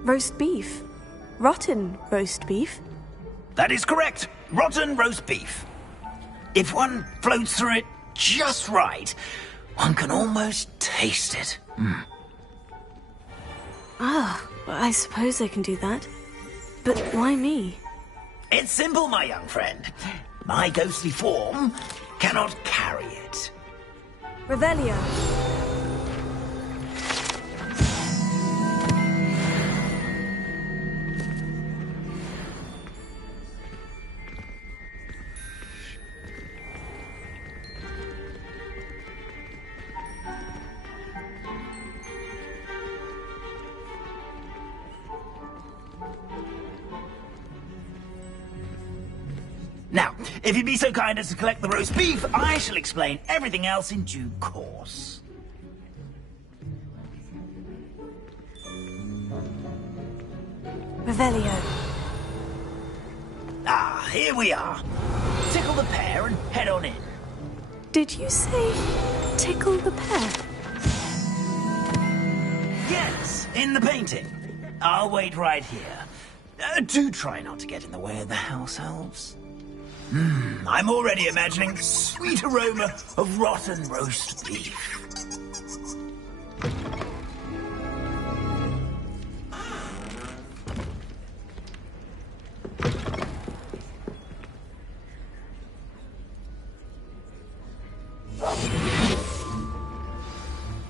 Roast beef? Rotten roast beef? That is correct. Rotten roast beef. If one floats through it just right, one can almost taste it. Ah, I suppose I can do that. But why me? It's simple, my young friend. My ghostly form cannot carry it. Revelio. Now, if you'd be so kind as to collect the roast beef, I shall explain everything else in due course. Revelio. Ah, here we are. Tickle the pear and head on in. Did you say tickle the pear? Yes, in the painting. I'll wait right here. Do try not to get in the way of the house elves. I'm already imagining the sweet aroma of rotten roast beef.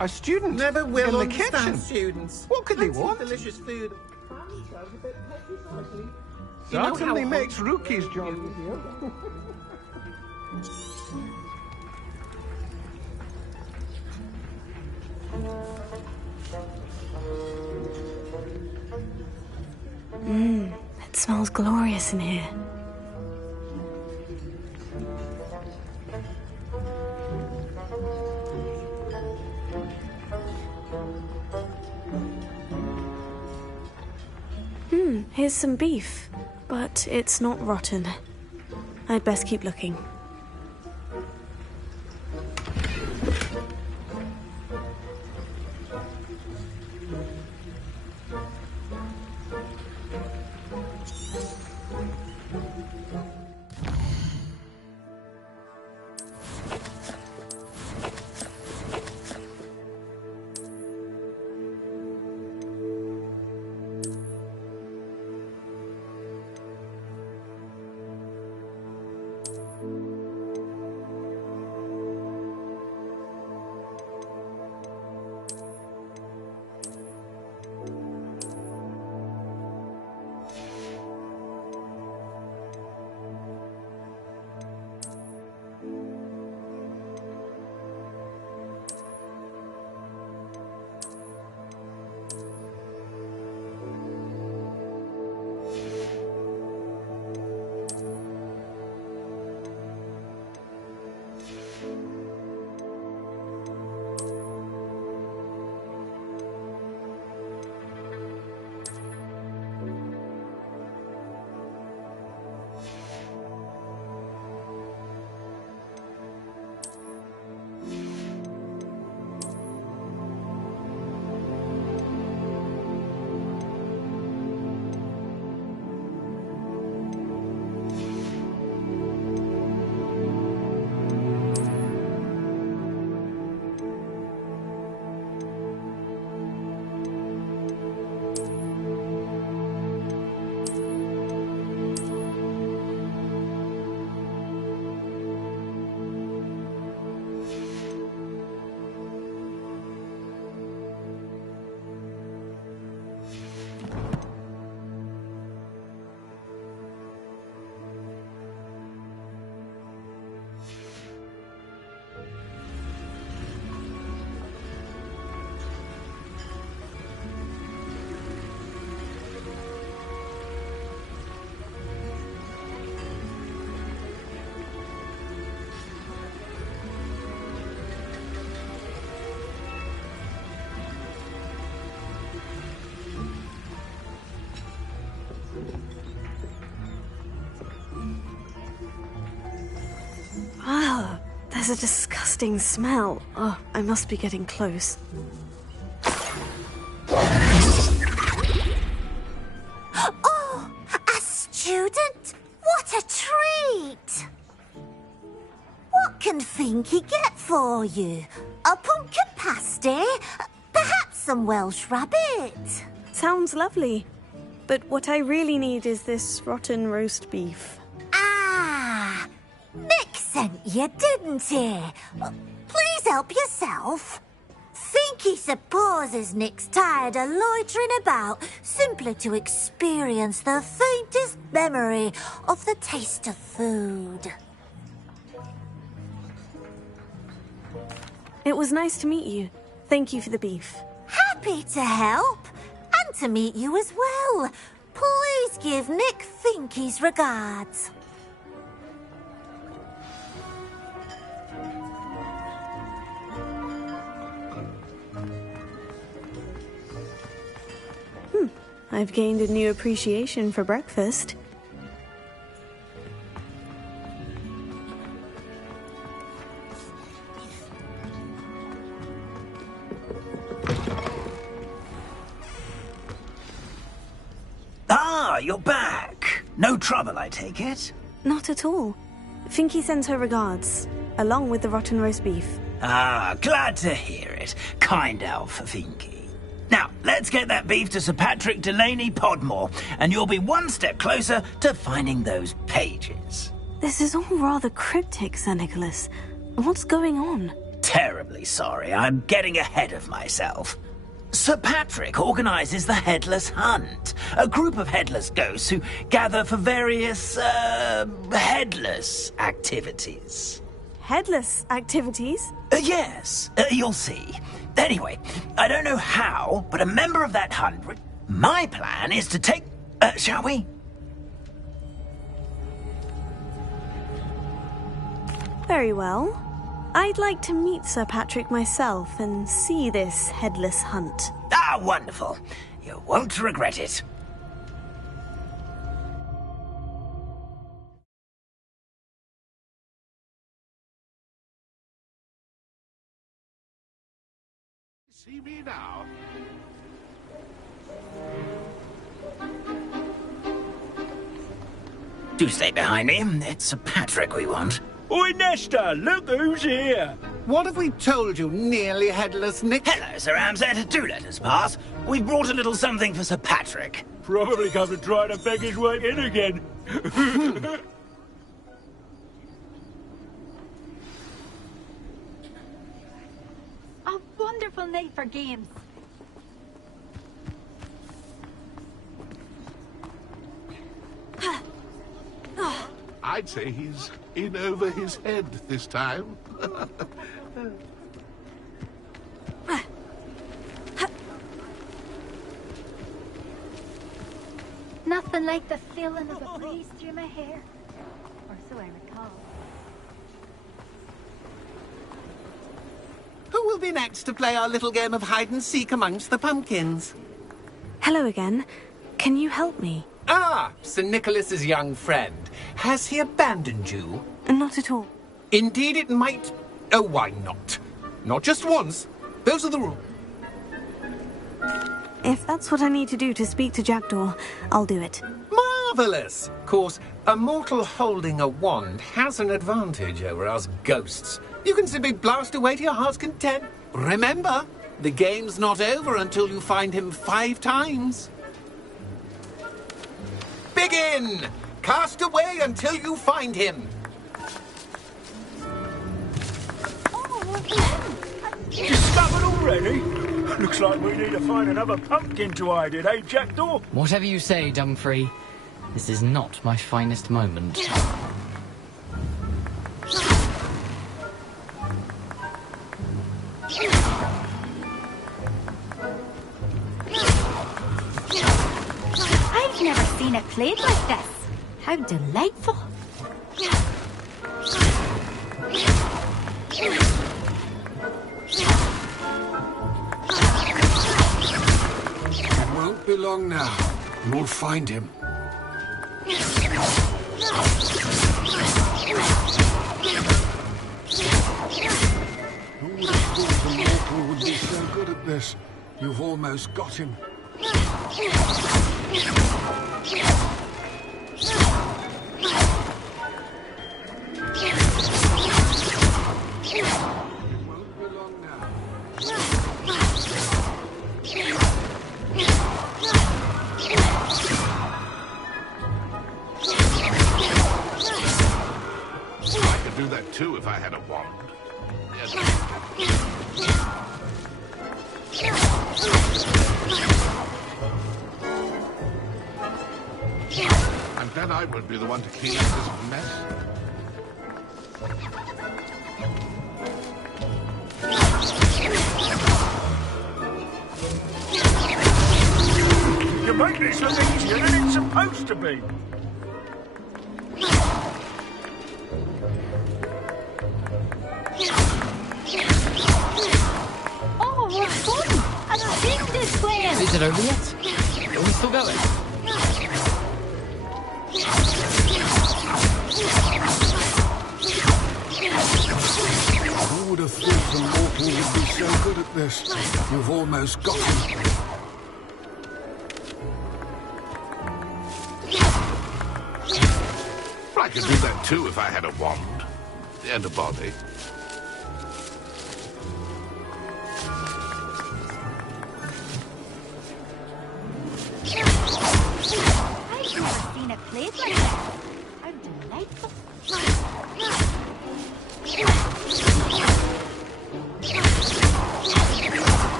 A student Never will in the understand kitchen. students. What could they Fancy want? delicious food. Certainly makes rookies jolly. It smells glorious in here. Here's some beef, but it's not rotten. I'd best keep looking. There's a disgusting smell. Oh, I must be getting close. Oh, a student? What a treat! What can Finky get for you? A pumpkin pasty? Perhaps some Welsh rabbit? Sounds lovely. But what I really need is this rotten roast beef. Ah, Nick sent you, didn't he? Please help yourself. Finky supposes Nick's tired of loitering about simply to experience the faintest memory of the taste of food. It was nice to meet you. Thank you for the beef. Happy to help. And to meet you as well. Please give Nick Finky's regards. I've gained a new appreciation for breakfast. Ah, you're back. No trouble, I take it? Not at all. Finky sends her regards, along with the rotten roast beef. Ah, glad to hear it. Kind elf, Finky. Now, let's get that beef to Sir Patrick Delaney Podmore, and you'll be one step closer to finding those pages. This is all rather cryptic, Sir Nicholas. What's going on? Terribly sorry, I'm getting ahead of myself. Sir Patrick organises the Headless Hunt, a group of headless ghosts who gather for various, headless activities. Headless activities? Yes, you'll see. Anyway, I don't know how, but a member of that 100... My plan is to take... shall we? Very well. I'd like to meet Sir Patrick myself and see this headless hunt. Ah, wonderful. You won't regret it. See me now. Do stay behind me. It's Sir Patrick we want. Oi, Nesta, look who's here. What have we told you, nearly headless Nick? Hello, Sir Ramsay. Do let us pass. We've brought a little something for Sir Patrick. Probably come to try to beg his way in again. A wonderful night for games. I'd say he's in over his head this time. Nothing like the feeling of a breeze through my hair. Or so I recall. Who will be next to play our little game of hide-and-seek amongst the pumpkins? Hello again. Can you help me? Ah, Sir Nicholas's young friend. Has he abandoned you? Not at all. Indeed it might... Oh, why not? Not just once. Those are the rules. If that's what I need to do to speak to Jackdaw, I'll do it. Marvellous! Of course, a mortal holding a wand has an advantage over us ghosts. You can simply blast away to your heart's content. Remember, the game's not over until you find him 5 times. Begin! Cast away until you find him. Discovered already? Looks like we need to find another pumpkin to hide in, eh, Jackdaw? Whatever you say, Dumfrey. This is not my finest moment. I've never seen it played like this. How delightful. It won't be long now. We'll find him. You've almost got him. I could do that too if I had a wand. And then I would be the one to clean up this mess. You make this look easier than it's supposed to be. Oh, what fun! I've seen this plan! Is it over yet? Are we still going? I would have thought the mortal would be so good at this. You've almost got him. I could do that too if I had a wand and a body. I've never seen a place like that. How delightful.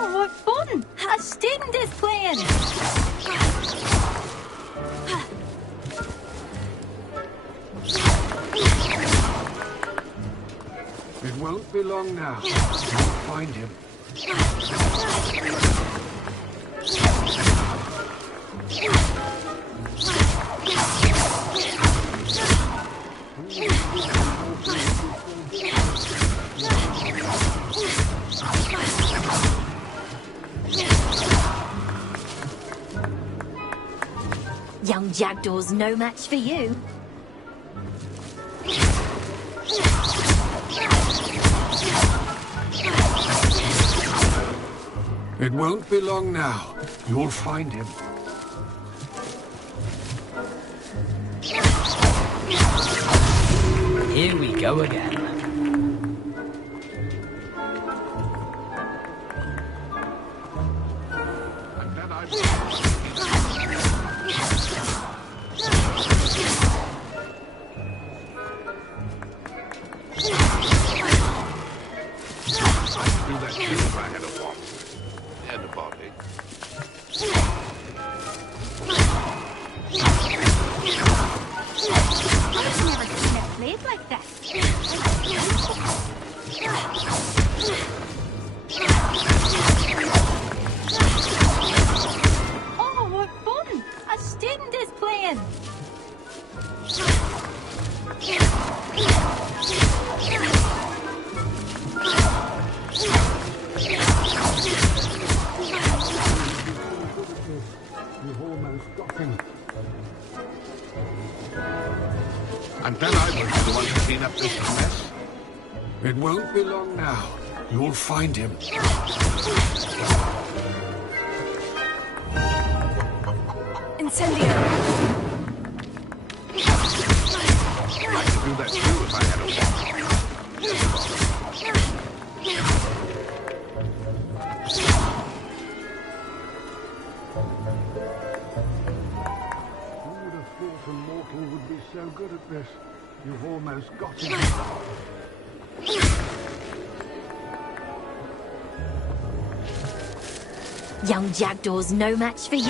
Oh, what fun! I've seen this plan! It won't be long now. You'll find him. Young Jackdaw's no match for you. It won't be long now. You'll find him. Here we go again. Oh, what fun! I've seen this plan! You've almost got him. And then I will be the one to clean up this mess. It won't be long now. You'll find him. Incendio. I could do that too if I had a wand. Who would have thought a mortal would be so good at this? You've almost got him. Young Jackdaw's no match for you.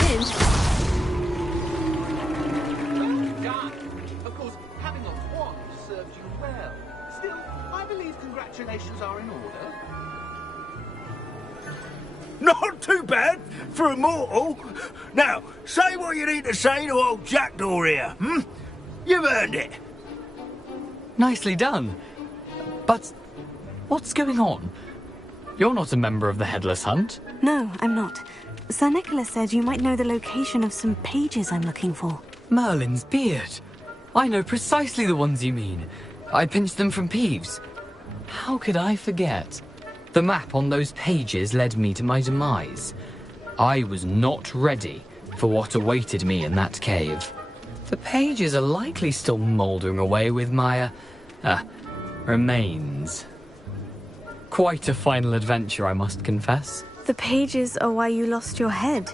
Done. Of course, having a wand served you well. Still, I believe congratulations are in order. Not too bad for a mortal. Now, say what you need to say to old Jackdaw here, hmm? You've earned it. Nicely done. But what's going on? You're not a member of the Headless Hunt. No, I'm not. Sir Nicholas said you might know the location of some pages I'm looking for. Merlin's beard. I know precisely the ones you mean. I pinched them from Peeves. How could I forget? The map on those pages led me to my demise. I was not ready for what awaited me in that cave. The pages are likely still mouldering away with my, remains. Quite a final adventure, I must confess. The pages are why you lost your head.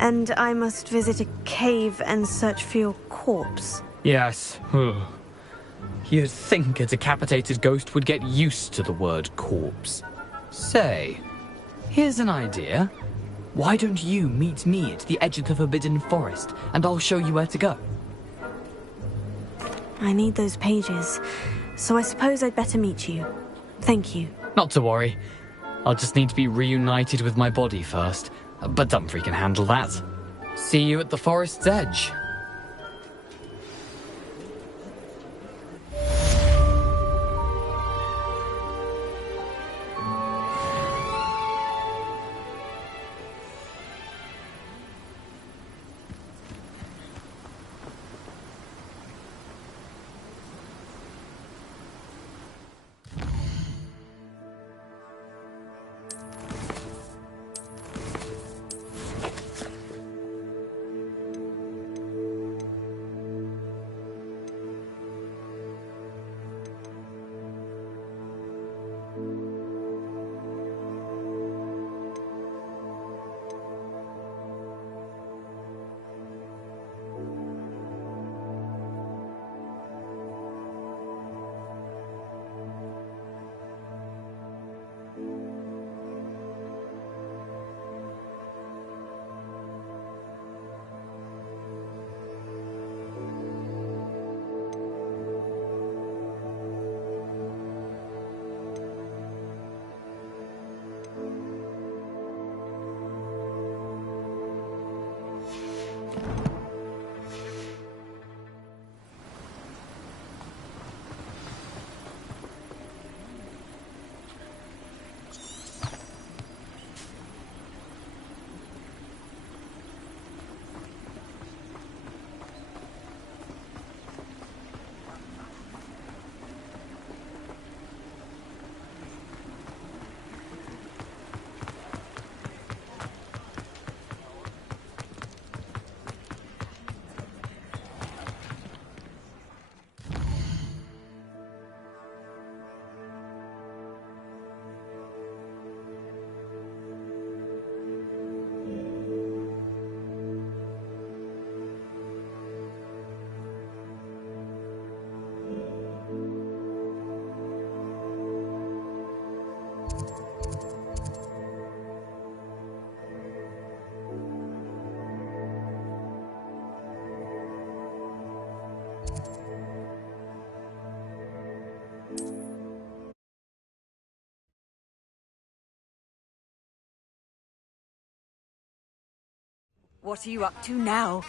And I must visit a cave and search for your corpse. Yes. You'd think a decapitated ghost would get used to the word corpse. Say, here's an idea. Why don't you meet me at the edge of the Forbidden Forest, and I'll show you where to go? I need those pages, so I suppose I'd better meet you. Thank you. Not to worry. I'll just need to be reunited with my body first. But Dumfries can handle that. See you at the forest's edge. What are you up to now?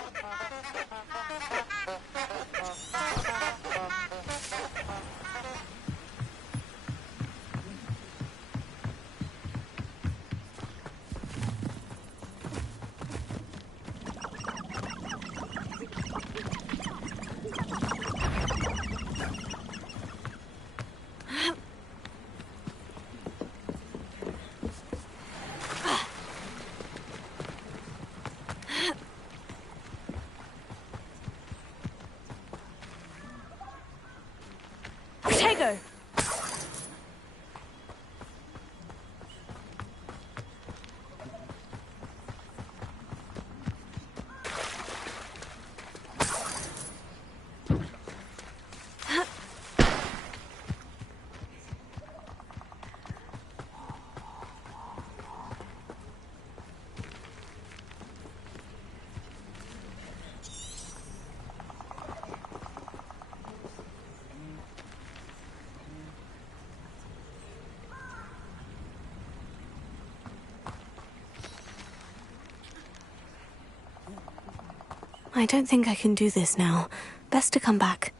I don't think I can do this now. Best to come back.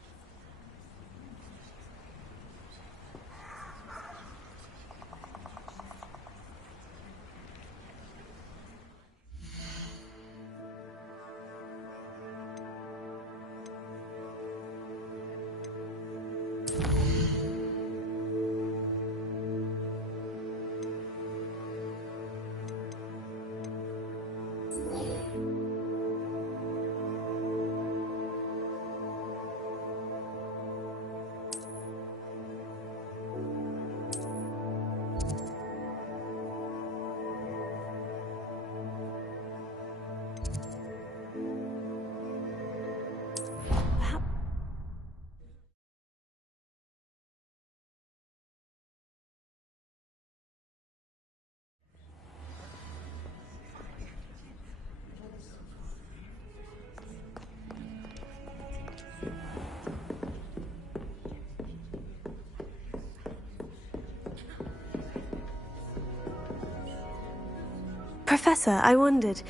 Professor, I wondered,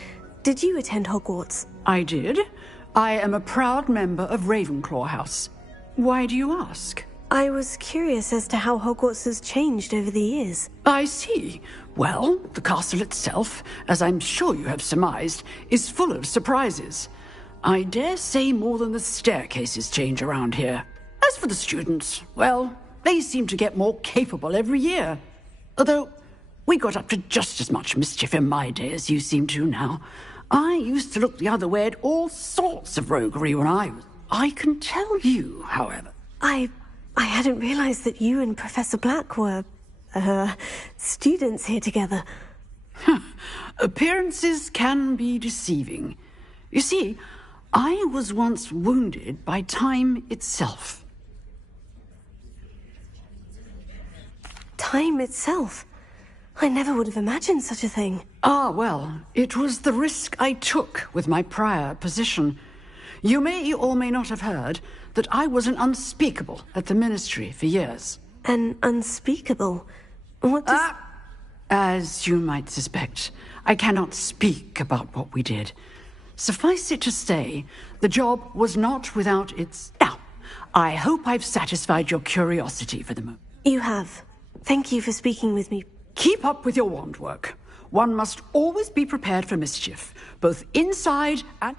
did you attend Hogwarts? I did. I am a proud member of Ravenclaw House. Why do you ask? I was curious as to how Hogwarts has changed over the years. I see. Well, the castle itself, as I'm sure you have surmised, is full of surprises. I dare say more than the staircases change around here. As for the students, well, they seem to get more capable every year. Although, we got up to just as much mischief in my day as you seem to now. I used to look the other way at all sorts of roguery when I was... I can tell you, however... I hadn't realized that you and Professor Black were, students here together. Appearances can be deceiving. You see, I was once wounded by time itself. Time itself? I never would have imagined such a thing. Ah, well, it was the risk I took with my prior position. You may or may not have heard that I was an unspeakable at the Ministry for years. An unspeakable? What does... As you might suspect, I cannot speak about what we did. Suffice it to say, the job was not without its... Now, I hope I've satisfied your curiosity for the moment. You have. Thank you for speaking with me. Keep up with your wand work. One must always be prepared for mischief, both inside and...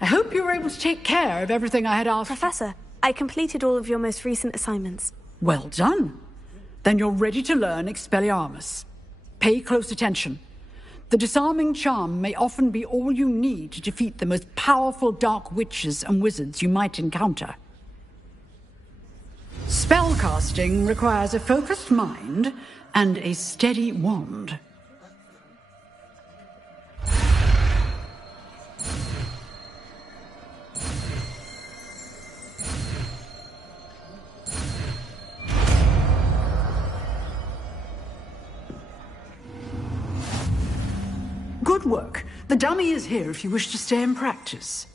I hope you were able to take care of everything I had asked. Professor, I completed all of your most recent assignments. Well done. Then you're ready to learn Expelliarmus. Pay close attention. The disarming charm may often be all you need to defeat the most powerful dark witches and wizards you might encounter. Spellcasting requires a focused mind and a steady wand. Good work. The dummy is here if you wish to stay and practice.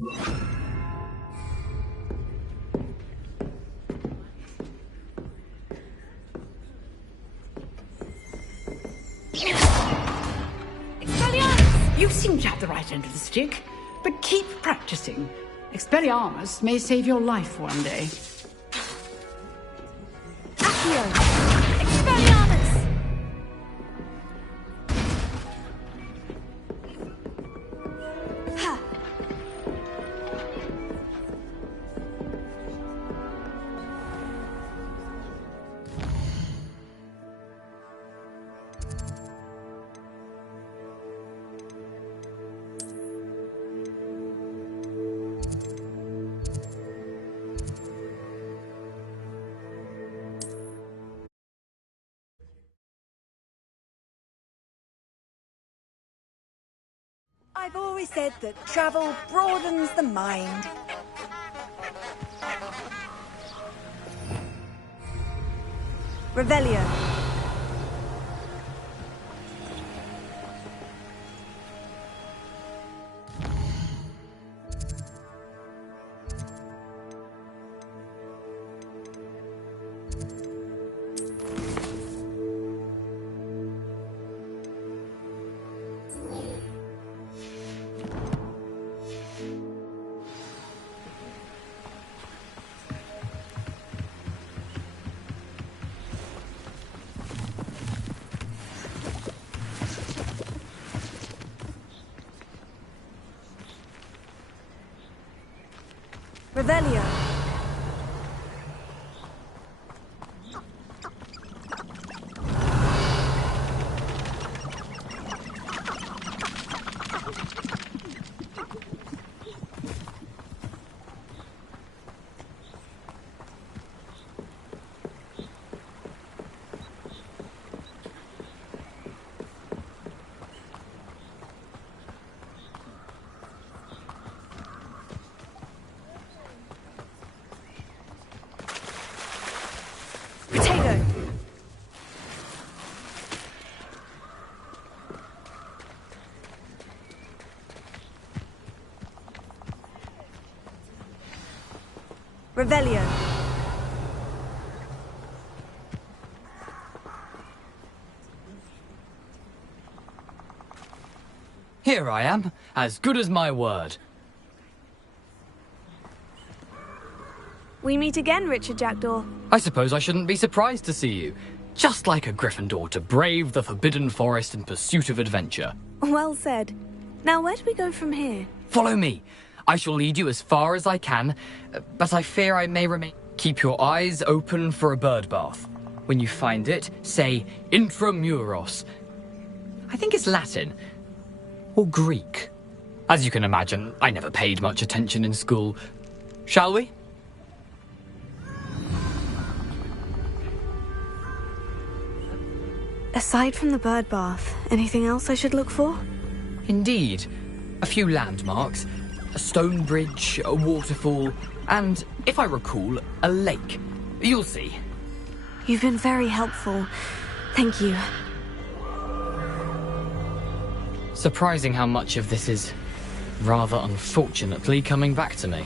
You seem to have the right end of the stick, but keep practicing. Expelliarmus may save your life one day. Accio! Expelliarmus! Ha! I've always said that travel broadens the mind. Revelio. Revelio. Revelio. Here I am, as good as my word. We meet again, Richard Jackdaw. I suppose I shouldn't be surprised to see you. Just like a Gryffindor to brave the Forbidden Forest in pursuit of adventure. Well said. Now, where do we go from here? Follow me. I shall lead you as far as I can, but I fear I may remain. Keep your eyes open for a bird bath. When you find it, say Intramuros. I think it's Latin. Or Greek. As you can imagine, I never paid much attention in school. Shall we? Aside from the bird bath, anything else I should look for? Indeed. A few landmarks. A stone bridge, a waterfall, and, if I recall, a lake. You'll see. You've been very helpful. Thank you. Surprising how much of this is, rather unfortunately, coming back to me.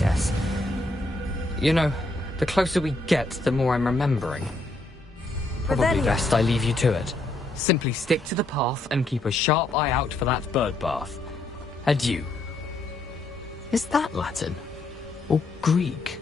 Yes. You know, the closer we get, the more I'm remembering. Probably best I leave you to it. Simply stick to the path and keep a sharp eye out for that bird bath. Adieu. Is that Latin? Or Greek?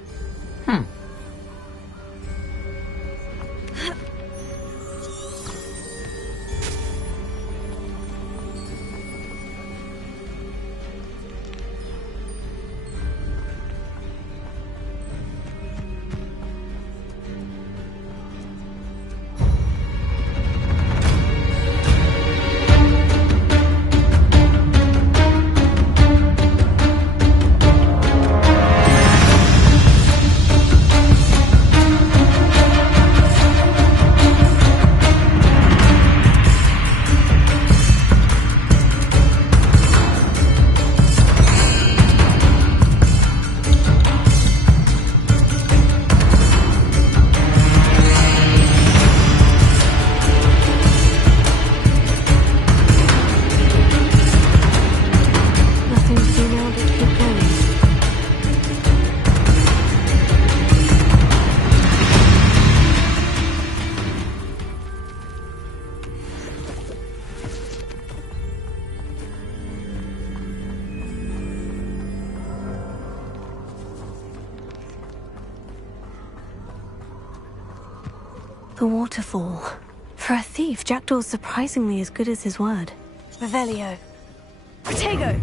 The waterfall. For a thief, Jackdaw's surprisingly as good as his word. Revelio. Protego!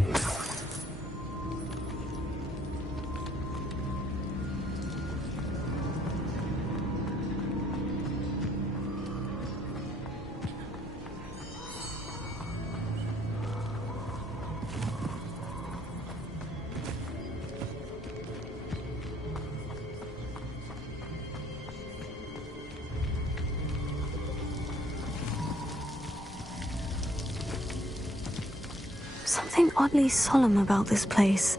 Something oddly solemn about this place.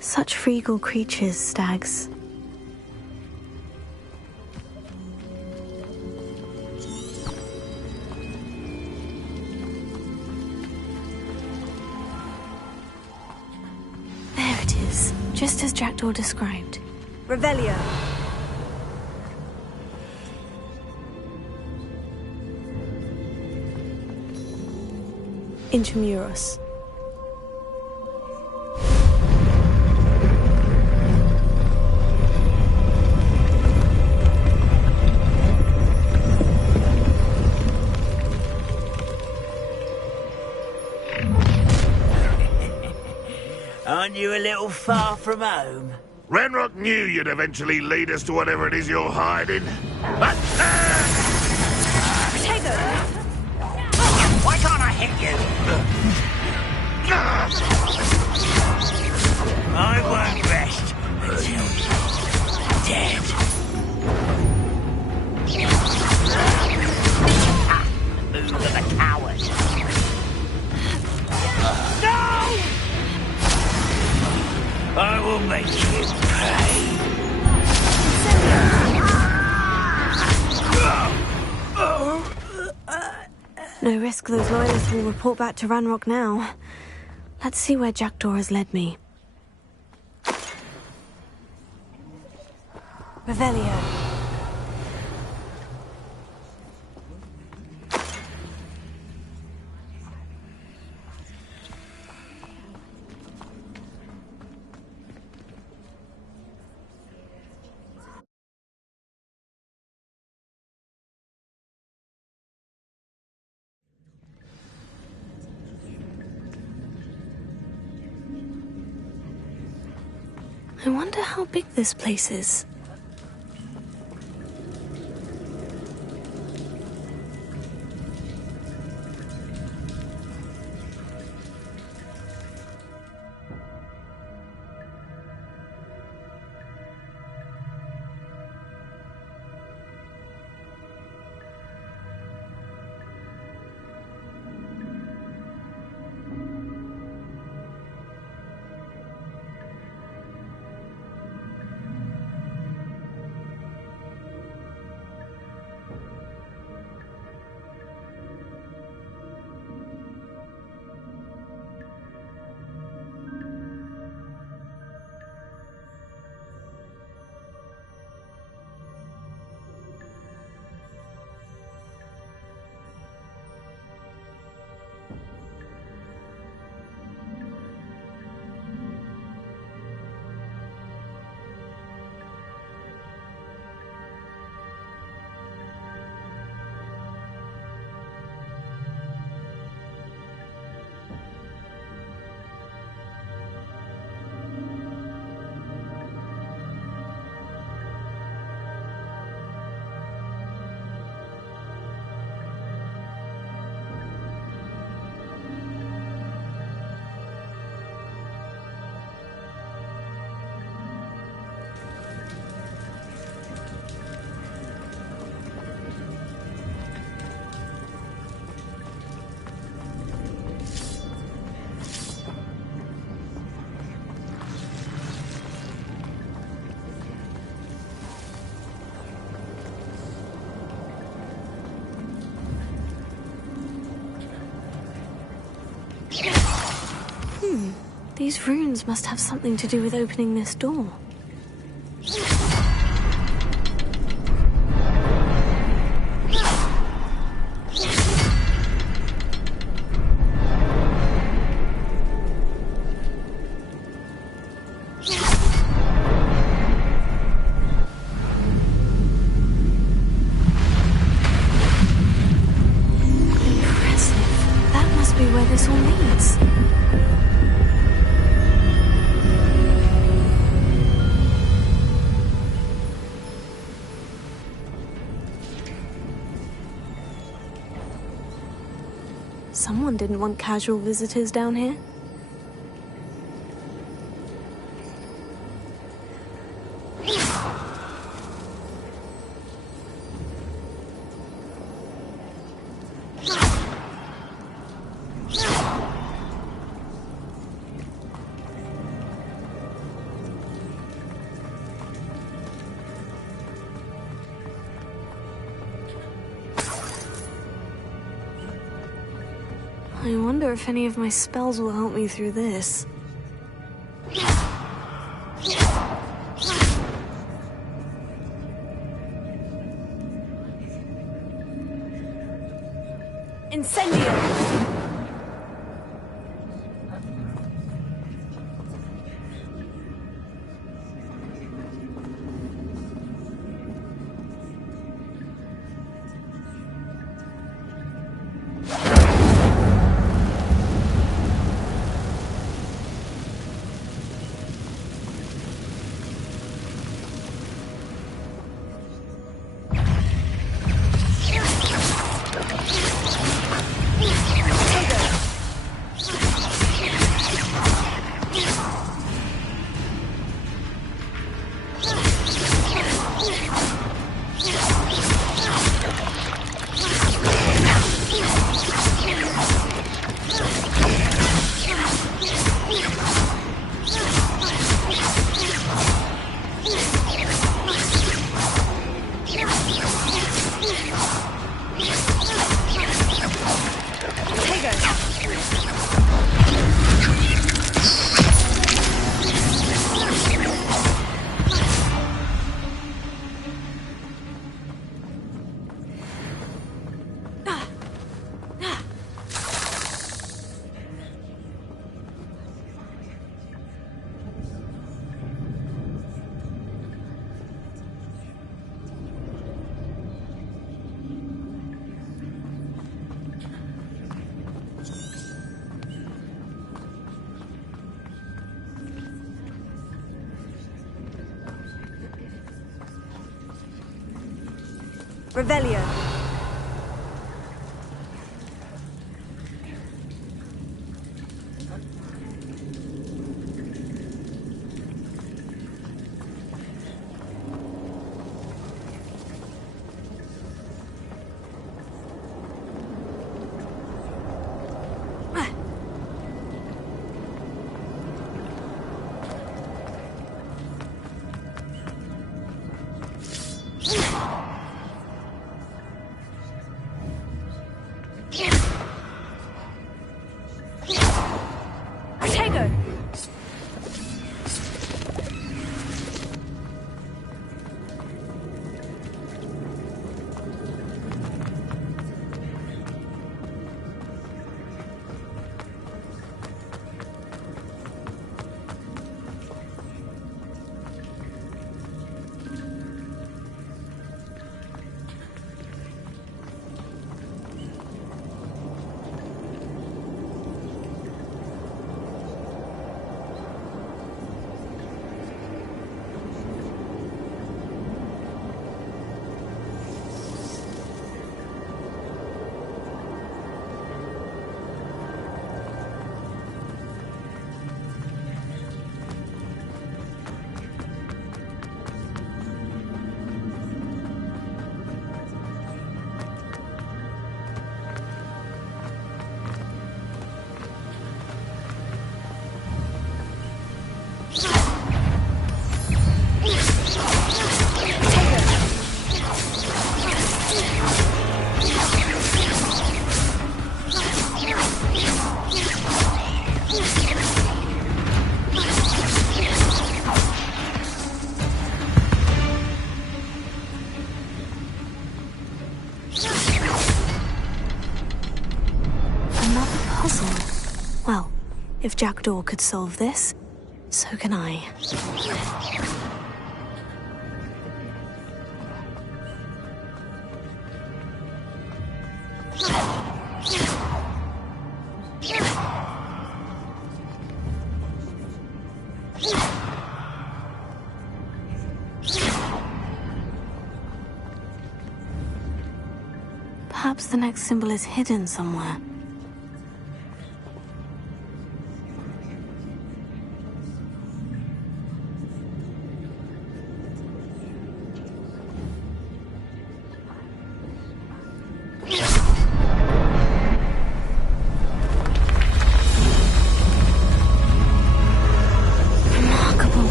Such regal creatures, stags. There it is, just as Jackdaw described. Revelio. Intramuros. Aren't you a little far from home? Ranrock knew you'd eventually lead us to whatever it is you're hiding. Why can't I hit you? I won't rest until you're dead. The move of a coward. No! I will make you pay. No risk those loyalists will report back to Ranrock now. Let's see where Jackdaw has led me. Revelio. I wonder how big this place is. These runes must have something to do with opening this door. where this all leads. Someone didn't want casual visitors down here. I wonder if any of my spells will help me through this. Incendio! Revelio. If Jackdaw could solve this, so can I. Perhaps the next symbol is hidden somewhere.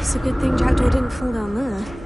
It's a good thing Jackdaw didn't fall down there.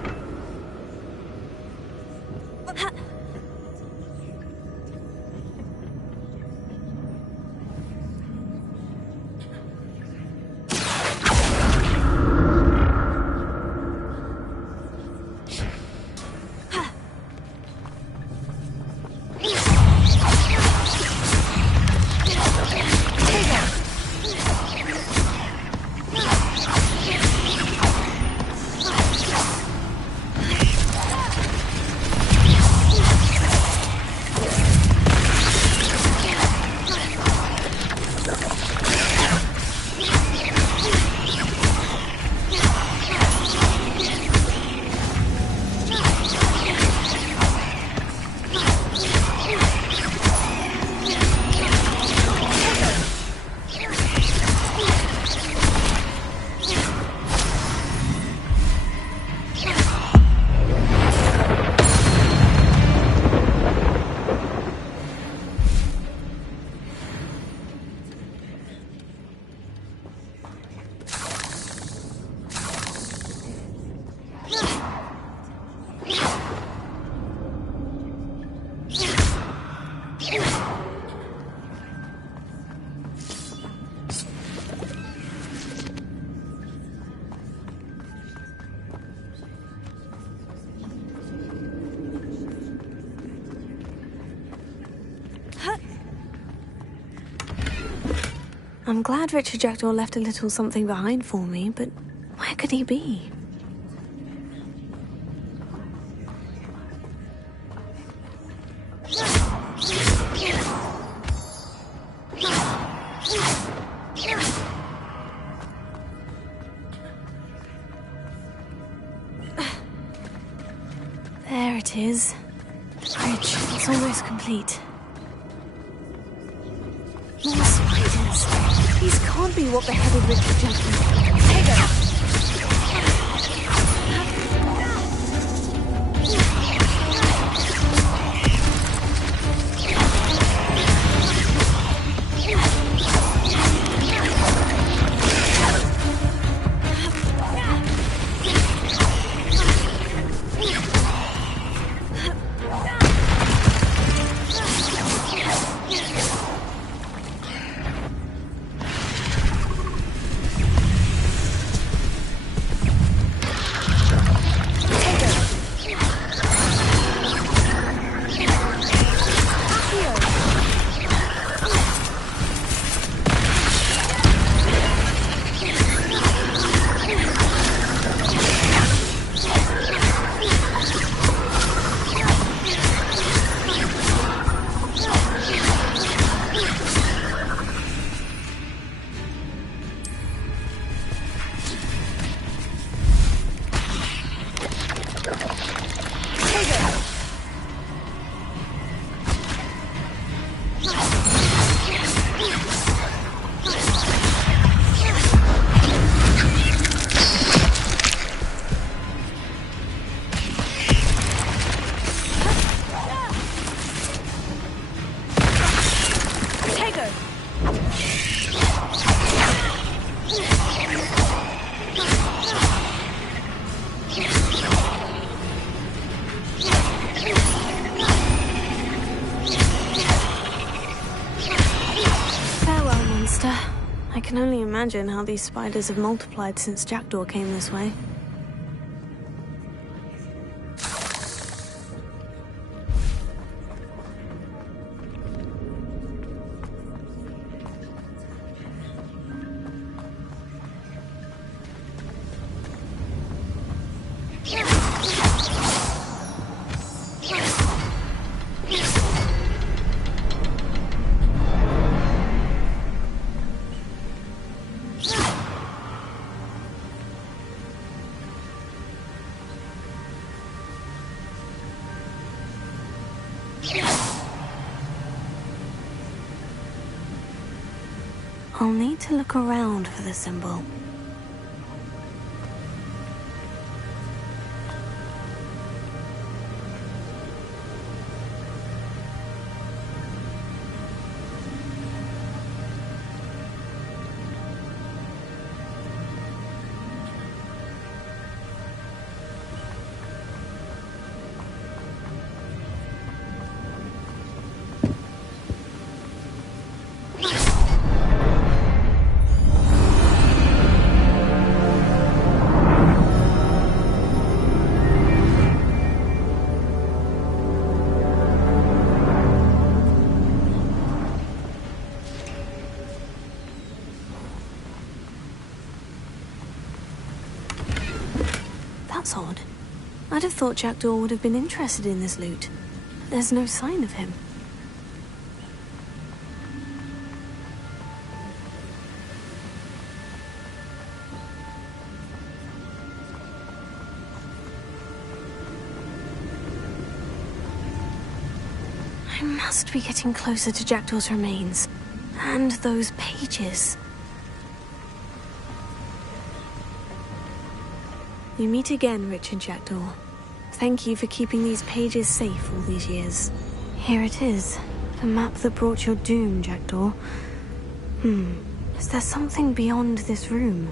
I'm glad Richard Jackdaw left a little something behind for me, but where could he be? There it is. The bridge. It's almost complete. More spiders. These can't be what beheaded Richard Jackdaw. Hey Farewell, monster. I can only imagine how these spiders have multiplied since Jackdaw came this way. I'll need to look around for the symbol. That's odd. I'd have thought Jackdaw would have been interested in this loot. There's no sign of him. I must be getting closer to Jackdaw's remains. And those pages. You meet again, Richard Jackdaw. Thank you for keeping these pages safe all these years. Here it is. The map that brought your doom, Jackdaw. Is there something beyond this room?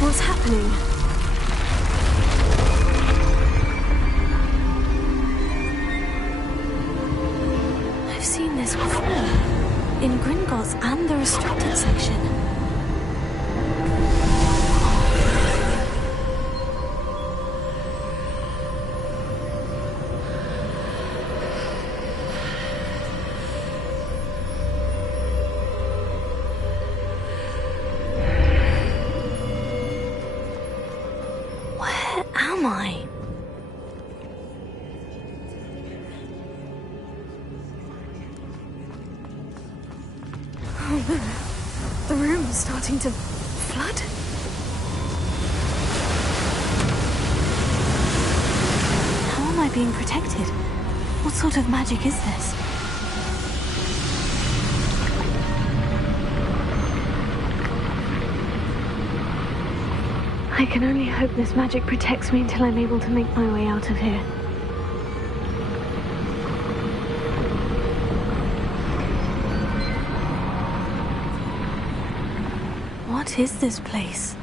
What's happening? I've seen this before. In Gringotts and the restricted section. my. Oh no. The room is starting to flood. How am I being protected? What sort of magic is this? I can only hope this magic protects me until I'm able to make my way out of here. What is this place?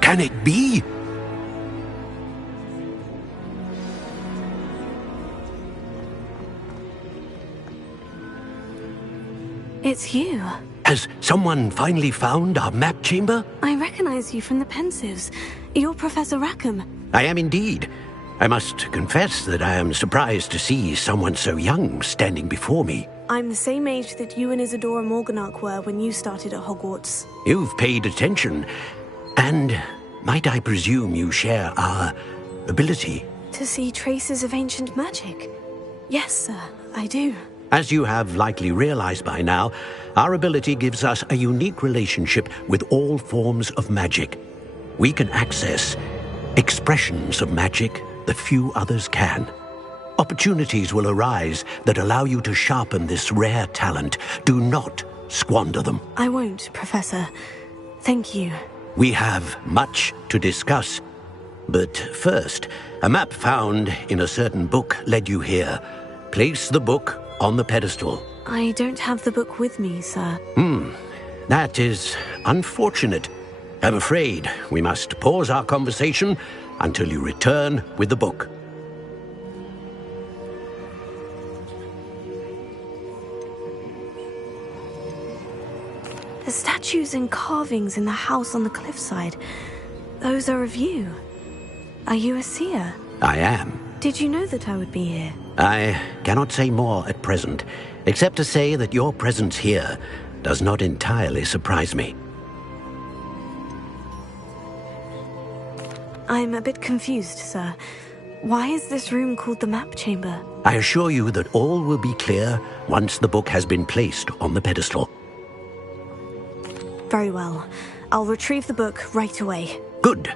Can it be? It's you. Has someone finally found our map chamber? I recognize you from the Pensives. You're Professor Rackham. I am indeed. I must confess that I am surprised to see someone so young standing before me. I'm the same age that you and Isadora Morganach were when you started at Hogwarts. You've paid attention, and might I presume you share our ability? To see traces of ancient magic? Yes, sir, I do. As you have likely realized by now, our ability gives us a unique relationship with all forms of magic. We can access expressions of magic that few others can. Opportunities will arise that allow you to sharpen this rare talent. Do not squander them. I won't, Professor. Thank you. We have much to discuss. But first, a map found in a certain book led you here. Place the book on the pedestal. I don't have the book with me, sir. That is unfortunate. I'm afraid we must pause our conversation until you return with the book. The statues and carvings in the house on the cliffside, those are of you. Are you a seer? I am. Did you know that I would be here? I cannot say more at present, except to say that your presence here does not entirely surprise me. I'm a bit confused, sir. Why is this room called the map chamber? I assure you that all will be clear once the book has been placed on the pedestal. Very well. I'll retrieve the book right away. Good.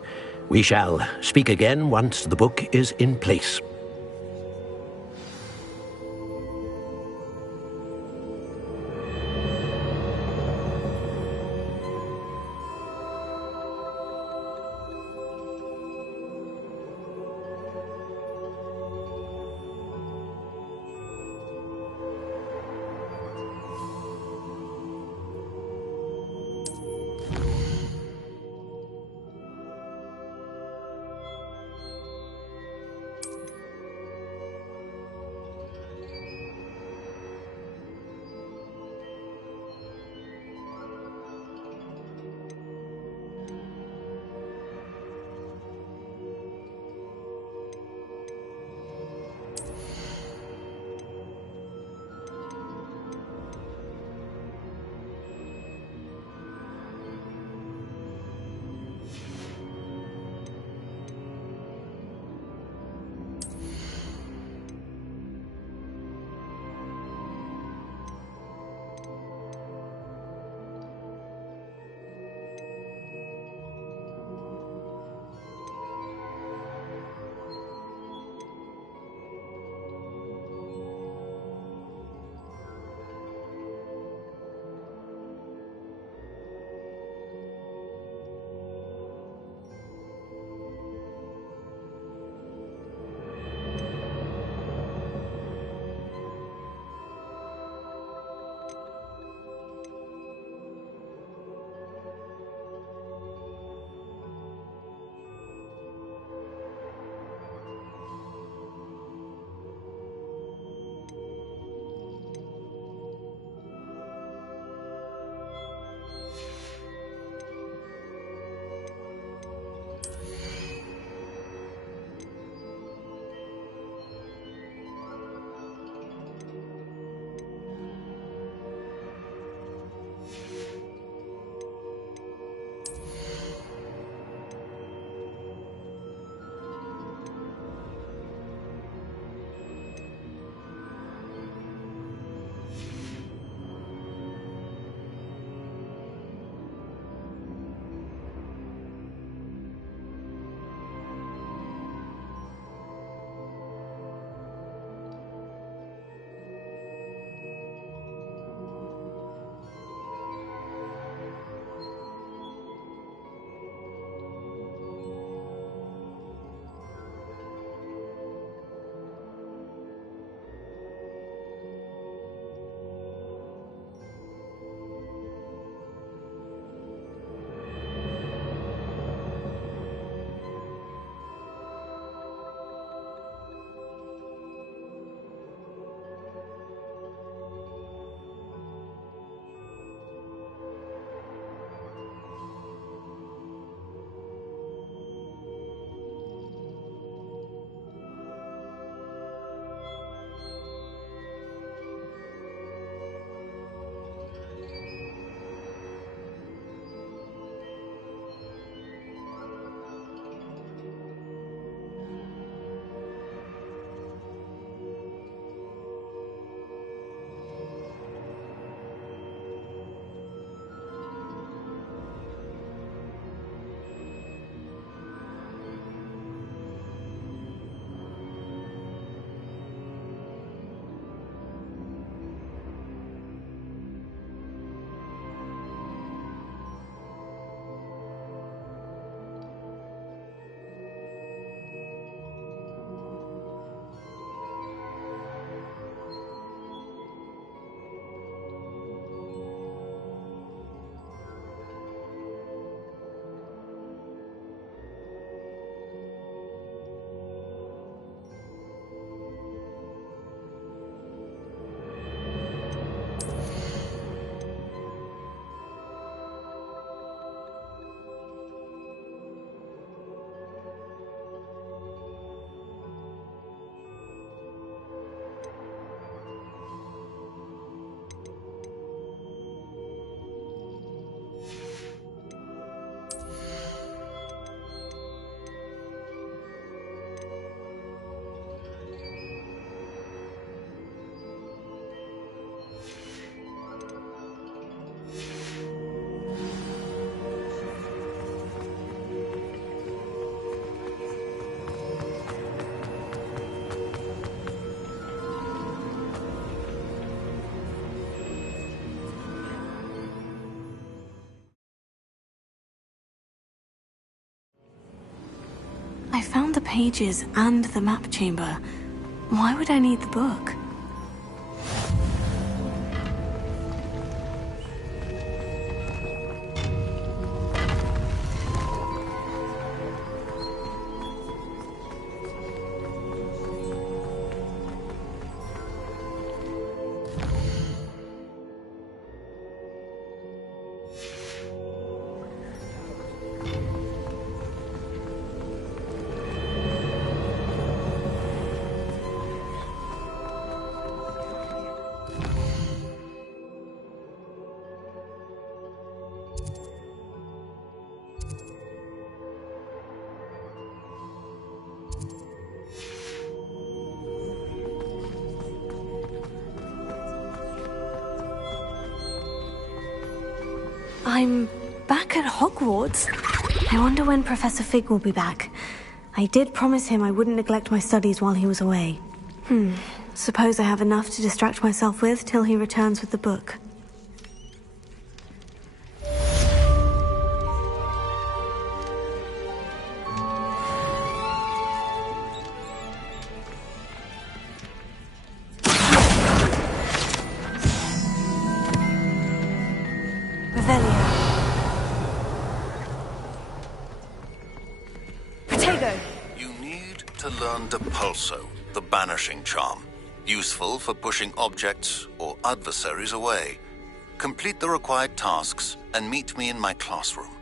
We shall speak again once the book is in place. I found the pages and the map chamber. Why would I need the book? I'm back at Hogwarts. I wonder when Professor Fig will be back. I did promise him I wouldn't neglect my studies while he was away. Suppose I have enough to distract myself with till he returns with the book. The banishing charm, useful for pushing objects or adversaries away. Complete the required tasks and meet me in my classroom.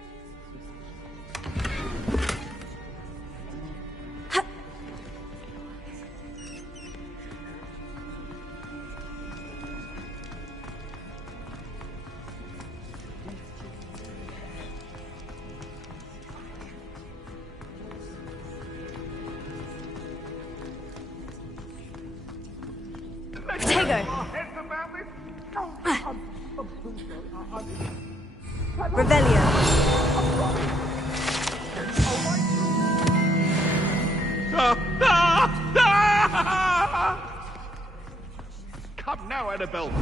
Come now, Annabelle.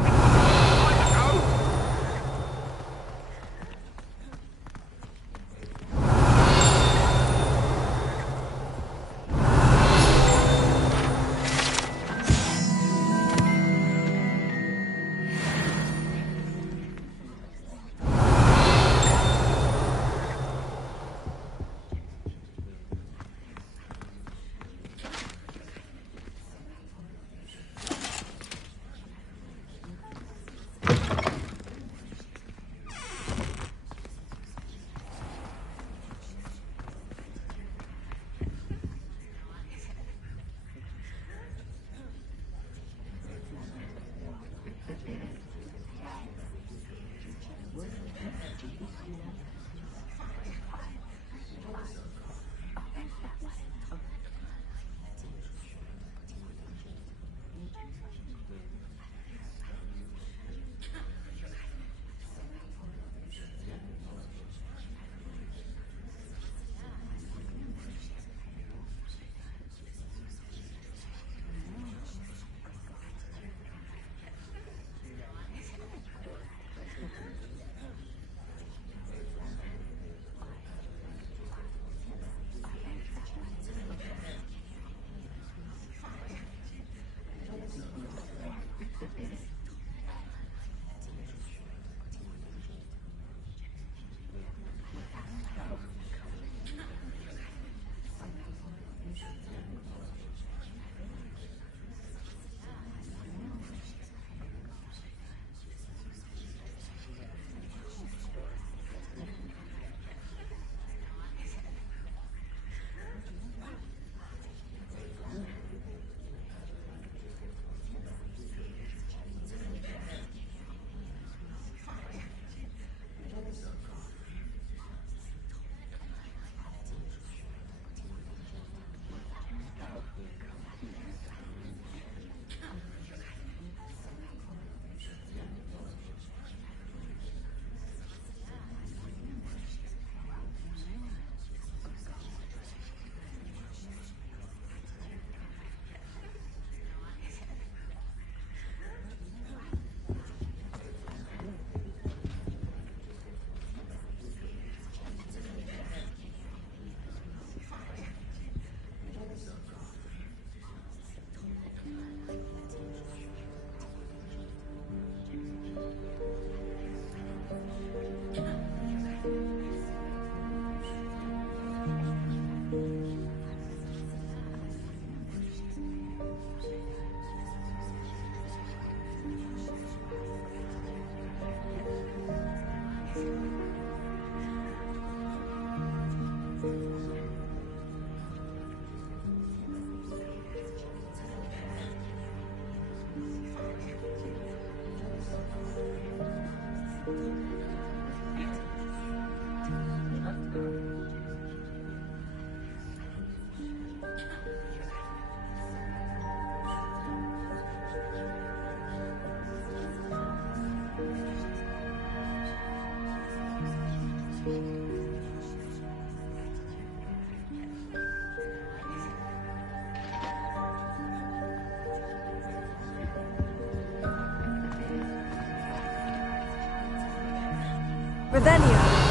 Revelio.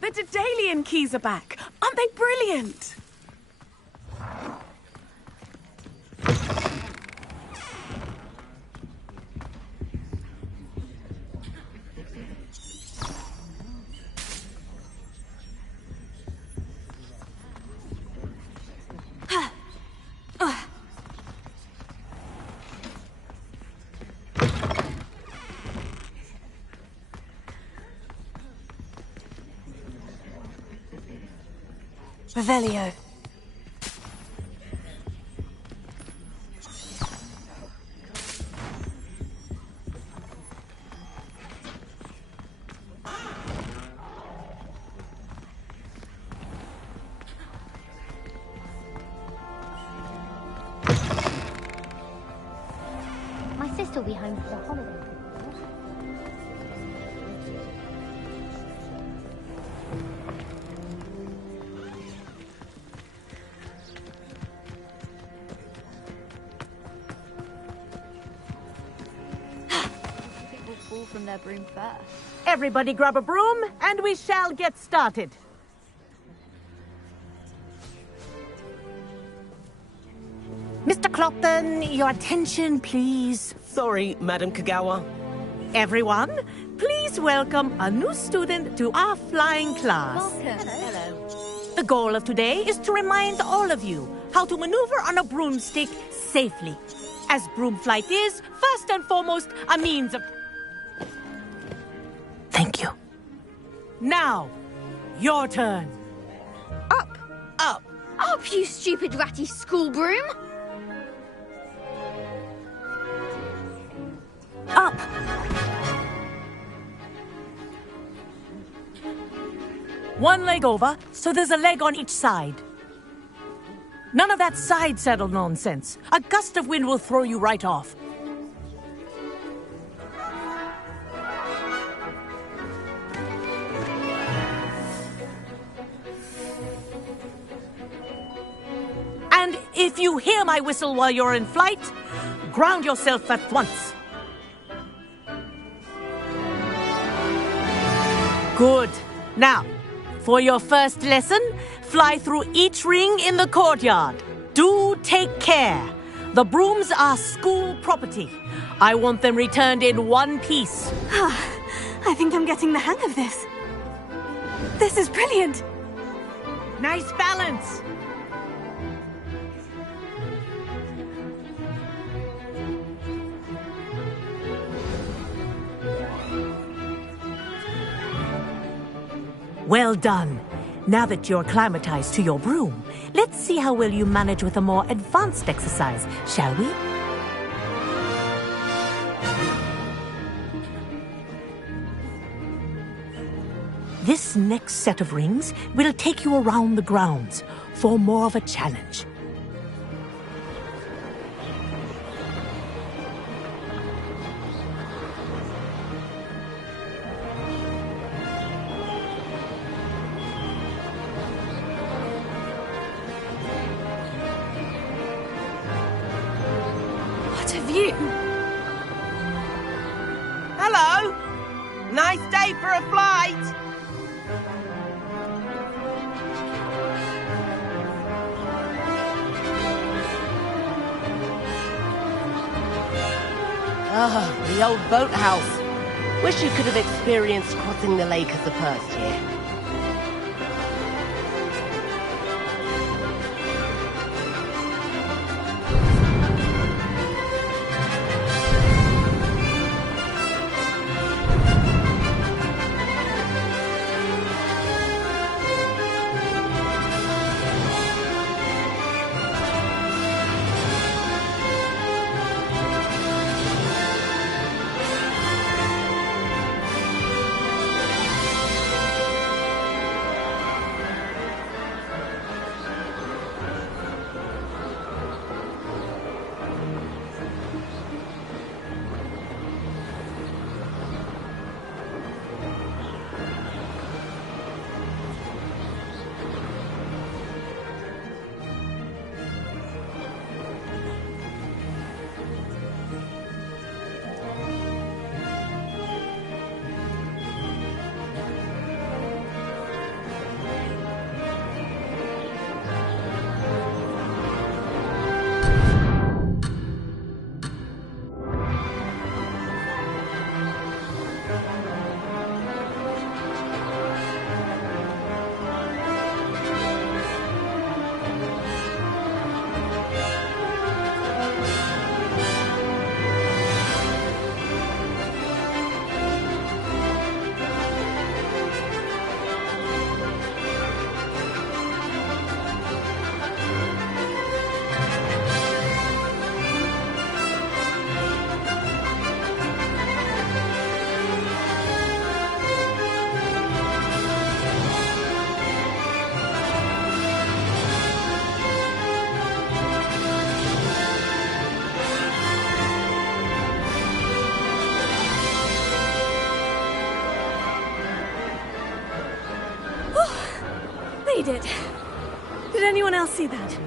The Daedalian keys are back. Aren't they brilliant? Revelio. My sister will be home for the holiday. From their broom first. Everybody grab a broom, and we shall get started. Mr. Clopton, your attention, please. Sorry, Madam Kagawa. Everyone, please welcome a new student to our flying class. Welcome. Hello. The goal of today is to remind all of you how to maneuver on a broomstick safely, as broom flight is, first and foremost, a means of... Thank you. Now, your turn. Up! Up! Up, you stupid ratty school broom! Up! One leg over, so there's a leg on each side. None of that side saddle nonsense. A gust of wind will throw you right off. And if you hear my whistle while you're in flight, ground yourself at once. Good. Now, for your first lesson, fly through each ring in the courtyard. Do take care. The brooms are school property. I want them returned in one piece. I think I'm getting the hang of this. This is brilliant. Nice balance. Well done. Now that you're acclimatized to your broom, let's see how well you manage with a more advanced exercise, shall we? This next set of rings will take you around the grounds for more of a challenge. What a view! Hello! Nice day for a flight! Ah, the old boathouse. Wish you could have experienced crossing the lake as a first year. made it. Did anyone else see that?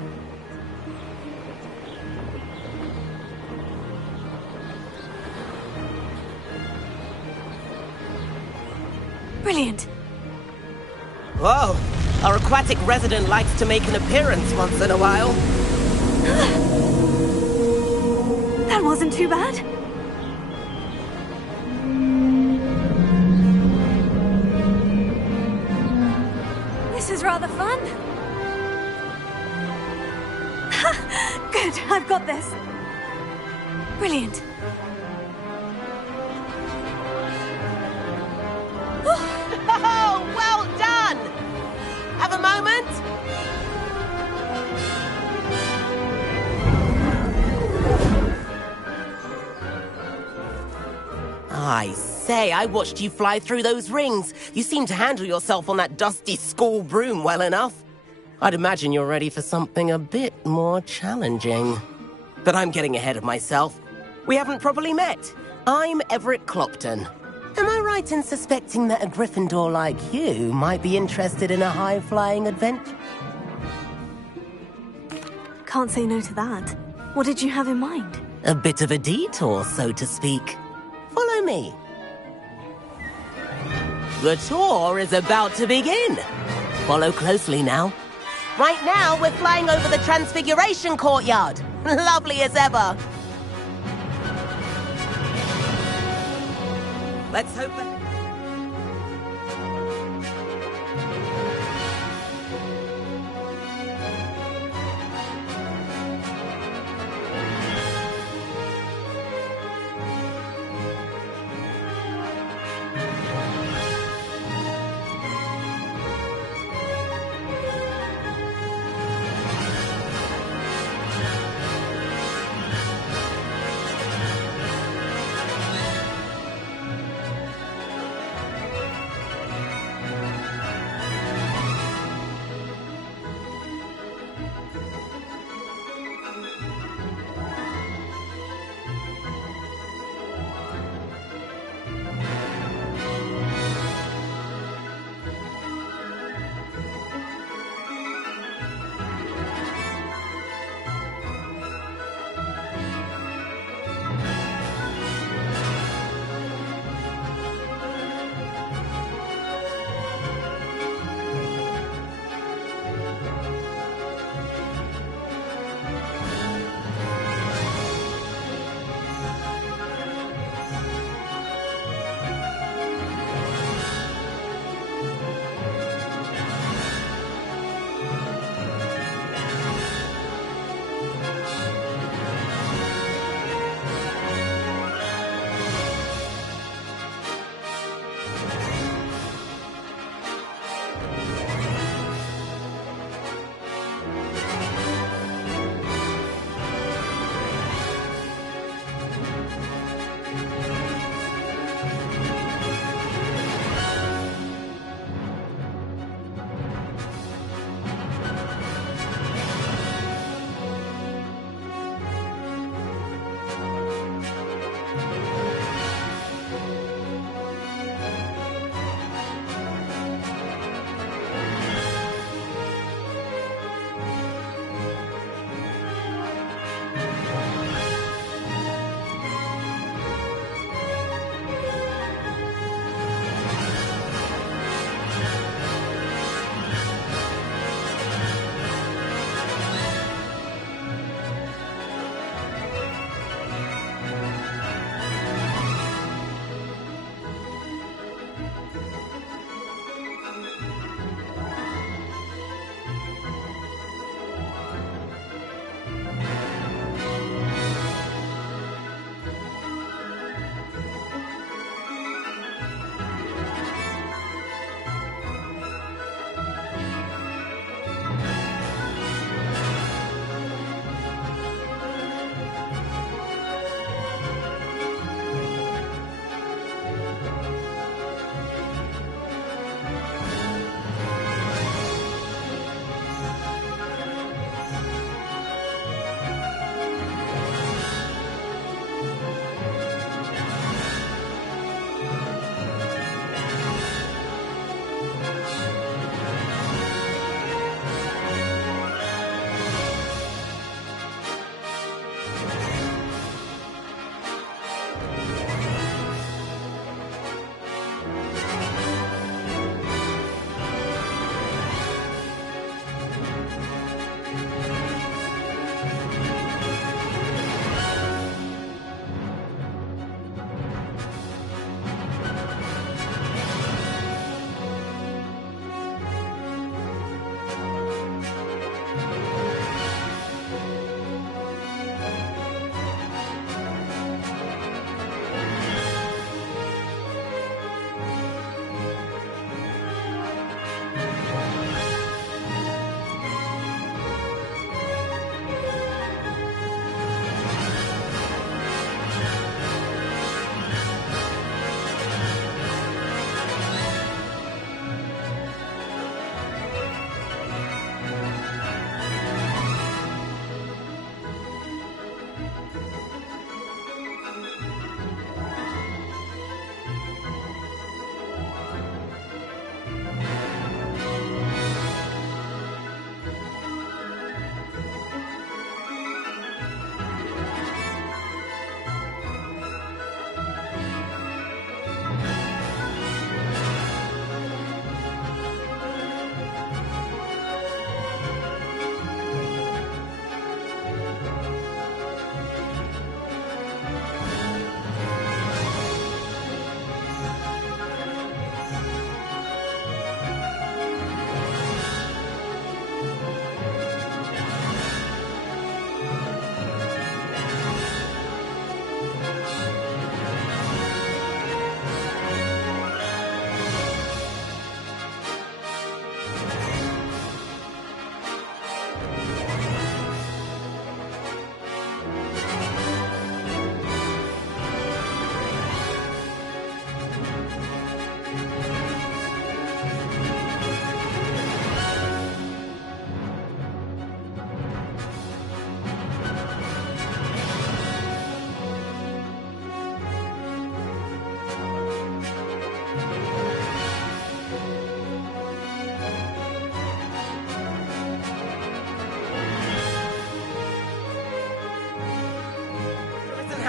Brilliant. Whoa, our aquatic resident likes to make an appearance once in a while. That wasn't too bad. This is rather fun. Good, I've got this. Brilliant. Oh, well done! Have a moment? I say, I watched you fly through those rings. You seem to handle yourself on that dusty school broom well enough. I'd imagine you're ready for something a bit more challenging. But I'm getting ahead of myself. We haven't properly met. I'm Everett Clopton. Am I right in suspecting that a Gryffindor like you might be interested in a high-flying adventure? Can't say no to that. What did you have in mind? A bit of a detour, so to speak. Follow me. The tour is about to begin. Follow closely now. Right now, we're flying over the Transfiguration Courtyard. Lovely as ever. Let's hope that...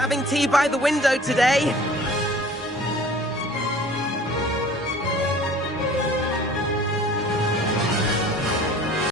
having tea by the window today.